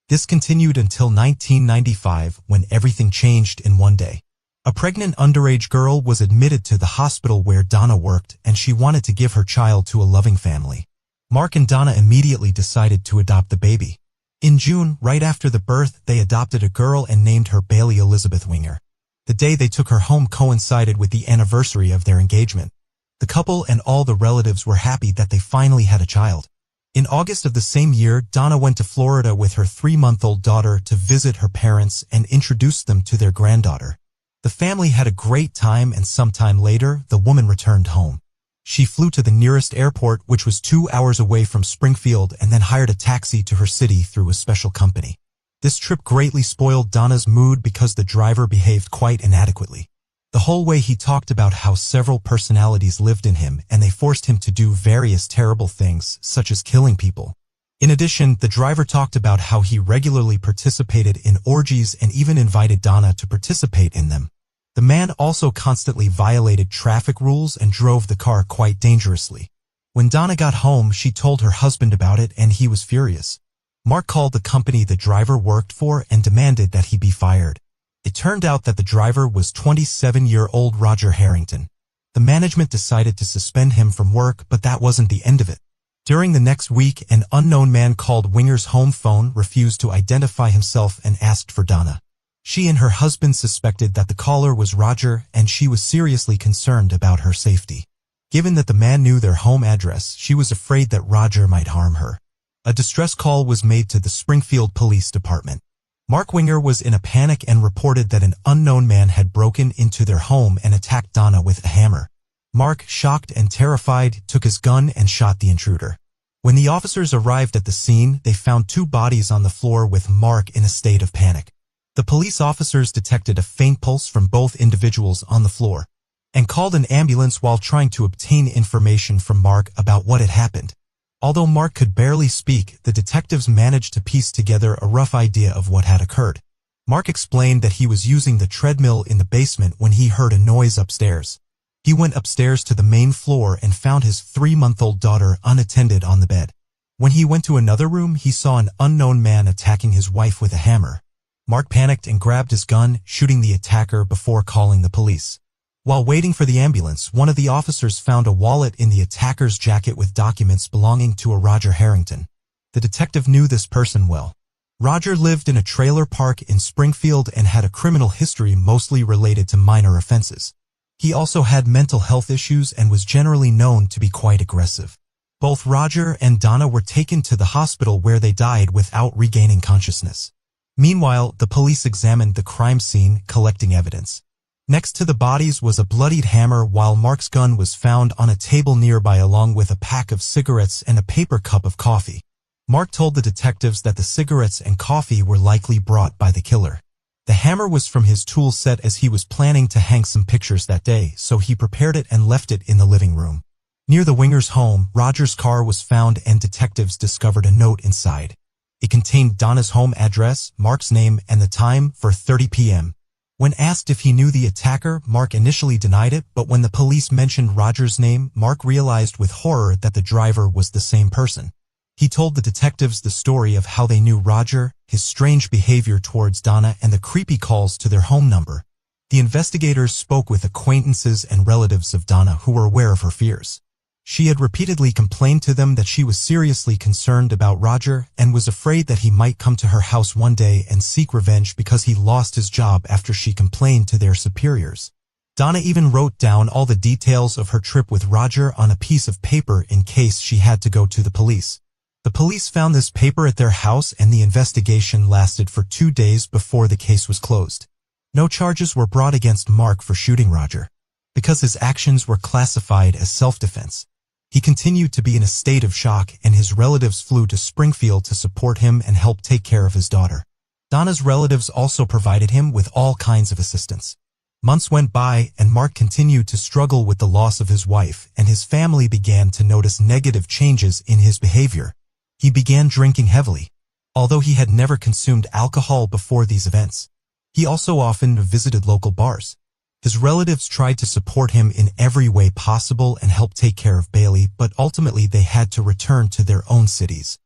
This continued until 1995 when everything changed in one day. A pregnant underage girl was admitted to the hospital where Donna worked and she wanted to give her child to a loving family. Mark and Donna immediately decided to adopt the baby. In June, right after the birth, they adopted a girl and named her Bailey Elizabeth Winger. The day they took her home coincided with the anniversary of their engagement. The couple and all the relatives were happy that they finally had a child. In August of the same year, Donna went to Florida with her 3-month-old daughter to visit her parents and introduce them to their granddaughter. The family had a great time and sometime later, the woman returned home. She flew to the nearest airport, which was 2 hours away from Springfield, and then hired a taxi to her city through a special company. This trip greatly spoiled Donna's mood because the driver behaved quite inadequately. The whole way he talked about how several personalities lived in him and they forced him to do various terrible things, such as killing people. In addition, the driver talked about how he regularly participated in orgies and even invited Donna to participate in them. The man also constantly violated traffic rules and drove the car quite dangerously. When Donna got home, she told her husband about it and he was furious. Mark called the company the driver worked for and demanded that he be fired. It turned out that the driver was 27-year-old Roger Harrington. The management decided to suspend him from work, but that wasn't the end of it. During the next week, an unknown man called Winger's home phone, refused to identify himself and asked for Donna. She and her husband suspected that the caller was Roger and she was seriously concerned about her safety. Given that the man knew their home address, she was afraid that Roger might harm her. A distress call was made to the Springfield Police Department. Mark Winger was in a panic and reported that an unknown man had broken into their home and attacked Donna with a hammer. Mark, shocked and terrified, took his gun and shot the intruder. When the officers arrived at the scene, they found 2 bodies on the floor with Mark in a state of panic. The police officers detected a faint pulse from both individuals on the floor and called an ambulance while trying to obtain information from Mark about what had happened. Although Mark could barely speak, the detectives managed to piece together a rough idea of what had occurred. Mark explained that he was using the treadmill in the basement when he heard a noise upstairs. He went upstairs to the main floor and found his 3-month-old daughter unattended on the bed. When he went to another room, he saw an unknown man attacking his wife with a hammer. Mark panicked and grabbed his gun, shooting the attacker before calling the police. While waiting for the ambulance, one of the officers found a wallet in the attacker's jacket with documents belonging to a Roger Harrington. The detective knew this person well. Roger lived in a trailer park in Springfield and had a criminal history mostly related to minor offenses. He also had mental health issues and was generally known to be quite aggressive. Both Roger and Donna were taken to the hospital where they died without regaining consciousness. Meanwhile, the police examined the crime scene, collecting evidence. Next to the bodies was a bloodied hammer, while Mark's gun was found on a table nearby along with a pack of cigarettes and a paper cup of coffee. Mark told the detectives that the cigarettes and coffee were likely brought by the killer. The hammer was from his tool set as he was planning to hang some pictures that day, so he prepared it and left it in the living room. Near the Wingers' home, Roger's car was found and detectives discovered a note inside. It contained Donna's home address, Mark's name, and the time for 30 p.m. When asked if he knew the attacker, Mark initially denied it, but when the police mentioned Roger's name, Mark realized with horror that the driver was the same person. He told the detectives the story of how they knew Roger, his strange behavior towards Donna, and the creepy calls to their home number. The investigators spoke with acquaintances and relatives of Donna who were aware of her fears. She had repeatedly complained to them that she was seriously concerned about Roger and was afraid that he might come to her house one day and seek revenge because he lost his job after she complained to their superiors. Donna even wrote down all the details of her trip with Roger on a piece of paper in case she had to go to the police. The police found this paper at their house and the investigation lasted for 2 days before the case was closed. No charges were brought against Mark for shooting Roger, because his actions were classified as self-defense. He continued to be in a state of shock and his relatives flew to Springfield to support him and help take care of his daughter. Donna's relatives also provided him with all kinds of assistance. Months went by and Mark continued to struggle with the loss of his wife and his family began to notice negative changes in his behavior. He began drinking heavily, although he had never consumed alcohol before these events. He also often visited local bars. His relatives tried to support him in every way possible and help take care of Bailey, but ultimately they had to return to their own cities.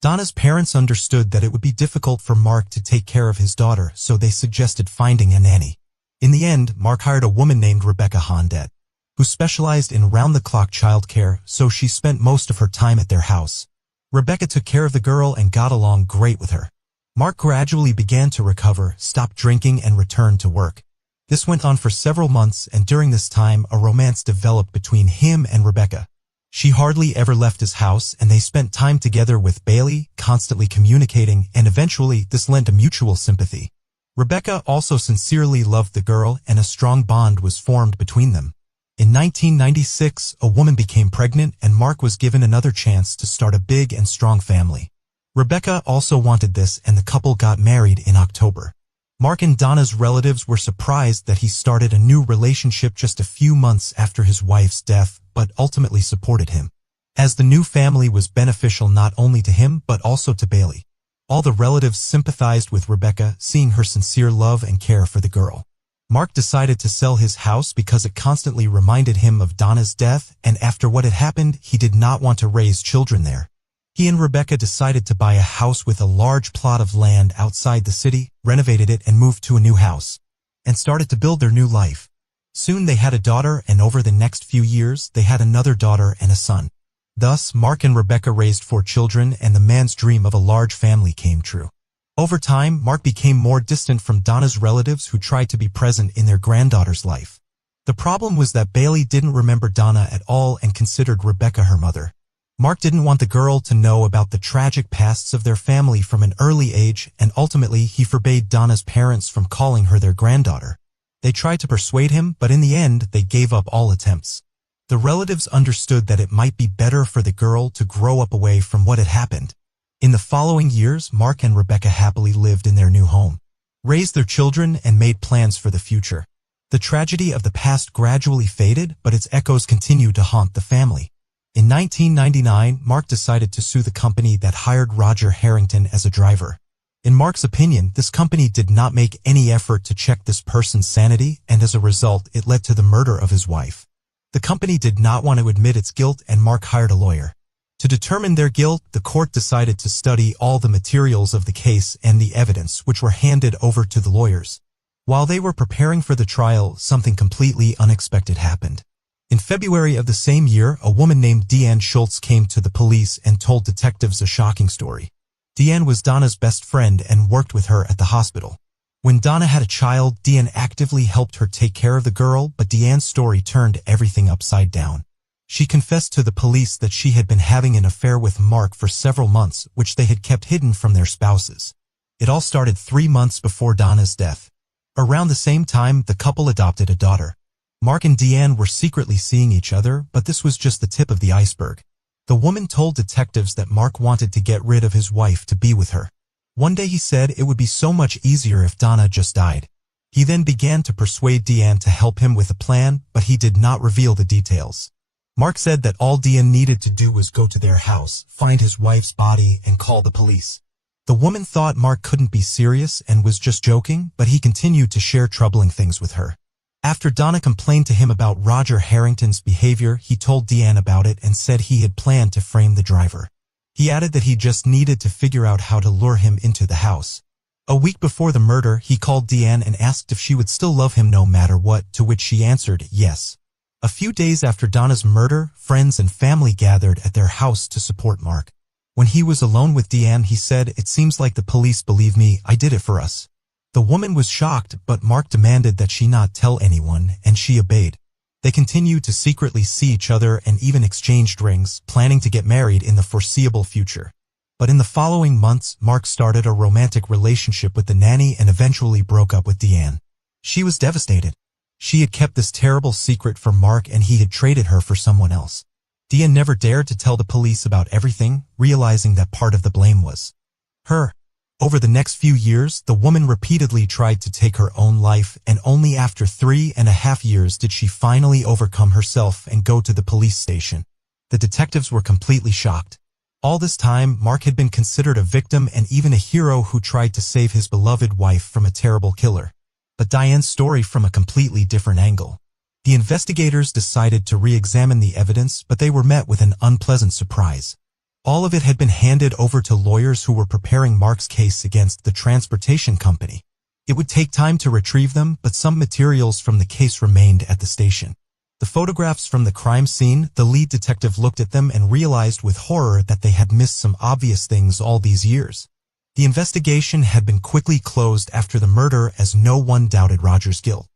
Donna's parents understood that it would be difficult for Mark to take care of his daughter, so they suggested finding a nanny. In the end, Mark hired a woman named Rebecca Hondet, who specialized in round-the-clock childcare, so she spent most of her time at their house. Rebecca took care of the girl and got along great with her. Mark gradually began to recover, stopped drinking, and returned to work. This went on for several months, and during this time, a romance developed between him and Rebecca. She hardly ever left his house, and they spent time together with Bailey, constantly communicating, and eventually this lent a mutual sympathy. Rebecca also sincerely loved the girl, and a strong bond was formed between them. In 1996, a woman became pregnant, and Mark was given another chance to start a big and strong family. Rebecca also wanted this, and the couple got married in October. Mark and Donna's relatives were surprised that he started a new relationship just a few months after his wife's death, but ultimately supported him, as the new family was beneficial not only to him but also to Bailey. All the relatives sympathized with Rebecca, seeing her sincere love and care for the girl. Mark decided to sell his house because it constantly reminded him of Donna's death, and after what had happened, he did not want to raise children there. He and Rebecca decided to buy a house with a large plot of land outside the city, renovated it, and moved to a new house, and started to build their new life. Soon they had a daughter, and over the next few years, they had another daughter and a son. Thus, Mark and Rebecca raised 4 children, and the man's dream of a large family came true. Over time, Mark became more distant from Donna's relatives who tried to be present in their granddaughter's life. The problem was that Bailey didn't remember Donna at all and considered Rebecca her mother. Mark didn't want the girl to know about the tragic pasts of their family from an early age, and ultimately he forbade Donna's parents from calling her their granddaughter. They tried to persuade him, but in the end, they gave up all attempts. The relatives understood that it might be better for the girl to grow up away from what had happened. In the following years, Mark and Rebecca happily lived in their new home, raised their children, and made plans for the future. The tragedy of the past gradually faded, but its echoes continued to haunt the family. In 1999, Mark decided to sue the company that hired Roger Harrington as a driver. In Mark's opinion, this company did not make any effort to check this person's sanity, and as a result, it led to the murder of his wife. The company did not want to admit its guilt, and Mark hired a lawyer. To determine their guilt, the court decided to study all the materials of the case and the evidence, which were handed over to the lawyers. While they were preparing for the trial, something completely unexpected happened. In February of the same year, a woman named Deanne Schultz came to the police and told detectives a shocking story. Deanne was Donna's best friend and worked with her at the hospital. When Donna had a child, Deanne actively helped her take care of the girl, but Deanne's story turned everything upside down. She confessed to the police that she had been having an affair with Mark for several months, which they had kept hidden from their spouses. It all started 3 months before Donna's death. Around the same time, the couple adopted a daughter. Mark and Deanne were secretly seeing each other, but this was just the tip of the iceberg. The woman told detectives that Mark wanted to get rid of his wife to be with her. One day he said it would be so much easier if Donna just died. He then began to persuade Deanne to help him with a plan, but he did not reveal the details. Mark said that all Deanne needed to do was go to their house, find his wife's body, and call the police. The woman thought Mark couldn't be serious and was just joking, but he continued to share troubling things with her. After Donna complained to him about Roger Harrington's behavior, he told Deanne about it and said he had planned to frame the driver. He added that he just needed to figure out how to lure him into the house. A week before the murder, he called Deanne and asked if she would still love him no matter what, to which she answered yes. A few days after Donna's murder, friends and family gathered at their house to support Mark. When he was alone with Deanne, he said, "It seems like the police believe me, I did it for us." The woman was shocked, but Mark demanded that she not tell anyone, and she obeyed. They continued to secretly see each other and even exchanged rings, planning to get married in the foreseeable future. But in the following months, Mark started a romantic relationship with the nanny and eventually broke up with Deanne. She was devastated. She had kept this terrible secret from Mark, and he had traded her for someone else. Deanne never dared to tell the police about everything, realizing that part of the blame was her. Over the next few years, the woman repeatedly tried to take her own life, and only after 3.5 years did she finally overcome herself and go to the police station. The detectives were completely shocked. All this time, Mark had been considered a victim and even a hero who tried to save his beloved wife from a terrible killer. But Diane's story from a completely different angle. The investigators decided to re-examine the evidence, but they were met with an unpleasant surprise. All of it had been handed over to lawyers who were preparing Mark's case against the transportation company. It would take time to retrieve them, but some materials from the case remained at the station. The photographs from the crime scene, the lead detective looked at them and realized with horror that they had missed some obvious things all these years. The investigation had been quickly closed after the murder as no one doubted Roger's guilt.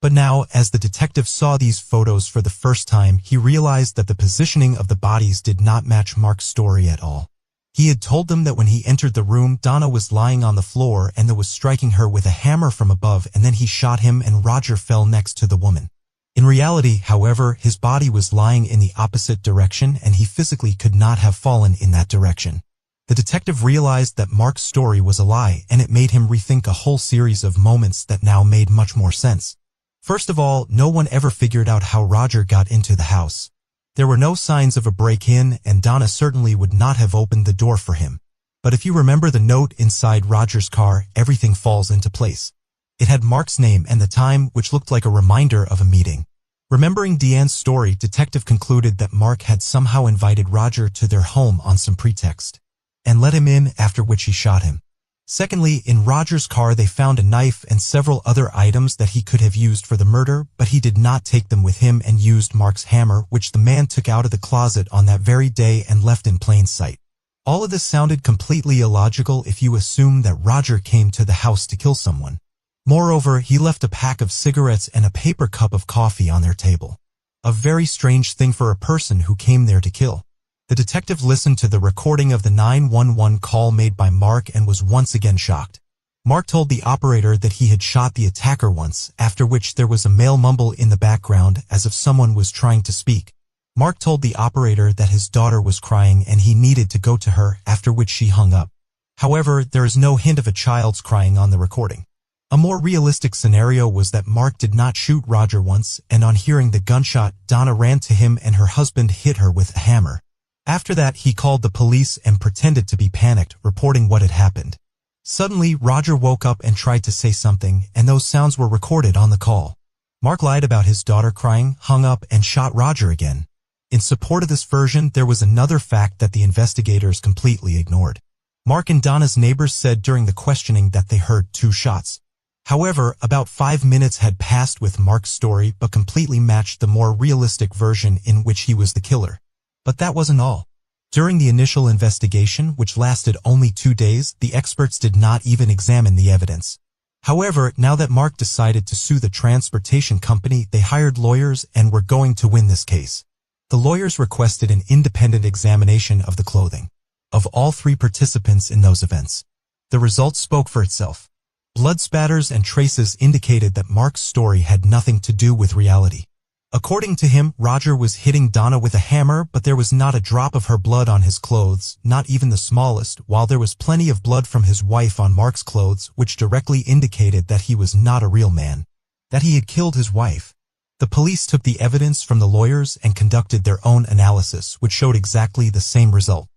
But now, as the detective saw these photos for the first time, he realized that the positioning of the bodies did not match Mark's story at all. He had told them that when he entered the room, Donna was lying on the floor and that was striking her with a hammer from above, and then he shot him and Roger fell next to the woman. In reality, however, his body was lying in the opposite direction and he physically could not have fallen in that direction. The detective realized that Mark's story was a lie, and it made him rethink a whole series of moments that now made much more sense. First of all, no one ever figured out how Roger got into the house. There were no signs of a break-in, and Donna certainly would not have opened the door for him. But if you remember the note inside Roger's car, everything falls into place. It had Mark's name and the time, which looked like a reminder of a meeting. Remembering Diane's story, detective concluded that Mark had somehow invited Roger to their home on some pretext, and let him in, after which he shot him. Secondly, in Roger's car they found a knife and several other items that he could have used for the murder, but he did not take them with him and used Mark's hammer, which the man took out of the closet on that very day and left in plain sight. All of this sounded completely illogical if you assume that Roger came to the house to kill someone. Moreover, he left a pack of cigarettes and a paper cup of coffee on their table. A very strange thing for a person who came there to kill. The detective listened to the recording of the 911 call made by Mark and was once again shocked. Mark told the operator that he had shot the attacker once, after which there was a male mumble in the background as if someone was trying to speak. Mark told the operator that his daughter was crying and he needed to go to her, after which she hung up. However, there is no hint of a child's crying on the recording. A more realistic scenario was that Mark did not shoot Roger once, and on hearing the gunshot, Donna ran to him and her husband hit her with a hammer. After that, he called the police and pretended to be panicked, reporting what had happened. Suddenly, Roger woke up and tried to say something, and those sounds were recorded on the call. Mark lied about his daughter crying, hung up, and shot Roger again. In support of this version, there was another fact that the investigators completely ignored. Mark and Donna's neighbors said during the questioning that they heard 2 shots. However, about 5 minutes had passed with Mark's story but completely matched the more realistic version in which he was the killer. But that wasn't all. During the initial investigation, which lasted only 2 days, the experts did not even examine the evidence. However, now that Mark decided to sue the transportation company, they hired lawyers and were going to win this case. The lawyers requested an independent examination of the clothing of all 3 participants in those events. The results spoke for itself. Blood spatters and traces indicated that Mark's story had nothing to do with reality. According to him, Roger was hitting Donna with a hammer, but there was not a drop of her blood on his clothes, not even the smallest, while there was plenty of blood from his wife on Mark's clothes, which directly indicated that he was not a real man, that he had killed his wife. The police took the evidence from the lawyers and conducted their own analysis, which showed exactly the same result.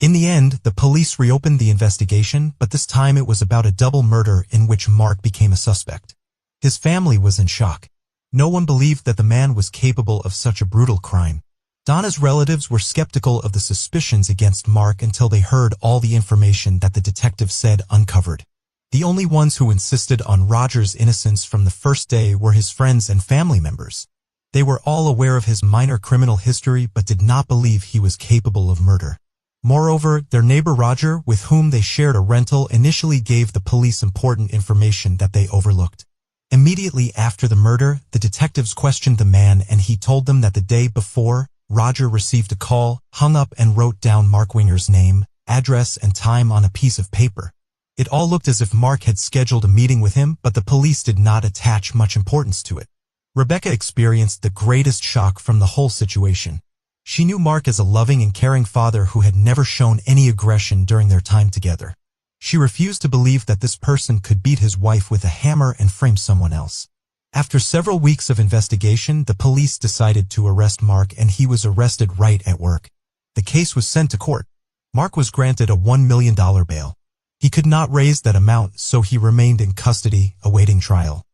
In the end, the police reopened the investigation, but this time it was about a double murder in which Mark became a suspect. His family was in shock. No one believed that the man was capable of such a brutal crime. Donna's relatives were skeptical of the suspicions against Mark until they heard all the information that the detective said uncovered. The only ones who insisted on Roger's innocence from the first day were his friends and family members. They were all aware of his minor criminal history but did not believe he was capable of murder. Moreover, their neighbor Roger, with whom they shared a rental, initially gave the police important information that they overlooked. Immediately after the murder, the detectives questioned the man and he told them that the day before, Roger received a call, hung up and wrote down Mark Winger's name, address and time on a piece of paper. It all looked as if Mark had scheduled a meeting with him, but the police did not attach much importance to it. Rebecca experienced the greatest shock from the whole situation. She knew Mark as a loving and caring father who had never shown any aggression during their time together. She refused to believe that this person could beat his wife with a hammer and frame someone else. After several weeks of investigation, the police decided to arrest Mark and he was arrested right at work. The case was sent to court. Mark was granted a $1 million bail. He could not raise that amount, so he remained in custody, awaiting trial.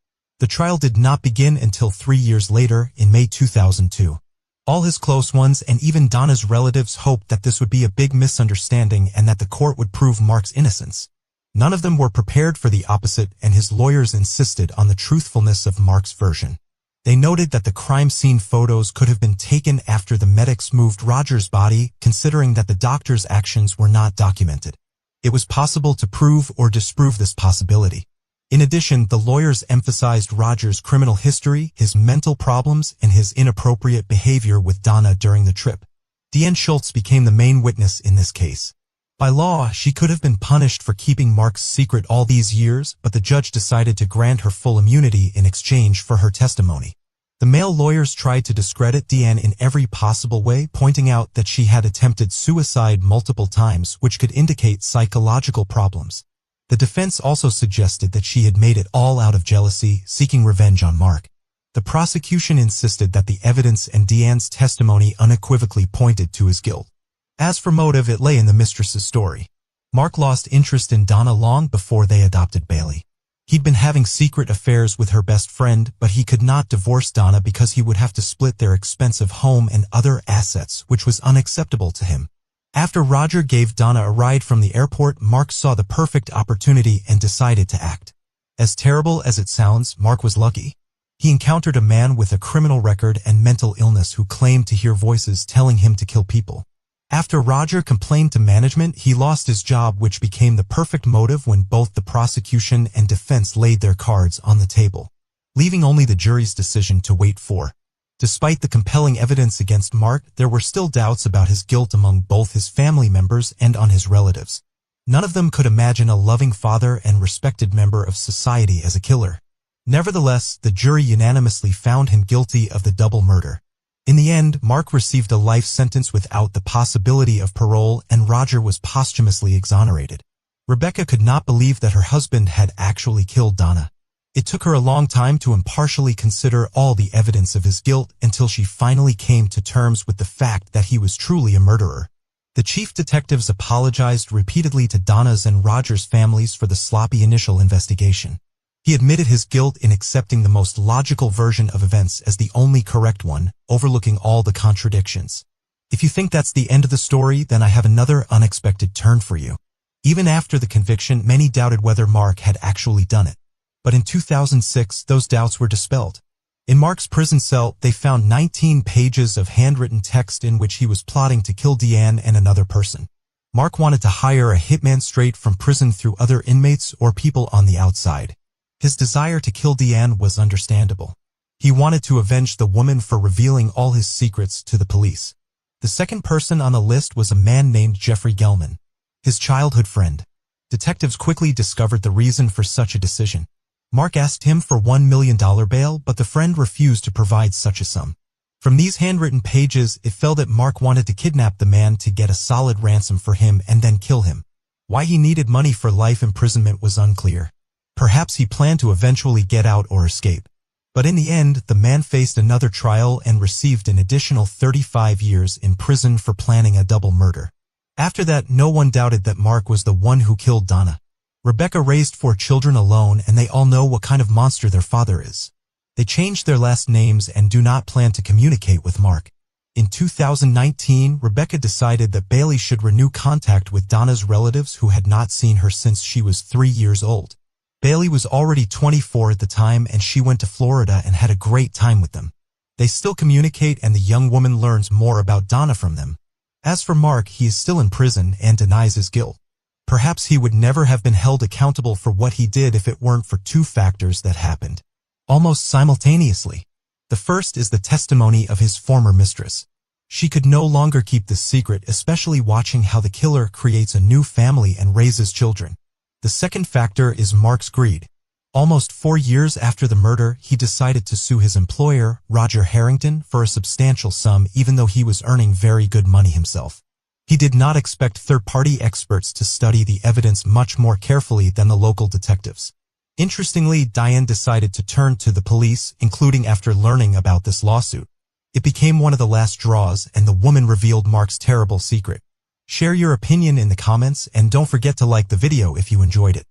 The trial did not begin until 3 years later, in May 2002. All his close ones and even Donna's relatives hoped that this would be a big misunderstanding and that the court would prove Mark's innocence. None of them were prepared for the opposite, and his lawyers insisted on the truthfulness of Mark's version. They noted that the crime scene photos could have been taken after the medics moved Roger's body, considering that the doctor's actions were not documented. It was possible to prove or disprove this possibility. In addition, the lawyers emphasized Roger's criminal history, his mental problems, and his inappropriate behavior with Donna during the trip. Deanne Schultz became the main witness in this case. By law, she could have been punished for keeping Mark's secret all these years, but the judge decided to grant her full immunity in exchange for her testimony. The male lawyers tried to discredit Deanne in every possible way, pointing out that she had attempted suicide multiple times, which could indicate psychological problems. The defense also suggested that she had made it all out of jealousy, seeking revenge on Mark. The prosecution insisted that the evidence and Deanne's testimony unequivocally pointed to his guilt. As for motive, it lay in the mistress's story. Mark lost interest in Donna long before they adopted Bailey. He'd been having secret affairs with her best friend, but he could not divorce Donna because he would have to split their expensive home and other assets, which was unacceptable to him. After Roger gave Donna a ride from the airport, Mark saw the perfect opportunity and decided to act. As terrible as it sounds, Mark was lucky. He encountered a man with a criminal record and mental illness who claimed to hear voices telling him to kill people. After Roger complained to management, he lost his job, which became the perfect motive when both the prosecution and defense laid their cards on the table, leaving only the jury's decision to wait for. Despite the compelling evidence against Mark, there were still doubts about his guilt among both his family members and on his relatives. None of them could imagine a loving father and respected member of society as a killer. Nevertheless, the jury unanimously found him guilty of the double murder. In the end, Mark received a life sentence without the possibility of parole, and Roger was posthumously exonerated. Rebecca could not believe that her husband had actually killed Donna. It took her a long time to impartially consider all the evidence of his guilt until she finally came to terms with the fact that he was truly a murderer. The chief detectives apologized repeatedly to Donna's and Roger's families for the sloppy initial investigation. He admitted his guilt in accepting the most logical version of events as the only correct one, overlooking all the contradictions. If you think that's the end of the story, then I have another unexpected turn for you. Even after the conviction, many doubted whether Mark had actually done it. But in 2006, those doubts were dispelled. In Mark's prison cell, they found 19 pages of handwritten text in which he was plotting to kill Deanne and another person. Mark wanted to hire a hitman straight from prison through other inmates or people on the outside. His desire to kill Deanne was understandable. He wanted to avenge the woman for revealing all his secrets to the police. The second person on the list was a man named Jeffrey Gelman, his childhood friend. Detectives quickly discovered the reason for such a decision. Mark asked him for $1 million bail, but the friend refused to provide such a sum. From these handwritten pages, it fell that Mark wanted to kidnap the man to get a solid ransom for him and then kill him. Why he needed money for life imprisonment was unclear. Perhaps he planned to eventually get out or escape. But in the end, the man faced another trial and received an additional 35 years in prison for planning a double murder. After that, no one doubted that Mark was the one who killed Donna. Rebecca raised 4 children alone, and they all know what kind of monster their father is. They changed their last names and do not plan to communicate with Mark. In 2019, Rebecca decided that Bailey should renew contact with Donna's relatives who had not seen her since she was 3 years old. Bailey was already 24 at the time, and she went to Florida and had a great time with them. They still communicate, and the young woman learns more about Donna from them. As for Mark, he is still in prison and denies his guilt. Perhaps he would never have been held accountable for what he did if it weren't for 2 factors that happened almost simultaneously. The first is the testimony of his former mistress. She could no longer keep this secret, especially watching how the killer creates a new family and raises children. The second factor is Mark's greed. Almost 4 years after the murder, he decided to sue his employer, Roger Harrington, for a substantial sum, even though he was earning very good money himself. He did not expect third-party experts to study the evidence much more carefully than the local detectives. Interestingly, Diane decided to turn to the police, including after learning about this lawsuit. It became one of the last draws, and the woman revealed Mark's terrible secret. Share your opinion in the comments and don't forget to like the video if you enjoyed it.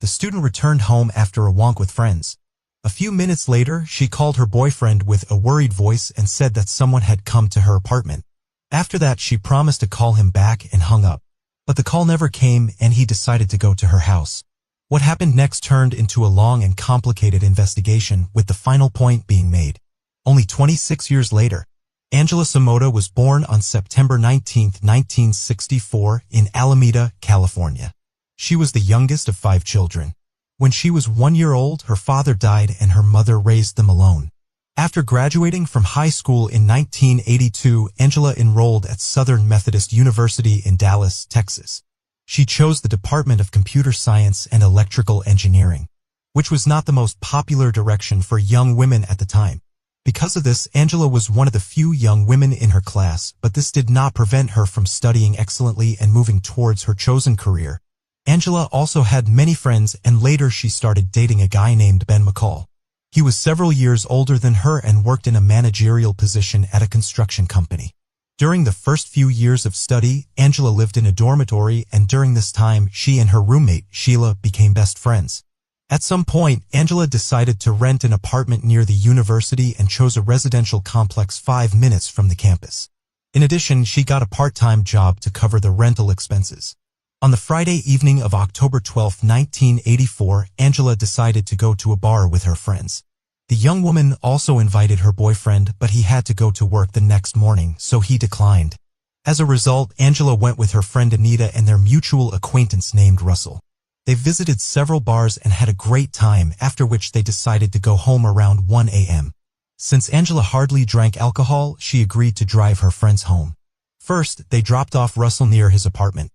The student returned home after a walk with friends. A few minutes later, she called her boyfriend with a worried voice and said that someone had come to her apartment. After that, she promised to call him back and hung up. But the call never came and he decided to go to her house. What happened next turned into a long and complicated investigation, with the final point being made. Only 26 years later, Angela Samoda was born on September 19, 1964 in Alameda, California. She was the youngest of 5 children. When she was 1 year old, her father died and her mother raised them alone. After graduating from high school in 1982, Angela enrolled at Southern Methodist University in Dallas, Texas. She chose the Department of Computer Science and Electrical Engineering, which was not the most popular direction for young women at the time. Because of this, Angela was one of the few young women in her class, but this did not prevent her from studying excellently and moving towards her chosen career. Angela also had many friends, and later she started dating a guy named Ben McCall. He was several years older than her and worked in a managerial position at a construction company. During the first few years of study, Angela lived in a dormitory, and during this time, she and her roommate, Sheila, became best friends. At some point, Angela decided to rent an apartment near the university and chose a residential complex 5 minutes from the campus. In addition, she got a part-time job to cover the rental expenses. On the Friday evening of October 12, 1984, Angela decided to go to a bar with her friends. The young woman also invited her boyfriend, but he had to go to work the next morning, so he declined. As a result, Angela went with her friend Anita and their mutual acquaintance named Russell. They visited several bars and had a great time, after which they decided to go home around 1 a.m. Since Angela hardly drank alcohol, she agreed to drive her friends home. First, they dropped off Russell near his apartment.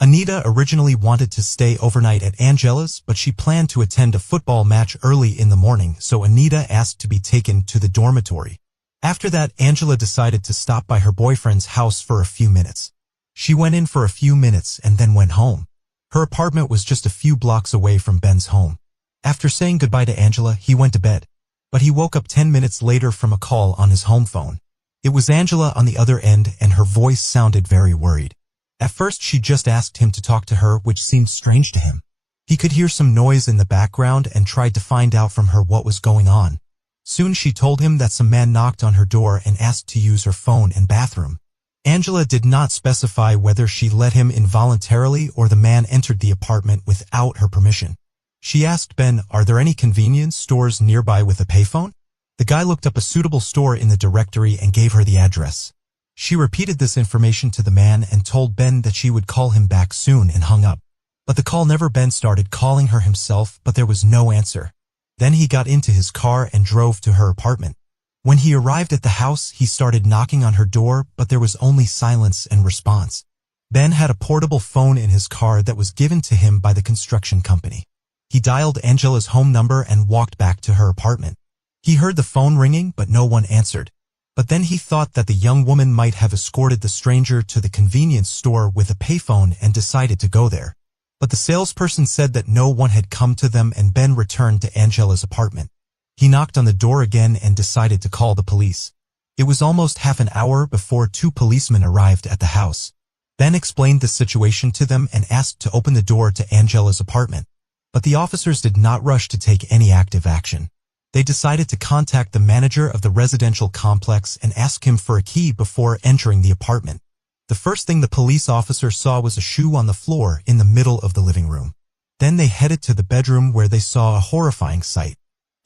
Anita originally wanted to stay overnight at Angela's, but she planned to attend a football match early in the morning, so Anita asked to be taken to the dormitory. After that, Angela decided to stop by her boyfriend's house for a few minutes. She went in for a few minutes and then went home. Her apartment was just a few blocks away from Ben's home. After saying goodbye to Angela, he went to bed. But he woke up 10 minutes later from a call on his home phone. It was Angela on the other end, and her voice sounded very worried. At first, she just asked him to talk to her, which seemed strange to him. He could hear some noise in the background and tried to find out from her what was going on. Soon she told him that some man knocked on her door and asked to use her phone and bathroom. Angela did not specify whether she let him in voluntarily or the man entered the apartment without her permission. She asked Ben, "Are there any convenience stores nearby with a payphone?" The guy looked up a suitable store in the directory and gave her the address. She repeated this information to the man and told Ben that she would call him back soon and hung up. But the call never. Ben started calling her himself, but there was no answer. Then he got into his car and drove to her apartment. When he arrived at the house, he started knocking on her door, but there was only silence and response. Ben had a portable phone in his car that was given to him by the construction company. He dialed Angela's home number and walked back to her apartment. He heard the phone ringing, but no one answered. But then he thought that the young woman might have escorted the stranger to the convenience store with a payphone and decided to go there. But the salesperson said that no one had come to them, and Ben returned to Angela's apartment. He knocked on the door again and decided to call the police. It was almost half an hour before 2 policemen arrived at the house. Ben explained the situation to them and asked to open the door to Angela's apartment. But the officers did not rush to take any active action. They decided to contact the manager of the residential complex and ask him for a key before entering the apartment. The first thing the police officer saw was a shoe on the floor in the middle of the living room. Then they headed to the bedroom where they saw a horrifying sight.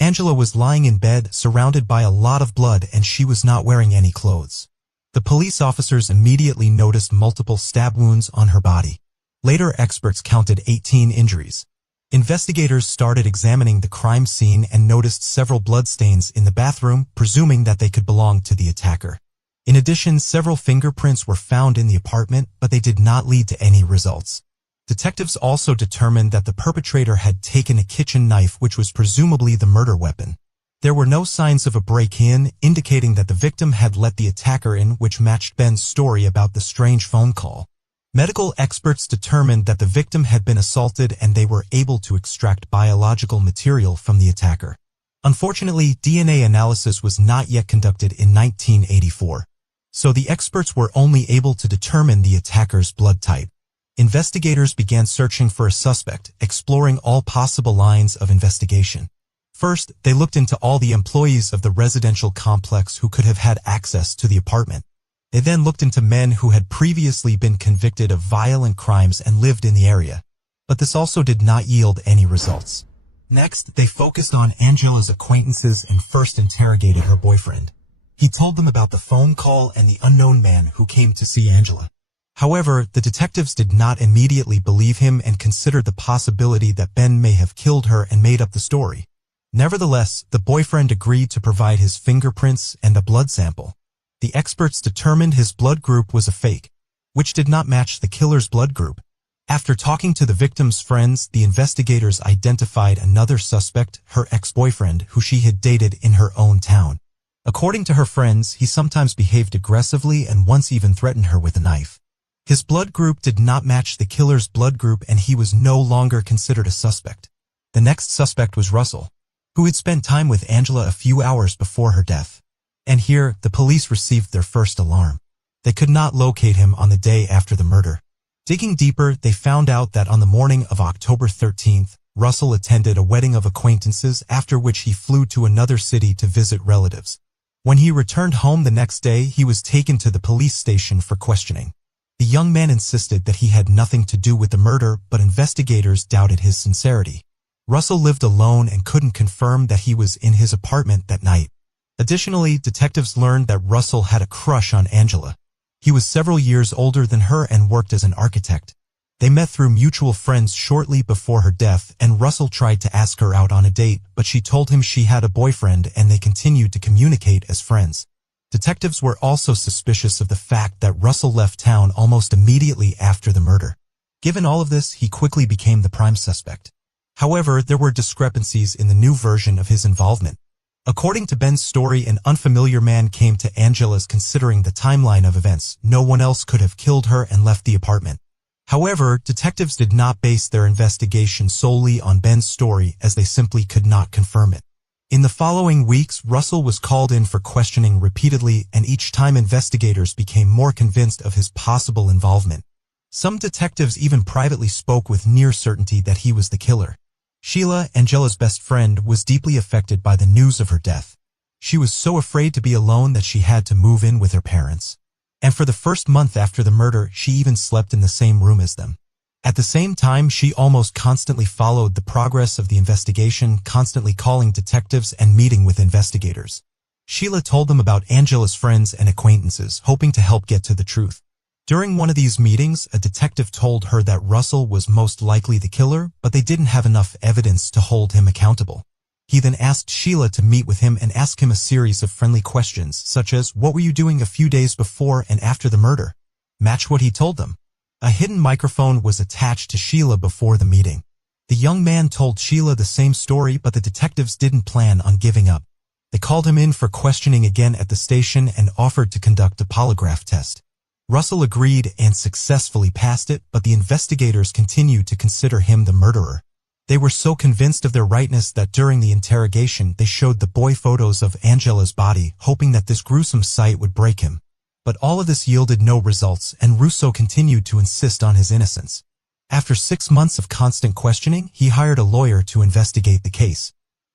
Angela was lying in bed, surrounded by a lot of blood, and she was not wearing any clothes. The police officers immediately noticed multiple stab wounds on her body. Later, experts counted 18 injuries. Investigators started examining the crime scene and noticed several bloodstains in the bathroom, presuming that they could belong to the attacker. In addition, several fingerprints were found in the apartment, but they did not lead to any results. Detectives also determined that the perpetrator had taken a kitchen knife, which was presumably the murder weapon. There were no signs of a break-in, indicating that the victim had let the attacker in, which matched Ben's story about the strange phone call. Medical experts determined that the victim had been assaulted, and they were able to extract biological material from the attacker. Unfortunately, DNA analysis was not yet conducted in 1984. So the experts were only able to determine the attacker's blood type. Investigators began searching for a suspect, exploring all possible lines of investigation. First, they looked into all the employees of the residential complex who could have had access to the apartment. They then looked into men who had previously been convicted of violent crimes and lived in the area. But this also did not yield any results. Next, they focused on Angela's acquaintances and first interrogated her boyfriend. He told them about the phone call and the unknown man who came to see Angela. However, the detectives did not immediately believe him and considered the possibility that Ben may have killed her and made up the story. Nevertheless, the boyfriend agreed to provide his fingerprints and a blood sample. The experts determined his blood group was a fake, which did not match the killer's blood group. After talking to the victim's friends, the investigators identified another suspect, her ex-boyfriend, who she had dated in her own town. According to her friends, he sometimes behaved aggressively and once even threatened her with a knife. His blood group did not match the killer's blood group and he was no longer considered a suspect. The next suspect was Russell, who had spent time with Angela a few hours before her death. And here, the police received their first alarm. They could not locate him on the day after the murder. Digging deeper, they found out that on the morning of October 13th, Russell attended a wedding of acquaintances, after which he flew to another city to visit relatives. When he returned home the next day, he was taken to the police station for questioning. The young man insisted that he had nothing to do with the murder, but investigators doubted his sincerity. Russell lived alone and couldn't confirm that he was in his apartment that night. Additionally, detectives learned that Russell had a crush on Angela. He was several years older than her and worked as an architect. They met through mutual friends shortly before her death, and Russell tried to ask her out on a date, but she told him she had a boyfriend and they continued to communicate as friends. Detectives were also suspicious of the fact that Russell left town almost immediately after the murder. Given all of this, he quickly became the prime suspect. However, there were discrepancies in the new version of his involvement. According to Ben's story, an unfamiliar man came to Angela's. Considering the timeline of events, no one else could have killed her and left the apartment. However, detectives did not base their investigation solely on Ben's story, as they simply could not confirm it. In the following weeks, Russell was called in for questioning repeatedly, and each time investigators became more convinced of his possible involvement. Some detectives even privately spoke with near certainty that he was the killer. Sheila, Angela's best friend, was deeply affected by the news of her death. She was so afraid to be alone that she had to move in with her parents. And for the first month after the murder, she even slept in the same room as them. At the same time, she almost constantly followed the progress of the investigation, constantly calling detectives and meeting with investigators. Sheila told them about Angela's friends and acquaintances, hoping to help get to the truth. During one of these meetings, a detective told her that Russell was most likely the killer, but they didn't have enough evidence to hold him accountable. He then asked Sheila to meet with him and ask him a series of friendly questions, such as, "What were you doing a few days before and after the murder?" Match what he told them. A hidden microphone was attached to Sheila before the meeting. The young man told Sheila the same story, but the detectives didn't plan on giving up. They called him in for questioning again at the station and offered to conduct a polygraph test. Russell agreed and successfully passed it, but the investigators continued to consider him the murderer. They were so convinced of their rightness that during the interrogation they showed the boy photos of Angela's body, hoping that this gruesome sight would break him. But all of this yielded no results, and Russo continued to insist on his innocence. After 6 months of constant questioning, he hired a lawyer to investigate the case.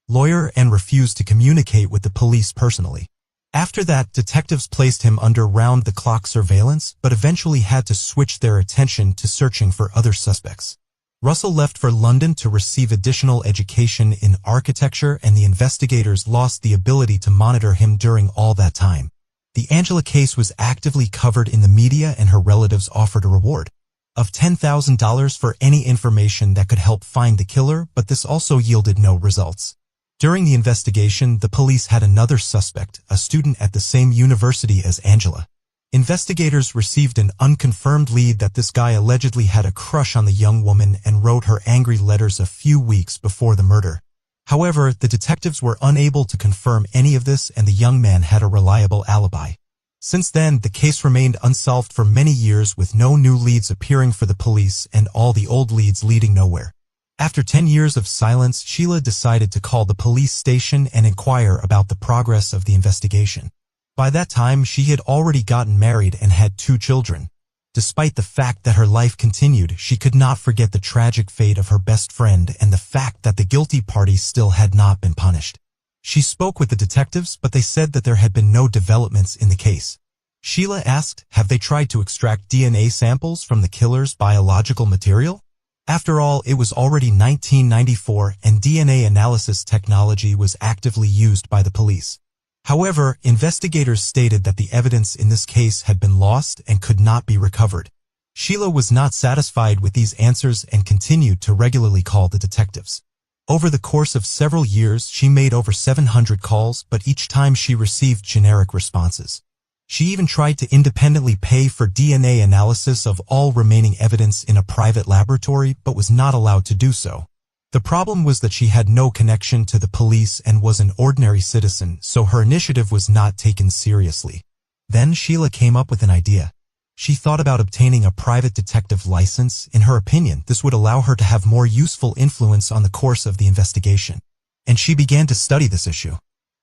Lawyer and refused to communicate with the police personally. After that, detectives placed him under round-the-clock surveillance, but eventually had to switch their attention to searching for other suspects. Russell left for London to receive additional education in architecture, and the investigators lost the ability to monitor him during all that time. The Angela case was actively covered in the media, and her relatives offered a reward of $10,000 for any information that could help find the killer, but this also yielded no results. During the investigation, the police had another suspect, a student at the same university as Angela. Investigators received an unconfirmed lead that this guy allegedly had a crush on the young woman and wrote her angry letters a few weeks before the murder. However, the detectives were unable to confirm any of this, and the young man had a reliable alibi. Since then, the case remained unsolved for many years, with no new leads appearing for the police and all the old leads leading nowhere. After 10 years of silence, Sheila decided to call the police station and inquire about the progress of the investigation. By that time, she had already gotten married and had 2 children. Despite the fact that her life continued, she could not forget the tragic fate of her best friend and the fact that the guilty party still had not been punished. She spoke with the detectives, but they said that there had been no developments in the case. Sheila asked, have they tried to extract DNA samples from the killer's biological material? After all, it was already 1994 and DNA analysis technology was actively used by the police. However, investigators stated that the evidence in this case had been lost and could not be recovered. Sheila was not satisfied with these answers and continued to regularly call the detectives. Over the course of several years, she made over 700 calls, but each time she received generic responses. She even tried to independently pay for DNA analysis of all remaining evidence in a private laboratory, but was not allowed to do so. The problem was that she had no connection to the police and was an ordinary citizen, so her initiative was not taken seriously. Then Sheila came up with an idea. She thought about obtaining a private detective license. In her opinion, this would allow her to have more useful influence on the course of the investigation. And she began to study this issue.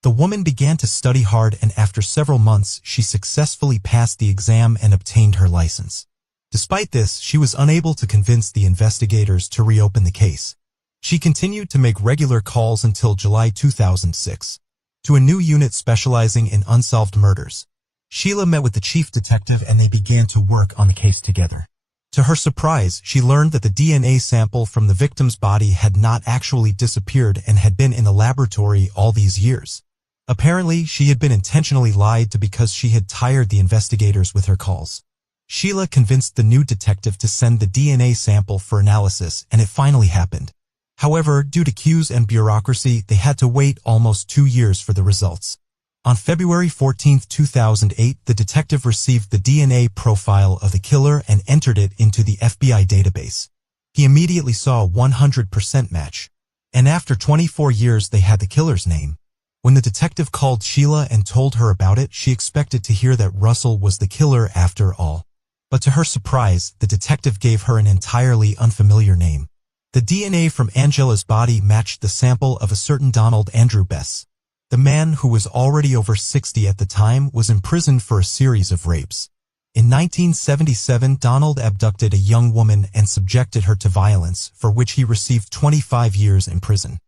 The woman began to study hard, and after several months, she successfully passed the exam and obtained her license. Despite this, she was unable to convince the investigators to reopen the case. She continued to make regular calls until July 2006 to a new unit specializing in unsolved murders. Sheila met with the chief detective and they began to work on the case together. To her surprise, she learned that the DNA sample from the victim's body had not actually disappeared and had been in the laboratory all these years. Apparently, she had been intentionally lied to because she had tired the investigators with her calls. Sheila convinced the new detective to send the DNA sample for analysis, and it finally happened. However, due to queues and bureaucracy, they had to wait almost 2 years for the results. On February 14, 2008, the detective received the DNA profile of the killer and entered it into the FBI database. He immediately saw a 100% match. And after 24 years, they had the killer's name. When the detective called Sheila and told her about it, she expected to hear that Russell was the killer after all. But to her surprise, the detective gave her an entirely unfamiliar name. The DNA from Angela's body matched the sample of a certain Donald Andrew Bess. The man, who was already over 60 at the time, was imprisoned for a series of rapes. In 1977, Donald abducted a young woman and subjected her to violence, for which he received 25 years in prison.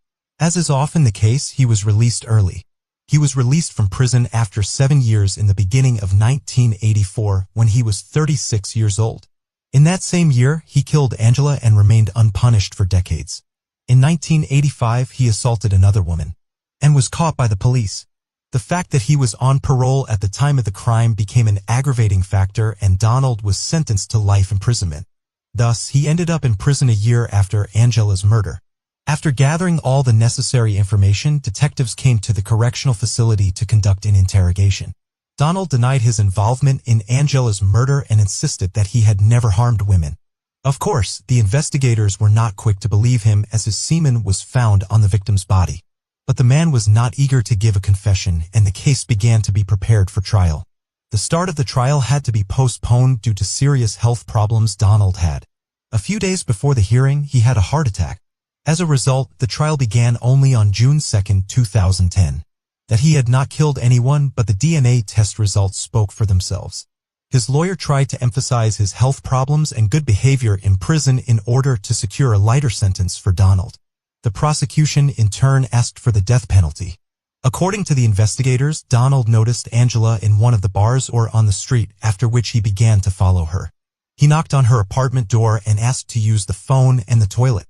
As is often the case, he was released early. He was released from prison after 7 years in the beginning of 1984, when he was 36 years old. In that same year, he killed Angela and remained unpunished for decades. In 1985, he assaulted another woman and was caught by the police. The fact that he was on parole at the time of the crime became an aggravating factor, and Donald was sentenced to life imprisonment. Thus, he ended up in prison a year after Angela's murder. After gathering all the necessary information, detectives came to the correctional facility to conduct an interrogation. Donald denied his involvement in Angela's murder and insisted that he had never harmed women. Of course, the investigators were not quick to believe him, as his semen was found on the victim's body. But the man was not eager to give a confession, and the case began to be prepared for trial. The start of the trial had to be postponed due to serious health problems Donald had. A few days before the hearing, he had a heart attack. As a result, the trial began only on June 2, 2010. That he had not killed anyone, but the DNA test results spoke for themselves. His lawyer tried to emphasize his health problems and good behavior in prison in order to secure a lighter sentence for Donald. The prosecution, in turn, asked for the death penalty. According to the investigators, Donald noticed Angela in one of the bars or on the street, after which he began to follow her. He knocked on her apartment door and asked to use the phone and the toilet.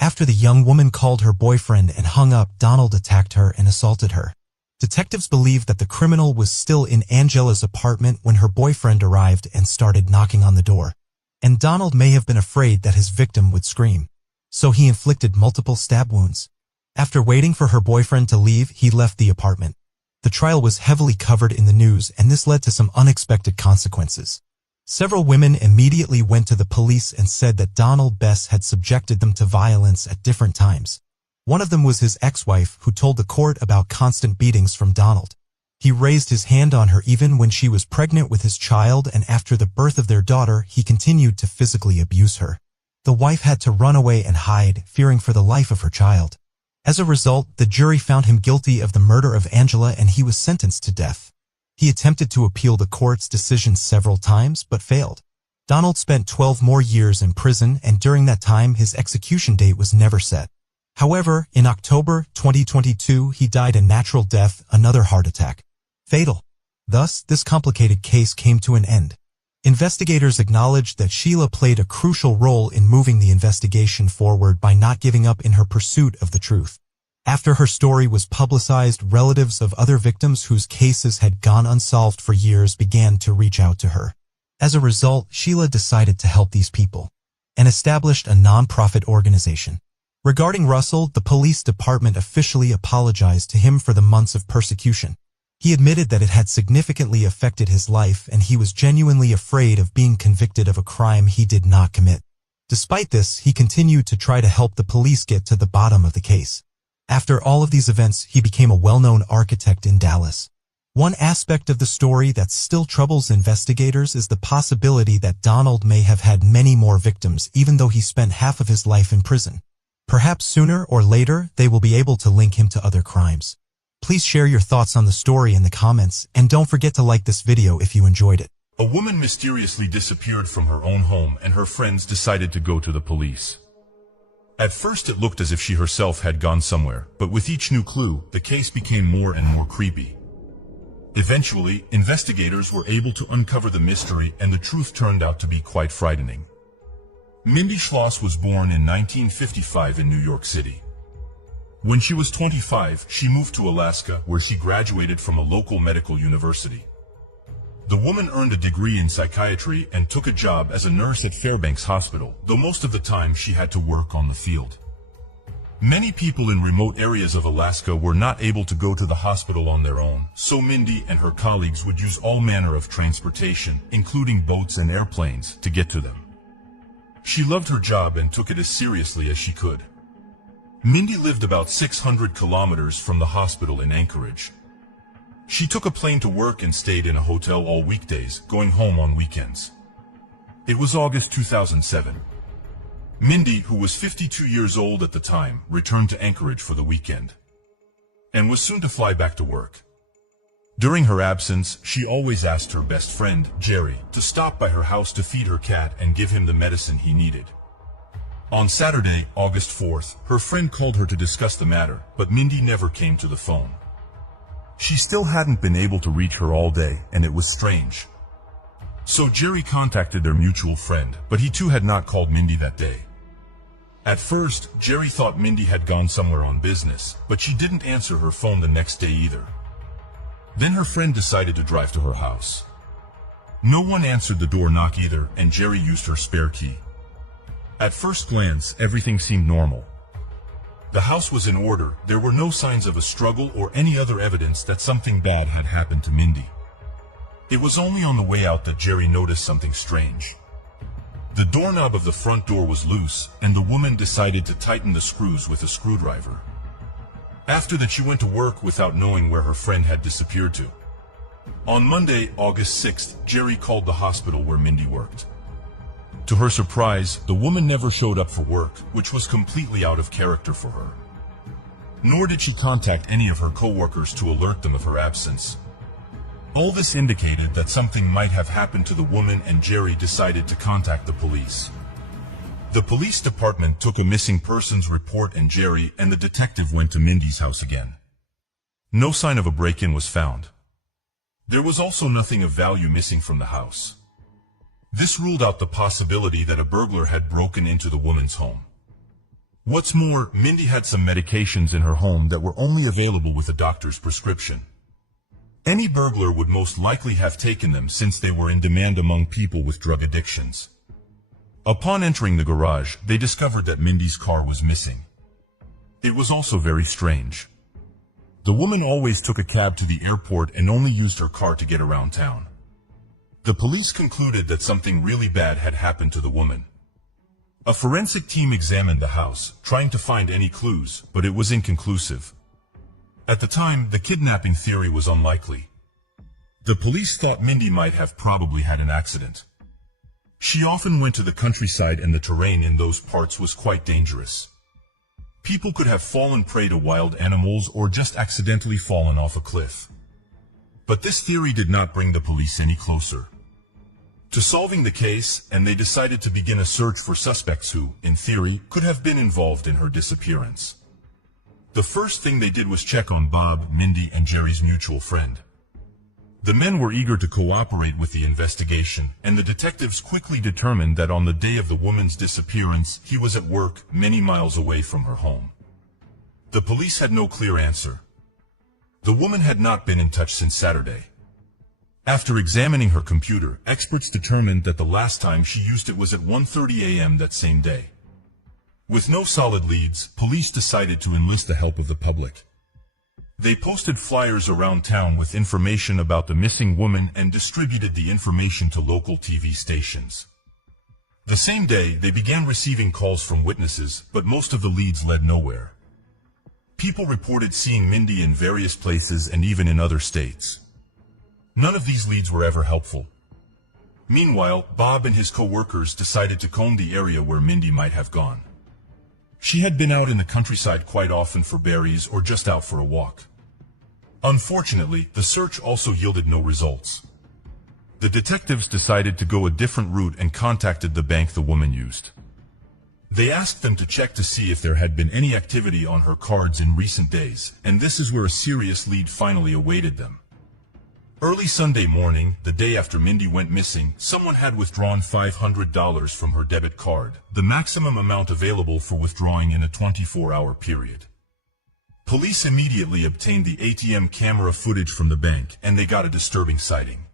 After the young woman called her boyfriend and hung up, Donald attacked her and assaulted her. Detectives believed that the criminal was still in Angela's apartment when her boyfriend arrived and started knocking on the door. And Donald may have been afraid that his victim would scream. So he inflicted multiple stab wounds. After waiting for her boyfriend to leave, he left the apartment. The trial was heavily covered in the news, and this led to some unexpected consequences. Several women immediately went to the police and said that Donald Bess had subjected them to violence at different times. One of them was his ex-wife, who told the court about constant beatings from Donald. He raised his hand on her even when she was pregnant with his child, and after the birth of their daughter, he continued to physically abuse her. The wife had to run away and hide, fearing for the life of her child. As a result, the jury found him guilty of the murder of Angela and he was sentenced to death. He attempted to appeal the court's decision several times, but failed. Donald spent 12 more years in prison, and during that time his execution date was never set. However, in October 2022, he died a natural death, another heart attack. Fatal. Thus, this complicated case came to an end. Investigators acknowledged that Sheila played a crucial role in moving the investigation forward by not giving up in her pursuit of the truth. After her story was publicized, relatives of other victims whose cases had gone unsolved for years began to reach out to her. As a result, Sheila decided to help these people and established a non-profit organization. Regarding Russell, the police department officially apologized to him for the months of persecution. He admitted that it had significantly affected his life and he was genuinely afraid of being convicted of a crime he did not commit. Despite this, he continued to try to help the police get to the bottom of the case. After all of these events, he became a well-known architect in Dallas. One aspect of the story that still troubles investigators is the possibility that Donald may have had many more victims even though he spent half of his life in prison. Perhaps sooner or later, they will be able to link him to other crimes. Please share your thoughts on the story in the comments, and don't forget to like this video if you enjoyed it. A woman mysteriously disappeared from her own home and her friends decided to go to the police. At first it looked as if she herself had gone somewhere, but with each new clue, the case became more and more creepy. Eventually, investigators were able to uncover the mystery and the truth turned out to be quite frightening. Mindy Schloss was born in 1955 in New York City. When she was 25, she moved to Alaska, where she graduated from a local medical university. The woman earned a degree in psychiatry and took a job as a nurse at Fairbanks Hospital, though most of the time she had to work on the field. Many people in remote areas of Alaska were not able to go to the hospital on their own, so Mindy and her colleagues would use all manner of transportation, including boats and airplanes, to get to them. She loved her job and took it as seriously as she could. Mindy lived about 600 kilometers from the hospital in Anchorage. She took a plane to work and stayed in a hotel all weekdays, going home on weekends. It was August 2007. Mindy, who was 52 years old at the time, returned to Anchorage for the weekend and was soon to fly back to work. During her absence, she always asked her best friend, Jerry, to stop by her house to feed her cat and give him the medicine he needed. On Saturday, August 4th, her friend called her to discuss the matter, but Mindy never came to the phone. She still hadn't been able to reach her all day, and it was strange. So Jerry contacted their mutual friend, but he too had not called Mindy that day. At first, Jerry thought Mindy had gone somewhere on business, but she didn't answer her phone the next day either. Then her friend decided to drive to her house. No one answered the door knock either, and Jerry used her spare key. At first glance, everything seemed normal. The house was in order, there were no signs of a struggle or any other evidence that something bad had happened to Mindy. It was only on the way out that Jerry noticed something strange. The doorknob of the front door was loose, and the woman decided to tighten the screws with a screwdriver. After that, she went to work without knowing where her friend had disappeared to. On Monday, August 6th, Jerry called the hospital where Mindy worked. To her surprise, the woman never showed up for work, which was completely out of character for her. Nor did she contact any of her coworkers to alert them of her absence. All this indicated that something might have happened to the woman, and Jerry decided to contact the police. The police department took a missing persons report, and Jerry and the detective went to Mindy's house again. No sign of a break-in was found. There was also nothing of value missing from the house. This ruled out the possibility that a burglar had broken into the woman's home. What's more, Mindy had some medications in her home that were only available with a doctor's prescription. Any burglar would most likely have taken them since they were in demand among people with drug addictions. Upon entering the garage, they discovered that Mindy's car was missing. It was also very strange. The woman always took a cab to the airport and only used her car to get around town. The police concluded that something really bad had happened to the woman. A forensic team examined the house, trying to find any clues, but it was inconclusive. At the time, the kidnapping theory was unlikely. The police thought Mindy might have probably had an accident. She often went to the countryside, and the terrain in those parts was quite dangerous. People could have fallen prey to wild animals or just accidentally fallen off a cliff. But this theory did not bring the police any closer to solving the case, and they decided to begin a search for suspects who, in theory, could have been involved in her disappearance. The first thing they did was check on Bob, Mindy, and Jerry's mutual friend. The men were eager to cooperate with the investigation, and the detectives quickly determined that on the day of the woman's disappearance, he was at work many miles away from her home. The police had no clear answer. The woman had not been in touch since Saturday. After examining her computer, experts determined that the last time she used it was at 1:30 a.m. that same day. With no solid leads, police decided to enlist the help of the public. They posted flyers around town with information about the missing woman and distributed the information to local TV stations. The same day, they began receiving calls from witnesses, but most of the leads led nowhere. People reported seeing Mindy in various places and even in other states. None of these leads were ever helpful. Meanwhile, Bob and his co-workers decided to comb the area where Mindy might have gone. She had been out in the countryside quite often for berries or just out for a walk. Unfortunately, the search also yielded no results. The detectives decided to go a different route and contacted the bank the woman used. They asked them to check to see if there had been any activity on her cards in recent days, and this is where a serious lead finally awaited them. Early Sunday morning, the day after Mindy went missing, someone had withdrawn $500 from her debit card, the maximum amount available for withdrawing in a 24-hour period. Police immediately obtained the ATM camera footage from the bank, and they got a disturbing sighting.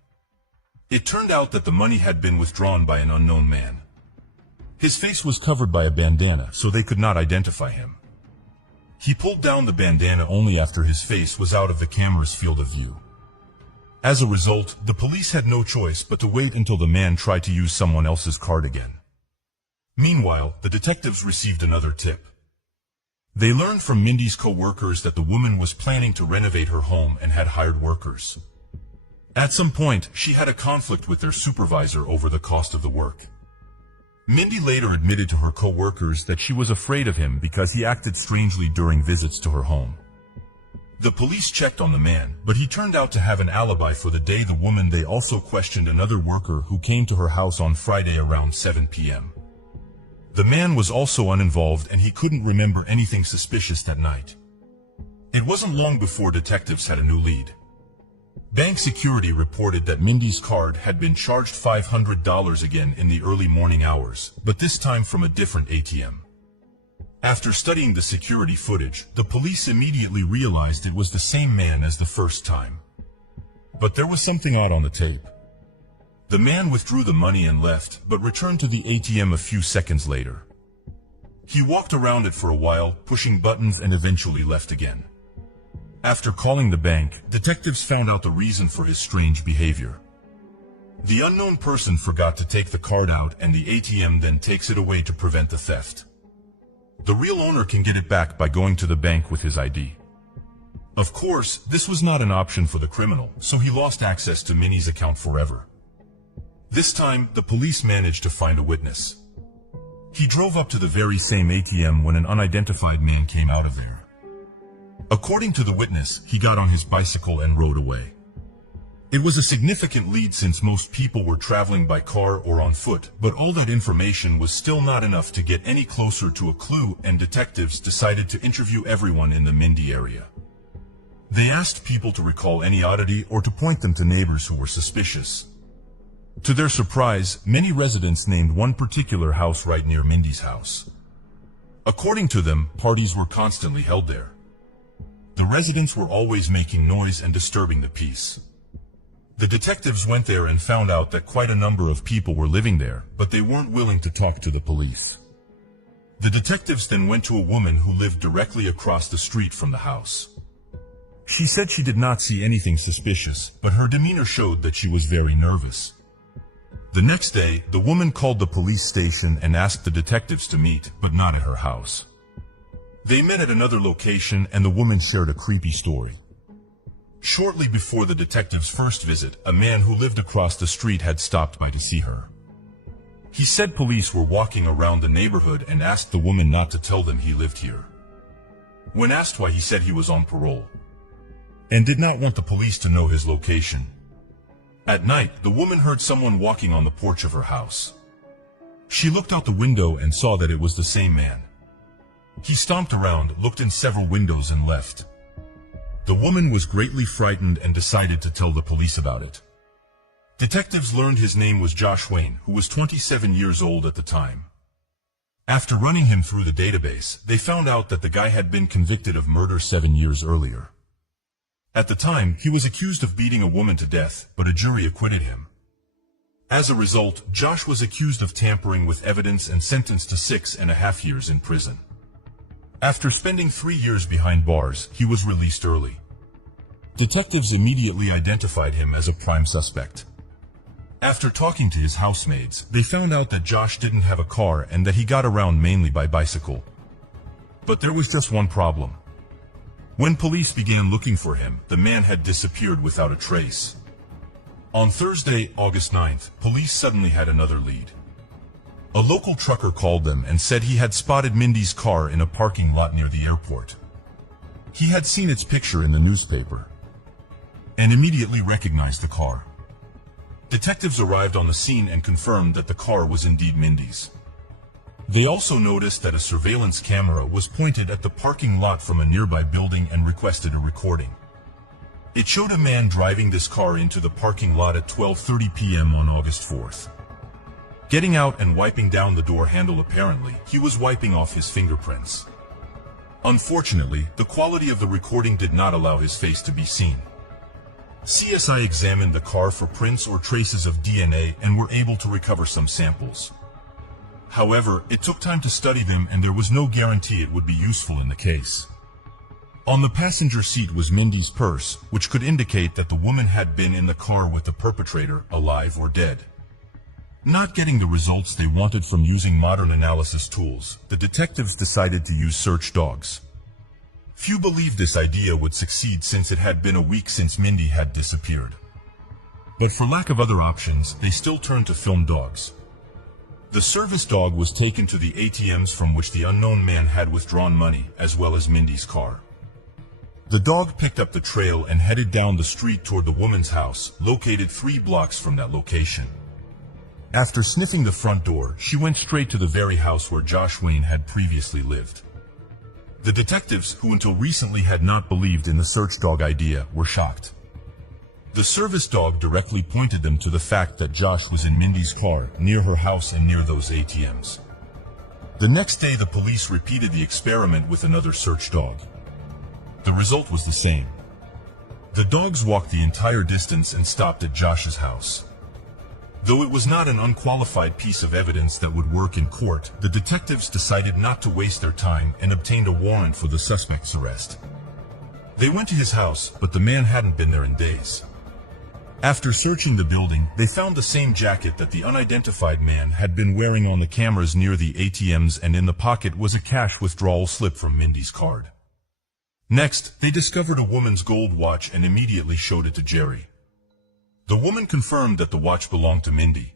It turned out that the money had been withdrawn by an unknown man. His face was covered by a bandana, so they could not identify him. He pulled down the bandana only after his face was out of the camera's field of view. As a result, the police had no choice but to wait until the man tried to use someone else's card again. Meanwhile, the detectives received another tip. They learned from Mindy's co-workers that the woman was planning to renovate her home and had hired workers. At some point, she had a conflict with their supervisor over the cost of the work. Mindy later admitted to her co-workers that she was afraid of him because he acted strangely during visits to her home. The police checked on the man, but he turned out to have an alibi for the day the woman. They also questioned another worker who came to her house on Friday around 7 p.m. The man was also uninvolved and he couldn't remember anything suspicious that night. It wasn't long before detectives had a new lead. Bank security reported that Mindy's card had been charged $500 again in the early morning hours, but this time from a different ATM. After studying the security footage, the police immediately realized it was the same man as the first time. But there was something odd on the tape. The man withdrew the money and left, but returned to the ATM a few seconds later. He walked around it for a while, pushing buttons, and eventually left again. After calling the bank, detectives found out the reason for his strange behavior. The unknown person forgot to take the card out, and the ATM then takes it away to prevent the theft. The real owner can get it back by going to the bank with his ID. Of course, this was not an option for the criminal, so he lost access to Minnie's account forever. This time, the police managed to find a witness. He drove up to the very same ATM when an unidentified man came out of there. According to the witness, he got on his bicycle and rode away. It was a significant lead since most people were traveling by car or on foot, but all that information was still not enough to get any closer to a clue, and detectives decided to interview everyone in the Mindy area. They asked people to recall any oddity or to point them to neighbors who were suspicious. To their surprise, many residents named one particular house right near Mindy's house. According to them, parties were constantly held there. The residents were always making noise and disturbing the peace. The detectives went there and found out that quite a number of people were living there, but they weren't willing to talk to the police. The detectives then went to a woman who lived directly across the street from the house. She said she did not see anything suspicious, but her demeanor showed that she was very nervous. The next day, the woman called the police station and asked the detectives to meet, but not at her house. They met at another location, and the woman shared a creepy story. Shortly before the detectives' first visit, a man who lived across the street had stopped by to see her. He said police were walking around the neighborhood and asked the woman not to tell them he lived here. When asked why, he said he was on parole. and did not want the police to know his location. At night, the woman heard someone walking on the porch of her house. She looked out the window and saw that it was the same man. He stomped around, looked in several windows and left. The woman was greatly frightened and decided to tell the police about it. Detectives learned his name was Josh Wayne, who was 27 years old at the time. After running him through the database, they found out that the guy had been convicted of murder 7 years earlier. At the time, he was accused of beating a woman to death, but a jury acquitted him. As a result, Josh was accused of tampering with evidence and sentenced to 6.5 years in prison. After spending 3 years behind bars, he was released early. Detectives immediately identified him as a prime suspect. After talking to his housemates, they found out that Josh didn't have a car and that he got around mainly by bicycle. But there was just one problem. When police began looking for him, the man had disappeared without a trace. On Thursday, August 9th, police suddenly had another lead. A local trucker called them and said he had spotted Mindy's car in a parking lot near the airport. He had seen its picture in the newspaper and immediately recognized the car. Detectives arrived on the scene and confirmed that the car was indeed Mindy's. They also noticed that a surveillance camera was pointed at the parking lot from a nearby building and requested a recording. It showed a man driving this car into the parking lot at 12:30 p.m. on August 4th. Getting out and wiping down the door handle. Apparently, he was wiping off his fingerprints. Unfortunately, the quality of the recording did not allow his face to be seen. CSI examined the car for prints or traces of DNA and were able to recover some samples. However, it took time to study them and there was no guarantee it would be useful in the case. On the passenger seat was Mindy's purse, which could indicate that the woman had been in the car with the perpetrator, alive or dead. Not getting the results they wanted from using modern analysis tools, the detectives decided to use search dogs. Few believed this idea would succeed since it had been a week since Mindy had disappeared. But for lack of other options, they still turned to film dogs. The service dog was taken to the ATMs from which the unknown man had withdrawn money, as well as Mindy's car. The dog picked up the trail and headed down the street toward the woman's house, located 3 blocks from that location. After sniffing the front door, she went straight to the very house where Josh Wayne had previously lived. The detectives, who until recently had not believed in the search dog idea, were shocked. The service dog directly pointed them to the fact that Josh was in Mindy's car, near her house and near those ATMs. The next day, the police repeated the experiment with another search dog. The result was the same. The dogs walked the entire distance and stopped at Josh's house. Though it was not an unqualified piece of evidence that would work in court, the detectives decided not to waste their time and obtained a warrant for the suspect's arrest. They went to his house, but the man hadn't been there in days. After searching the building, they found the same jacket that the unidentified man had been wearing on the cameras near the ATMs, and in the pocket was a cash withdrawal slip from Mindy's card. Next, they discovered a woman's gold watch and immediately showed it to Jerry. The woman confirmed that the watch belonged to Mindy.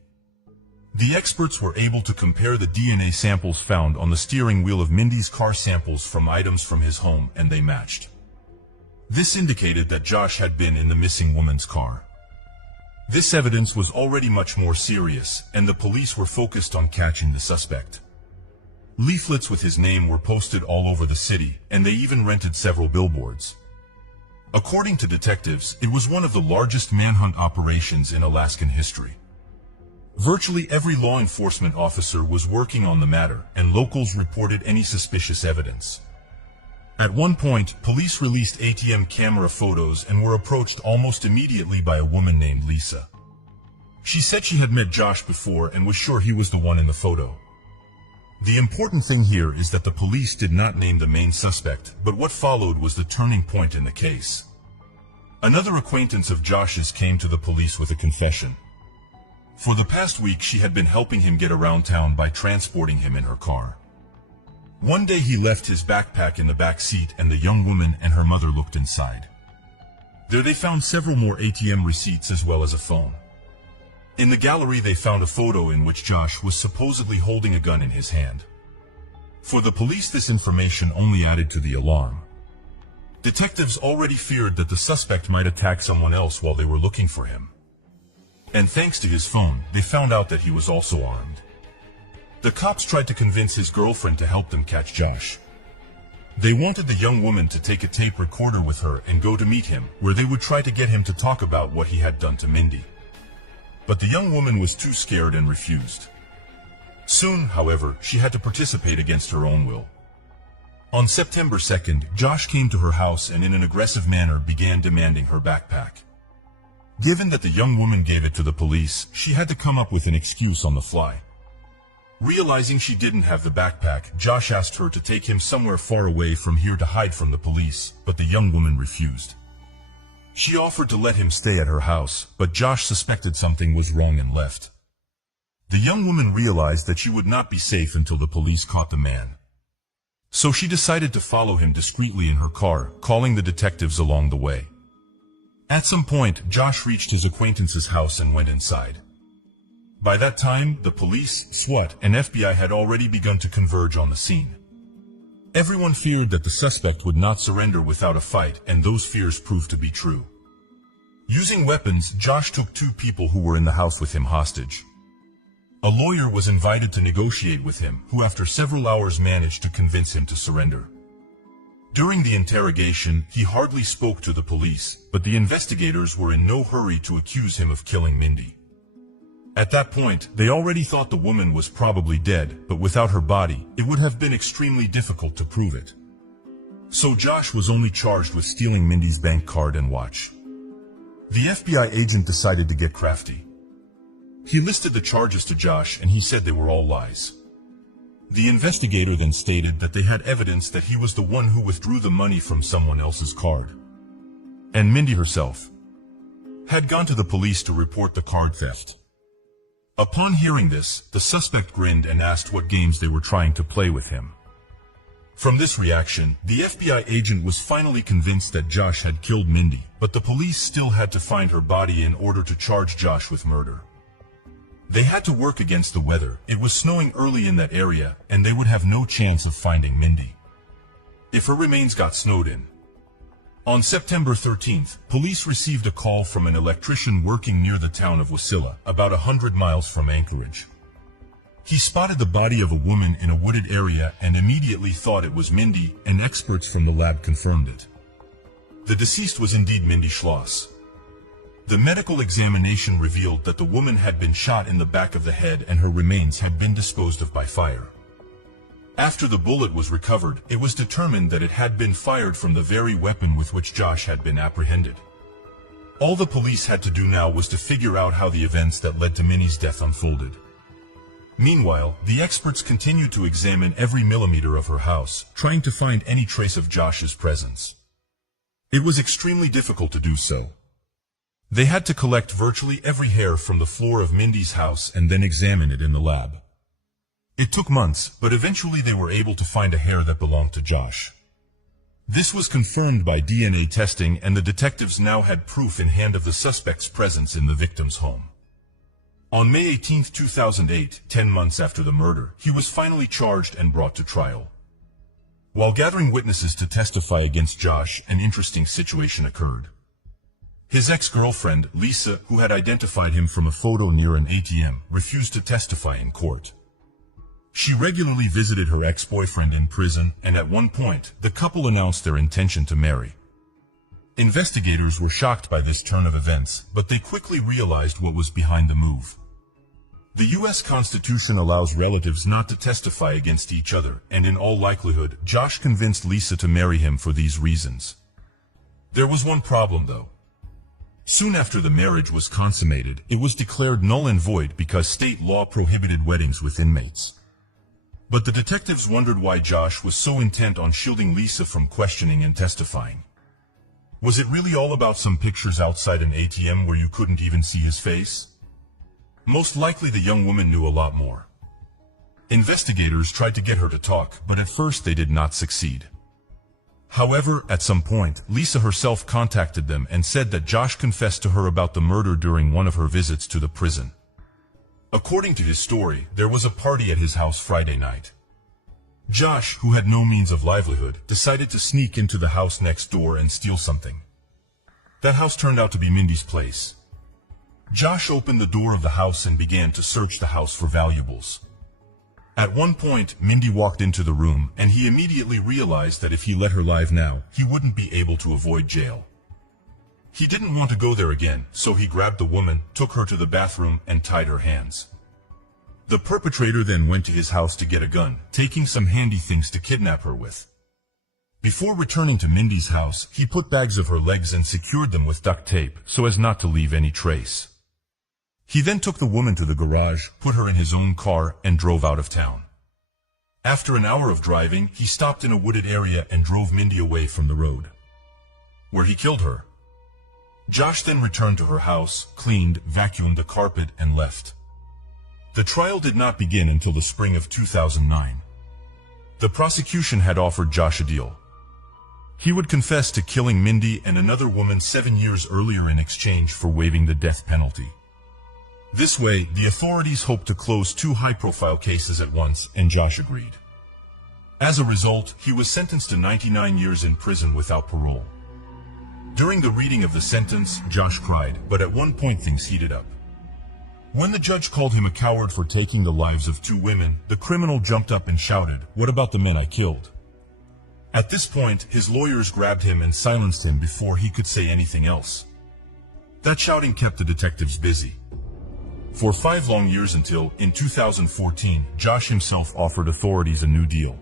The experts were able to compare the DNA samples found on the steering wheel of Mindy's car samples from items from his home, and they matched. This indicated that Josh had been in the missing woman's car. This evidence was already much more serious, and the police were focused on catching the suspect. Leaflets with his name were posted all over the city, and they even rented several billboards. According to detectives, it was one of the largest manhunt operations in Alaskan history. Virtually every law enforcement officer was working on the matter, and locals reported any suspicious evidence. At one point, police released ATM camera photos and were approached almost immediately by a woman named Lisa. She said she had met Josh before and was sure he was the one in the photo. The important thing here is that the police did not name the main suspect, but what followed was the turning point in the case. Another acquaintance of Josh's came to the police with a confession. For the past week, she had been helping him get around town by transporting him in her car. One day he left his backpack in the back seat, and the young woman and her mother looked inside. There they found several more ATM receipts as well as a phone. In the gallery they found a photo in which Josh was supposedly holding a gun in his hand. For the police, this information only added to the alarm. Detectives already feared that the suspect might attack someone else while they were looking for him. And thanks to his phone, they found out that he was also armed. The cops tried to convince his girlfriend to help them catch Josh. They wanted the young woman to take a tape recorder with her and go to meet him, where they would try to get him to talk about what he had done to Mindy. But the young woman was too scared and refused. Soon, however, she had to participate against her own will. On September 2nd, Josh came to her house and in an aggressive manner began demanding her backpack. Given that the young woman gave it to the police, she had to come up with an excuse on the fly. Realizing she didn't have the backpack, Josh asked her to take him somewhere far away from here to hide from the police, but the young woman refused. She offered to let him stay at her house, but Josh suspected something was wrong and left. The young woman realized that she would not be safe until the police caught the man. So she decided to follow him discreetly in her car, calling the detectives along the way. At some point, Josh reached his acquaintance's house and went inside. By that time, the police, SWAT, and FBI had already begun to converge on the scene. Everyone feared that the suspect would not surrender without a fight, and those fears proved to be true. Using weapons, Josh took 2 people who were in the house with him hostage. A lawyer was invited to negotiate with him, who after several hours managed to convince him to surrender. During the interrogation, he hardly spoke to the police, but the investigators were in no hurry to accuse him of killing Mindy. At that point, they already thought the woman was probably dead, but without her body, it would have been extremely difficult to prove it. So Josh was only charged with stealing Mindy's bank card and watch. The FBI agent decided to get crafty. He listed the charges to Josh and he said they were all lies. The investigator then stated that they had evidence that he was the one who withdrew the money from someone else's card. And Mindy herself had gone to the police to report the card theft. Upon hearing this, the suspect grinned and asked what games they were trying to play with him. From this reaction, the FBI agent was finally convinced that Josh had killed Mindy, but the police still had to find her body in order to charge Josh with murder. They had to work against the weather. It was snowing early in that area, and they would have no chance of finding Mindy if her remains got snowed in. On September 13th, police received a call from an electrician working near the town of Wasilla, about 100 miles from Anchorage. He spotted the body of a woman in a wooded area and immediately thought it was Mindy, and experts from the lab confirmed it. The deceased was indeed Mindy Schloss. The medical examination revealed that the woman had been shot in the back of the head and her remains had been disposed of by fire. After the bullet was recovered, it was determined that it had been fired from the very weapon with which Josh had been apprehended. All the police had to do now was to figure out how the events that led to Minnie's death unfolded. Meanwhile, the experts continued to examine every millimeter of her house, trying to find any trace of Josh's presence. It was extremely difficult to do so. They had to collect virtually every hair from the floor of Mindy's house and then examine it in the lab. It took months, but eventually they were able to find a hair that belonged to Josh. This was confirmed by DNA testing, and the detectives now had proof in hand of the suspect's presence in the victim's home. On May 18, 2008, 10 months after the murder, he was finally charged and brought to trial. While gathering witnesses to testify against Josh, an interesting situation occurred. His ex-girlfriend, Lisa, who had identified him from a photo near an ATM, refused to testify in court. She regularly visited her ex-boyfriend in prison, and at one point, the couple announced their intention to marry. Investigators were shocked by this turn of events, but they quickly realized what was behind the move. The U.S. Constitution allows relatives not to testify against each other, and in all likelihood, Josh convinced Lisa to marry him for these reasons. There was one problem, though. Soon after the marriage was consummated, it was declared null and void because state law prohibited weddings with inmates. But the detectives wondered why Josh was so intent on shielding Lisa from questioning and testifying. Was it really all about some pictures outside an ATM where you couldn't even see his face? Most likely the young woman knew a lot more. Investigators tried to get her to talk, but at first they did not succeed. However, at some point, Lisa herself contacted them and said that Josh confessed to her about the murder during one of her visits to the prison. According to his story, there was a party at his house Friday night. Josh, who had no means of livelihood, decided to sneak into the house next door and steal something. That house turned out to be Mindy's place. Josh opened the door of the house and began to search the house for valuables. At one point, Mindy walked into the room, and he immediately realized that if he let her live now, he wouldn't be able to avoid jail. He didn't want to go there again, so he grabbed the woman, took her to the bathroom, and tied her hands. The perpetrator then went to his house to get a gun, taking some handy things to kidnap her with. Before returning to Mindy's house, he put bags of her legs and secured them with duct tape, so as not to leave any trace. He then took the woman to the garage, put her in his own car, and drove out of town. After an hour of driving, he stopped in a wooded area and drove Mindy away from the road, where he killed her. Josh then returned to her house, cleaned, vacuumed the carpet, and left. The trial did not begin until the spring of 2009. The prosecution had offered Josh a deal. He would confess to killing Mindy and another woman 7 years earlier in exchange for waiving the death penalty. This way, the authorities hoped to close 2 high-profile cases at once, and Josh agreed. As a result, he was sentenced to 99 years in prison without parole. During the reading of the sentence, Josh cried, but at one point things heated up. When the judge called him a coward for taking the lives of 2 women, the criminal jumped up and shouted, "What about the men I killed?" At this point, his lawyers grabbed him and silenced him before he could say anything else. That shouting kept the detectives busy. For 5 long years until, in 2014, Josh himself offered authorities a new deal.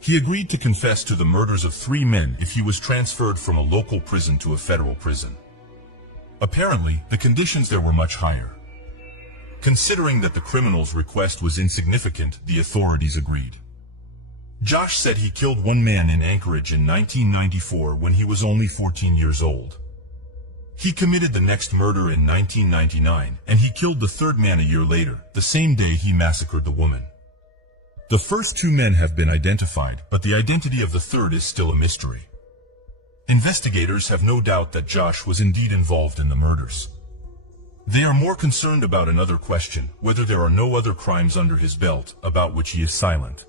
He agreed to confess to the murders of 3 men if he was transferred from a local prison to a federal prison. Apparently, the conditions there were much higher. Considering that the criminal's request was insignificant, the authorities agreed. Josh said he killed 1 man in Anchorage in 1994 when he was only 14 years old. He committed the next murder in 1999, and he killed the 3rd man a year later, the same day he massacred the woman. The first 2 men have been identified, but the identity of the 3rd is still a mystery. Investigators have no doubt that Josh was indeed involved in the murders. They are more concerned about another question, whether there are no other crimes under his belt, about which he is silent.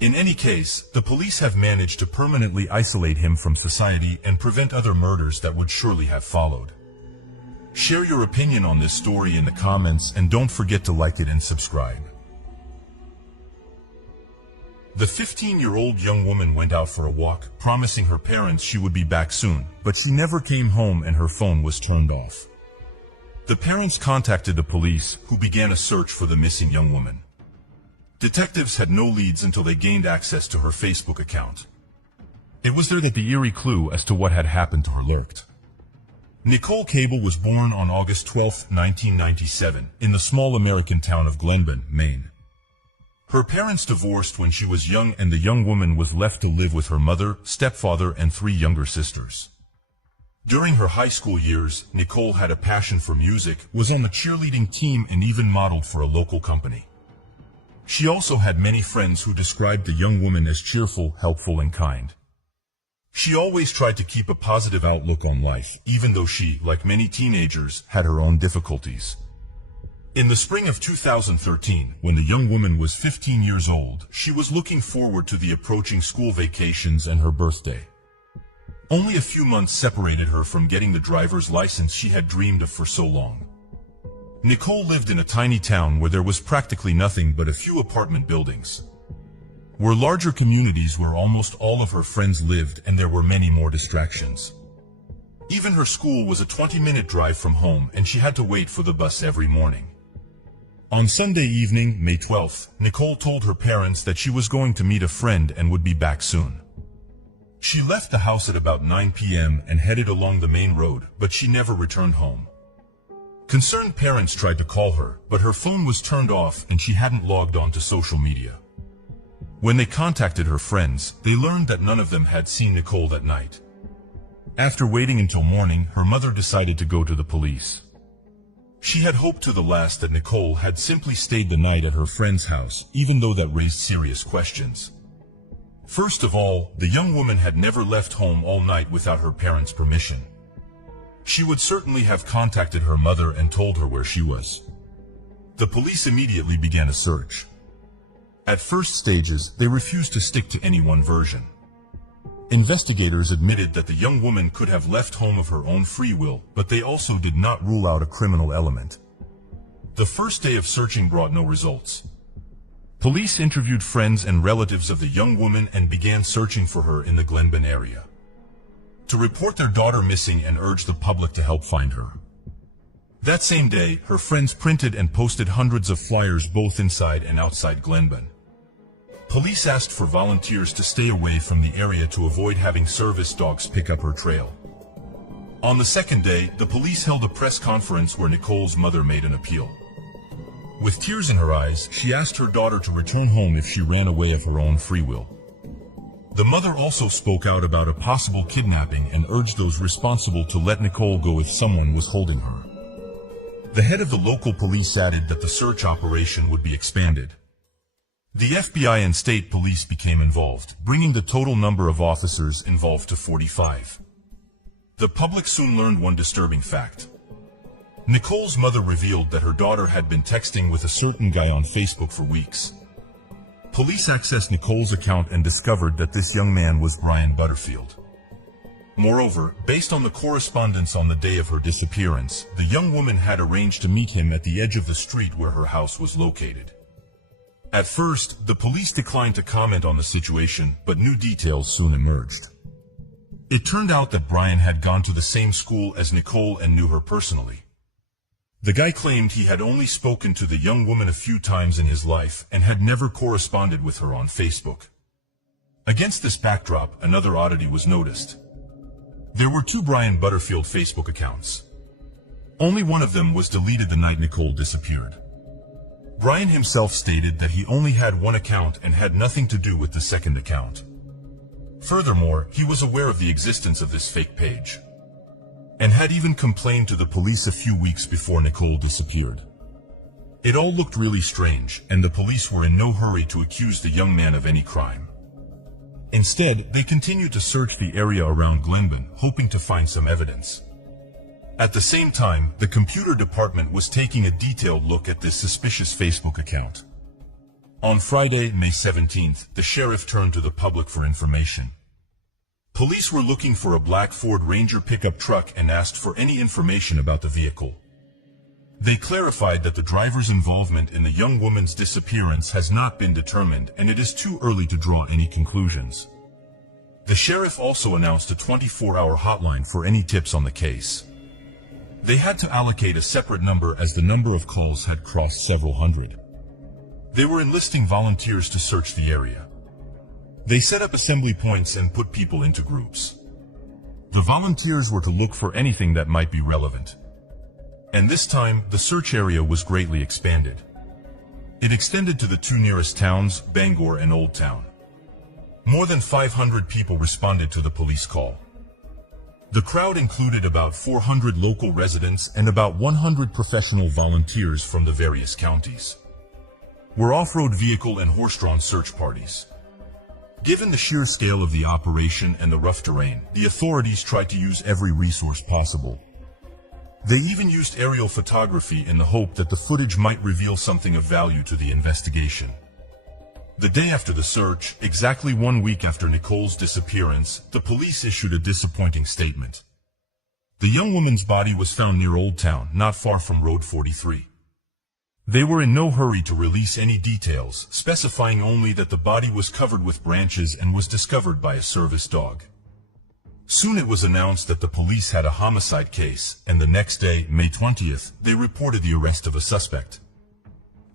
In any case, the police have managed to permanently isolate him from society and prevent other murders that would surely have followed. Share your opinion on this story in the comments, and don't forget to like it and subscribe. The 15-year-old young woman went out for a walk, promising her parents she would be back soon, but she never came home and her phone was turned off. The parents contacted the police, who began a search for the missing young woman. Detectives had no leads until they gained access to her Facebook account. It was there that the eerie clue as to what had happened to her lurked. Nicole Cable was born on August 12, 1997, in the small American town of Glenburn, Maine. Her parents divorced when she was young, and the young woman was left to live with her mother, stepfather, and 3 younger sisters. During her high school years, Nicole had a passion for music, was on the cheerleading team, and even modeled for a local company. She also had many friends who described the young woman as cheerful, helpful, and kind. She always tried to keep a positive outlook on life, even though she, like many teenagers, had her own difficulties. In the spring of 2013, when the young woman was 15 years old, she was looking forward to the approaching school vacations and her birthday. Only a few months separated her from getting the driver's license she had dreamed of for so long. Nicole lived in a tiny town where there was practically nothing but a few apartment buildings. Were larger communities where almost all of her friends lived, and there were many more distractions. Even her school was a 20-minute drive from home, and she had to wait for the bus every morning. On Sunday evening, May 12th, Nicole told her parents that she was going to meet a friend and would be back soon. She left the house at about 9 p.m. and headed along the main road, but she never returned home. Concerned parents tried to call her, but her phone was turned off and she hadn't logged on to social media. When they contacted her friends, they learned that none of them had seen Nicole that night. After waiting until morning, her mother decided to go to the police. She had hoped to the last that Nicole had simply stayed the night at her friend's house, even though that raised serious questions. First of all, the young woman had never left home all night without her parents' permission. She would certainly have contacted her mother and told her where she was. The police immediately began a search. At first stages, they refused to stick to any one version. Investigators admitted that the young woman could have left home of her own free will, but they also did not rule out a criminal element. The first day of searching brought no results. Police interviewed friends and relatives of the young woman and began searching for her in the Glenburn area to report their daughter missing and urge the public to help find her. That same day, her friends printed and posted hundreds of flyers both inside and outside Glenburn. Police asked for volunteers to stay away from the area to avoid having service dogs pick up her trail. On the second day, the police held a press conference where Nicole's mother made an appeal. With tears in her eyes, she asked her daughter to return home if she ran away of her own free will. The mother also spoke out about a possible kidnapping and urged those responsible to let Nicole go if someone was holding her. The head of the local police added that the search operation would be expanded. The FBI and state police became involved, bringing the total number of officers involved to 45. The public soon learned one disturbing fact. Nicole's mother revealed that her daughter had been texting with a certain guy on Facebook for weeks. Police accessed Nicole's account and discovered that this young man was Brian Butterfield. Moreover, based on the correspondence on the day of her disappearance, the young woman had arranged to meet him at the edge of the street where her house was located. At first, the police declined to comment on the situation, but new details soon emerged. It turned out that Brian had gone to the same school as Nicole and knew her personally. The guy claimed he had only spoken to the young woman a few times in his life and had never corresponded with her on Facebook. Against this backdrop, another oddity was noticed. There were two Brian Butterfield Facebook accounts. Only one of them was deleted the night Nicole disappeared. Brian himself stated that he only had one account and had nothing to do with the second account. Furthermore, he was aware of the existence of this fake page, and had even complained to the police a few weeks before Nicole disappeared. It all looked really strange, and the police were in no hurry to accuse the young man of any crime. Instead, they continued to search the area around Glenburn, hoping to find some evidence. At the same time, the computer department was taking a detailed look at this suspicious Facebook account. On Friday, May 17th, the sheriff turned to the public for information. Police were looking for a black Ford Ranger pickup truck and asked for any information about the vehicle. They clarified that the driver's involvement in the young woman's disappearance has not been determined and it is too early to draw any conclusions. The sheriff also announced a 24-hour hotline for any tips on the case. They had to allocate a separate number as the number of calls had crossed several hundred. They were enlisting volunteers to search the area. They set up assembly points and put people into groups. The volunteers were to look for anything that might be relevant. And this time, the search area was greatly expanded. It extended to the two nearest towns, Bangor and Old Town. More than 500 people responded to the police call. The crowd included about 400 local residents and about 100 professional volunteers from the various counties. Were off-road vehicle and horse-drawn search parties. Given the sheer scale of the operation and the rough terrain, the authorities tried to use every resource possible. They even used aerial photography in the hope that the footage might reveal something of value to the investigation. The day after the search, exactly 1 week after Nicole's disappearance, the police issued a disappointing statement. The young woman's body was found near Old Town, not far from Road 43. They were in no hurry to release any details, specifying only that the body was covered with branches and was discovered by a service dog. Soon it was announced that the police had a homicide case, and the next day, May 20th, they reported the arrest of a suspect.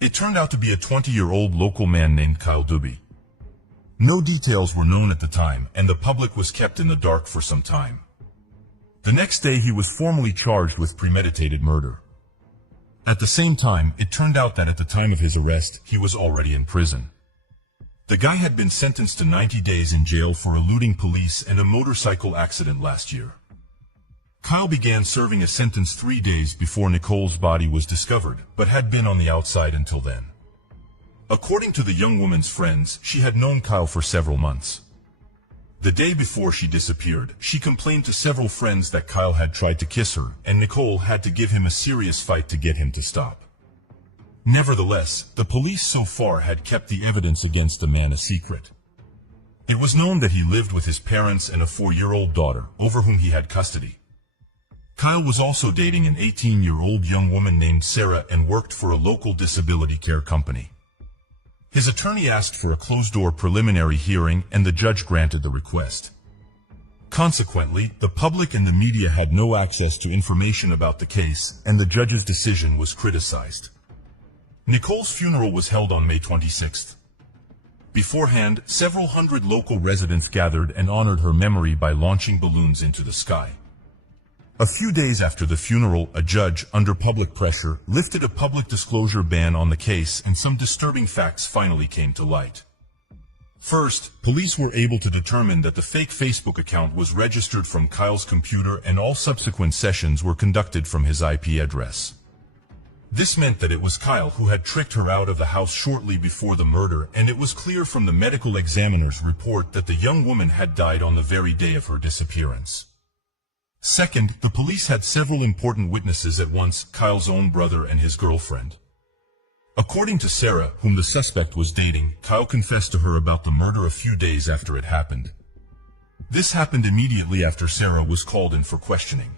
It turned out to be a 20-year-old local man named Kyle Doobie. No details were known at the time, and the public was kept in the dark for some time. The next day he was formally charged with premeditated murder. At the same time, it turned out that at the time of his arrest, he was already in prison. The guy had been sentenced to 90 days in jail for eluding police and a motorcycle accident last year. Kyle began serving a sentence 3 days before Nicole's body was discovered, but had been on the outside until then. According to the young woman's friends, she had known Kyle for several months. The day before she disappeared, she complained to several friends that Kyle had tried to kiss her, and Nicole had to give him a serious fight to get him to stop. Nevertheless, the police so far had kept the evidence against the man a secret. It was known that he lived with his parents and a 4-year-old daughter, over whom he had custody. Kyle was also dating an 18-year-old young woman named Sarah and worked for a local disability care company. His attorney asked for a closed-door preliminary hearing, and the judge granted the request. Consequently, the public and the media had no access to information about the case, and the judge's decision was criticized. Nicole's funeral was held on May 26th. Beforehand, several hundred local residents gathered and honored her memory by launching balloons into the sky. A few days after the funeral, a judge, under public pressure, lifted a public disclosure ban on the case, and some disturbing facts finally came to light. First, police were able to determine that the fake Facebook account was registered from Kyle's computer and all subsequent sessions were conducted from his IP address. This meant that it was Kyle who had tricked her out of the house shortly before the murder, and it was clear from the medical examiner's report that the young woman had died on the very day of her disappearance. Second, the police had several important witnesses at once, Kyle's own brother and his girlfriend. According to Sarah, whom the suspect was dating, Kyle confessed to her about the murder a few days after it happened. This happened immediately after Sarah was called in for questioning.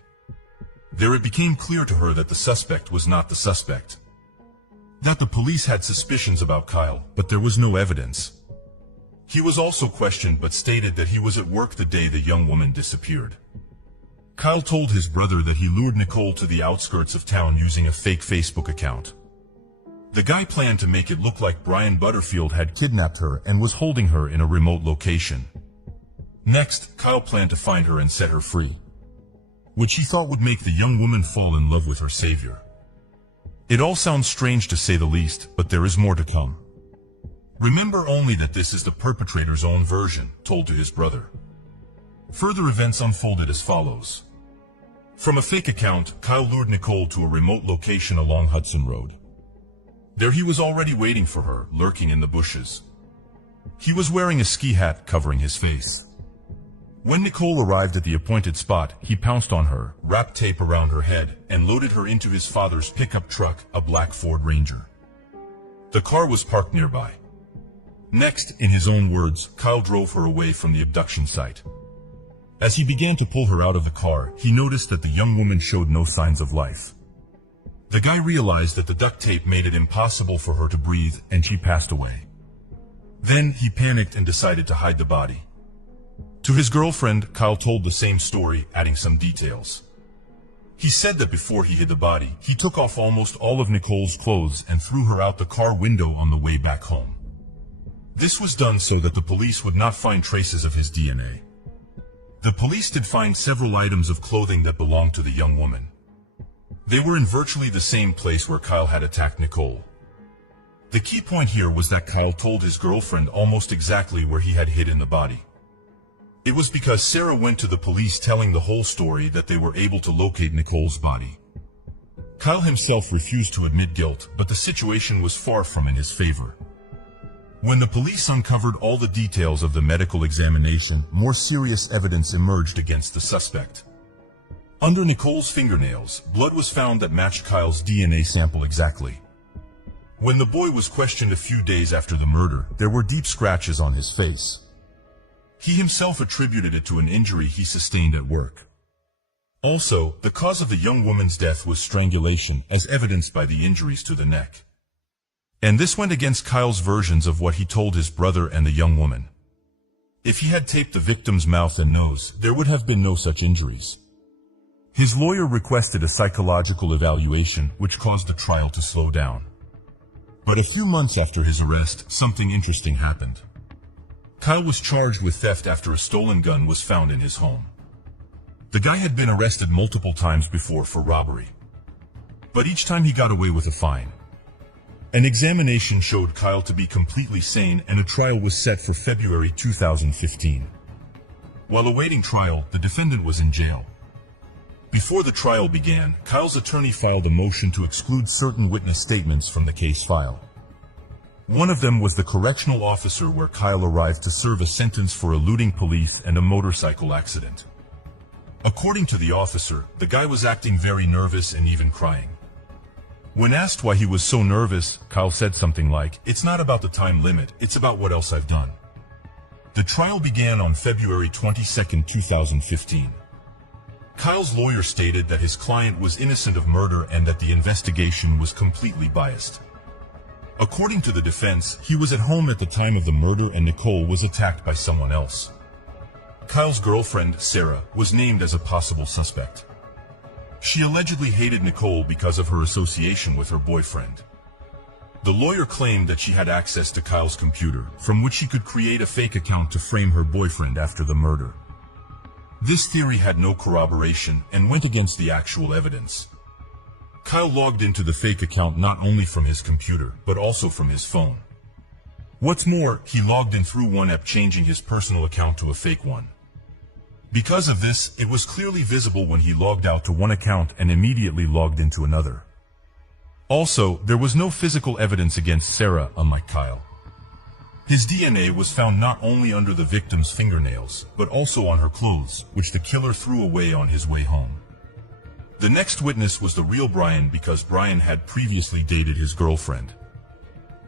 There it became clear to her that the suspect was not the suspect. That the police had suspicions about Kyle, but there was no evidence. He was also questioned but stated that he was at work the day the young woman disappeared. Kyle told his brother that he lured Nicole to the outskirts of town using a fake Facebook account. The guy planned to make it look like Brian Butterfield had kidnapped her and was holding her in a remote location. Next, Kyle planned to find her and set her free, which he thought would make the young woman fall in love with her savior. It all sounds strange to say the least, but there is more to come. Remember only that this is the perpetrator's own version, told to his brother. Further events unfolded as follows. From a fake account, Kyle lured Nicole to a remote location along Hudson Road. There he was already waiting for her, lurking in the bushes. He was wearing a ski hat covering his face. When Nicole arrived at the appointed spot, he pounced on her, wrapped tape around her head, and loaded her into his father's pickup truck, a black Ford Ranger. The car was parked nearby. Next, in his own words, Kyle drove her away from the abduction site. As he began to pull her out of the car, he noticed that the young woman showed no signs of life. The guy realized that the duct tape made it impossible for her to breathe, and she passed away. Then, he panicked and decided to hide the body. To his girlfriend, Kyle told the same story, adding some details. He said that before he hid the body, he took off almost all of Nicole's clothes and threw her out the car window on the way back home. This was done so that the police would not find traces of his DNA. The police did find several items of clothing that belonged to the young woman. They were in virtually the same place where Kyle had attacked Nicole. The key point here was that Kyle told his girlfriend almost exactly where he had hidden the body. It was because Sarah went to the police telling the whole story that they were able to locate Nicole's body. Kyle himself refused to admit guilt, but the situation was far from in his favor. When the police uncovered all the details of the medical examination, more serious evidence emerged against the suspect. Under Nicole's fingernails, blood was found that matched Kyle's DNA sample exactly. When the boy was questioned a few days after the murder, there were deep scratches on his face. He himself attributed it to an injury he sustained at work. Also, the cause of the young woman's death was strangulation, as evidenced by the injuries to the neck. And this went against Kyle's versions of what he told his brother and the young woman. If he had taped the victim's mouth and nose, there would have been no such injuries. His lawyer requested a psychological evaluation, which caused the trial to slow down. But a few months after his arrest, something interesting happened. Kyle was charged with theft after a stolen gun was found in his home. The guy had been arrested multiple times before for robbery, but each time he got away with a fine. An examination showed Kyle to be completely sane, and a trial was set for February 2015. While awaiting trial, the defendant was in jail. Before the trial began, Kyle's attorney filed a motion to exclude certain witness statements from the case file. One of them was the correctional officer where Kyle arrived to serve a sentence for eluding police and a motorcycle accident. According to the officer, the guy was acting very nervous and even crying. When asked why he was so nervous, Kyle said something like, "It's not about the time limit, it's about what else I've done." The trial began on February 22, 2015. Kyle's lawyer stated that his client was innocent of murder and that the investigation was completely biased. According to the defense, he was at home at the time of the murder and Nicole was attacked by someone else. Kyle's girlfriend, Sarah, was named as a possible suspect. She allegedly hated Nicole because of her association with her boyfriend. The lawyer claimed that she had access to Kyle's computer, from which she could create a fake account to frame her boyfriend after the murder. This theory had no corroboration and went against the actual evidence. Kyle logged into the fake account not only from his computer, but also from his phone. What's more, he logged in through one app, changing his personal account to a fake one. Because of this, it was clearly visible when he logged out to one account and immediately logged into another. Also, there was no physical evidence against Sarah, unlike Kyle. His DNA was found not only under the victim's fingernails, but also on her clothes, which the killer threw away on his way home. The next witness was the real Brian because Brian had previously dated his girlfriend.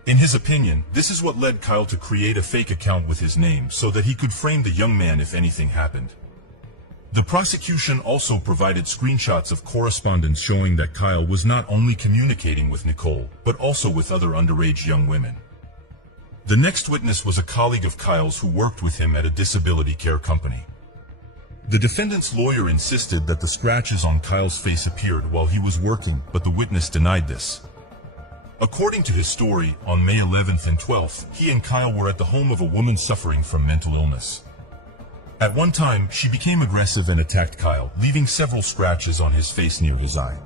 In his opinion, this is what led Kyle to create a fake account with his name so that he could frame the young man if anything happened. The prosecution also provided screenshots of correspondence showing that Kyle was not only communicating with Nicole, but also with other underage young women. The next witness was a colleague of Kyle's who worked with him at a disability care company. The defendant's lawyer insisted that the scratches on Kyle's face appeared while he was working, but the witness denied this. According to his story, on May 11th and 12th, he and Kyle were at the home of a woman suffering from mental illness. At one time, she became aggressive and attacked Kyle, leaving several scratches on his face near his eye.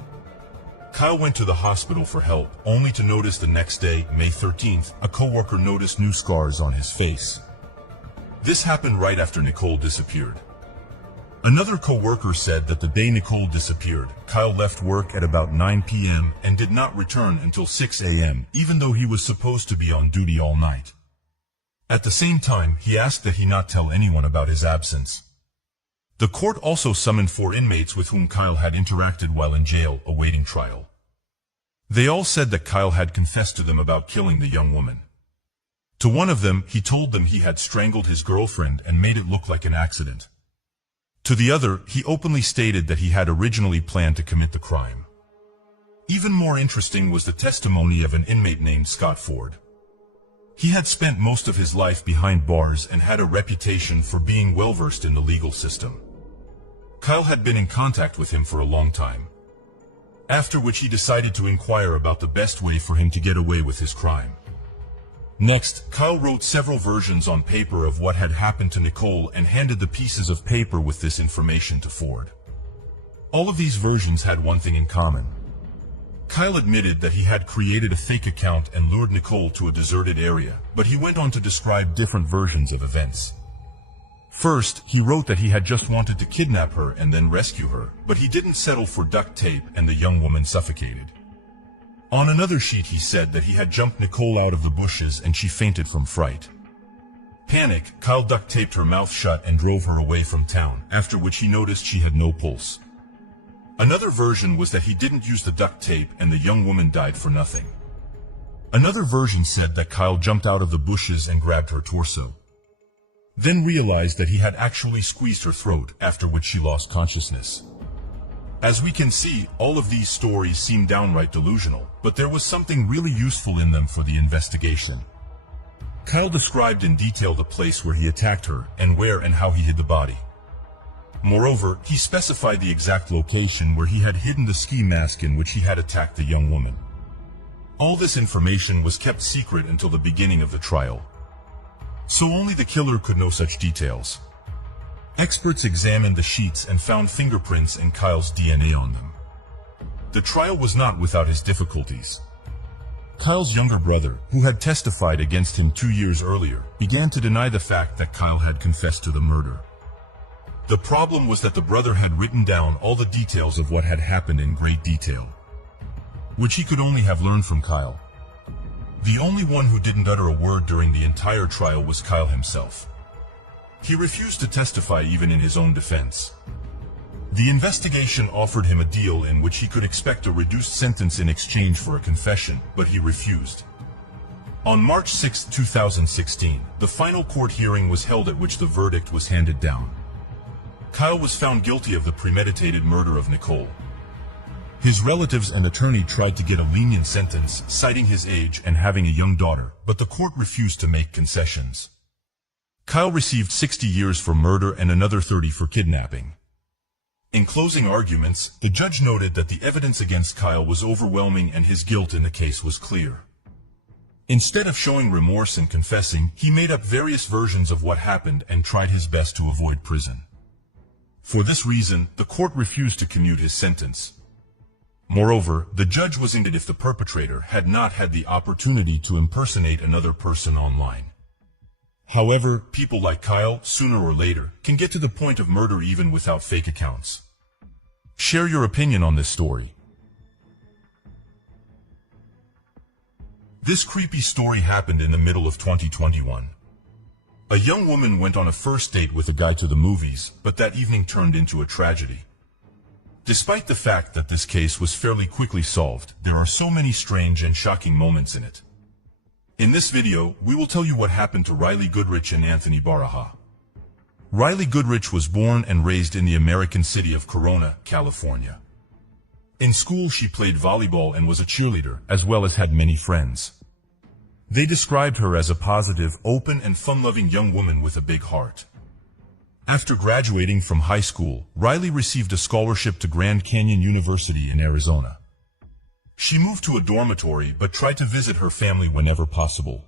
Kyle went to the hospital for help, only to notice the next day, May 13th, a coworker noticed new scars on his face. This happened right after Nicole disappeared. Another coworker said that the day Nicole disappeared, Kyle left work at about 9 p.m. and did not return until 6 a.m., even though he was supposed to be on duty all night. At the same time, he asked that he not tell anyone about his absence. The court also summoned 4 inmates with whom Kyle had interacted while in jail, awaiting trial. They all said that Kyle had confessed to them about killing the young woman. To one of them, he told them he had strangled his girlfriend and made it look like an accident. To the other, he openly stated that he had originally planned to commit the crime. Even more interesting was the testimony of an inmate named Scott Ford. He had spent most of his life behind bars and had a reputation for being well-versed in the legal system. Kyle had been in contact with him for a long time, after which he decided to inquire about the best way for him to get away with his crime. Next, Kyle wrote several versions on paper of what had happened to Nicole and handed the pieces of paper with this information to Ford. All of these versions had one thing in common. Kyle admitted that he had created a fake account and lured Nicole to a deserted area, but he went on to describe different versions of events. First, he wrote that he had just wanted to kidnap her and then rescue her, but he didn't settle for duct tape and the young woman suffocated. On another sheet he said that he had jumped Nicole out of the bushes and she fainted from fright. Panic, Kyle duct taped her mouth shut and drove her away from town, after which he noticed she had no pulse. Another version was that he didn't use the duct tape and the young woman died for nothing. Another version said that Kyle jumped out of the bushes and grabbed her torso, then realized that he had actually squeezed her throat, after which she lost consciousness. As we can see, all of these stories seem downright delusional, but there was something really useful in them for the investigation. Kyle described in detail the place where he attacked her, and where and how he hid the body. Moreover, he specified the exact location where he had hidden the ski mask in which he had attacked the young woman. All this information was kept secret until the beginning of the trial, so only the killer could know such details. Experts examined the sheets and found fingerprints and Kyle's DNA on them. The trial was not without its difficulties. Kyle's younger brother, who had testified against him 2 years earlier, began to deny the fact that Kyle had confessed to the murder. The problem was that the brother had written down all the details of what had happened in great detail, which he could only have learned from Kyle. The only one who didn't utter a word during the entire trial was Kyle himself. He refused to testify even in his own defense. The investigation offered him a deal in which he could expect a reduced sentence in exchange for a confession, but he refused. On March 6, 2016, the final court hearing was held at which the verdict was handed down. Kyle was found guilty of the premeditated murder of Nicole. His relatives and attorney tried to get a lenient sentence, citing his age and having a young daughter, but the court refused to make concessions. Kyle received 60 years for murder and another 30 for kidnapping. In closing arguments, the judge noted that the evidence against Kyle was overwhelming and his guilt in the case was clear. Instead of showing remorse and confessing, he made up various versions of what happened and tried his best to avoid prison. For this reason, the court refused to commute his sentence. Moreover, the judge was indicted if the perpetrator had not had the opportunity to impersonate another person online. However, people like Kyle, sooner or later, can get to the point of murder even without fake accounts. Share your opinion on this story. This creepy story happened in the middle of 2021. A young woman went on a first date with a guy to the movies, but that evening turned into a tragedy. Despite the fact that this case was fairly quickly solved, there are so many strange and shocking moments in it. In this video, we will tell you what happened to Riley Goodrich and Anthony Baraha. Riley Goodrich was born and raised in the American city of Corona, California. In school, she played volleyball and was a cheerleader, as well as had many friends. They described her as a positive, open, and fun-loving young woman with a big heart. After graduating from high school, Riley received a scholarship to Grand Canyon University in Arizona. She moved to a dormitory but tried to visit her family whenever possible.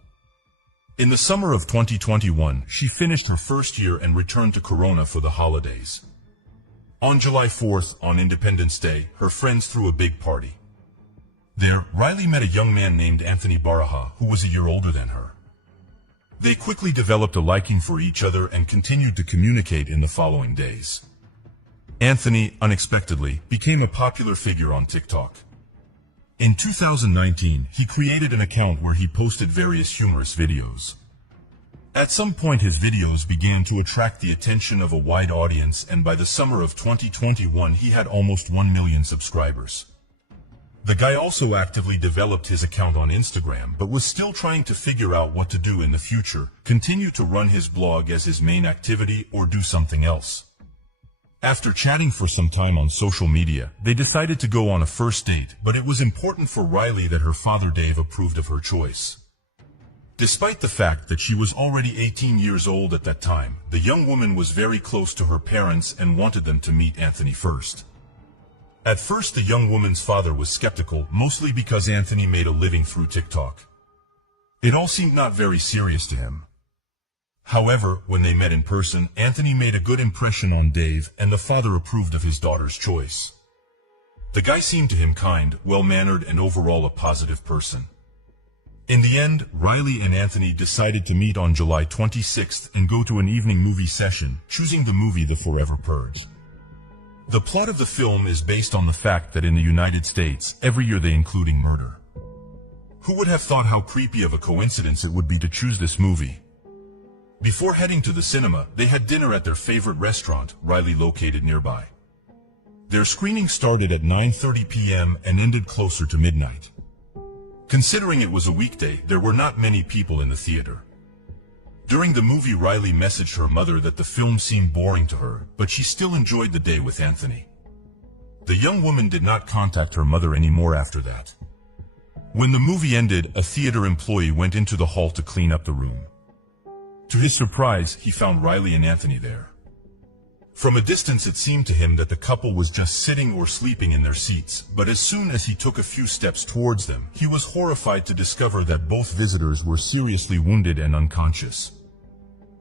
In the summer of 2021, she finished her first year and returned to Corona for the holidays. On July 4th, on Independence Day, her friends threw a big party. There, Riley met a young man named Anthony Baraha, who was a year older than her. They quickly developed a liking for each other and continued to communicate in the following days. Anthony, unexpectedly, became a popular figure on TikTok. In 2019, he created an account where he posted various humorous videos. At some point, his videos began to attract the attention of a wide audience, and by the summer of 2021, he had almost 1 million subscribers. The guy also actively developed his account on Instagram, but was still trying to figure out what to do in the future, continue to run his blog as his main activity, or do something else. After chatting for some time on social media, they decided to go on a first date, but it was important for Riley that her father Dave approved of her choice. Despite the fact that she was already 18 years old at that time, the young woman was very close to her parents and wanted them to meet Anthony first. At first, the young woman's father was skeptical, mostly because Anthony made a living through TikTok. It all seemed not very serious to him. However, when they met in person, Anthony made a good impression on Dave, and the father approved of his daughter's choice. The guy seemed to him kind, well-mannered, and overall a positive person. In the end, Riley and Anthony decided to meet on July 26th and go to an evening movie session, choosing the movie The Forever Purge. The plot of the film is based on the fact that in the United States, every year they including murder. Who would have thought how creepy of a coincidence it would be to choose this movie? Before heading to the cinema, they had dinner at their favorite restaurant, Riley located nearby. Their screening started at 9:30 p.m. and ended closer to midnight. Considering it was a weekday, there were not many people in the theater. During the movie, Riley messaged her mother that the film seemed boring to her, but she still enjoyed the day with Anthony. The young woman did not contact her mother anymore after that. When the movie ended, a theater employee went into the hall to clean up the room. To his surprise, he found Riley and Anthony there. From a distance, it seemed to him that the couple was just sitting or sleeping in their seats, but as soon as he took a few steps towards them, he was horrified to discover that both visitors were seriously wounded and unconscious.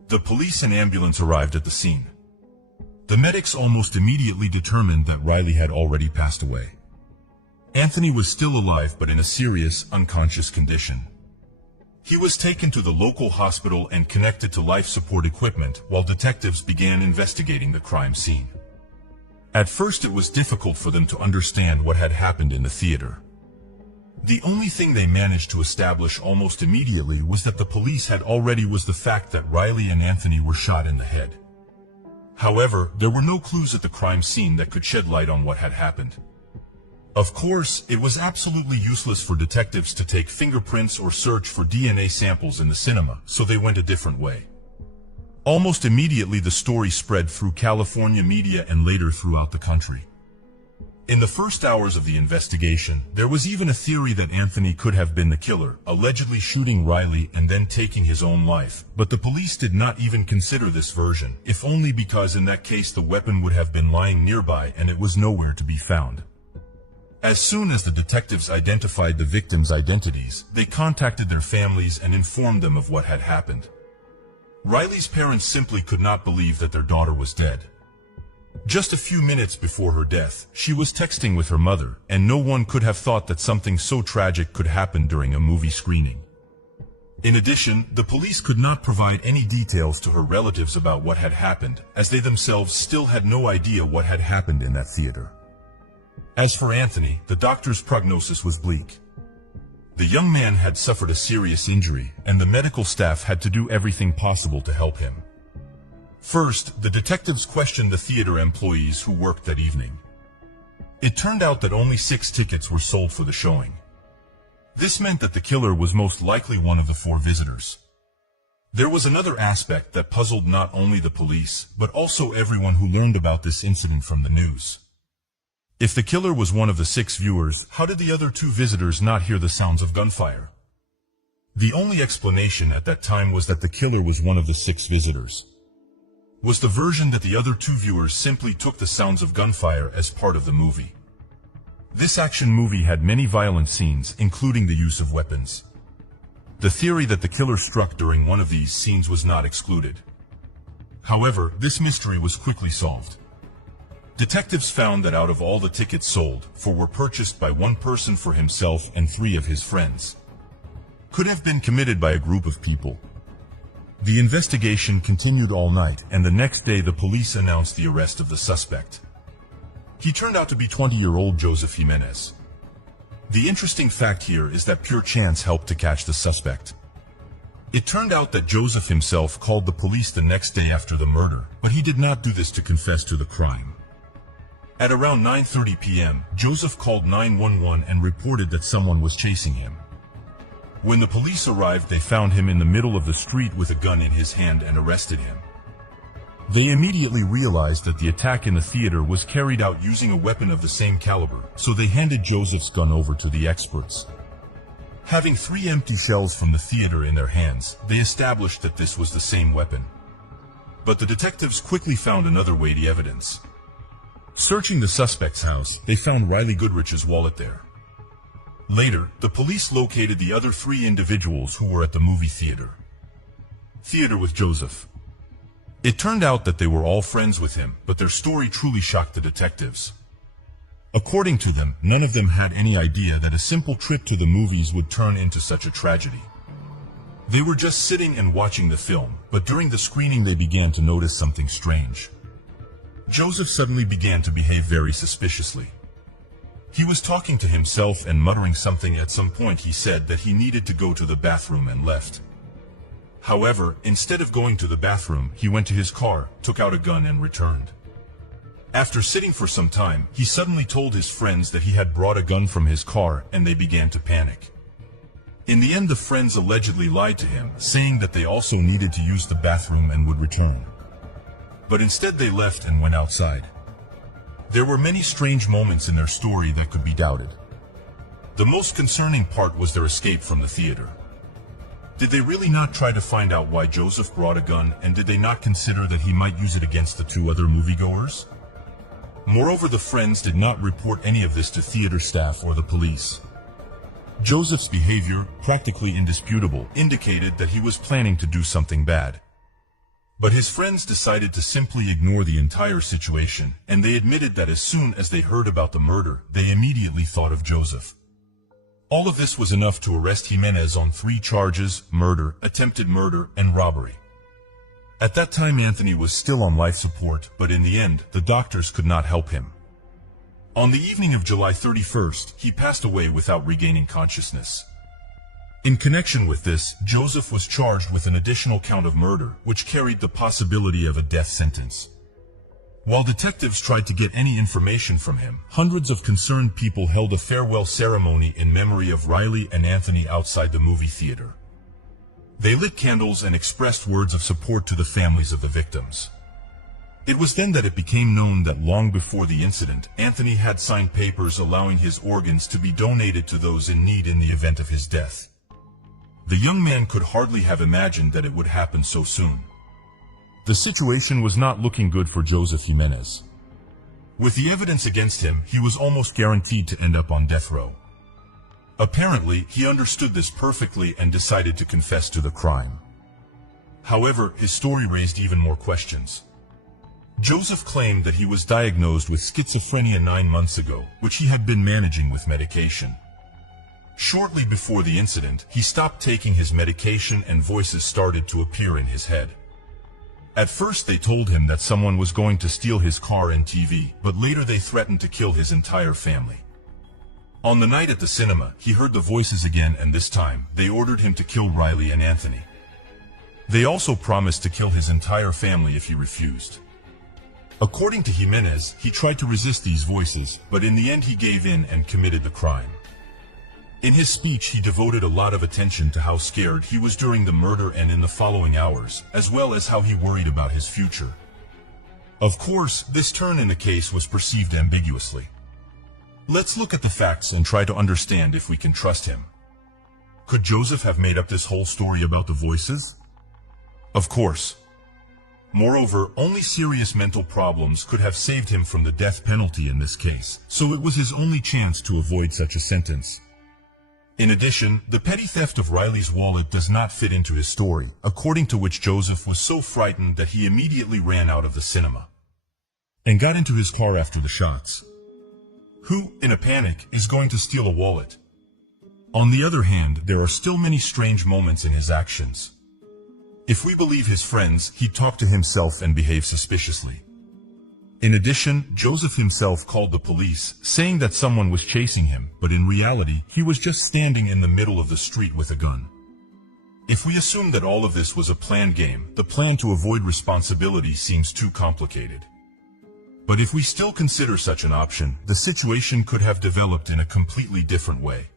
The police and ambulance arrived at the scene. The medics almost immediately determined that Riley had already passed away. Anthony was still alive but in a serious, unconscious condition. He was taken to the local hospital and connected to life support equipment while detectives began investigating the crime scene. At first, it was difficult for them to understand what had happened in the theater. The only thing they managed to establish almost immediately was that the police had already was the fact that Riley and Anthony were shot in the head. However, there were no clues at the crime scene that could shed light on what had happened. Of course, it was absolutely useless for detectives to take fingerprints or search for DNA samples in the cinema, so they went a different way. Almost immediately the story spread through California media and later throughout the country. In the first hours of the investigation, there was even a theory that Anthony could have been the killer, allegedly shooting Riley and then taking his own life. But the police did not even consider this version, if only because in that case the weapon would have been lying nearby and it was nowhere to be found. As soon as the detectives identified the victims' identities, they contacted their families and informed them of what had happened. Riley's parents simply could not believe that their daughter was dead. Just a few minutes before her death, she was texting with her mother, and no one could have thought that something so tragic could happen during a movie screening. In addition, the police could not provide any details to her relatives about what had happened, as they themselves still had no idea what had happened in that theater. As for Anthony, the doctor's prognosis was bleak. The young man had suffered a serious injury, and the medical staff had to do everything possible to help him. First, the detectives questioned the theater employees who worked that evening. It turned out that only 6 tickets were sold for the showing. This meant that the killer was most likely one of the 4 visitors. There was another aspect that puzzled not only the police, but also everyone who learned about this incident from the news. If the killer was one of the 6 viewers, how did the other 2 visitors not hear the sounds of gunfire? The only explanation at that time was that the killer was one of the 6 visitors. Was the version that the other 2 viewers simply took the sounds of gunfire as part of the movie. This action movie had many violent scenes, including the use of weapons. The theory that the killer struck during one of these scenes was not excluded. However, this mystery was quickly solved. Detectives found that out of all the tickets sold, 4 were purchased by one person for himself and 3 of his friends. Could have been committed by a group of people. The investigation continued all night, and the next day the police announced the arrest of the suspect. He turned out to be 20-year-old Joseph Jimenez. The interesting fact here is that pure chance helped to catch the suspect. It turned out that Joseph himself called the police the next day after the murder, but he did not do this to confess to the crime. At around 9:30 p.m., Joseph called 911 and reported that someone was chasing him. When the police arrived, they found him in the middle of the street with a gun in his hand and arrested him. They immediately realized that the attack in the theater was carried out using a weapon of the same caliber, so they handed Joseph's gun over to the experts. Having 3 empty shells from the theater in their hands, they established that this was the same weapon. But the detectives quickly found another weighty evidence. Searching the suspect's house, they found Riley Goodrich's wallet there. Later, the police located the other 3 individuals who were at the movie theater with Joseph. It turned out that they were all friends with him, but their story truly shocked the detectives. According to them, none of them had any idea that a simple trip to the movies would turn into such a tragedy. They were just sitting and watching the film, but during the screening they began to notice something strange. Joseph suddenly began to behave very suspiciously. He was talking to himself and muttering something. At some point he said that he needed to go to the bathroom and left. However, instead of going to the bathroom, he went to his car, took out a gun and returned. After sitting for some time, he suddenly told his friends that he had brought a gun from his car, and they began to panic. In the end, the friends allegedly lied to him, saying that they also needed to use the bathroom and would return. But instead they left and went outside. There were many strange moments in their story that could be doubted. The most concerning part was their escape from the theater. Did they really not try to find out why Joseph brought a gun, and did they not consider that he might use it against the 2 other moviegoers? Moreover, the friends did not report any of this to theater staff or the police. Joseph's behavior, practically indisputable, indicated that he was planning to do something bad. But his friends decided to simply ignore the entire situation, and they admitted that as soon as they heard about the murder, they immediately thought of Joseph. All of this was enough to arrest Jimenez on 3 charges: murder, attempted murder, and robbery. At that time Anthony was still on life support, but in the end, the doctors could not help him. On the evening of July 31st, he passed away without regaining consciousness. In connection with this, Joseph was charged with an additional count of murder, which carried the possibility of a death sentence. While detectives tried to get any information from him, hundreds of concerned people held a farewell ceremony in memory of Riley and Anthony outside the movie theater. They lit candles and expressed words of support to the families of the victims. It was then that it became known that long before the incident, Anthony had signed papers allowing his organs to be donated to those in need in the event of his death. The young man could hardly have imagined that it would happen so soon. The situation was not looking good for Joseph Jimenez. With the evidence against him, he was almost guaranteed to end up on death row. Apparently, he understood this perfectly and decided to confess to the crime. However, his story raised even more questions. Joseph claimed that he was diagnosed with schizophrenia 9 months ago, which he had been managing with medication. Shortly before the incident, he stopped taking his medication and voices started to appear in his head. At first they told him that someone was going to steal his car and TV, but later they threatened to kill his entire family. On the night at the cinema, he heard the voices again, and this time, they ordered him to kill Riley and Anthony. They also promised to kill his entire family if he refused. According to Jimenez, he tried to resist these voices, but in the end he gave in and committed the crime. In his speech, he devoted a lot of attention to how scared he was during the murder and in the following hours, as well as how he worried about his future. Of course, this turn in the case was perceived ambiguously. Let's look at the facts and try to understand if we can trust him. Could Joseph have made up this whole story about the voices? Of course. Moreover, only serious mental problems could have saved him from the death penalty in this case, so it was his only chance to avoid such a sentence. In addition, the petty theft of Riley's wallet does not fit into his story, according to which Joseph was so frightened that he immediately ran out of the cinema and got into his car after the shots. Who, in a panic, is going to steal a wallet? On the other hand, there are still many strange moments in his actions. If we believe his friends, he talked to himself and behaved suspiciously. In addition, Joseph himself called the police, saying that someone was chasing him, but in reality, he was just standing in the middle of the street with a gun. If we assume that all of this was a planned game, the plan to avoid responsibility seems too complicated. But if we still consider such an option, the situation could have developed in a completely different way.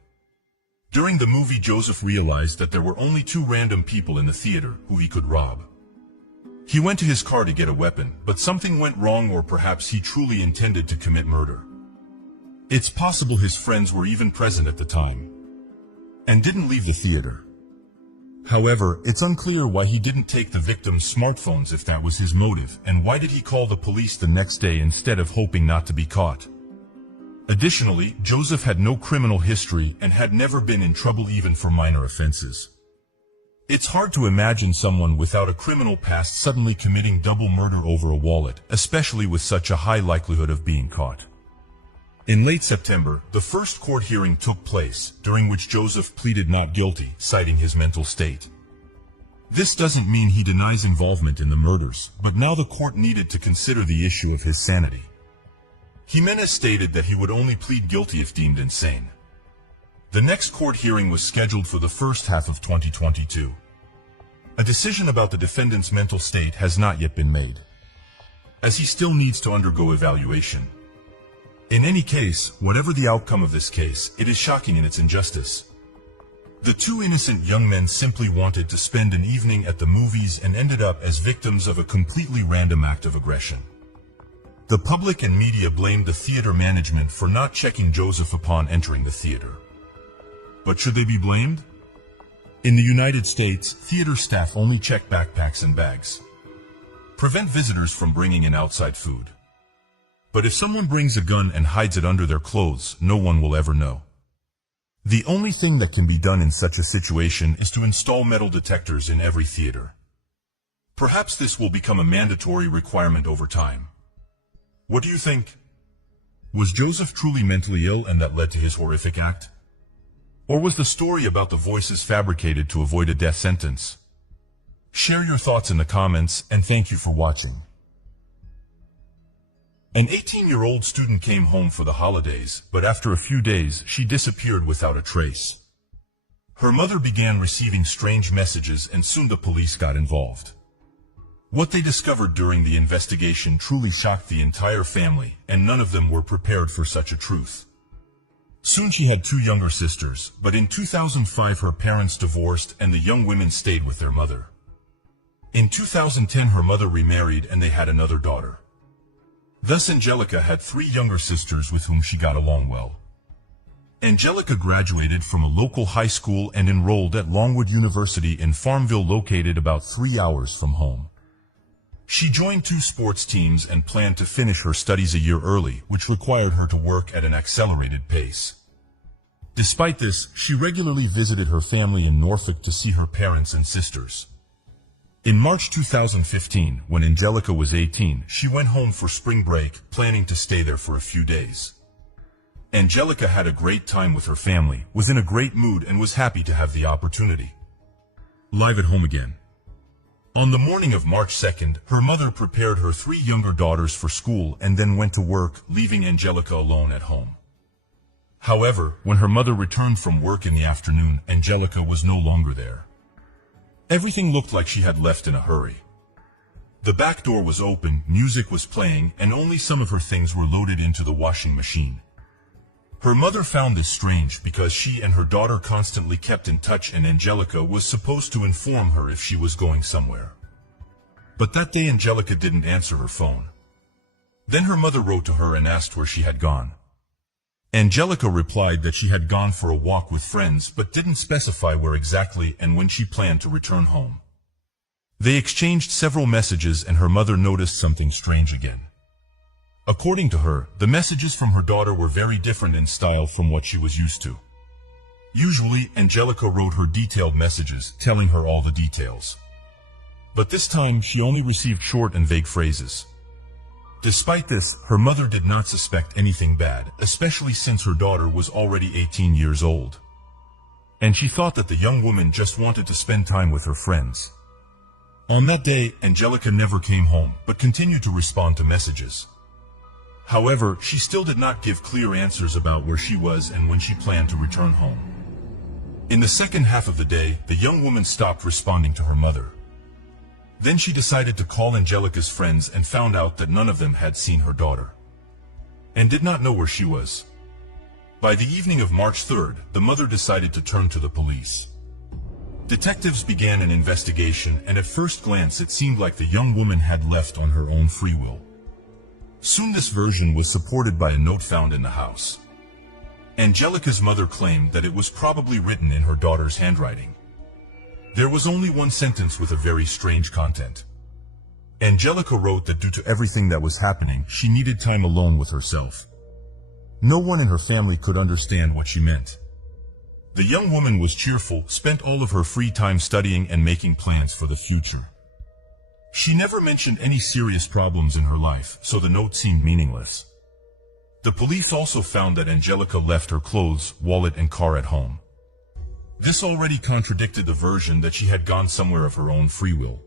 During the movie, Joseph realized that there were only 2 random people in the theater who he could rob. He went to his car to get a weapon, but something went wrong, or perhaps he truly intended to commit murder. It's possible his friends were even present at the time and didn't leave the theater. However, it's unclear why he didn't take the victims' smartphones if that was his motive, and why did he call the police the next day instead of hoping not to be caught? Additionally, Joseph had no criminal history and had never been in trouble even for minor offenses. It's hard to imagine someone without a criminal past suddenly committing double murder over a wallet, especially with such a high likelihood of being caught. In late September, the first court hearing took place, during which Joseph pleaded not guilty, citing his mental state. This doesn't mean he denies involvement in the murders, but now the court needed to consider the issue of his sanity. Jimenez stated that he would only plead guilty if deemed insane. The next court hearing was scheduled for the first half of 2022. A decision about the defendant's mental state has not yet been made, as he still needs to undergo evaluation. In any case, whatever the outcome of this case, it is shocking in its injustice. The 2 innocent young men simply wanted to spend an evening at the movies and ended up as victims of a completely random act of aggression. The public and media blamed the theater management for not checking Joseph upon entering the theater. But should they be blamed? In the United States, theater staff only check backpacks and bags. Prevent visitors from bringing in outside food. But if someone brings a gun and hides it under their clothes, no one will ever know. The only thing that can be done in such a situation is to install metal detectors in every theater. Perhaps this will become a mandatory requirement over time. What do you think? Was Joseph truly mentally ill and that led to his horrific act? Or was the story about the voices fabricated to avoid a death sentence? Share your thoughts in the comments, and thank you for watching. An 18-year-old student came home for the holidays, but after a few days, she disappeared without a trace. Her mother began receiving strange messages, and soon the police got involved. What they discovered during the investigation truly shocked the entire family, and none of them were prepared for such a truth. Soon she had two younger sisters, but in 2005 her parents divorced and the young women stayed with their mother. In 2010 her mother remarried and they had another daughter. Thus Angelica had three younger sisters with whom she got along well. Angelica graduated from a local high school and enrolled at Longwood University in Farmville, located about 3 hours from home. She joined two sports teams and planned to finish her studies a year early, which required her to work at an accelerated pace. Despite this, she regularly visited her family in Norfolk to see her parents and sisters. In March 2015, when Angelica was 18, she went home for spring break, planning to stay there for a few days. Angelica had a great time with her family, was in a great mood, and was happy to have the opportunity. Live at home again. On the morning of March 2nd, her mother prepared her three younger daughters for school and then went to work, leaving Angelica alone at home. However, when her mother returned from work in the afternoon, Angelica was no longer there. Everything looked like she had left in a hurry. The back door was open, music was playing, and only some of her things were loaded into the washing machine. Her mother found this strange because she and her daughter constantly kept in touch, and Angelica was supposed to inform her if she was going somewhere. But that day Angelica didn't answer her phone. Then her mother wrote to her and asked where she had gone. Angelica replied that she had gone for a walk with friends but didn't specify where exactly and when she planned to return home. They exchanged several messages and her mother noticed something strange again. According to her, the messages from her daughter were very different in style from what she was used to. Usually, Angelica wrote her detailed messages, telling her all the details. But this time, she only received short and vague phrases. Despite this, her mother did not suspect anything bad, especially since her daughter was already 18 years old. And she thought that the young woman just wanted to spend time with her friends. On that day, Angelica never came home, but continued to respond to messages. However, she still did not give clear answers about where she was and when she planned to return home. In the second half of the day, the young woman stopped responding to her mother. Then she decided to call Angelica's friends and found out that none of them had seen her daughter and did not know where she was. By the evening of March 3rd, the mother decided to turn to the police. Detectives began an investigation, and at first glance it seemed like the young woman had left on her own free will. Soon this version was supported by a note found in the house. Angelica's mother claimed that it was probably written in her daughter's handwriting. There was only one sentence with a very strange content. Angelica wrote that due to everything that was happening, she needed time alone with herself. No one in her family could understand what she meant. The young woman was cheerful, spent all of her free time studying and making plans for the future. She never mentioned any serious problems in her life, so the note seemed meaningless. The police also found that Angelica left her clothes, wallet, and car at home. This already contradicted the version that she had gone somewhere of her own free will.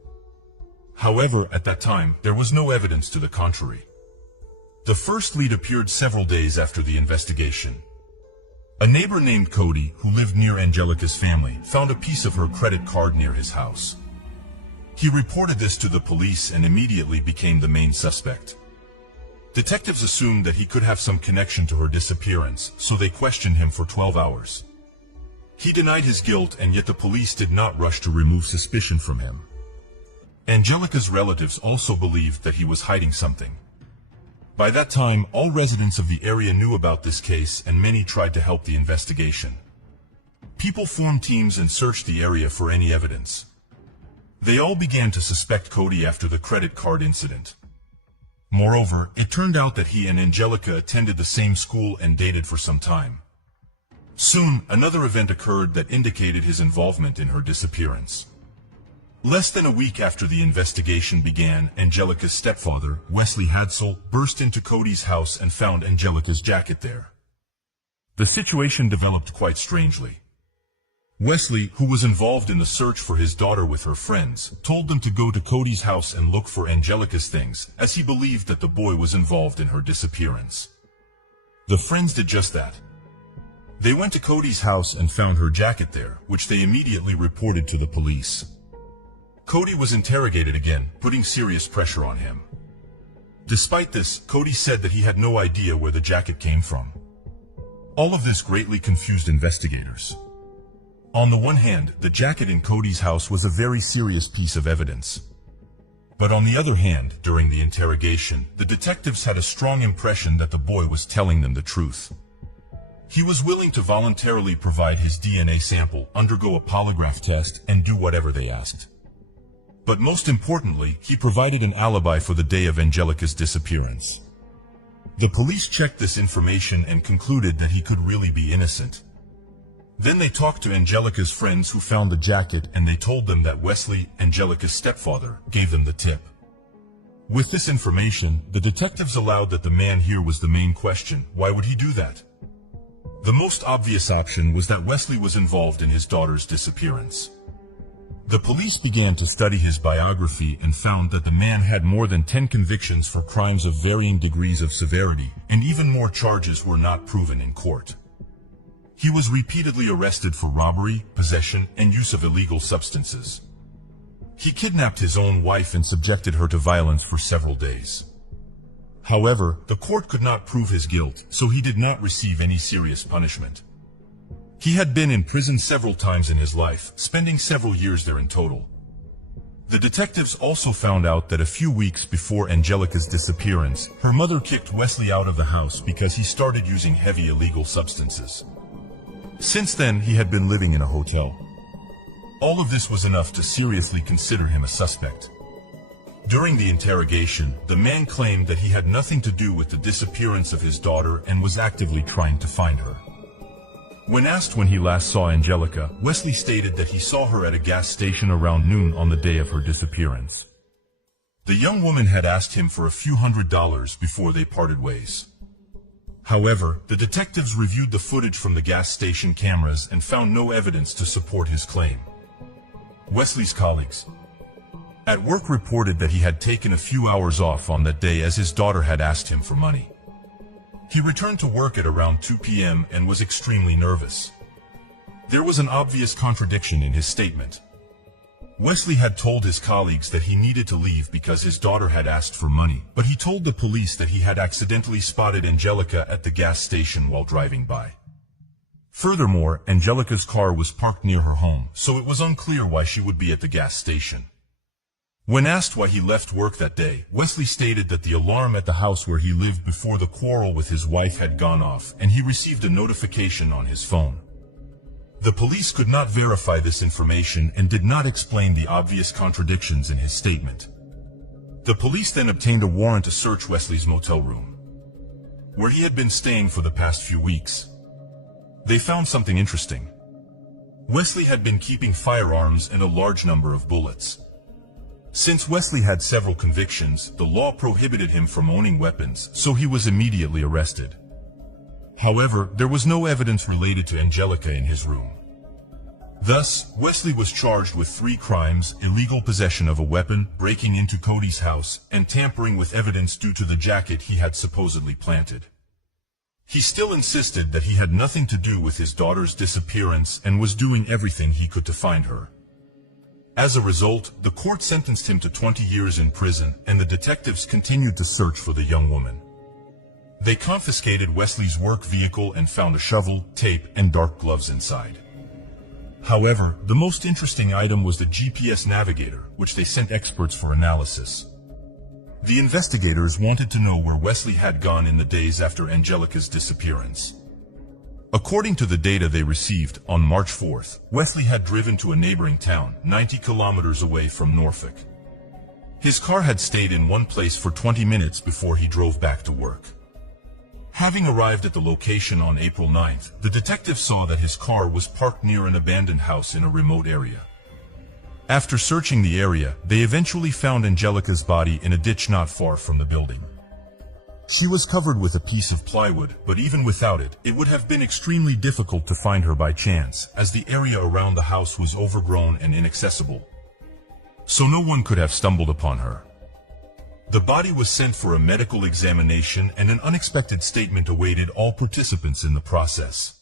However, at that time, there was no evidence to the contrary. The first lead appeared several days after the investigation. A neighbor named Cody, who lived near Angelica's family, found a piece of her credit card near his house. He reported this to the police and immediately became the main suspect. Detectives assumed that he could have some connection to her disappearance, so they questioned him for 12 hours. He denied his guilt, and yet the police did not rush to remove suspicion from him. Angelica's relatives also believed that he was hiding something. By that time, all residents of the area knew about this case, and many tried to help the investigation. People formed teams and searched the area for any evidence. They all began to suspect Cody after the credit card incident. Moreover, it turned out that he and Angelica attended the same school and dated for some time. Soon, another event occurred that indicated his involvement in her disappearance. Less than a week after the investigation began, Angelica's stepfather, Wesley Hadsell, burst into Cody's house and found Angelica's jacket there. The situation developed quite strangely. Wesley, who was involved in the search for his daughter with her friends, told them to go to Cody's house and look for Angelica's things, as he believed that the boy was involved in her disappearance. The friends did just that. They went to Cody's house and found her jacket there, which they immediately reported to the police. Cody was interrogated again, putting serious pressure on him. Despite this, Cody said that he had no idea where the jacket came from. All of this greatly confused investigators. On the one hand, the jacket in Cody's house was a very serious piece of evidence. But on the other hand, during the interrogation, the detectives had a strong impression that the boy was telling them the truth. He was willing to voluntarily provide his DNA sample, undergo a polygraph test, and do whatever they asked. But most importantly, he provided an alibi for the day of Angelica's disappearance. The police checked this information and concluded that he could really be innocent. Then they talked to Angelica's friends who found the jacket, and they told them that Wesley, Angelica's stepfather, gave them the tip. With this information, the detectives allowed that the man here was the main question. Why would he do that? The most obvious option was that Wesley was involved in his daughter's disappearance. The police began to study his biography and found that the man had more than 10 convictions for crimes of varying degrees of severity, and even more charges were not proven in court. He was repeatedly arrested for robbery, possession, and use of illegal substances. He kidnapped his own wife and subjected her to violence for several days. However, the court could not prove his guilt, so he did not receive any serious punishment. He had been in prison several times in his life, spending several years there in total. The detectives also found out that a few weeks before Angelica's disappearance, her mother kicked Wesley out of the house because he started using heavy illegal substances. Since then, he had been living in a hotel. All of this was enough to seriously consider him a suspect. During the interrogation, the man claimed that he had nothing to do with the disappearance of his daughter and was actively trying to find her. When asked when he last saw Angelica, Wesley stated that he saw her at a gas station around noon on the day of her disappearance. The young woman had asked him for a few $100s before they parted ways. However, the detectives reviewed the footage from the gas station cameras and found no evidence to support his claim. Wesley's colleagues at work reported that he had taken a few hours off on that day as his daughter had asked him for money. He returned to work at around 2 p.m. and was extremely nervous. There was an obvious contradiction in his statement. Wesley had told his colleagues that he needed to leave because his daughter had asked for money, but he told the police that he had accidentally spotted Angelica at the gas station while driving by. Furthermore, Angelica's car was parked near her home, so it was unclear why she would be at the gas station. When asked why he left work that day, Wesley stated that the alarm at the house where he lived before the quarrel with his wife had gone off, and he received a notification on his phone. The police could not verify this information and did not explain the obvious contradictions in his statement. The police then obtained a warrant to search Wesley's motel room, where he had been staying for the past few weeks. They found something interesting. Wesley had been keeping firearms and a large number of bullets. Since Wesley had several convictions, the law prohibited him from owning weapons, so he was immediately arrested. However, there was no evidence related to Angelica in his room. Thus, Wesley was charged with 3 crimes: illegal possession of a weapon, breaking into Cody's house, and tampering with evidence due to the jacket he had supposedly planted. He still insisted that he had nothing to do with his daughter's disappearance and was doing everything he could to find her. As a result, the court sentenced him to 20 years in prison, and the detectives continued to search for the young woman. They confiscated Wesley's work vehicle and found a shovel, tape, and dark gloves inside. However, the most interesting item was the GPS navigator, which they sent experts for analysis. The investigators wanted to know where Wesley had gone in the days after Angelica's disappearance. According to the data they received, on March 4th, Wesley had driven to a neighboring town, 90 kilometers away from Norfolk. His car had stayed in one place for 20 minutes before he drove back to work. Having arrived at the location on April 9th, the detective saw that his car was parked near an abandoned house in a remote area. After searching the area, they eventually found Angelica's body in a ditch not far from the building. She was covered with a piece of plywood, but even without it, it would have been extremely difficult to find her by chance, as the area around the house was overgrown and inaccessible. So no one could have stumbled upon her. The body was sent for a medical examination, and an unexpected statement awaited all participants in the process.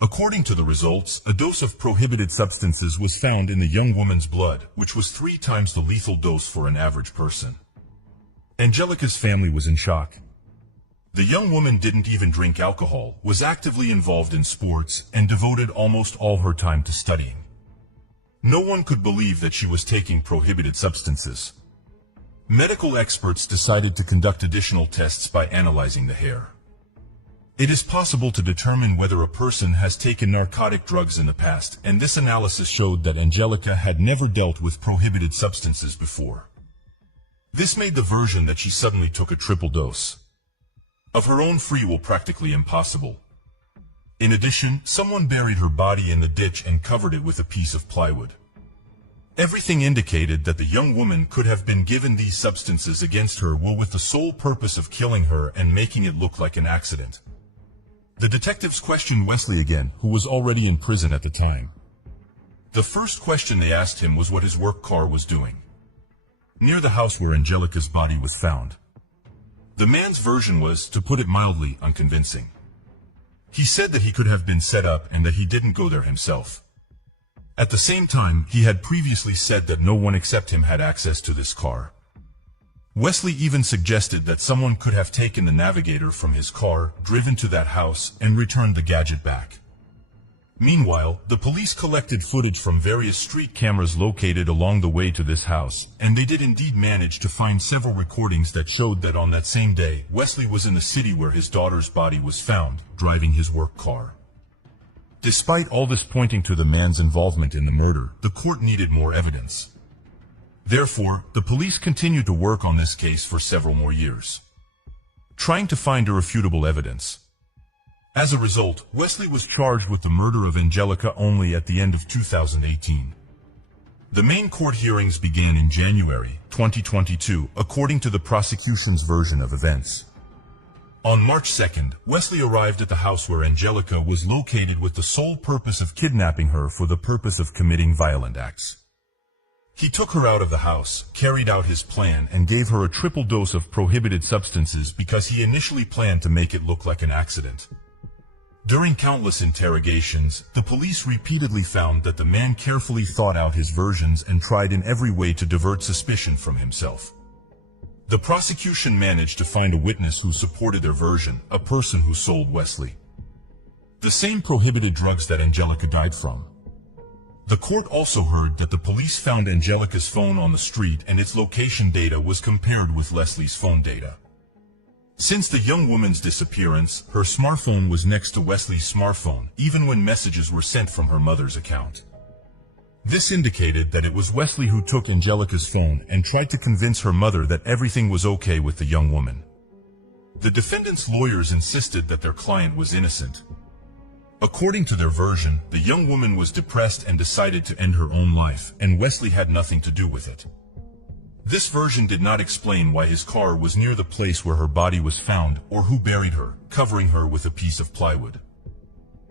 According to the results, a dose of prohibited substances was found in the young woman's blood, which was 3 times the lethal dose for an average person. Angelica's family was in shock. The young woman didn't even drink alcohol, was actively involved in sports, and devoted almost all her time to studying. No one could believe that she was taking prohibited substances. Medical experts decided to conduct additional tests by analyzing the hair. It is possible to determine whether a person has taken narcotic drugs in the past, and this analysis showed that Angelica had never dealt with prohibited substances before. This made the version that she suddenly took a triple dose of her own free will practically impossible. In addition, someone buried her body in the ditch and covered it with a piece of plywood. Everything indicated that the young woman could have been given these substances against her will with the sole purpose of killing her and making it look like an accident. The detectives questioned Wesley again, who was already in prison at the time. The first question they asked him was what his work car was doing near the house where Angelica's body was found. The man's version was, to put it mildly, unconvincing. He said that he could have been set up and that he didn't go there himself. At the same time, he had previously said that no one except him had access to this car. Wesley even suggested that someone could have taken the navigator from his car, driven to that house, and returned the gadget back. Meanwhile, the police collected footage from various street cameras located along the way to this house, and they did indeed manage to find several recordings that showed that on that same day, Wesley was in the city where his daughter's body was found, driving his work car. Despite all this pointing to the man's involvement in the murder, the court needed more evidence. Therefore, the police continued to work on this case for several more years, trying to find irrefutable evidence. As a result, Wesley was charged with the murder of Angelica only at the end of 2018. The main court hearings began in January 2022, according to the prosecution's version of events. On March 2nd, Wesley arrived at the house where Angelica was located with the sole purpose of kidnapping her for the purpose of committing violent acts. He took her out of the house, carried out his plan, and gave her a triple dose of prohibited substances because he initially planned to make it look like an accident. During countless interrogations, the police repeatedly found that the man carefully thought out his versions and tried in every way to divert suspicion from himself. The prosecution managed to find a witness who supported their version, a person who sold Wesley the same prohibited drugs that Angelica died from. The court also heard that the police found Angelica's phone on the street and its location data was compared with Leslie's phone data. Since the young woman's disappearance, her smartphone was next to Wesley's smartphone, even when messages were sent from her mother's account. This indicated that it was Wesley who took Angelica's phone and tried to convince her mother that everything was okay with the young woman. The defendant's lawyers insisted that their client was innocent. According to their version, the young woman was depressed and decided to end her own life, and Wesley had nothing to do with it. This version did not explain why his car was near the place where her body was found, or who buried her, covering her with a piece of plywood.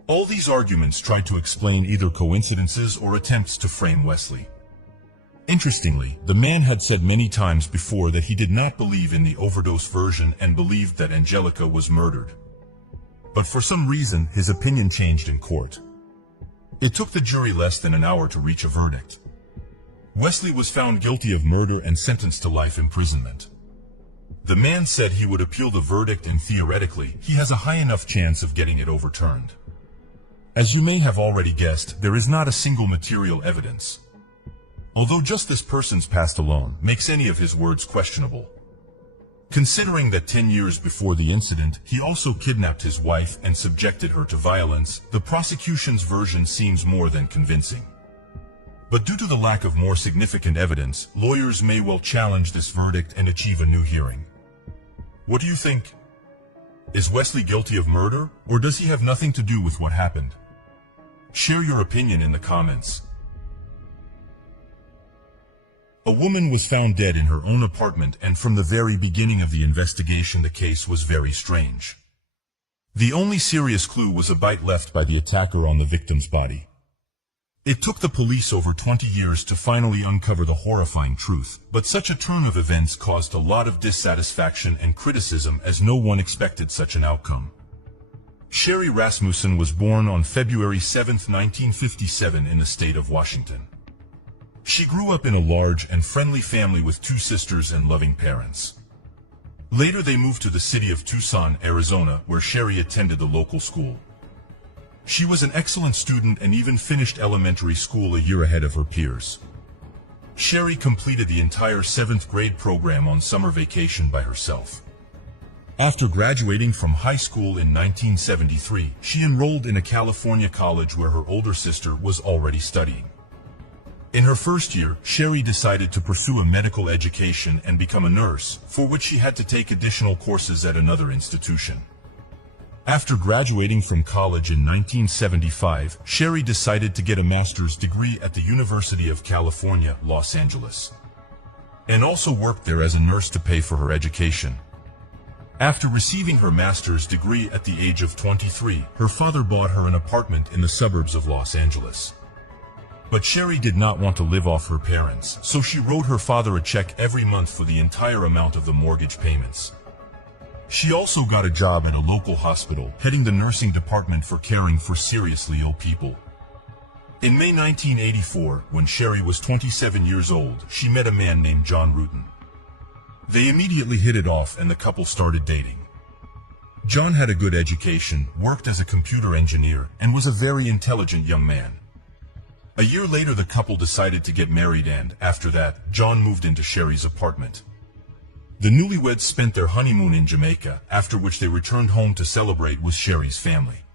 All these arguments tried to explain either coincidences or attempts to frame Wesley. Interestingly, the man had said many times before that he did not believe in the overdose version and believed that Angelica was murdered. But for some reason, his opinion changed in court. It took the jury less than an hour to reach a verdict. Wesley was found guilty of murder and sentenced to life imprisonment. The man said he would appeal the verdict and theoretically, he has a high enough chance of getting it overturned. As you may have already guessed, there is not a single material evidence. Although just this person's past alone makes any of his words questionable. Considering that 10 years before the incident, he also kidnapped his wife and subjected her to violence, the prosecution's version seems more than convincing. But due to the lack of more significant evidence, lawyers may well challenge this verdict and achieve a new hearing. What do you think? Is Wesley guilty of murder, or does he have nothing to do with what happened? Share your opinion in the comments. A woman was found dead in her own apartment, and from the very beginning of the investigation the case was very strange. The only serious clue was a bite left by the attacker on the victim's body. It took the police over 20 years to finally uncover the horrifying truth, but such a turn of events caused a lot of dissatisfaction and criticism as no one expected such an outcome. Sherry Rasmussen was born on February 7, 1957 in the state of Washington. She grew up in a large and friendly family with 2 sisters and loving parents. Later they moved to the city of Tucson, Arizona, where Sherry attended the local school. She was an excellent student and even finished elementary school a year ahead of her peers. Sherry completed the entire 7th grade program on summer vacation by herself. After graduating from high school in 1973, she enrolled in a California college where her older sister was already studying. In her first year, Sherry decided to pursue a medical education and become a nurse, for which she had to take additional courses at another institution. After graduating from college in 1975, Sherry decided to get a master's degree at the University of California, Los Angeles, and also worked there as a nurse to pay for her education. After receiving her master's degree at the age of 23, her father bought her an apartment in the suburbs of Los Angeles. But Sherry did not want to live off her parents, so she wrote her father a check every month for the entire amount of the mortgage payments. She also got a job at a local hospital, heading the nursing department for caring for seriously ill people. In May 1984, when Sherry was 27 years old, she met a man named John Rutan. They immediately hit it off and the couple started dating. John had a good education, worked as a computer engineer, and was a very intelligent young man. A year later the couple decided to get married and, after that, John moved into Sherry's apartment. The newlyweds spent their honeymoon in Jamaica, after which they returned home to celebrate with Sherry's family.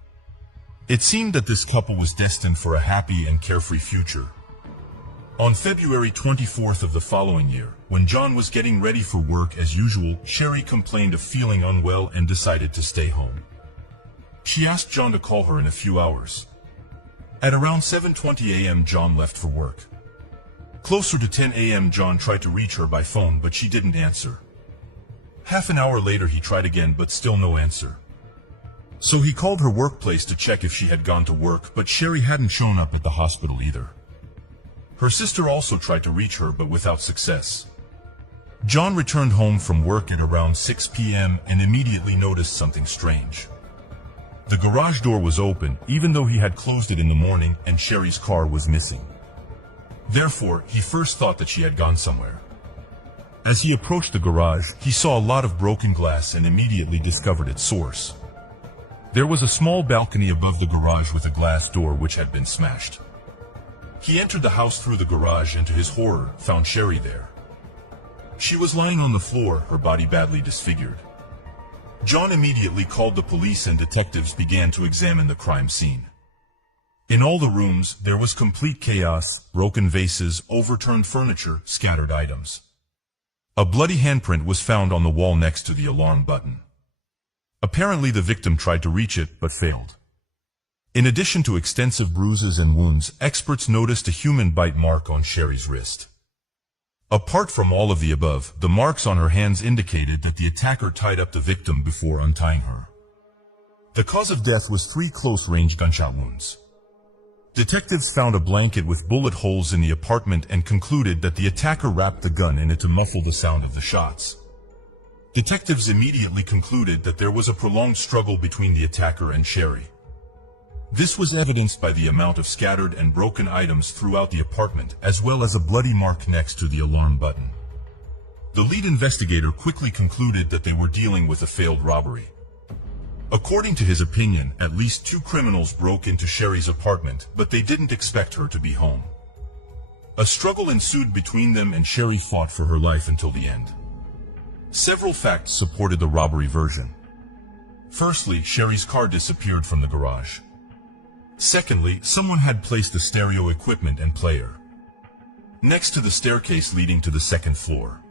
It seemed that this couple was destined for a happy and carefree future. On February 24th of the following year, when John was getting ready for work as usual, Sherry complained of feeling unwell and decided to stay home. She asked John to call her in a few hours. At around 7:20 a.m. John left for work. Closer to 10 a.m. John tried to reach her by phone, but she didn't answer. Half an hour later he tried again, but still no answer. So he called her workplace to check if she had gone to work, but Sherry hadn't shown up at the hospital either. Her sister also tried to reach her, but without success. John returned home from work at around 6 p.m. and immediately noticed something strange. The garage door was open, even though he had closed it in the morning, and Sherry's car was missing. Therefore, he first thought that she had gone somewhere. As he approached the garage, he saw a lot of broken glass and immediately discovered its source. There was a small balcony above the garage with a glass door which had been smashed. He entered the house through the garage and to his horror, found Sherry there. She was lying on the floor, her body badly disfigured. John immediately called the police and detectives began to examine the crime scene. In all the rooms, there was complete chaos, broken vases, overturned furniture, scattered items. A bloody handprint was found on the wall next to the alarm button. Apparently the victim tried to reach it, but failed. In addition to extensive bruises and wounds, experts noticed a human bite mark on Sherry's wrist. Apart from all of the above, the marks on her hands indicated that the attacker tied up the victim before untying her. The cause of death was 3 close-range gunshot wounds. Detectives found a blanket with bullet holes in the apartment and concluded that the attacker wrapped the gun in it to muffle the sound of the shots. Detectives immediately concluded that there was a prolonged struggle between the attacker and Sherry. This was evidenced by the amount of scattered and broken items throughout the apartment, as well as a bloody mark next to the alarm button. The lead investigator quickly concluded that they were dealing with a failed robbery. According to his opinion, at least 2 criminals broke into Sherry's apartment, but they didn't expect her to be home. A struggle ensued between them and Sherry fought for her life until the end. Several facts supported the robbery version. Firstly, Sherry's car disappeared from the garage. Secondly, someone had placed the stereo equipment and player next to the staircase leading to the 2nd floor.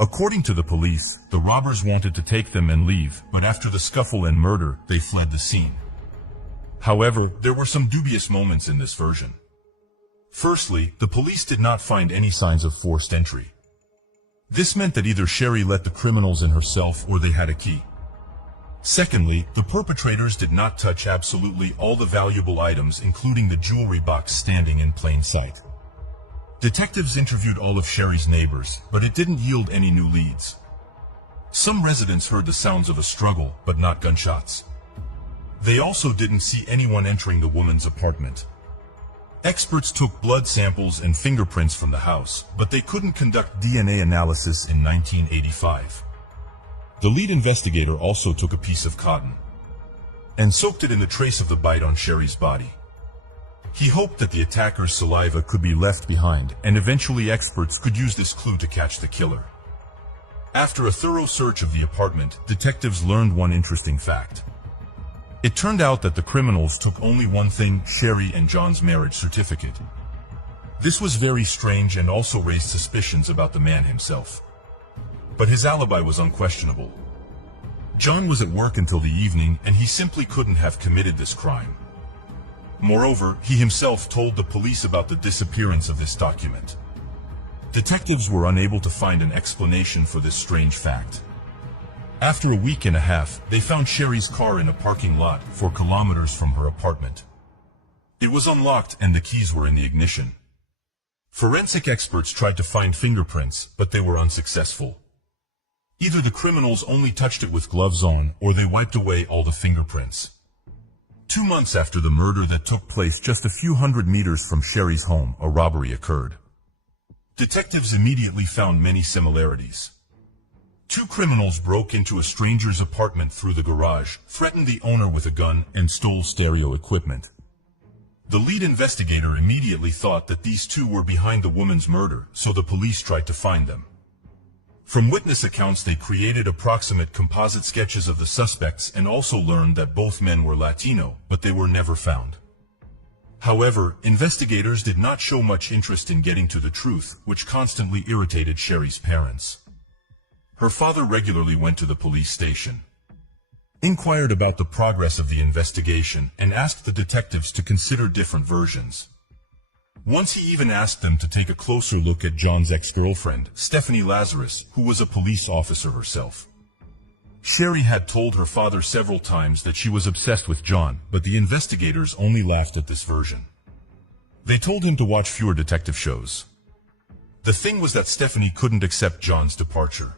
According to the police, the robbers wanted to take them and leave, but after the scuffle and murder, they fled the scene. However, there were some dubious moments in this version. Firstly, the police did not find any signs of forced entry. This meant that either Sherry let the criminals in herself or they had a key. Secondly, the perpetrators did not touch absolutely all the valuable items, including the jewelry box standing in plain sight. Detectives interviewed all of Sherry's neighbors, but it didn't yield any new leads. Some residents heard the sounds of a struggle, but not gunshots. They also didn't see anyone entering the woman's apartment. Experts took blood samples and fingerprints from the house, but they couldn't conduct DNA analysis in 1985. The lead investigator also took a piece of cotton and soaked it in the trace of the bite on Sherry's body. He hoped that the attacker's saliva could be left behind, and eventually experts could use this clue to catch the killer. After a thorough search of the apartment, detectives learned one interesting fact. It turned out that the criminals took only one thing: Sherry and John's marriage certificate. This was very strange and also raised suspicions about the man himself. But his alibi was unquestionable. John was at work until the evening, and he simply couldn't have committed this crime. Moreover, he himself told the police about the disappearance of this document. Detectives were unable to find an explanation for this strange fact. After a week and a half, they found Sherry's car in a parking lot 4 kilometers from her apartment. It was unlocked and the keys were in the ignition. Forensic experts tried to find fingerprints, but they were unsuccessful. Either the criminals only touched it with gloves on, or they wiped away all the fingerprints. 2 months after the murder that took place just a few hundred meters from Sherry's home, a robbery occurred. Detectives immediately found many similarities. 2 criminals broke into a stranger's apartment through the garage, threatened the owner with a gun, and stole stereo equipment. The lead investigator immediately thought that these 2 were behind the woman's murder, so the police tried to find them. From witness accounts, they created approximate composite sketches of the suspects and also learned that both men were Latino, but they were never found. However, investigators did not show much interest in getting to the truth, which constantly irritated Sherry's parents. Her father regularly went to the police station, inquired about the progress of the investigation, and asked the detectives to consider different versions. Once he even asked them to take a closer look at John's ex-girlfriend, Stephanie Lazarus, who was a police officer herself. Sherry had told her father several times that she was obsessed with John, but the investigators only laughed at this version. They told him to watch fewer detective shows. The thing was that Stephanie couldn't accept John's departure.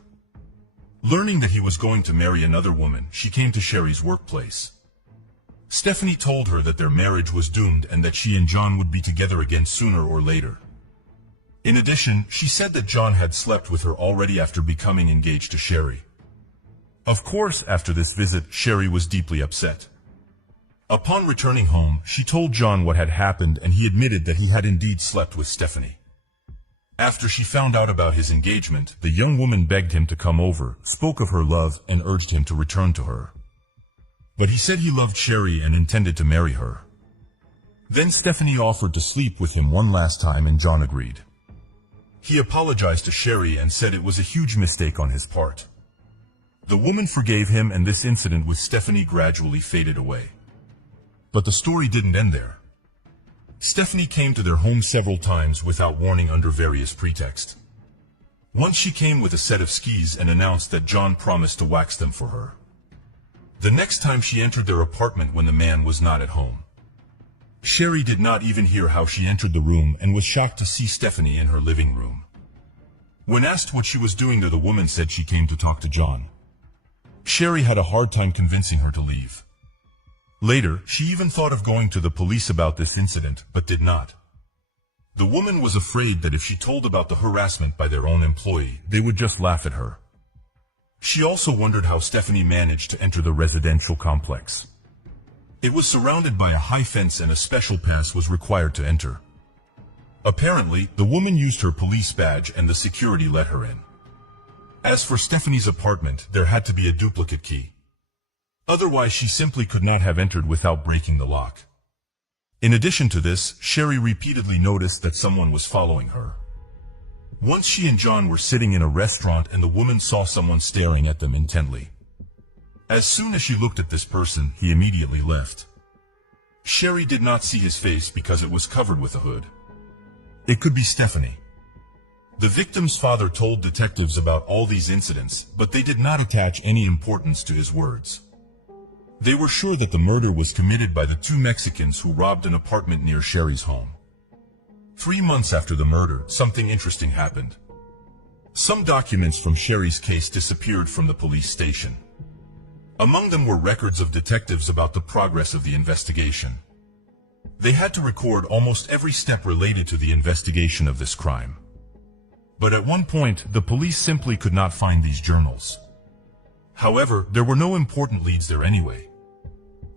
Learning that he was going to marry another woman, she came to Sherry's workplace. Stephanie told her that their marriage was doomed and that she and John would be together again sooner or later. In addition, she said that John had slept with her already after becoming engaged to Sherry. Of course, after this visit, Sherry was deeply upset. Upon returning home, she told John what had happened, and he admitted that he had indeed slept with Stephanie. After she found out about his engagement, the young woman begged him to come over, spoke of her love, and urged him to return to her. But he said he loved Sherry and intended to marry her. Then Stephanie offered to sleep with him one last time, and John agreed. He apologized to Sherry and said it was a huge mistake on his part. The woman forgave him, and this incident with Stephanie gradually faded away. But the story didn't end there. Stephanie came to their home several times without warning under various pretexts. Once she came with a set of skis and announced that John promised to wax them for her. The next time she entered their apartment when the man was not at home. Sherry did not even hear how she entered the room and was shocked to see Stephanie in her living room. When asked what she was doing there, the woman said she came to talk to John. Sherry had a hard time convincing her to leave. Later, she even thought of going to the police about this incident, but did not. The woman was afraid that if she told about the harassment by their own employee, they would just laugh at her. She also wondered how Stephanie managed to enter the residential complex. It was surrounded by a high fence and a special pass was required to enter. Apparently, the woman used her police badge and the security let her in. As for Stephanie's apartment, there had to be a duplicate key. Otherwise, she simply could not have entered without breaking the lock. In addition to this, Sherry repeatedly noticed that someone was following her. Once she and John were sitting in a restaurant and the woman saw someone staring at them intently. As soon as she looked at this person, he immediately left. Sherry did not see his face because it was covered with a hood. It could be Stephanie. The victim's father told detectives about all these incidents, but they did not attach any importance to his words. They were sure that the murder was committed by the 2 Mexicans who robbed an apartment near Sherry's home. 3 months after the murder, something interesting happened. Some documents from Sherry's case disappeared from the police station. Among them were records of detectives about the progress of the investigation. They had to record almost every step related to the investigation of this crime. But at one point, the police simply could not find these journals. However, there were no important leads there anyway.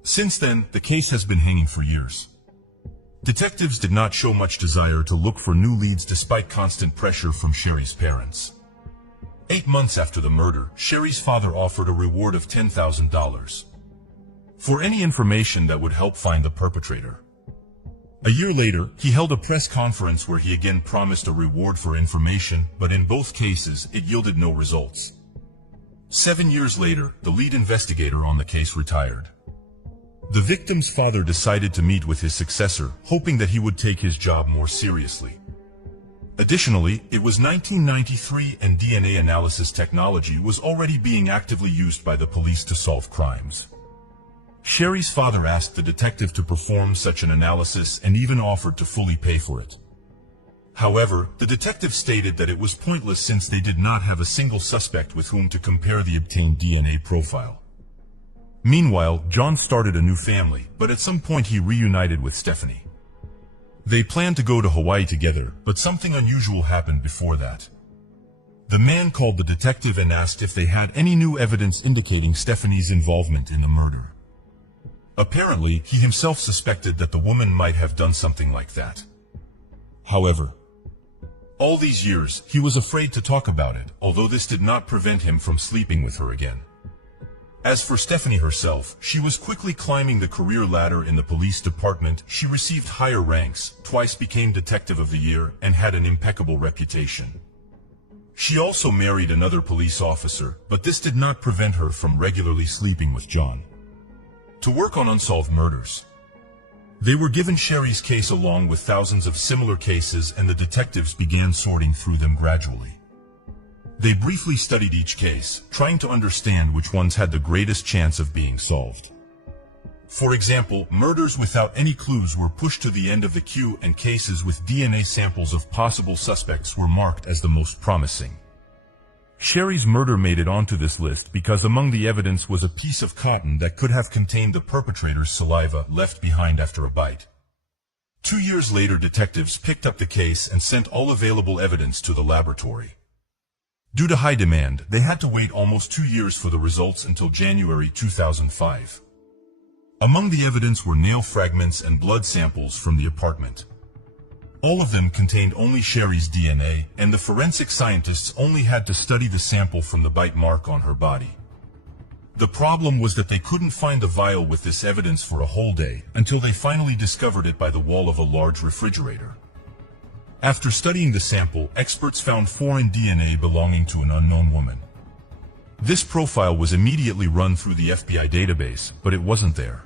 Since then, the case has been hanging for years. Detectives did not show much desire to look for new leads despite constant pressure from Sherry's parents. 8 months after the murder, Sherry's father offered a reward of $10,000 for any information that would help find the perpetrator. A year later, he held a press conference where he again promised a reward for information, but in both cases, it yielded no results. 7 years later, the lead investigator on the case retired. The victim's father decided to meet with his successor, hoping that he would take his job more seriously. Additionally, it was 1993 and DNA analysis technology was already being actively used by the police to solve crimes. Sherry's father asked the detective to perform such an analysis and even offered to fully pay for it. However, the detective stated that it was pointless since they did not have a single suspect with whom to compare the obtained DNA profile. Meanwhile, John started a new family, but at some point he reunited with Stephanie. They planned to go to Hawaii together, but something unusual happened before that. The man called the detective and asked if they had any new evidence indicating Stephanie's involvement in the murder. Apparently, he himself suspected that the woman might have done something like that. However, all these years, he was afraid to talk about it, although this did not prevent him from sleeping with her again. As for Stephanie herself, she was quickly climbing the career ladder in the police department. She received higher ranks, twice became Detective of the Year, and had an impeccable reputation. She also married another police officer, but this did not prevent her from regularly sleeping with John to work on unsolved murders. They were given Sherry's case along with thousands of similar cases, and the detectives began sorting through them gradually. They briefly studied each case, trying to understand which ones had the greatest chance of being solved. For example, murders without any clues were pushed to the end of the queue, and cases with DNA samples of possible suspects were marked as the most promising. Sherry's murder made it onto this list because among the evidence was a piece of cotton that could have contained the perpetrator's saliva left behind after a bite. 2 years later, detectives picked up the case and sent all available evidence to the laboratory. Due to high demand, they had to wait almost 2 years for the results until January 2005. Among the evidence were nail fragments and blood samples from the apartment. All of them contained only Sherry's DNA, and the forensic scientists only had to study the sample from the bite mark on her body. The problem was that they couldn't find the vial with this evidence for a whole day, until they finally discovered it by the wall of a large refrigerator. After studying the sample, experts found foreign DNA belonging to an unknown woman. This profile was immediately run through the FBI database, but it wasn't there.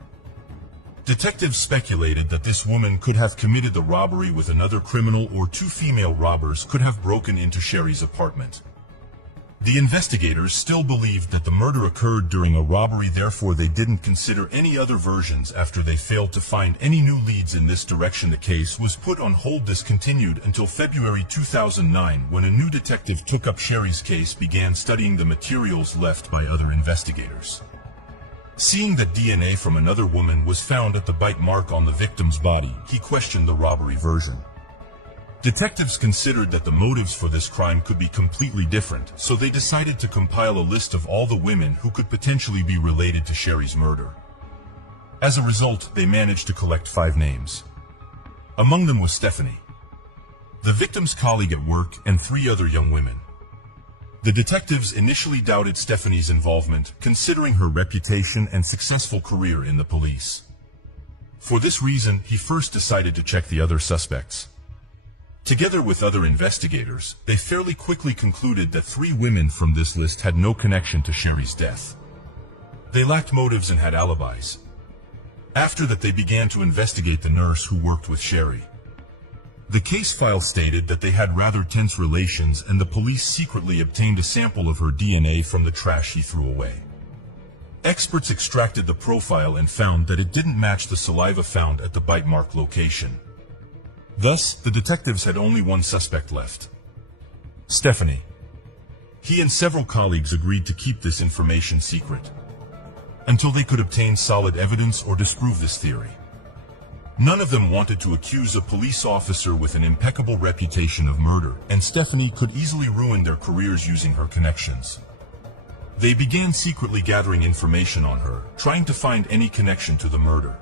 Detectives speculated that this woman could have committed the robbery with another criminal, or 2 female robbers could have broken into Sherry's apartment. The investigators still believed that the murder occurred during a robbery, therefore they didn't consider any other versions. After they failed to find any new leads in this direction, the case was put on hold, discontinued until February 2009, when a new detective took up Sherry's case, began studying the materials left by other investigators. Seeing that DNA from another woman was found at the bite mark on the victim's body, he questioned the robbery version. Detectives considered that the motives for this crime could be completely different, so they decided to compile a list of all the women who could potentially be related to Sherry's murder. As a result, they managed to collect 5 names. Among them was Stephanie, the victim's colleague at work, and 3 other young women. The detectives initially doubted Stephanie's involvement, considering her reputation and successful career in the police. For this reason, he first decided to check the other suspects. Together with other investigators, they fairly quickly concluded that 3 women from this list had no connection to Sherry's death. They lacked motives and had alibis. After that, they began to investigate the nurse who worked with Sherry. The case file stated that they had rather tense relations, and the police secretly obtained a sample of her DNA from the trash he threw away. Experts extracted the profile and found that it didn't match the saliva found at the bite mark location. Thus, the detectives had only one suspect left: Stephanie. He and several colleagues agreed to keep this information secret. until they could obtain solid evidence or disprove this theory. None of them wanted to accuse a police officer with an impeccable reputation of murder, and Stephanie could easily ruin their careers using her connections. They began secretly gathering information on her, trying to find any connection to the murder.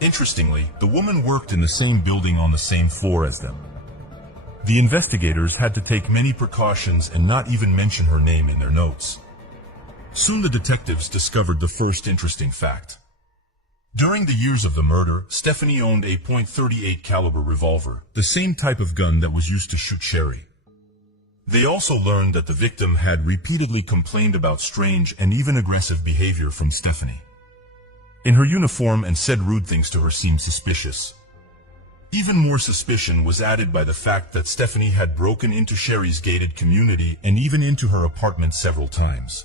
Interestingly, the woman worked in the same building on the same floor as them. The investigators had to take many precautions and not even mention her name in their notes. Soon the detectives discovered the first interesting fact. During the years of the murder, Stephanie owned a .38 caliber revolver, the same type of gun that was used to shoot Sherry. They also learned that the victim had repeatedly complained about strange and even aggressive behavior from Stephanie. In her uniform and said rude things to her seemed suspicious. Even more suspicion was added by the fact that Stephanie had broken into Sherry's gated community and even into her apartment several times.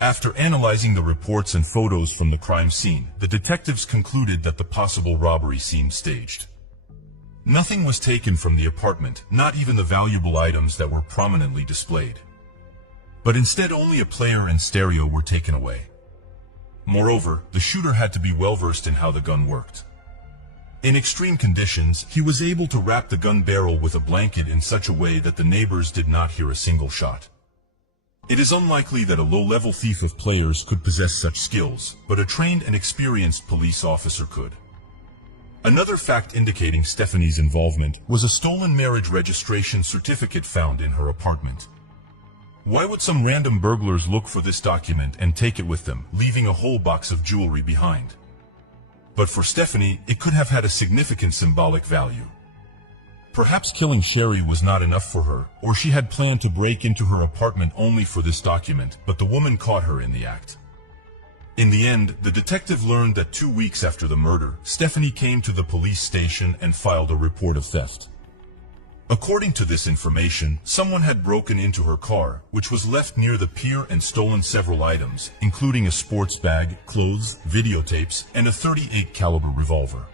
After analyzing the reports and photos from the crime scene, the detectives concluded that the possible robbery seemed staged. Nothing was taken from the apartment, not even the valuable items that were prominently displayed. But instead only a player and stereo were taken away. Moreover, the shooter had to be well versed in how the gun worked. In extreme conditions, he was able to wrap the gun barrel with a blanket in such a way that the neighbors did not hear a single shot. It is unlikely that a low-level thief of players could possess such skills, but a trained and experienced police officer could. Another fact indicating Stephanie's involvement was a stolen marriage registration certificate found in her apartment. Why would some random burglars look for this document and take it with them, leaving a whole box of jewelry behind? But for Stephanie, it could have had a significant symbolic value. Perhaps killing Sherry was not enough for her, or she had planned to break into her apartment only for this document, but the woman caught her in the act. In the end, the detective learned that 2 weeks after the murder, Stephanie came to the police station and filed a report of theft. According to this information, someone had broken into her car, which was left near the pier, and stolen several items, including a sports bag, clothes, videotapes, and a .38 caliber revolver.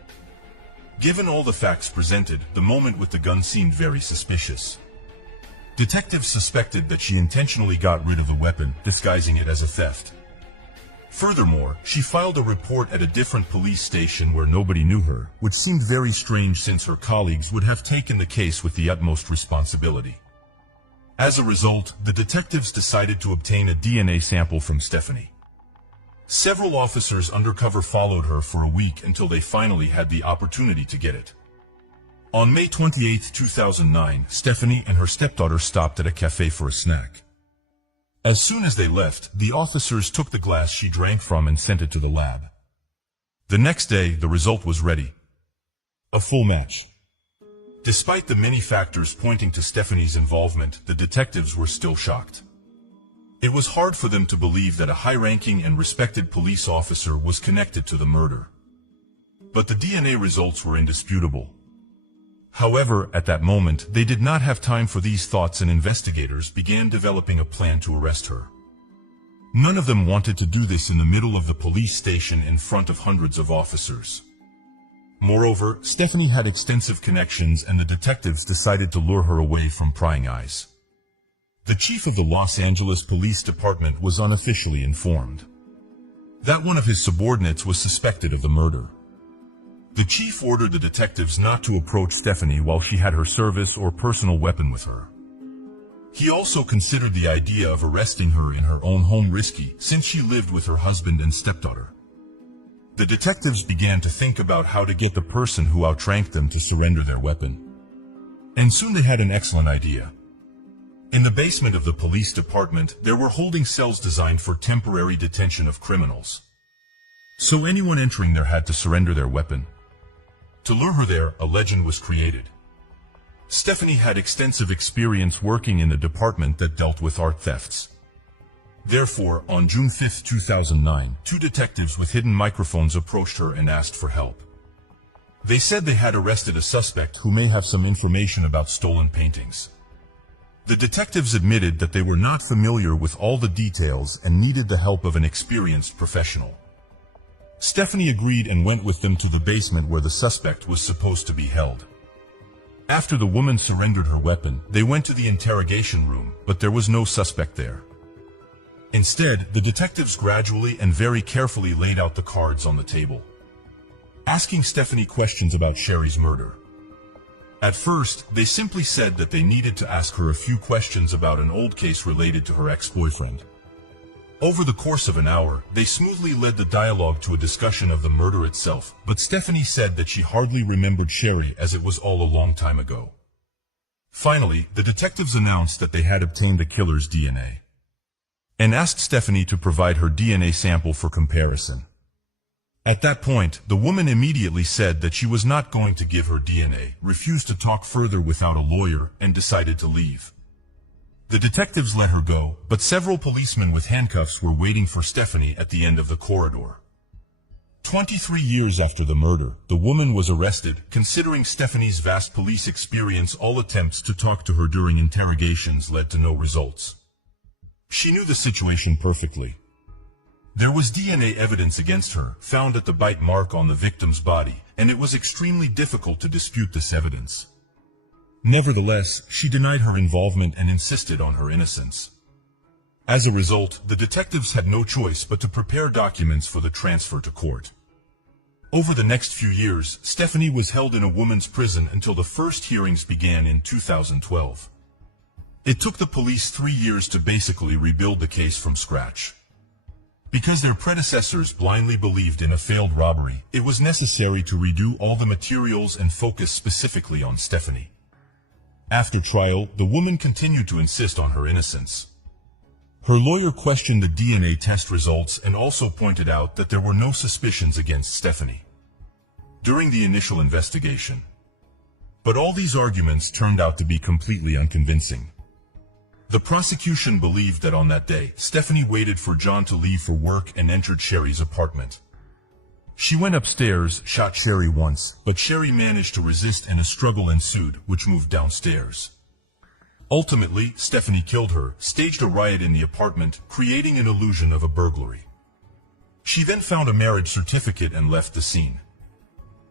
Given all the facts presented, the moment with the gun seemed very suspicious. Detectives suspected that she intentionally got rid of the weapon, disguising it as a theft. Furthermore, she filed a report at a different police station where nobody knew her, which seemed very strange since her colleagues would have taken the case with the utmost responsibility. As a result, the detectives decided to obtain a DNA sample from Stephanie. Several officers undercover followed her for a week until they finally had the opportunity to get it. On May 28, 2009, Stephanie and her stepdaughter stopped at a cafe for a snack. As soon as they left, the officers took the glass she drank from and sent it to the lab. The next day, the result was ready. A full match. Despite the many factors pointing to Stephanie's involvement, the detectives were still shocked. It was hard for them to believe that a high-ranking and respected police officer was connected to the murder. But the DNA results were indisputable. However, at that moment, they did not have time for these thoughts, and investigators began developing a plan to arrest her. None of them wanted to do this in the middle of the police station in front of hundreds of officers. Moreover, Stephanie had extensive connections, and the detectives decided to lure her away from prying eyes. The chief of the Los Angeles Police Department was unofficially informed that one of his subordinates was suspected of the murder. The chief ordered the detectives not to approach Stephanie while she had her service or personal weapon with her. He also considered the idea of arresting her in her own home risky, since she lived with her husband and stepdaughter. The detectives began to think about how to get the person who outranked them to surrender their weapon. And soon they had an excellent idea. In the basement of the police department, there were holding cells designed for temporary detention of criminals. So anyone entering there had to surrender their weapon. To lure her there, a legend was created. Stephanie had extensive experience working in the department that dealt with art thefts. Therefore, on June 5, 2009, 2 detectives with hidden microphones approached her and asked for help. They said they had arrested a suspect who may have some information about stolen paintings. The detectives admitted that they were not familiar with all the details and needed the help of an experienced professional. Stephanie agreed and went with them to the basement where the suspect was supposed to be held. After the woman surrendered her weapon, they went to the interrogation room, but there was no suspect there. Instead, the detectives gradually and very carefully laid out the cards on the table, asking Stephanie questions about Sherry's murder. At first, they simply said that they needed to ask her a few questions about an old case related to her ex-boyfriend. Over the course of an hour, they smoothly led the dialogue to a discussion of the murder itself, but Stephanie said that she hardly remembered Sherry as it was all a long time ago. Finally, the detectives announced that they had obtained the killer's DNA, and asked Stephanie to provide her DNA sample for comparison. At that point, the woman immediately said that she was not going to give her DNA, refused to talk further without a lawyer, and decided to leave. The detectives let her go, but several policemen with handcuffs were waiting for Stephanie at the end of the corridor. 23 years after the murder, the woman was arrested. Considering Stephanie's vast police experience, all attempts to talk to her during interrogations led to no results. She knew the situation perfectly. There was DNA evidence against her, found at the bite mark on the victim's body, and it was extremely difficult to dispute this evidence. Nevertheless, she denied her involvement and insisted on her innocence. As a result, the detectives had no choice but to prepare documents for the transfer to court. Over the next few years, Stephanie was held in a woman's prison until the first hearings began in 2012. It took the police 3 years to basically rebuild the case from scratch. Because their predecessors blindly believed in a failed robbery, it was necessary to redo all the materials and focus specifically on Stephanie. After trial, the woman continued to insist on her innocence. Her lawyer questioned the DNA test results and also pointed out that there were no suspicions against Stephanie during the initial investigation. But all these arguments turned out to be completely unconvincing. The prosecution believed that on that day, Stephanie waited for John to leave for work and entered Sherry's apartment. She went upstairs, shot Sherry once, but Sherry managed to resist and a struggle ensued, which moved downstairs. Ultimately, Stephanie killed her, staged a riot in the apartment, creating an illusion of a burglary. She then found a marriage certificate and left the scene.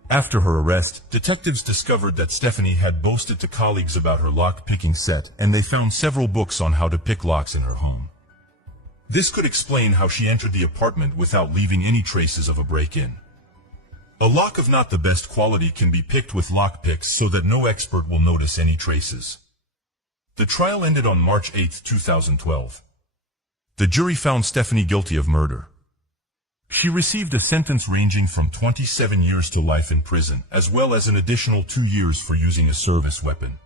After her arrest, detectives discovered that Stephanie had boasted to colleagues about her lock-picking set, and they found several books on how to pick locks in her home. This could explain how she entered the apartment without leaving any traces of a break-in. A lock of not the best quality can be picked with lockpicks so that no expert will notice any traces. The trial ended on March 8, 2012. The jury found Stephanie guilty of murder. She received a sentence ranging from 27 years to life in prison, as well as an additional 2 years for using a service weapon.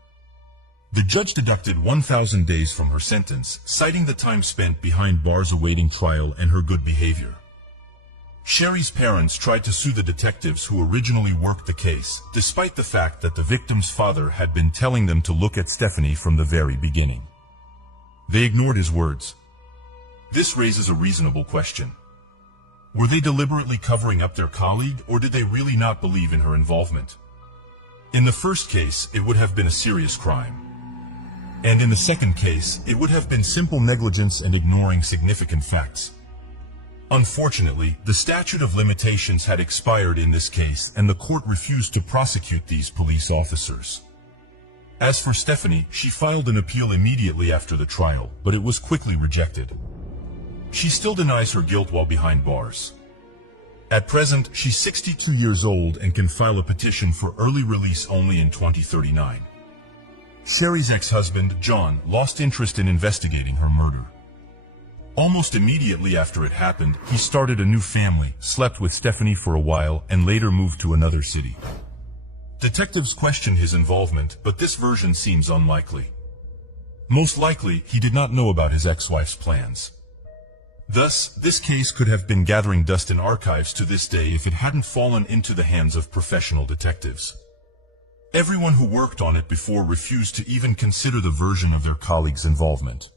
The judge deducted 1,000 days from her sentence, citing the time spent behind bars awaiting trial and her good behavior. Sherry's parents tried to sue the detectives who originally worked the case, despite the fact that the victim's father had been telling them to look at Stephanie from the very beginning. They ignored his words. This raises a reasonable question. Were they deliberately covering up their colleague, or did they really not believe in her involvement? In the first case, it would have been a serious crime. And in the second case, it would have been simple negligence and ignoring significant facts. Unfortunately, the statute of limitations had expired in this case, and the court refused to prosecute these police officers. As for Stephanie, she filed an appeal immediately after the trial, but it was quickly rejected. She still denies her guilt while behind bars. At present, she's 62 years old and can file a petition for early release only in 2039. Sherry's ex-husband, John, lost interest in investigating her murder. Almost immediately after it happened, he started a new family, slept with Stephanie for a while, and later moved to another city. Detectives questioned his involvement, but this version seems unlikely. Most likely, he did not know about his ex-wife's plans. Thus, this case could have been gathering dust in archives to this day if it hadn't fallen into the hands of professional detectives. Everyone who worked on it before refused to even consider the version of their colleagues' involvement.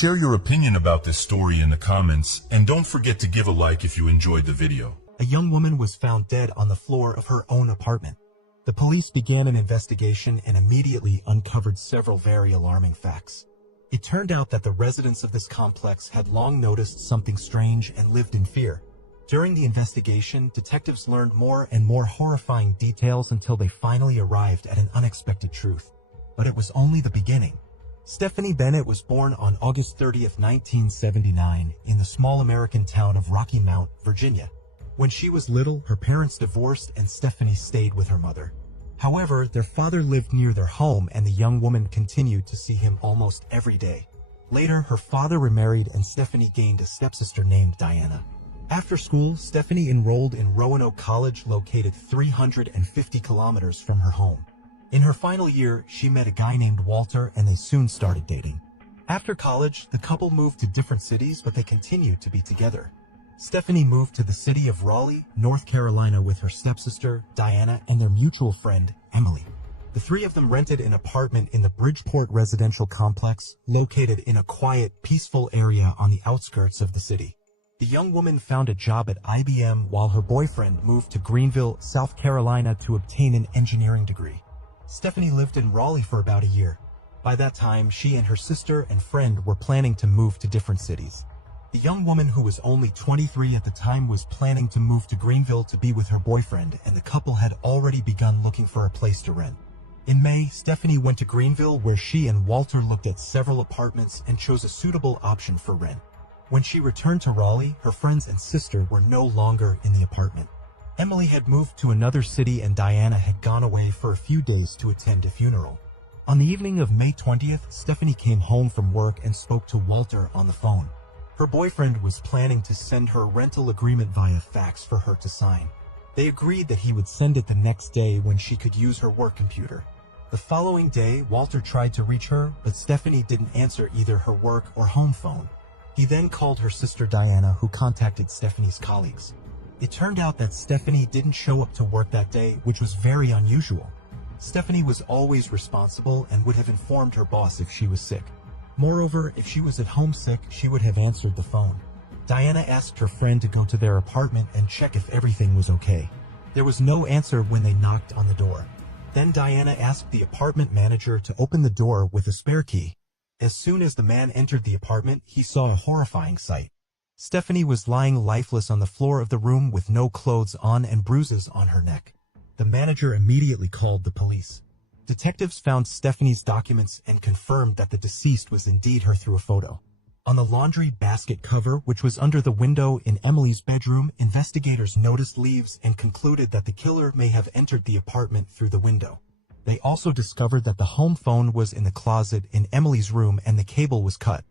Share your opinion about this story in the comments, and don't forget to give a like if you enjoyed the video. A young woman was found dead on the floor of her own apartment. The police began an investigation and immediately uncovered several very alarming facts. It turned out that the residents of this complex had long noticed something strange and lived in fear. During the investigation, detectives learned more and more horrifying details until they finally arrived at an unexpected truth. But it was only the beginning. Stephanie Bennett was born on August 30th, 1979, in the small American town of Rocky Mount, Virginia. When she was little, her parents divorced and Stephanie stayed with her mother. However, their father lived near their home and the young woman continued to see him almost every day. Later, her father remarried and Stephanie gained a stepsister named Diana. After school, Stephanie enrolled in Roanoke College, located 350 kilometers from her home. In her final year, she met a guy named Walter and they soon started dating. After college, the couple moved to different cities, but they continued to be together. Stephanie moved to the city of Raleigh, North Carolina with her stepsister, Diana, and their mutual friend, Emily. The three of them rented an apartment in the Bridgeport residential complex, located in a quiet, peaceful area on the outskirts of the city. The young woman found a job at IBM while her boyfriend moved to Greenville, South Carolina to obtain an engineering degree. Stephanie lived in Raleigh for about a year. By that time, she and her sister and friend were planning to move to different cities. The young woman, who was only 23 at the time, was planning to move to Greenville to be with her boyfriend, and the couple had already begun looking for a place to rent. In May, Stephanie went to Greenville where she and Walter looked at several apartments and chose a suitable option for rent. When she returned to Raleigh, her friends and sister were no longer in the apartment. Emily had moved to another city and Diana had gone away for a few days to attend a funeral. On the evening of May 20th, Stephanie came home from work and spoke to Walter on the phone. Her boyfriend was planning to send her a rental agreement via fax for her to sign. They agreed that he would send it the next day when she could use her work computer. The following day, Walter tried to reach her, but Stephanie didn't answer either her work or home phone. He then called her sister Diana, who contacted Stephanie's colleagues. It turned out that Stephanie didn't show up to work that day, which was very unusual. Stephanie was always responsible and would have informed her boss if she was sick. Moreover, if she was at home sick, she would have answered the phone. Diana asked her friend to go to their apartment and check if everything was okay. There was no answer when they knocked on the door. Then Diana asked the apartment manager to open the door with a spare key. As soon as the man entered the apartment, he saw a horrifying sight. Stephanie was lying lifeless on the floor of the room with no clothes on and bruises on her neck. The manager immediately called the police. Detectives found Stephanie's documents and confirmed that the deceased was indeed her through a photo. On the laundry basket cover, which was under the window in Emily's bedroom, investigators noticed leaves and concluded that the killer may have entered the apartment through the window. They also discovered that the home phone was in the closet in Emily's room and the cable was cut.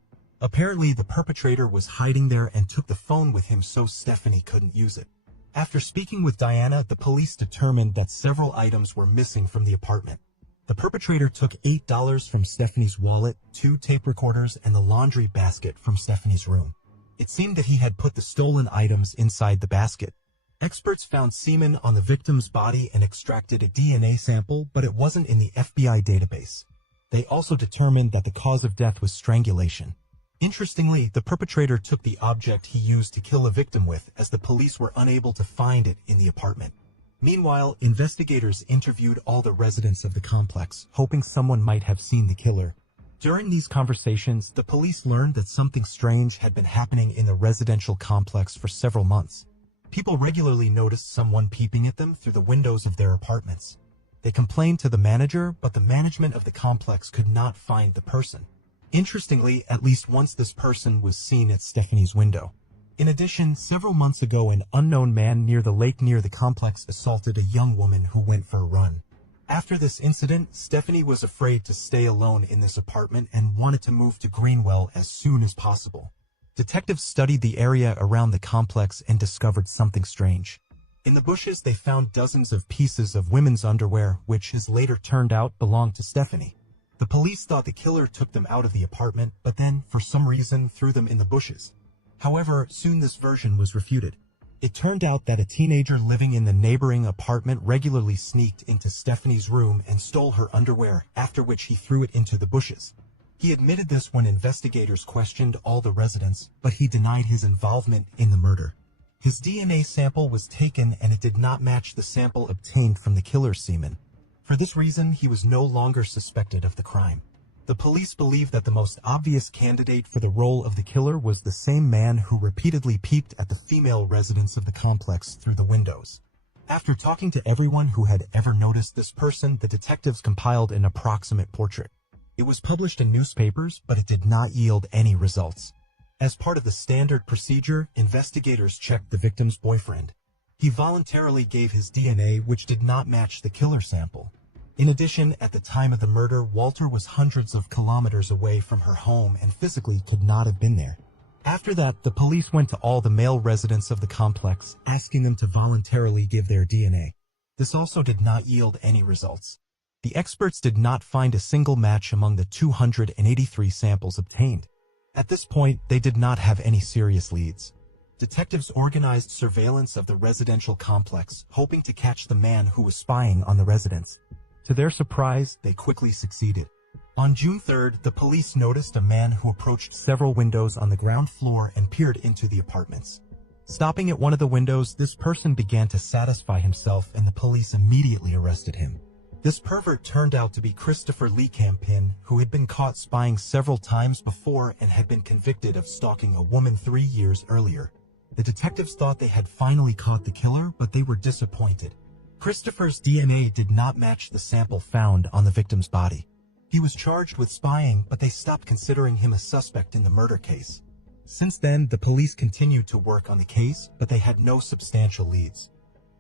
Apparently, the perpetrator was hiding there and took the phone with him so Stephanie couldn't use it. After speaking with Diana, the police determined that several items were missing from the apartment. The perpetrator took $8 from Stephanie's wallet, 2 tape recorders, and the laundry basket from Stephanie's room. It seemed that he had put the stolen items inside the basket. Experts found semen on the victim's body and extracted a DNA sample, but it wasn't in the FBI database. They also determined that the cause of death was strangulation. Interestingly, the perpetrator took the object he used to kill a victim with, as the police were unable to find it in the apartment. Meanwhile, investigators interviewed all the residents of the complex, hoping someone might have seen the killer. During these conversations, the police learned that something strange had been happening in the residential complex for several months. People regularly noticed someone peeping at them through the windows of their apartments. They complained to the manager, but the management of the complex could not find the person. Interestingly, at least once this person was seen at Stephanie's window. In addition, several months ago, an unknown man near the lake near the complex assaulted a young woman who went for a run. After this incident, Stephanie was afraid to stay alone in this apartment and wanted to move to Greenwell as soon as possible. Detectives studied the area around the complex and discovered something strange. In the bushes, they found dozens of pieces of women's underwear, which has later turned out belonged to Stephanie. The police thought the killer took them out of the apartment, but then, for some reason, threw them in the bushes. However, soon this version was refuted. It turned out that a teenager living in the neighboring apartment regularly sneaked into Stephanie's room and stole her underwear, after which he threw it into the bushes. He admitted this when investigators questioned all the residents, but he denied his involvement in the murder. His DNA sample was taken and it did not match the sample obtained from the killer's semen. For this reason, he was no longer suspected of the crime. The police believe that the most obvious candidate for the role of the killer was the same man who repeatedly peeped at the female residents of the complex through the windows. After talking to everyone who had ever noticed this person, the detectives compiled an approximate portrait. It was published in newspapers, but it did not yield any results. As part of the standard procedure, investigators checked the victim's boyfriend. He voluntarily gave his DNA, which did not match the killer sample. In addition, at the time of the murder, Walter was hundreds of kilometers away from her home and physically could not have been there. After that, the police went to all the male residents of the complex, asking them to voluntarily give their DNA. This also did not yield any results. The experts did not find a single match among the 283 samples obtained. At this point, they did not have any serious leads. Detectives organized surveillance of the residential complex, hoping to catch the man who was spying on the residents. To their surprise, they quickly succeeded. On June 3rd, the police noticed a man who approached several windows on the ground floor and peered into the apartments. Stopping at one of the windows, this person began to satisfy himself and the police immediately arrested him. This pervert turned out to be Christopher Lee Campin, who had been caught spying several times before and had been convicted of stalking a woman 3 years earlier. The detectives thought they had finally caught the killer, but they were disappointed. Christopher's DNA did not match the sample found on the victim's body. He was charged with spying, but they stopped considering him a suspect in the murder case. Since then, the police continued to work on the case, but they had no substantial leads.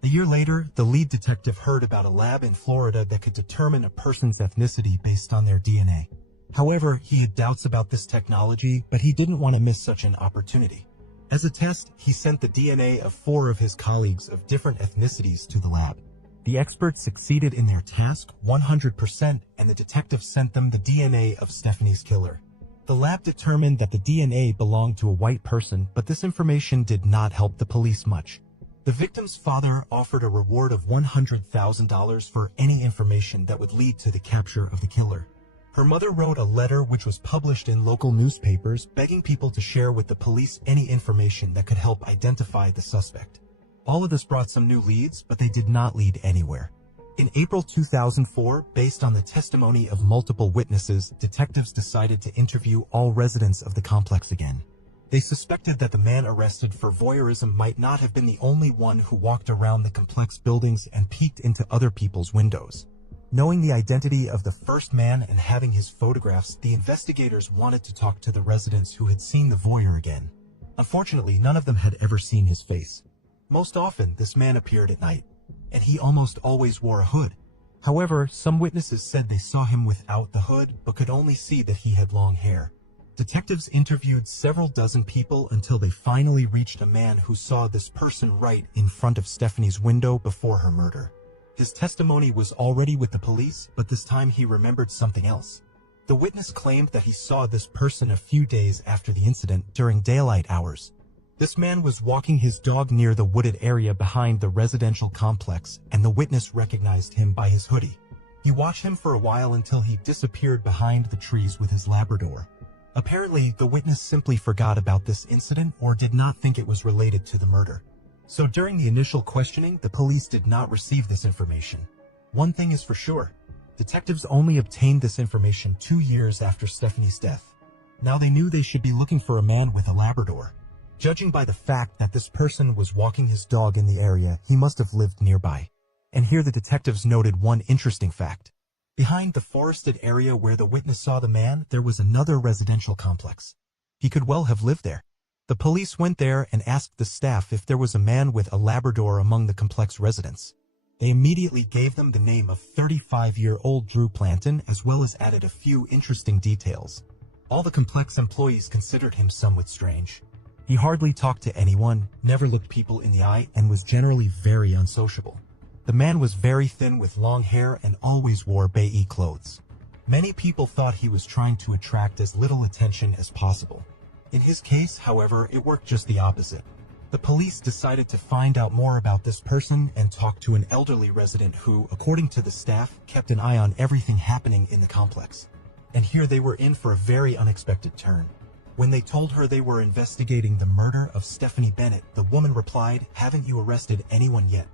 A year later, the lead detective heard about a lab in Florida that could determine a person's ethnicity based on their DNA. However, he had doubts about this technology, but he didn't want to miss such an opportunity. As a test, he sent the DNA of 4 of his colleagues of different ethnicities to the lab. The experts succeeded in their task 100%, and the detectives sent them the DNA of Stephanie's killer. The lab determined that the DNA belonged to a white person, but this information did not help the police much. The victim's father offered a reward of $100,000 for any information that would lead to the capture of the killer. Her mother wrote a letter which was published in local newspapers, begging people to share with the police any information that could help identify the suspect. All of this brought some new leads, but they did not lead anywhere. In April 2004, based on the testimony of multiple witnesses, detectives decided to interview all residents of the complex again. They suspected that the man arrested for voyeurism might not have been the only one who walked around the complex buildings and peeked into other people's windows. Knowing the identity of the first man and having his photographs, the investigators wanted to talk to the residents who had seen the voyeur again. Unfortunately, none of them had ever seen his face. Most often, this man appeared at night, and he almost always wore a hood. However, some witnesses said they saw him without the hood, but could only see that he had long hair. Detectives interviewed several dozen people until they finally reached a man who saw this person right in front of Stephanie's window before her murder. His testimony was already with the police, but this time he remembered something else. The witness claimed that he saw this person a few days after the incident during daylight hours. This man was walking his dog near the wooded area behind the residential complex, and the witness recognized him by his hoodie. He watched him for a while until he disappeared behind the trees with his Labrador. Apparently, the witness simply forgot about this incident or did not think it was related to the murder. So during the initial questioning, the police did not receive this information. One thing is for sure, detectives only obtained this information 2 years after Stephanie's death. Now they knew they should be looking for a man with a Labrador. Judging by the fact that this person was walking his dog in the area, he must have lived nearby. And here the detectives noted one interesting fact. Behind the forested area where the witness saw the man, there was another residential complex. He could well have lived there. The police went there and asked the staff if there was a man with a Labrador among the complex residents. They immediately gave them the name of 35-year-old Drew Planton, as well as added a few interesting details. All the complex employees considered him somewhat strange. He hardly talked to anyone, never looked people in the eye, and was generally very unsociable. The man was very thin with long hair and always wore beige clothes. Many people thought he was trying to attract as little attention as possible. In his case, however, it worked just the opposite. The police decided to find out more about this person and talk to an elderly resident who, according to the staff, kept an eye on everything happening in the complex. And here they were in for a very unexpected turn. When they told her they were investigating the murder of Stephanie Bennett, the woman replied, "Haven't you arrested anyone yet?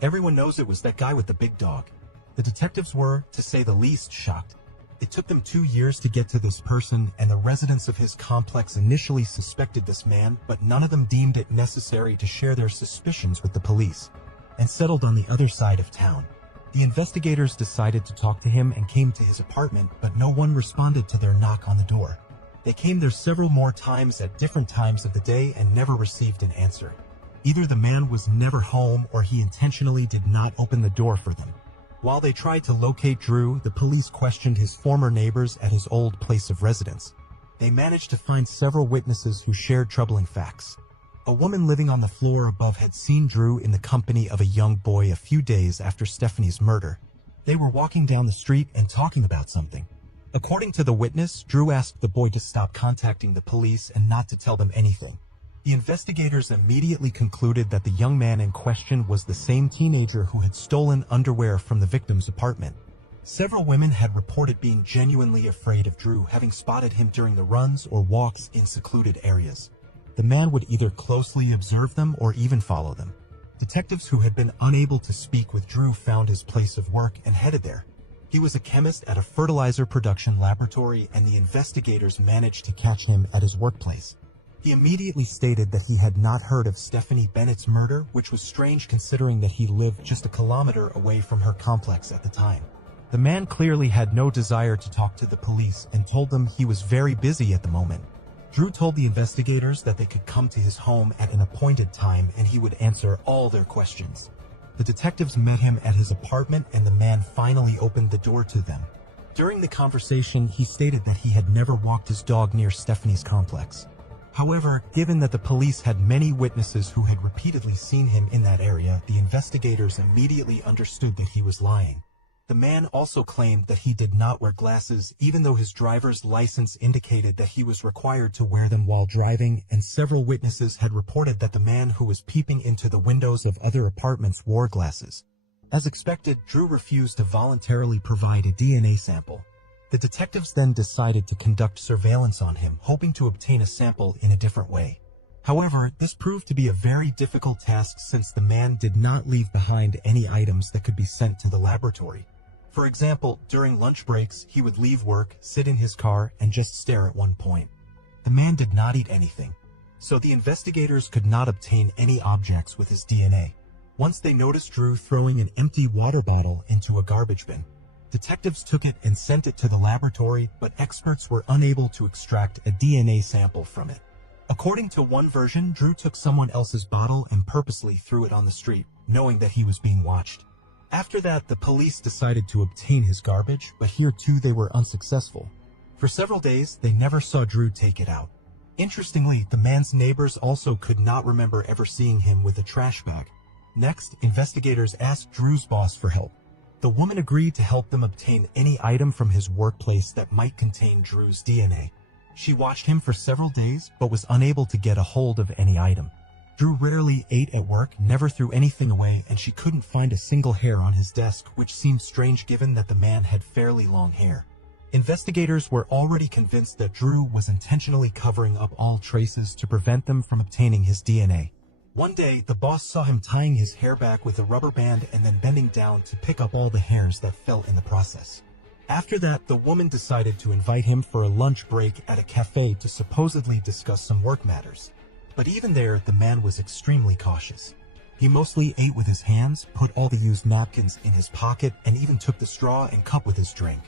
Everyone knows it was that guy with the big dog." The detectives were, to say the least, shocked. It took them 2 years to get to this person, and the residents of his complex initially suspected this man, but none of them deemed it necessary to share their suspicions with the police, and settled on the other side of town. The investigators decided to talk to him and came to his apartment, but no one responded to their knock on the door. They came there several more times at different times of the day and never received an answer. Either the man was never home or he intentionally did not open the door for them. While they tried to locate Drew, the police questioned his former neighbors at his old place of residence. They managed to find several witnesses who shared troubling facts. A woman living on the floor above had seen Drew in the company of a young boy a few days after Stephanie's murder. They were walking down the street and talking about something. According to the witness, Drew asked the boy to stop contacting the police and not to tell them anything. The investigators immediately concluded that the young man in question was the same teenager who had stolen underwear from the victim's apartment. Several women had reported being genuinely afraid of Drew, having spotted him during the runs or walks in secluded areas. The man would either closely observe them or even follow them. Detectives who had been unable to speak with Drew found his place of work and headed there. He was a chemist at a fertilizer production laboratory, and the investigators managed to catch him at his workplace. He immediately stated that he had not heard of Stephanie Bennett's murder, which was strange considering that he lived just a kilometer away from her complex at the time. The man clearly had no desire to talk to the police and told them he was very busy at the moment. Drew told the investigators that they could come to his home at an appointed time and he would answer all their questions. The detectives met him at his apartment and the man finally opened the door to them. During the conversation, he stated that he had never walked his dog near Stephanie's complex. However, given that the police had many witnesses who had repeatedly seen him in that area, the investigators immediately understood that he was lying. The man also claimed that he did not wear glasses, even though his driver's license indicated that he was required to wear them while driving, and several witnesses had reported that the man who was peeping into the windows of other apartments wore glasses. As expected, Drew refused to voluntarily provide a DNA sample. The detectives then decided to conduct surveillance on him, hoping to obtain a sample in a different way. However, this proved to be a very difficult task since the man did not leave behind any items that could be sent to the laboratory. For example, during lunch breaks, he would leave work, sit in his car, and just stare at one point. The man did not eat anything, so the investigators could not obtain any objects with his DNA. Once they noticed Drew throwing an empty water bottle into a garbage bin. Detectives took it and sent it to the laboratory, but experts were unable to extract a DNA sample from it. According to one version, Drew took someone else's bottle and purposely threw it on the street, knowing that he was being watched. After that, the police decided to obtain his garbage, but here too they were unsuccessful. For several days, they never saw Drew take it out. Interestingly, the man's neighbors also could not remember ever seeing him with a trash bag. Next, investigators asked Drew's boss for help. The woman agreed to help them obtain any item from his workplace that might contain Drew's DNA. She watched him for several days, but was unable to get a hold of any item. Drew rarely ate at work, never threw anything away, and she couldn't find a single hair on his desk, which seemed strange given that the man had fairly long hair. Investigators were already convinced that Drew was intentionally covering up all traces to prevent them from obtaining his DNA. One day, the boss saw him tying his hair back with a rubber band and then bending down to pick up all the hairs that fell in the process. After that, the woman decided to invite him for a lunch break at a cafe to supposedly discuss some work matters. But even there, the man was extremely cautious. He mostly ate with his hands, put all the used napkins in his pocket, and even took the straw and cup with his drink.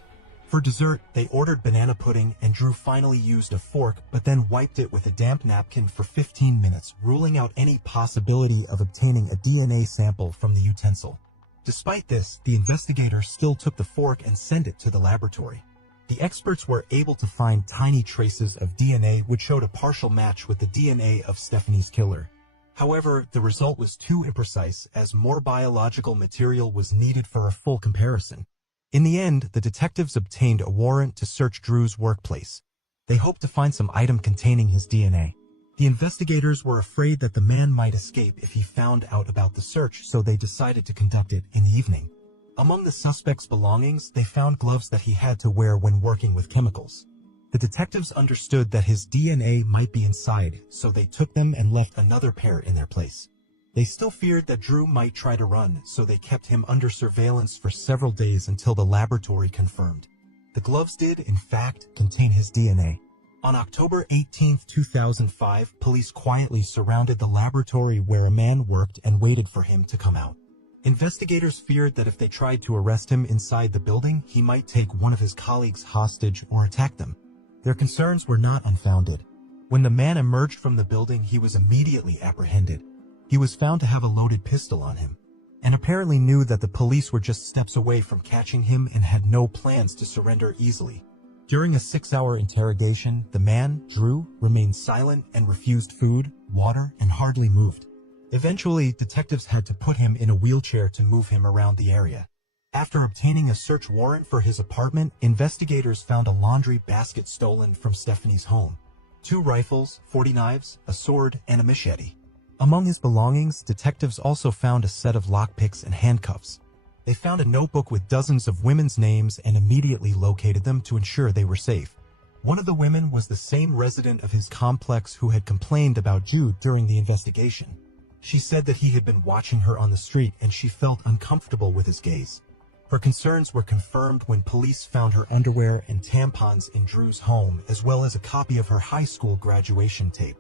For dessert, they ordered banana pudding, and Drew finally used a fork, but then wiped it with a damp napkin for 15 minutes, ruling out any possibility of obtaining a DNA sample from the utensil. Despite this, the investigators still took the fork and sent it to the laboratory. The experts were able to find tiny traces of DNA which showed a partial match with the DNA of Stephanie's killer. However, the result was too imprecise as more biological material was needed for a full comparison. In the end, the detectives obtained a warrant to search Drew's workplace. They hoped to find some item containing his DNA. The investigators were afraid that the man might escape if he found out about the search, so they decided to conduct it in the evening. Among the suspect's belongings, they found gloves that he had to wear when working with chemicals. The detectives understood that his DNA might be inside, so they took them and left another pair in their place. They still feared that Drew might try to run, so they kept him under surveillance for several days until the laboratory confirmed. The gloves did, in fact, contain his DNA. On October 18, 2005, police quietly surrounded the laboratory where a man worked and waited for him to come out. Investigators feared that if they tried to arrest him inside the building, he might take one of his colleagues hostage or attack them. Their concerns were not unfounded. When the man emerged from the building, he was immediately apprehended. He was found to have a loaded pistol on him, and apparently knew that the police were just steps away from catching him and had no plans to surrender easily. During a 6-hour interrogation, the man, Drew, remained silent and refused food, water, and hardly moved. Eventually, detectives had to put him in a wheelchair to move him around the area. After obtaining a search warrant for his apartment, investigators found a laundry basket stolen from Stephanie's home. 2 rifles, 40 knives, a sword, and a machete. Among his belongings, detectives also found a set of lockpicks and handcuffs. They found a notebook with dozens of women's names and immediately located them to ensure they were safe. One of the women was the same resident of his complex who had complained about Jude during the investigation. She said that he had been watching her on the street and she felt uncomfortable with his gaze. Her concerns were confirmed when police found her underwear and tampons in Drew's home, as well as a copy of her high school graduation tape.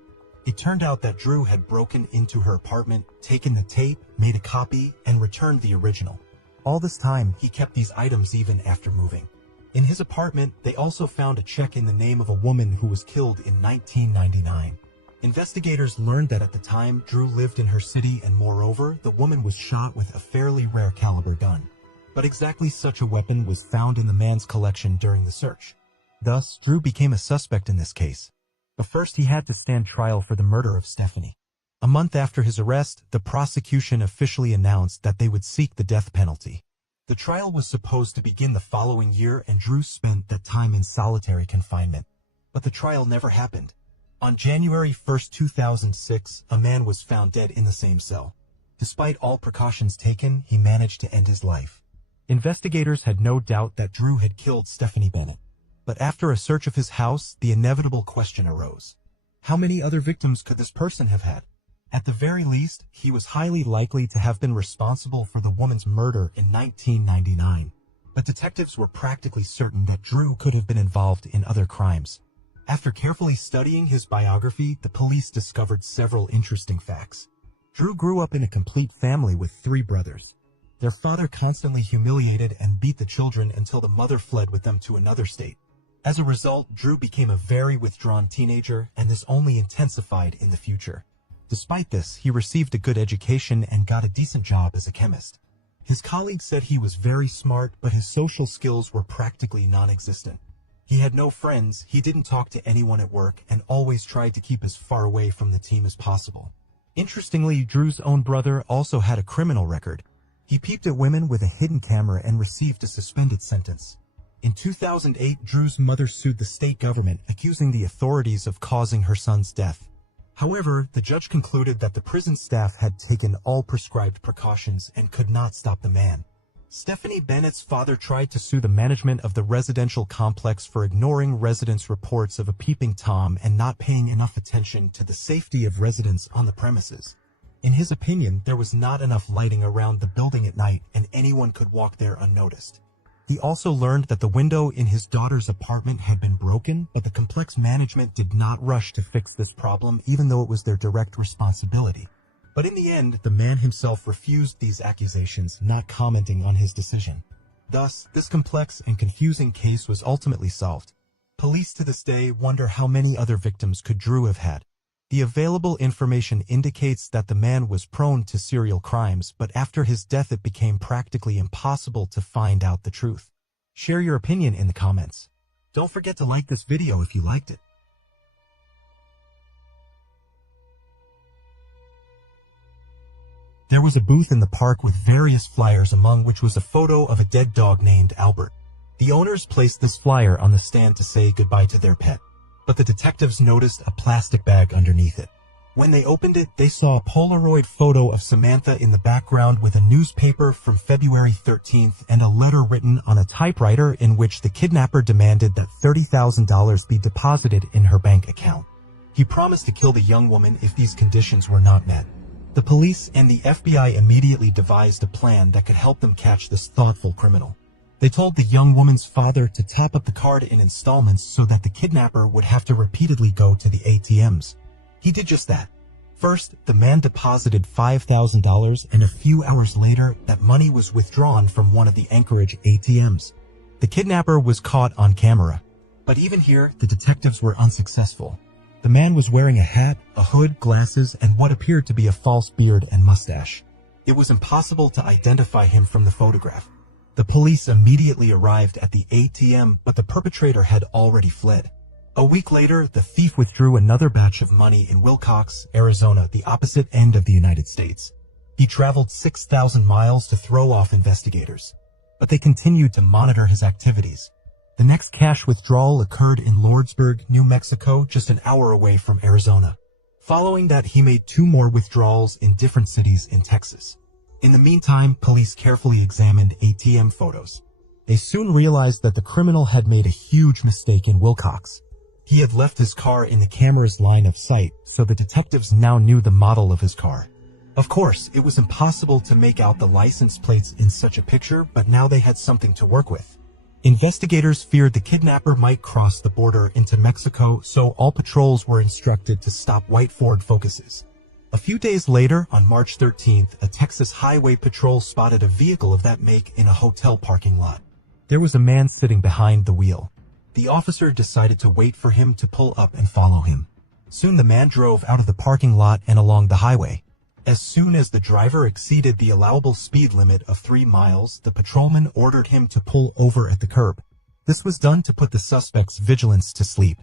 It turned out that Drew had broken into her apartment, taken the tape, made a copy, and returned the original. All this time, he kept these items even after moving. In his apartment, they also found a check in the name of a woman who was killed in 1999. Investigators learned that at the time, Drew lived in her city, and moreover, the woman was shot with a fairly rare caliber gun. But exactly such a weapon was found in the man's collection during the search. Thus, Drew became a suspect in this case. But first he had to stand trial for the murder of Stephanie. A month after his arrest, the prosecution officially announced that they would seek the death penalty. The trial was supposed to begin the following year, and Drew spent that time in solitary confinement. But the trial never happened. On January 1, 2006, a man was found dead in the same cell. Despite all precautions taken, he managed to end his life. Investigators had no doubt that Drew had killed Stephanie Bennett. But after a search of his house, the inevitable question arose. How many other victims could this person have had? At the very least, he was highly likely to have been responsible for the woman's murder in 1999. But detectives were practically certain that Drew could have been involved in other crimes. After carefully studying his biography, the police discovered several interesting facts. Drew grew up in a complete family with 3 brothers. Their father constantly humiliated and beat the children until the mother fled with them to another state. As a result, Drew became a very withdrawn teenager, and this only intensified in the future. Despite this, he received a good education and got a decent job as a chemist. His colleagues said he was very smart, but his social skills were practically non-existent. He had no friends, he didn't talk to anyone at work, and always tried to keep as far away from the team as possible. Interestingly, Drew's own brother also had a criminal record. He peeped at women with a hidden camera and received a suspended sentence. In 2008, Drew's mother sued the state government, accusing the authorities of causing her son's death. However, the judge concluded that the prison staff had taken all prescribed precautions and could not stop the man. Stephanie Bennett's father tried to sue the management of the residential complex for ignoring residents' reports of a peeping Tom and not paying enough attention to the safety of residents on the premises. In his opinion, there was not enough lighting around the building at night, and anyone could walk there unnoticed. He also learned that the window in his daughter's apartment had been broken, but the complex management did not rush to fix this problem, even though it was their direct responsibility. But in the end, the man himself refused these accusations, not commenting on his decision. Thus, this complex and confusing case was ultimately solved. Police to this day wonder how many other victims could Drew have had. The available information indicates that the man was prone to serial crimes, but after his death it became practically impossible to find out the truth. Share your opinion in the comments. Don't forget to like this video if you liked it. There was a booth in the park with various flyers, among which was a photo of a dead dog named Albert. The owners placed this flyer on the stand to say goodbye to their pet, but the detectives noticed a plastic bag underneath it. When they opened it, they saw a Polaroid photo of Samantha in the background with a newspaper from February 13th and a letter written on a typewriter in which the kidnapper demanded that $30,000 be deposited in her bank account. He promised to kill the young woman if these conditions were not met. The police and the FBI immediately devised a plan that could help them catch this thoughtful criminal. They told the young woman's father to top up the card in installments so that the kidnapper would have to repeatedly go to the ATMs. He did just that. First, the man deposited $5,000 and a few hours later, that money was withdrawn from one of the Anchorage ATMs. The kidnapper was caught on camera. But even here, the detectives were unsuccessful. The man was wearing a hat, a hood, glasses, and what appeared to be a false beard and mustache. It was impossible to identify him from the photograph. The police immediately arrived at the ATM, but the perpetrator had already fled. A week later, the thief withdrew another batch of money in Willcox, Arizona, the opposite end of the United States. He traveled 6,000 miles to throw off investigators, but they continued to monitor his activities. The next cash withdrawal occurred in Lordsburg, New Mexico, just an hour away from Arizona. Following that, he made 2 more withdrawals in different cities in Texas. In the meantime, police carefully examined ATM photos. They soon realized that the criminal had made a huge mistake in Willcox. He had left his car in the camera's line of sight, so the detectives now knew the model of his car. Of course, it was impossible to make out the license plates in such a picture, but now they had something to work with. Investigators feared the kidnapper might cross the border into Mexico, so all patrols were instructed to stop white Ford Focuses. A few days later, on March 13th, a Texas highway patrol spotted a vehicle of that make in a hotel parking lot. There was a man sitting behind the wheel. The officer decided to wait for him to pull up and follow him. Soon the man drove out of the parking lot and along the highway. As soon as the driver exceeded the allowable speed limit of 3 miles, the patrolman ordered him to pull over at the curb. This was done to put the suspect's vigilance to sleep.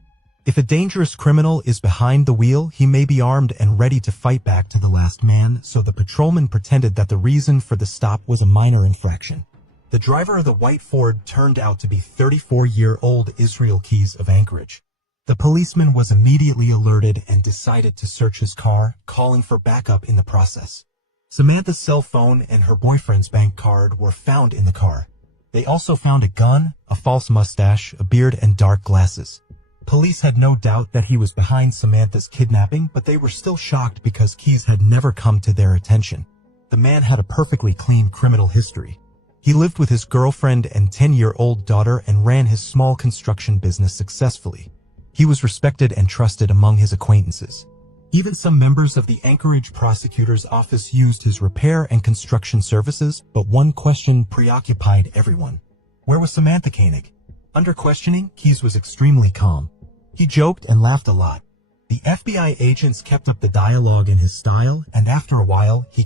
If a dangerous criminal is behind the wheel, he may be armed and ready to fight back to the last man, so the patrolman pretended that the reason for the stop was a minor infraction. The driver of the white Ford turned out to be 34-year-old Israel Keys of Anchorage. The policeman was immediately alerted and decided to search his car, calling for backup in the process. Samantha's cell phone and her boyfriend's bank card were found in the car. They also found a gun, a false mustache, a beard, and dark glasses. Police had no doubt that he was behind Samantha's kidnapping, but they were still shocked because Keys had never come to their attention. The man had a perfectly clean criminal history. He lived with his girlfriend and 10-year-old daughter and ran his small construction business successfully. He was respected and trusted among his acquaintances. Even some members of the Anchorage prosecutor's office used his repair and construction services, but one question preoccupied everyone. Where was Samantha Koenig? Under questioning, Keys was extremely calm. He joked and laughed a lot. The FBI agents kept up the dialogue in his style, and after a while, he